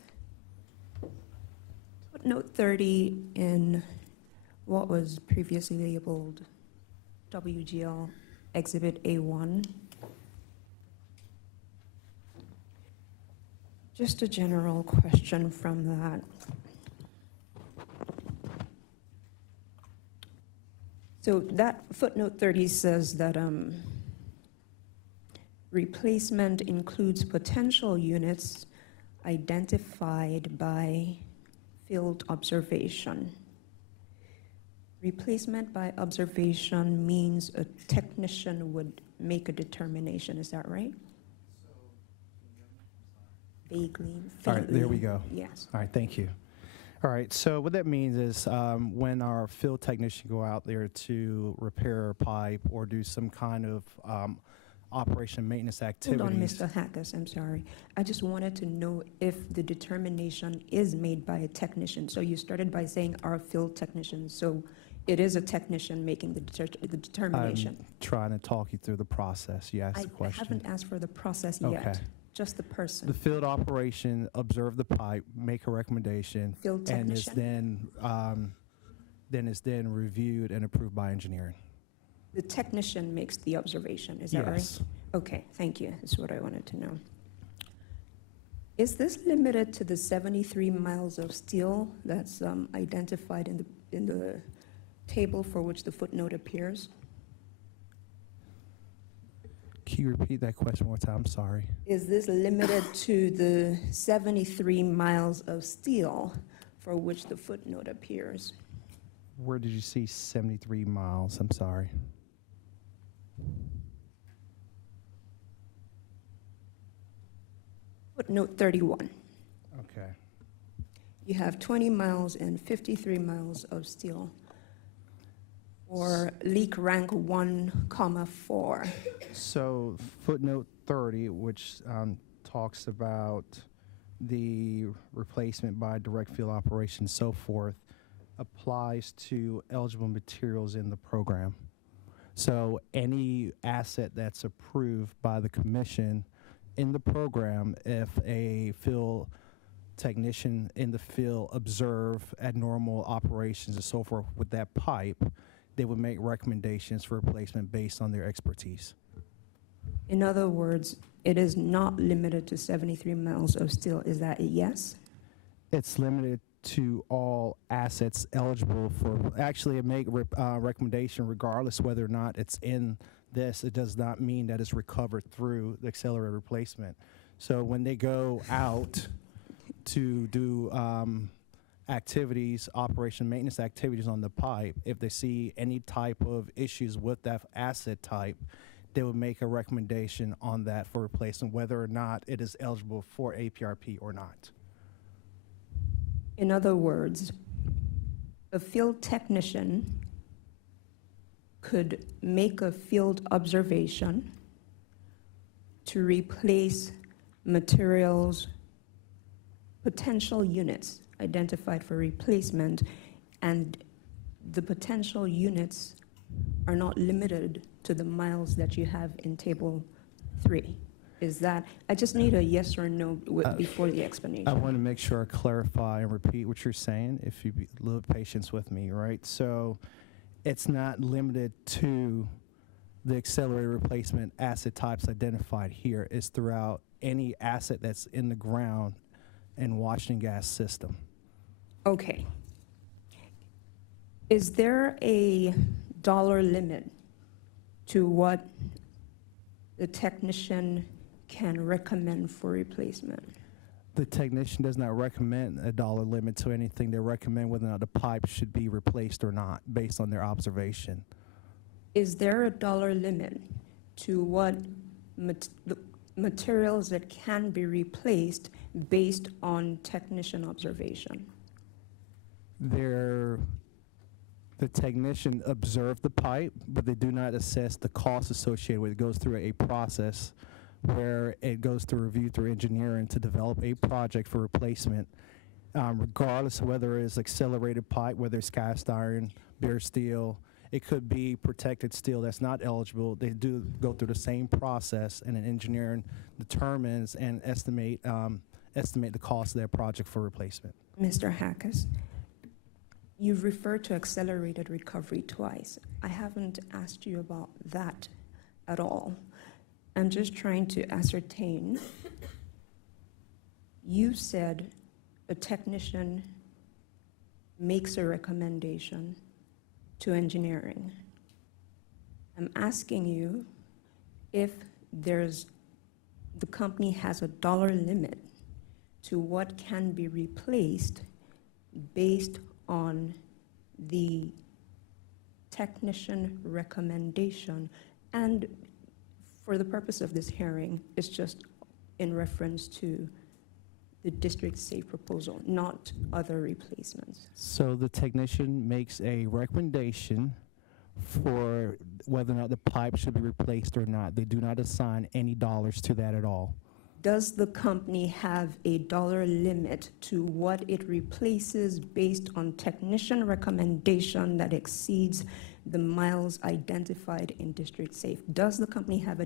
footnote 30 in what was previously labeled WGL Exhibit A1. Just a general question from that. So that footnote 30 says that replacement includes potential units identified by field observation. Replacement by observation means a technician would make a determination, is that right? Vaguely. All right, there we go. Yes. All right, thank you. All right, so what that means is when our field technician go out there to repair a pipe or do some kind of operation maintenance activities. Hold on, Mr. Hackus, I'm sorry. I just wanted to know if the determination is made by a technician. So you started by saying our field technician, so it is a technician making the determination. I'm trying to talk you through the process. You asked the I question. haven't asked for the process Okay. yet, just the person. The field operation observe the pipe, make a recommendation, Field and is technician? then reviewed and approved by engineering. The technician makes the observation, is that right? Yes. Okay, thank you. That's what I wanted to know. Is this limited to the 73 miles of steel that's identified in the table for which the footnote appears? Can you repeat that question one more time? I'm sorry. Is this limited to the 73 miles of steel for which the footnote appears? Where did you see 73 miles? I'm sorry. Footnote 31. Okay. You have 20 miles and 53 miles of steel for leak rank 1,4. So footnote 30, which talks about the replacement by direct field operation and so forth, applies to eligible materials in the program. So any asset that's approved by the commission in the program, if a field technician in the field observe abnormal operations and so forth with that pipe, they would make recommendations for replacement based on their expertise. In other words, it is not limited to 73 miles of steel. Is that a yes? It's limited to all assets eligible for, actually it make recommendation regardless whether or not it's in this. It does not mean that it's recovered through the accelerated replacement. So when they go out to do activities, operation maintenance activities on the pipe, if they see any type of issues with that asset type, they would make a recommendation on that for replacement, whether or not it is eligible for APRP or not. In other words, a field technician could make a field observation to replace materials, potential units identified for replacement, and the potential units are not limited to the miles that you have in Table 3. Is that, I just need a yes or no before the explanation. I want to make sure I clarify and repeat what you're saying, if you be a little patience with me, right? So it's not limited to the accelerated replacement asset types identified here. It's throughout any asset that's in the ground in Washington Gas system. Okay. Is there a dollar limit to what the technician can recommend for replacement? The technician does not recommend a dollar limit to anything. They recommend whether or not the pipe should be replaced or not, based on their observation. Is there a dollar limit to what the materials that can be replaced based on technician observation? The technician observed the pipe, but they do not assess the cost associated with it. It goes through a process where it goes to review through engineering to develop a project for replacement, regardless of whether it's accelerated pipe, whether it's cast iron, bare steel. It could be protected steel that's not eligible. They do go through the same process, and an engineering determines and estimate the cost of their project for replacement. Mr. Hackus, you've referred to accelerated recovery twice. I haven't asked you about that at all. I'm just trying to ascertain. You said a technician makes a recommendation to engineering. I'm asking you if the company has a dollar limit to what can be replaced based on the technician recommendation. And for the purpose of this hearing, it's just in reference to the district safe proposal, not other replacements. So the technician makes a recommendation for whether or not the pipe should be replaced or not. They do not assign any dollars to that at all. Does the company have a dollar limit to what it replaces based on technician recommendation that exceeds the miles identified in district safe? Does the company have a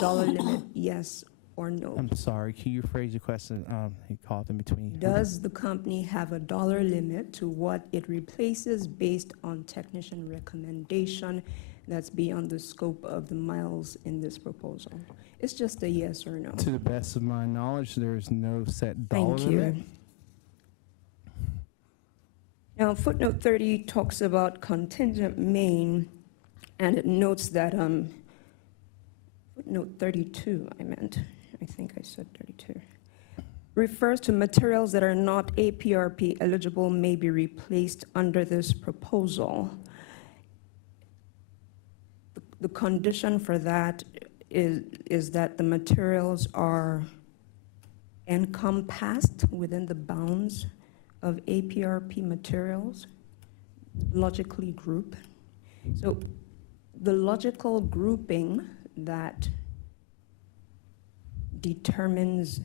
dollar limit, yes or no? I'm sorry, can you phrase your question? He called in between. Does the company have a dollar limit to what it replaces based on technician recommendation that's beyond the scope of the miles in this proposal? It's just a yes or no. To the best of my knowledge, there's no set dollar Thank you. limit. Now, footnote 30 talks about contingent main, and it notes that, footnote 32, I think I said 32, refers to materials that are not APRP eligible may be replaced under this proposal. The condition for that is that the materials are encompassed within the bounds of APRP materials, logically grouped. So the logical grouping that determines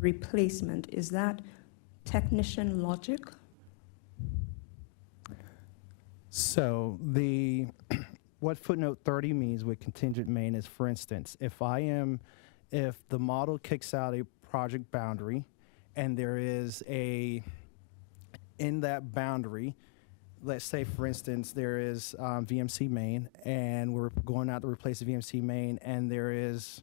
replacement, is that technician logic? So what footnote 30 means with contingent main is, for instance, if the model kicks out a project boundary and there is in that boundary, let's say, for instance, there is VMC main, and we're going out to replace the VMC main, and there is,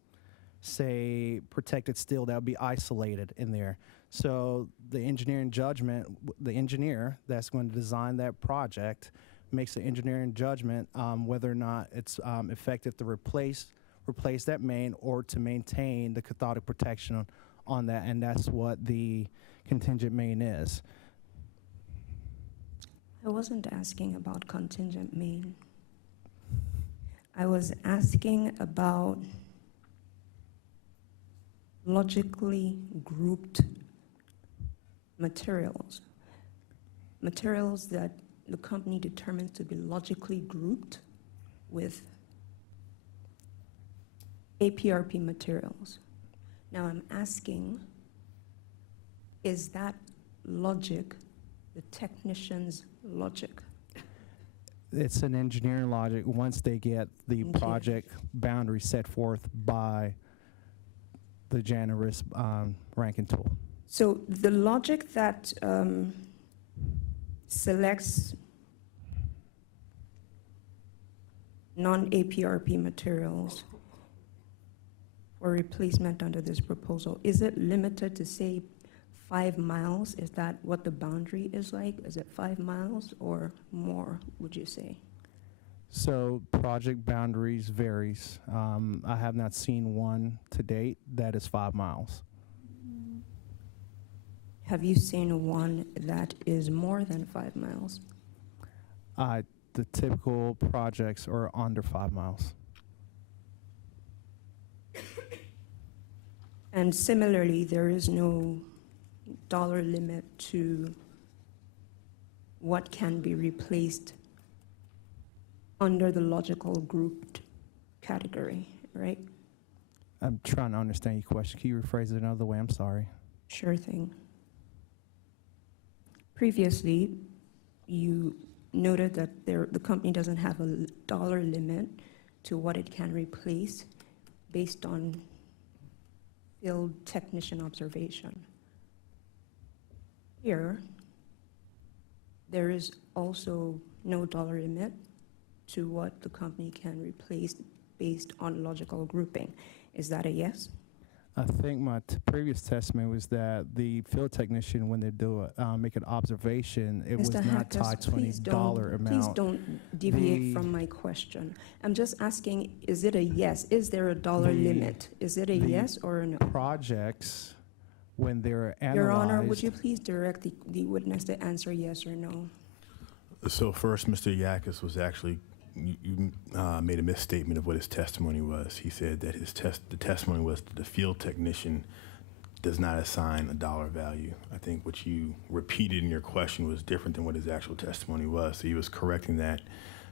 say, protected steel that would be isolated in there. So the engineering judgment, the engineer that's going to design that project makes an engineering judgment whether or not it's effective to replace that main or to maintain the cathodic protection on that, and that's what the contingent main is. I wasn't asking about contingent main. I was asking about logically grouped materials. Materials that the company determines to be logically grouped with APRP materials. Now I'm asking, is that logic the technician's logic? It's an engineering logic once they get the Thank you. project boundary set forth by the generous ranking tool. So the logic that selects non-APRP materials for replacement under this proposal, is it limited to, say, 5 miles? Is that what the boundary is like? Is it 5 miles or more, would you say? So project boundaries varies. I have not seen one to date that is 5 miles. Have you seen one that is more than 5 miles? The typical projects are under 5 miles. And similarly, there is no dollar limit to what can be replaced under the logical grouped category, right? I'm trying to understand your question. Can you rephrase it another way? I'm sorry. Sure thing. Previously, you noted that the company doesn't have a dollar limit to what it can replace based on field technician observation. Here, there is also no dollar limit to what the company can replace based on logical grouping. Is that a yes? I think my previous testimony was that the field technician, when they do make an observation, it was Mr. not Hackers, tied to any please dollar don't, amount. please don't deviate The- from my question. I'm just asking, is it a yes? Is there a dollar The- limit? Is it a the yes or a no? Projects, when they're analyzed. Your Honor, would you please direct the witness to answer yes or no? So first, Mr. Yakis was actually, you made a misstatement of what his testimony was. He said that the testimony was that the field technician does not assign a dollar value. I think what you repeated in your question was different than what his actual testimony was. So he was correcting that.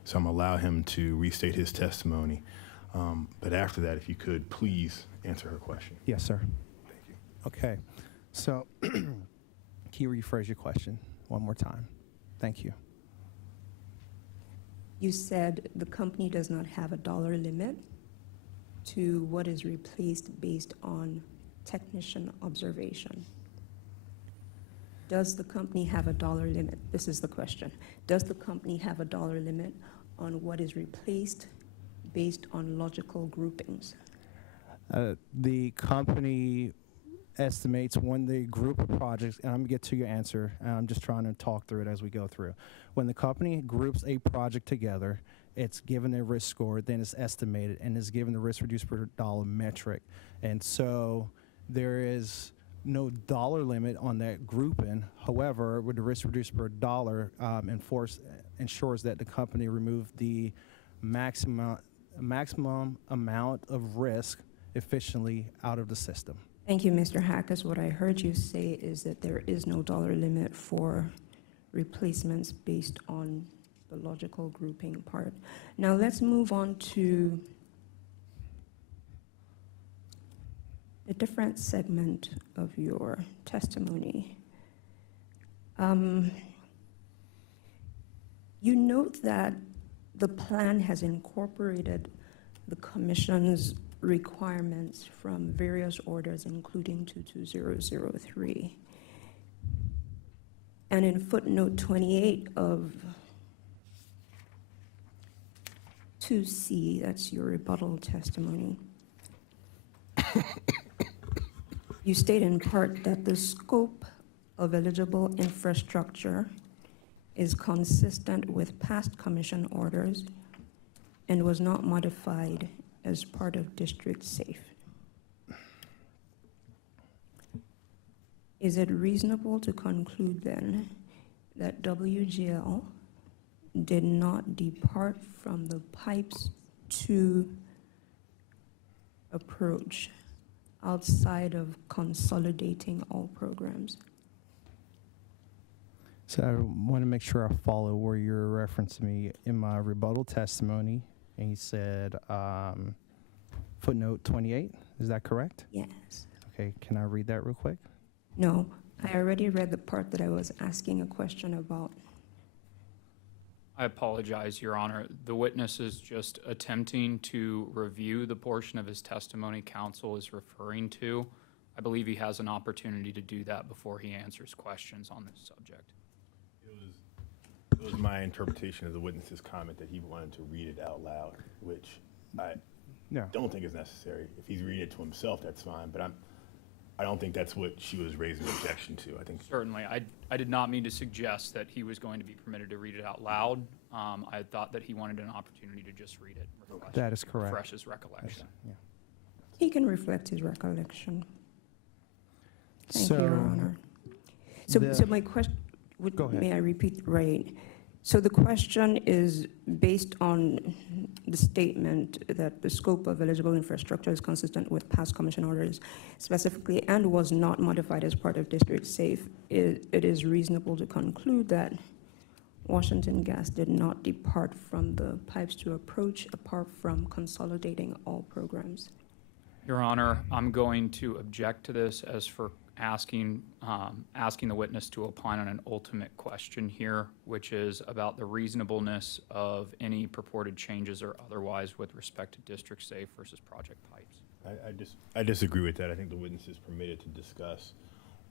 So I'm gonna allow him to restate his testimony. But after that, if you could please answer her question. Yes, sir. Thank you. Okay. So can you rephrase your question one more time? Thank you. You said the company does not have a dollar limit to what is replaced based on technician observation. Does the company have a dollar limit? This is the question. Does the company have a dollar limit on what is replaced based on logical groupings? The company estimates when they group a project, and I'm gonna get to your answer, and I'm just trying to talk through it as we go through. When the company groups a project together, it's given a risk score, then it's estimated, and is given the risk reduced per dollar metric. And so there is no dollar limit on that grouping. However, with the risk reduced per dollar, ensures that the company remove the maximum amount of risk efficiently out of the system. Thank you, Mr. Hackers. What I heard you say is that there is no dollar limit for replacements based on the logical grouping part. Now let's move on to a different segment of your testimony. You note that the plan has incorporated the Commission's requirements from various orders, including 22003. And in footnote 28 of 2C, that's your rebuttal testimony, you state in part that the scope of eligible infrastructure is consistent with past Commission orders and was not modified as part of District SAFE. Is it reasonable to conclude then that WGL did not depart from the pipes to approach outside of consolidating all programs? So I want to make sure I follow where you're referencing me in my rebuttal testimony. And you said footnote 28, is that correct? Yes. Okay, can I read that real quick? No, I already read the part that I was asking a question about. I apologize, Your Honor. The witness is just attempting to review the portion of his testimony counsel is referring to. I believe he has an opportunity to do that before he answers questions on this subject. It was my interpretation of the witness's comment that he wanted to read it out loud, which I No. don't think is necessary. If he's reading it to himself, that's fine, but I don't think that's what she was raising objection to. I think Certainly. I did not mean to suggest that he was going to be permitted to read it out loud. I thought that he wanted an opportunity to just read it. That is correct. Refresh his recollection. Yeah. He can reflect his recollection. Thank you, So, Your Honor. So the- my question, Go ahead. may I repeat, right? So the question is based on the statement that the scope of eligible infrastructure is consistent with past commission orders specifically and was not modified as part of District Safe. It is reasonable to conclude that Washington Gas did not depart from the pipes to approach apart from consolidating all programs. Your Honor, I'm going to object to this as for asking the witness to opine on an ultimate question here, which is about the reasonableness of any purported changes or otherwise with respect to District Safe versus Project Pipes. I disagree with that. I think the witness is permitted to discuss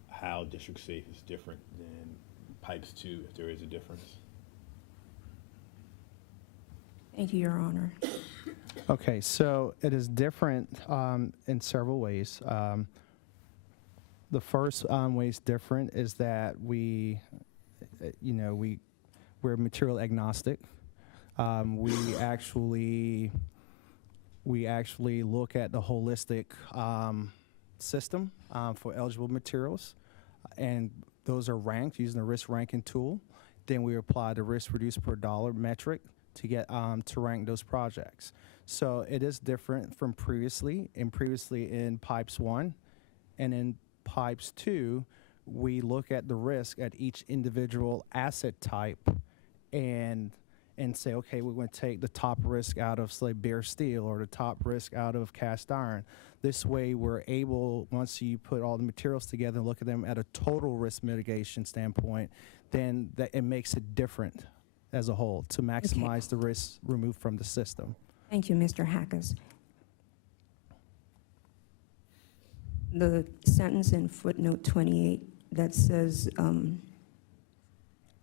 how District Safe is different than Pipes 2, if there is a difference. Thank you, Your Honor. Okay, so it is different in several ways. The first way it's different is that we're material agnostic. We actually look at the holistic system for eligible materials, and those are ranked using the risk ranking tool. Then we apply the risk reduced per dollar metric to get to rank those projects. So it is different from previously. Previously in Pipes 1 and in Pipes 2, we look at the risk at each individual asset type and say, okay, we're going to take the top risk out of, say, bare steel or the top risk out of cast iron. This way we're able, once you put all the materials together and look at them at a total risk mitigation standpoint, then it makes it different as a whole to maximize the risk removed from the system. Thank you, Mr. Hackes. The sentence in footnote 28 that says,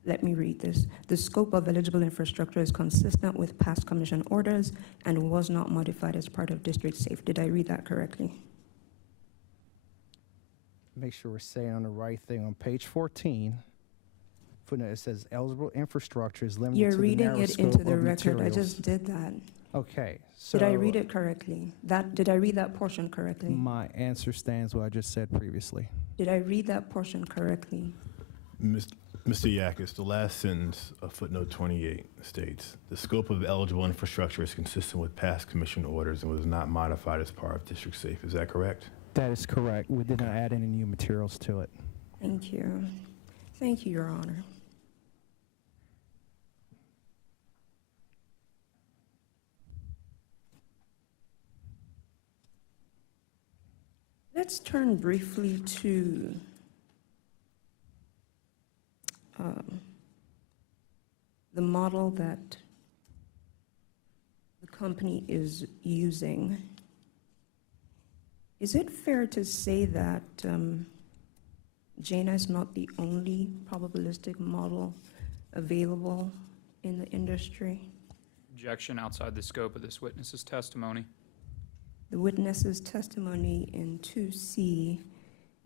let me read this. The scope of eligible infrastructure is consistent with past commission orders and was not modified as part of District Safe. Did I read that correctly? Make sure we're saying on the right thing. On page 14, footnote, it says eligible infrastructure is limited You're to the reading narrow it scope into the of record. I materials. just did that. Okay, so Did I read it correctly? Did I read that portion correctly? my answer stands what I just said previously. Did I read that portion correctly? Mr. Yackes, the last sentence of footnote 28 states, the scope of eligible infrastructure is consistent with past commission orders and was not modified as part of District Safe. Is that correct? That is correct. We did not add any new materials to it. Thank you. Thank you, Your Honor. Let's turn briefly to the model that the company is using. Is it fair to say that JANA is not the only probabilistic model available in the industry? Objection outside the scope of this witness's testimony. The witness's testimony in 2C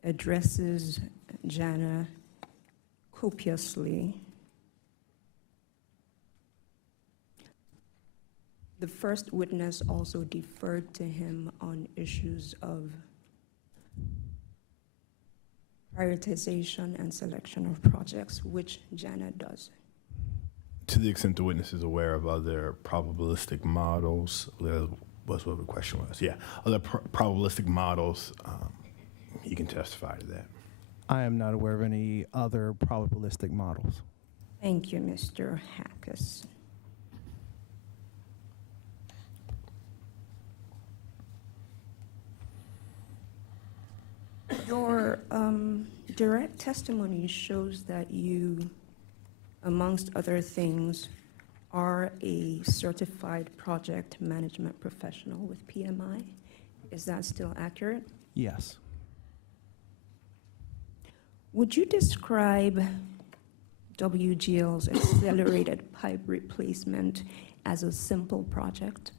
addresses JANA copiously. The first witness also deferred to him on issues of prioritization and selection of projects, which JANA does. To the extent the witness is aware of other probabilistic models, was what the question was. Yeah, other probabilistic models, he can testify to that. I am not aware of any other probabilistic models. Thank you, Mr. Hackes. Your direct testimony shows that you, amongst other things, are a certified project management professional with PMI. Is that still accurate? Yes. Would you describe WGL's accelerated pipe replacement as a simple project?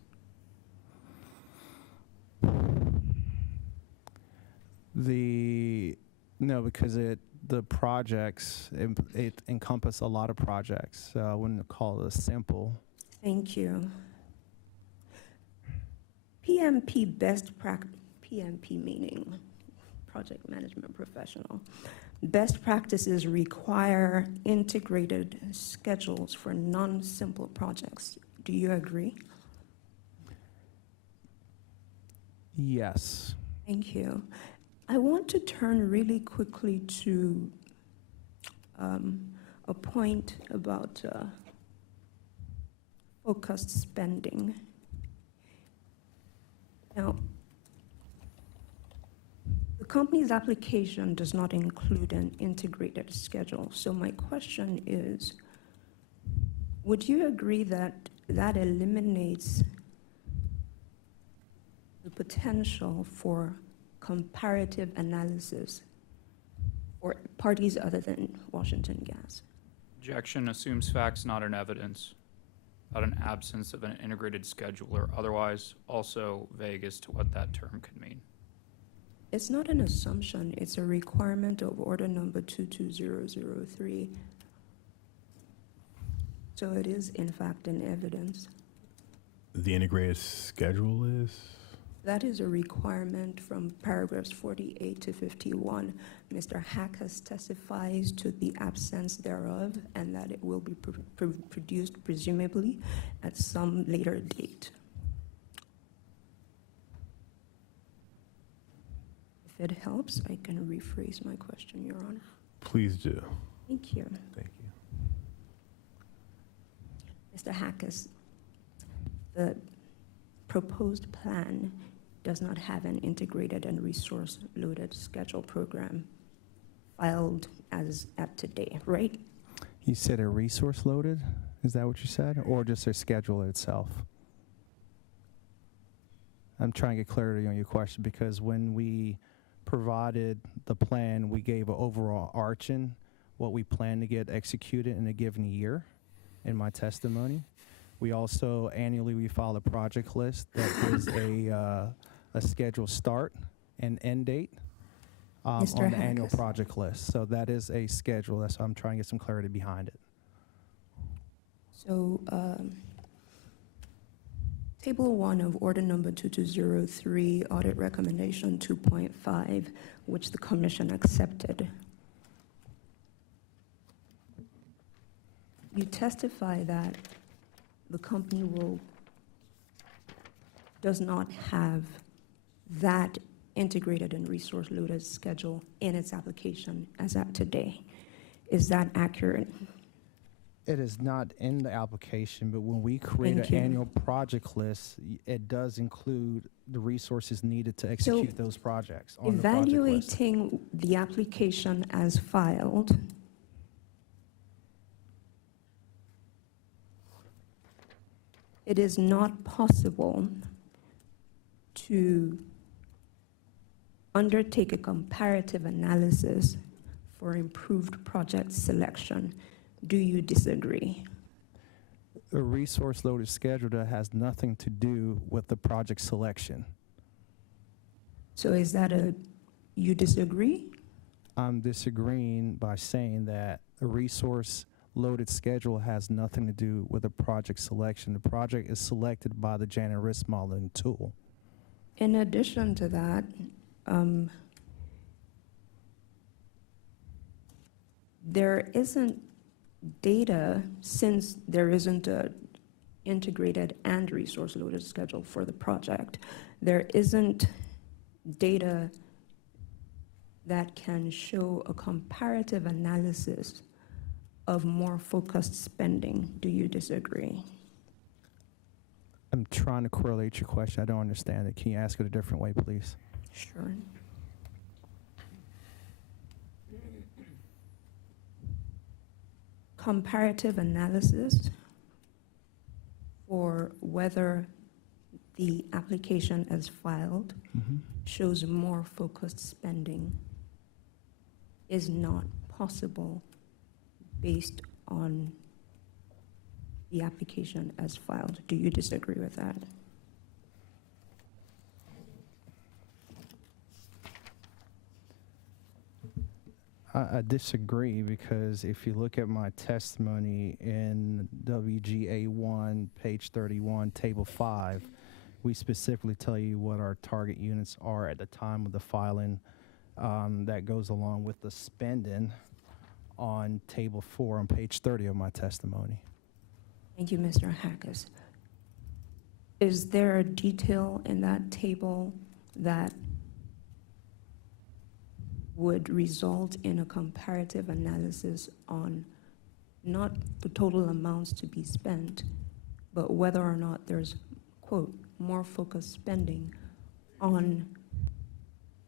No, because the projects, it encompass a lot of projects, so I wouldn't call it simple. Thank you. PMP meaning project management professional. Best practices require integrated schedules for non-simple projects. Do you agree? Yes. Thank you. I want to turn really quickly to a point about focused spending. Now, the company's application does not include an integrated schedule. So my question is, would you agree that that eliminates the potential for comparative analysis for parties other than Washington Gas? Objection assumes facts, not an evidence, about an absence of an integrated schedule or otherwise, also vague as to what that term could mean. It's not an assumption, it's a requirement of order number 22003. So it is in fact an evidence. The integrated schedule is? That is a requirement from paragraphs 48 to 51. Mr. Hackus testifies to the absence thereof and that it will be produced presumably at some later date. If it helps, I can rephrase my question, Your Honor. Please do. Thank you. Thank you. Mr. Hackus, the proposed plan does not have an integrated and resource-loaded schedule program filed as at today, right? You said a resource loaded? Is that what you said? Or just a schedule itself? I'm trying to get clarity on your question because when we provided the plan, we gave an overall arching, what we plan to get executed in a given year in my testimony. We also annually we file a project list that is a scheduled start and end date on the annual project list. So that is a schedule. That's why I'm trying to get some clarity behind it. So Table 1 of Order Number 2203, Audit Recommendation 2.5, which the Commission accepted. You testify that the company does not have that integrated and resource-loaded schedule in its application as at today. Is that accurate? It is not in the application, but when we create an annual project list, it does include the resources needed to execute those projects on the project list. Evaluating the application as filed, it is not possible to undertake a comparative analysis for improved project selection. Do you disagree? A resource-loaded schedule that has nothing to do with the project selection. So is that you disagree? I'm disagreeing by saying that a resource-loaded schedule has nothing to do with a project selection. The project is selected by the Janus risk modeling tool. In addition to that, there isn't data, since there isn't an integrated and resource-loaded schedule for the project, there isn't data that can show a comparative analysis of more focused spending. Do you disagree? I'm trying to correlate your question. I don't understand it. Can you ask it a different way, please? Sure. Comparative analysis for whether the application as filed shows more focused spending is not possible based on the application as filed. Do you disagree with that? I disagree, because if you look at my testimony in WGA1, page 31, table 5, we specifically tell you what our target units are at the time of the filing. That goes along with the spending on table 4 on page 30 of my testimony. Thank you, Mr. Hackus. Is there a detail in that table that would result in a comparative analysis on not the total amounts to be spent, but whether or not there's, quote, more focused spending on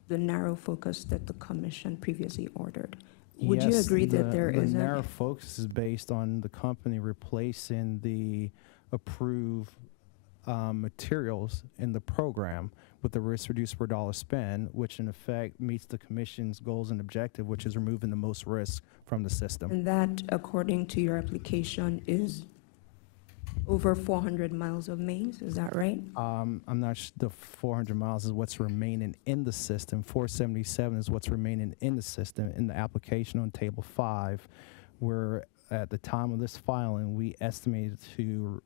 the narrow focus that the commission previously ordered? Would you Yes, agree that there the is narrow focus is based on the company replacing the approved materials in the program with the risk reduced per dollar spend, which in effect meets the commission's goals and objective, which is removing the most risk from the system. And that, according to your application, is over 400 miles of mains, is that right? I'm not the 400 miles is what's remaining in the system. 477 is what's remaining in the system. In the application on table 5, where at the time of this filing, we estimated to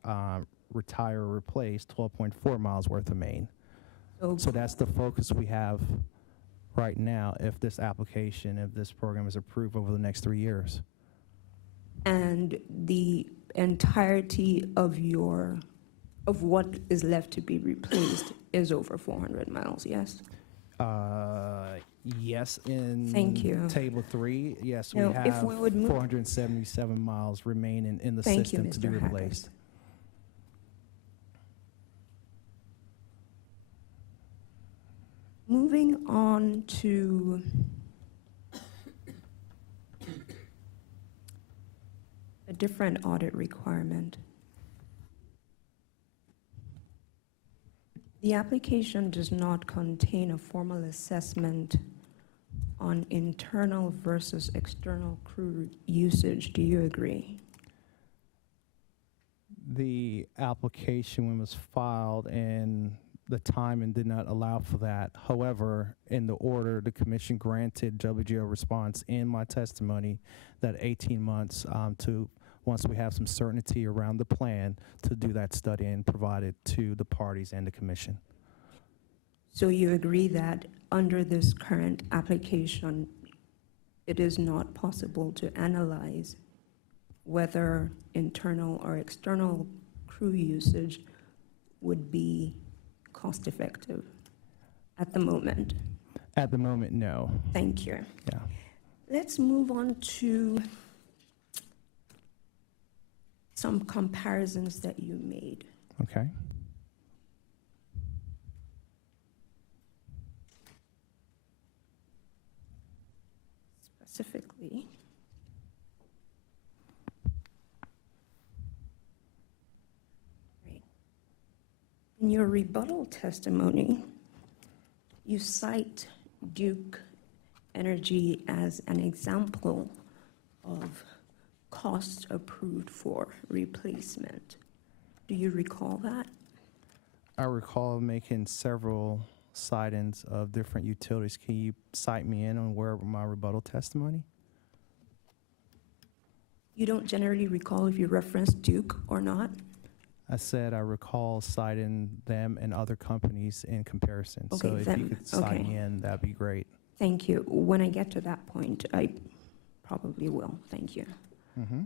retire or replace 12.4 miles worth of main. So that's the focus we have right now if this application, if this program is approved over the next 3 years. And the entirety of what is left to be replaced is over 400 miles, yes? Yes, in Thank you. table 3, yes, we Now, if have we would move- 477 miles remaining in the Thank you, system to be Mr. Hackers. replaced. Moving on to a different audit requirement. The application does not contain a formal assessment on internal versus external crew usage. Do you agree? The application, when it was filed, and the timing did not allow for that. However, in the order, the commission granted WGL response in my testimony that 18 months to, once we have some certainty around the plan, to do that study and provide it to the parties and the commission. So you agree that under this current application, it is not possible to analyze whether internal or external crew usage would be cost effective at the moment? At the moment, no. Thank you. Yeah. Let's move on to some comparisons that you made. Okay. Specifically, in your rebuttal testimony, you cite Duke Energy as an example of cost approved for replacement. Do you recall that? I recall making several citings of different utilities. Can you cite me in on where my rebuttal testimony? You don't generally recall if you referenced Duke or not? I said I recall citing them and other companies in comparison. Okay, So if then- you could cite okay. me in, that'd be great. Thank you. When I get to that point, I probably will. Thank you. Mm-hmm.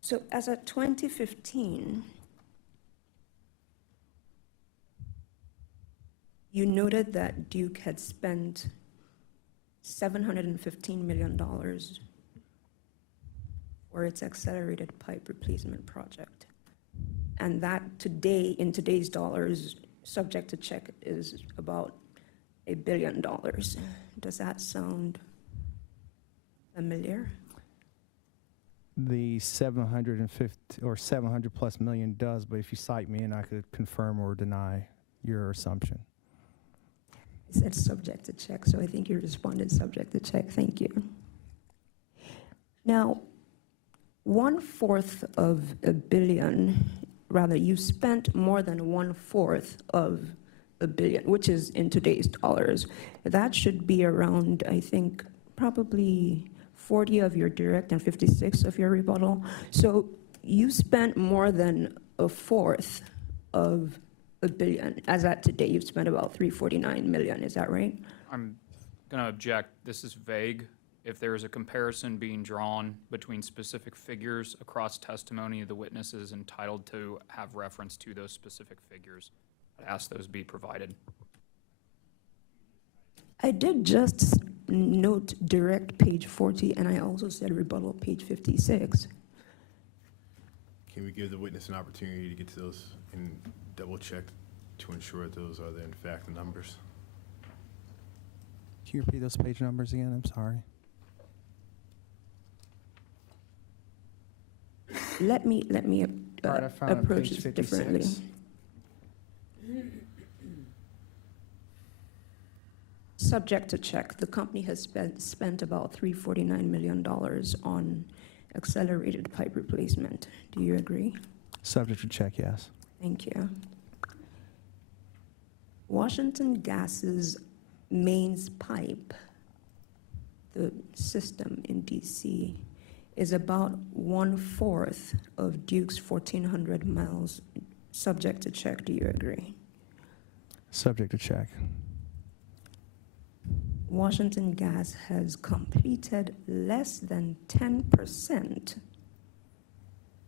So as of 2015, you noted that Duke had spent $715 million for its accelerated pipe replacement project. And that today, in today's dollars, subject to check, is about $1 billion. Does that sound familiar? the 750 or 700 plus million does, but if you cite me in, I could confirm or deny your assumption. I said subject to check, so I think you responded subject to check. Thank you. Now, 1/4 of a billion, rather, you spent more than 1/4 of a billion, which is in today's dollars. That should be around, I think, probably 40 of your direct and 56 of your rebuttal. So you spent more than 1/4 of a billion. As at today, you've spent about 349 million. Is that right? I'm going to object. This is vague. If there is a comparison being drawn between specific figures across testimony, the witness is entitled to have reference to those specific figures. I'd ask those be provided. I did just note direct page 40, and I also said rebuttal page 56. Can we give the witness an opportunity to get to those and double check to ensure that those are in fact the numbers? Can you repeat those page numbers again? I'm sorry. Let me All right, I found approach page this 56. differently. Subject to check, the company has spent about $349 million on accelerated pipe replacement. Do you agree? Subject to check, yes. Thank you. Washington Gas's mains pipe, the system in DC, is about 1/4 of Duke's 1,400 miles. Subject to check, do you agree? Subject to check. Washington Gas has completed less than 10%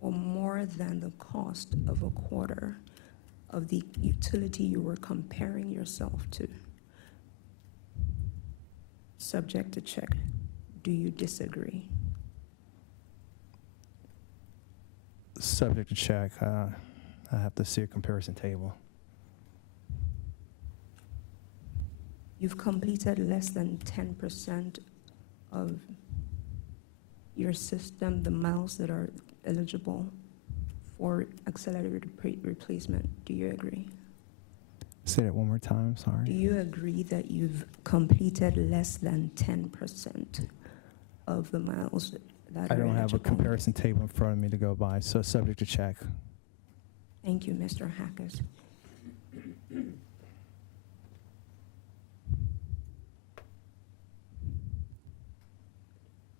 or more than the cost of a quarter of the utility you were comparing yourself to. Subject to check. Do you disagree? Subject to check. I have to see a comparison table. You've completed less than 10% of your system, the miles that are eligible for accelerated replacement. Do you agree? Say that one more time, sorry. Do you agree that you've completed less than 10% of the miles that I are don't have a eligible? comparison table in front of me to go by, so subject to check. Thank you, Mr. Hackers.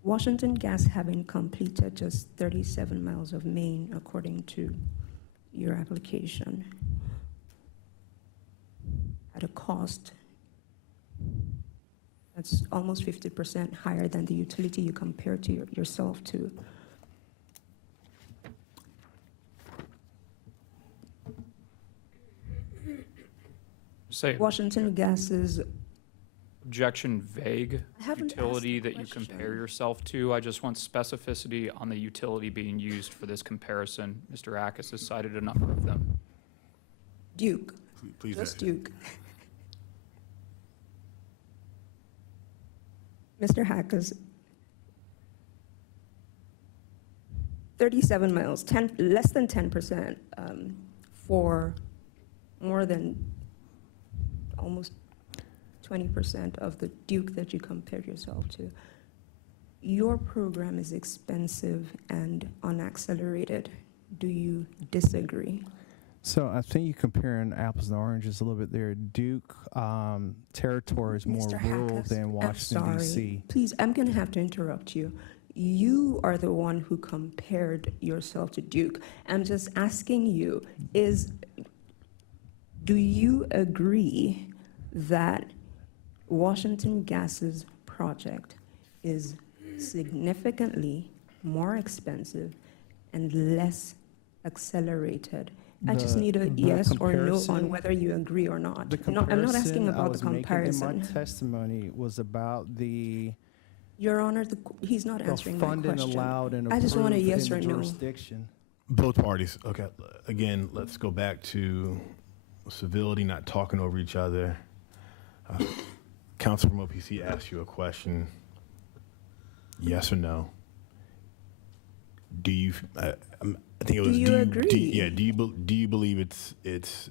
Washington Gas having completed just 37 miles of main according to your application at a cost that's almost 50% higher than the utility you compare to yourself to. Say Washington Gas's objection vague I haven't utility asked the that you question. compare yourself to. I just want specificity on the utility being used for this comparison. Mr. Ackes has cited a number of them. Duke. Please. Just Duke. Mr. Hackers, 37 miles, less than 10% for more than almost 20% of the Duke that you compared yourself to. Your program is expensive and unaccelerated. Do you disagree? So I think you're comparing apples and oranges a little bit there. Duke territory is more Mr. rural Hackers, than Washington, I'm sorry. D.C. Please, I'm going to have to interrupt you. You are the one who compared yourself to Duke. I'm just asking you, do you agree that Washington Gas's project is significantly more expensive and less accelerated? I just need a The yes or no on comparison- whether you agree or not. The No, I'm not asking comparison I about the was making in comparison. my testimony was about the Your Honor, he's not answering my funding question. allowed and I just want a approved yes in or the no. jurisdiction. Both parties. Okay. Again, let's go back to civility, not talking over each other. Counsel from OPC asked you a question. Yes or no? do you? I think it was. Do you agree? Yeah. Do you believe it's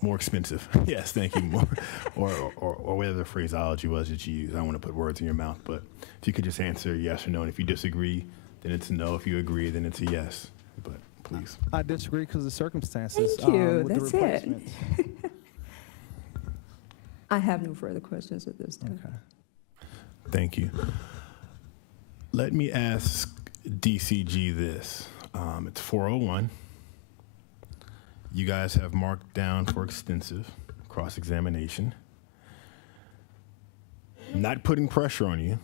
more expensive? Yes. Thank you. More, or whatever the phraseology was that you used. I don't want to put words in your mouth, but if you could just answer yes or no, and if you disagree, then it's a no. If you agree, then it's a yes. But please. I disagree because of the circumstances. Thank you. With the That's it. replacement. I have no further questions at this time. Okay. Thank you. Let me ask DCG this. It's 4:01. You guys have marked down for extensive cross-examination. Not putting pressure on you,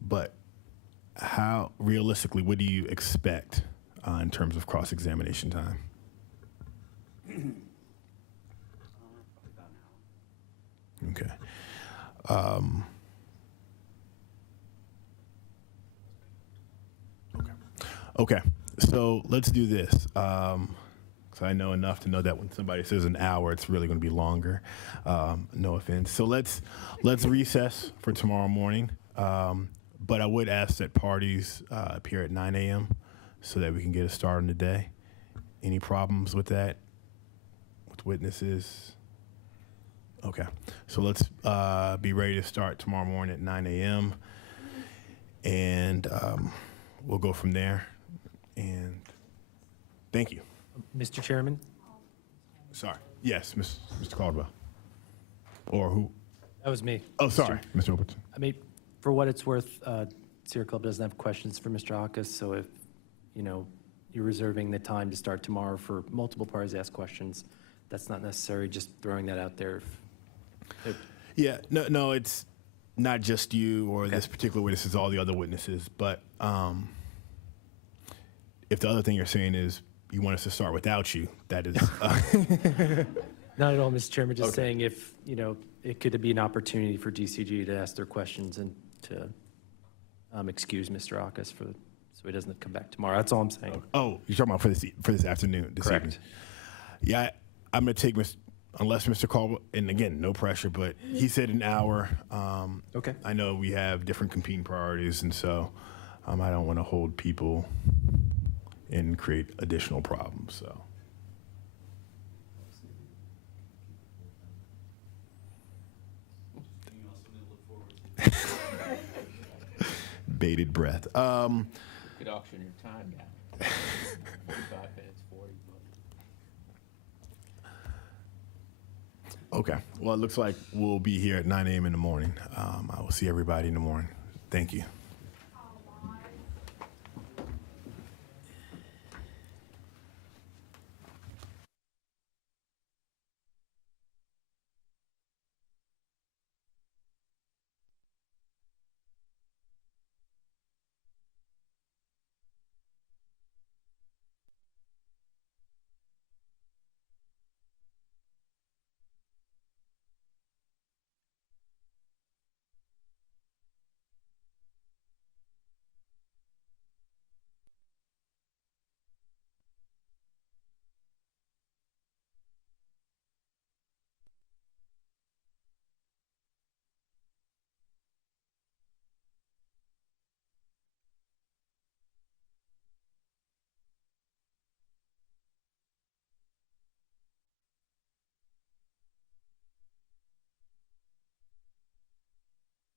but how realistically, what do you expect in terms of cross-examination time? Okay. Okay. So let's do this. So I know enough to know that when somebody says an hour, it's really going to be longer. No offense. So let's recess for tomorrow morning. But I would ask that parties appear at 9 a.m. so that we can get a start on the day. Any problems with that? With witnesses? Okay. So let's be ready to start tomorrow morning at 9 a.m. And we'll go from there. And thank you. Mr. Chairman? Sorry. Yes, Mr. Caldwell. Or who? That was me. Oh, sorry, Mr. Overton. I mean, for what it's worth, Sierra Club doesn't have questions for Mr. Hawkes, so if, you're reserving the time to start tomorrow for multiple parties to ask questions, that's not necessary, just throwing that out there. Yeah, no, it's not just you or this particular witness, it's all the other witnesses. But if the other thing you're saying is you want us to start without you, that is... Not at all, Mr. Chairman, just saying if, it could be an opportunity for DCG to ask their questions and to excuse Mr. Hawkes so he doesn't come back tomorrow. That's all I'm saying. Oh, you're talking about for this afternoon, this Correct. evening. Yeah, I'm going to take unless Mr. Caldwell, and again, no pressure, but he said an hour. Okay. I know we have different competing priorities, and so I don't want to hold people and create additional problems, so. Bated breath. You could auction your time down. 45 minutes, 40. Okay. Well, it looks like we'll be here at 9 a.m. in the morning. I will see everybody in the morning. Thank you.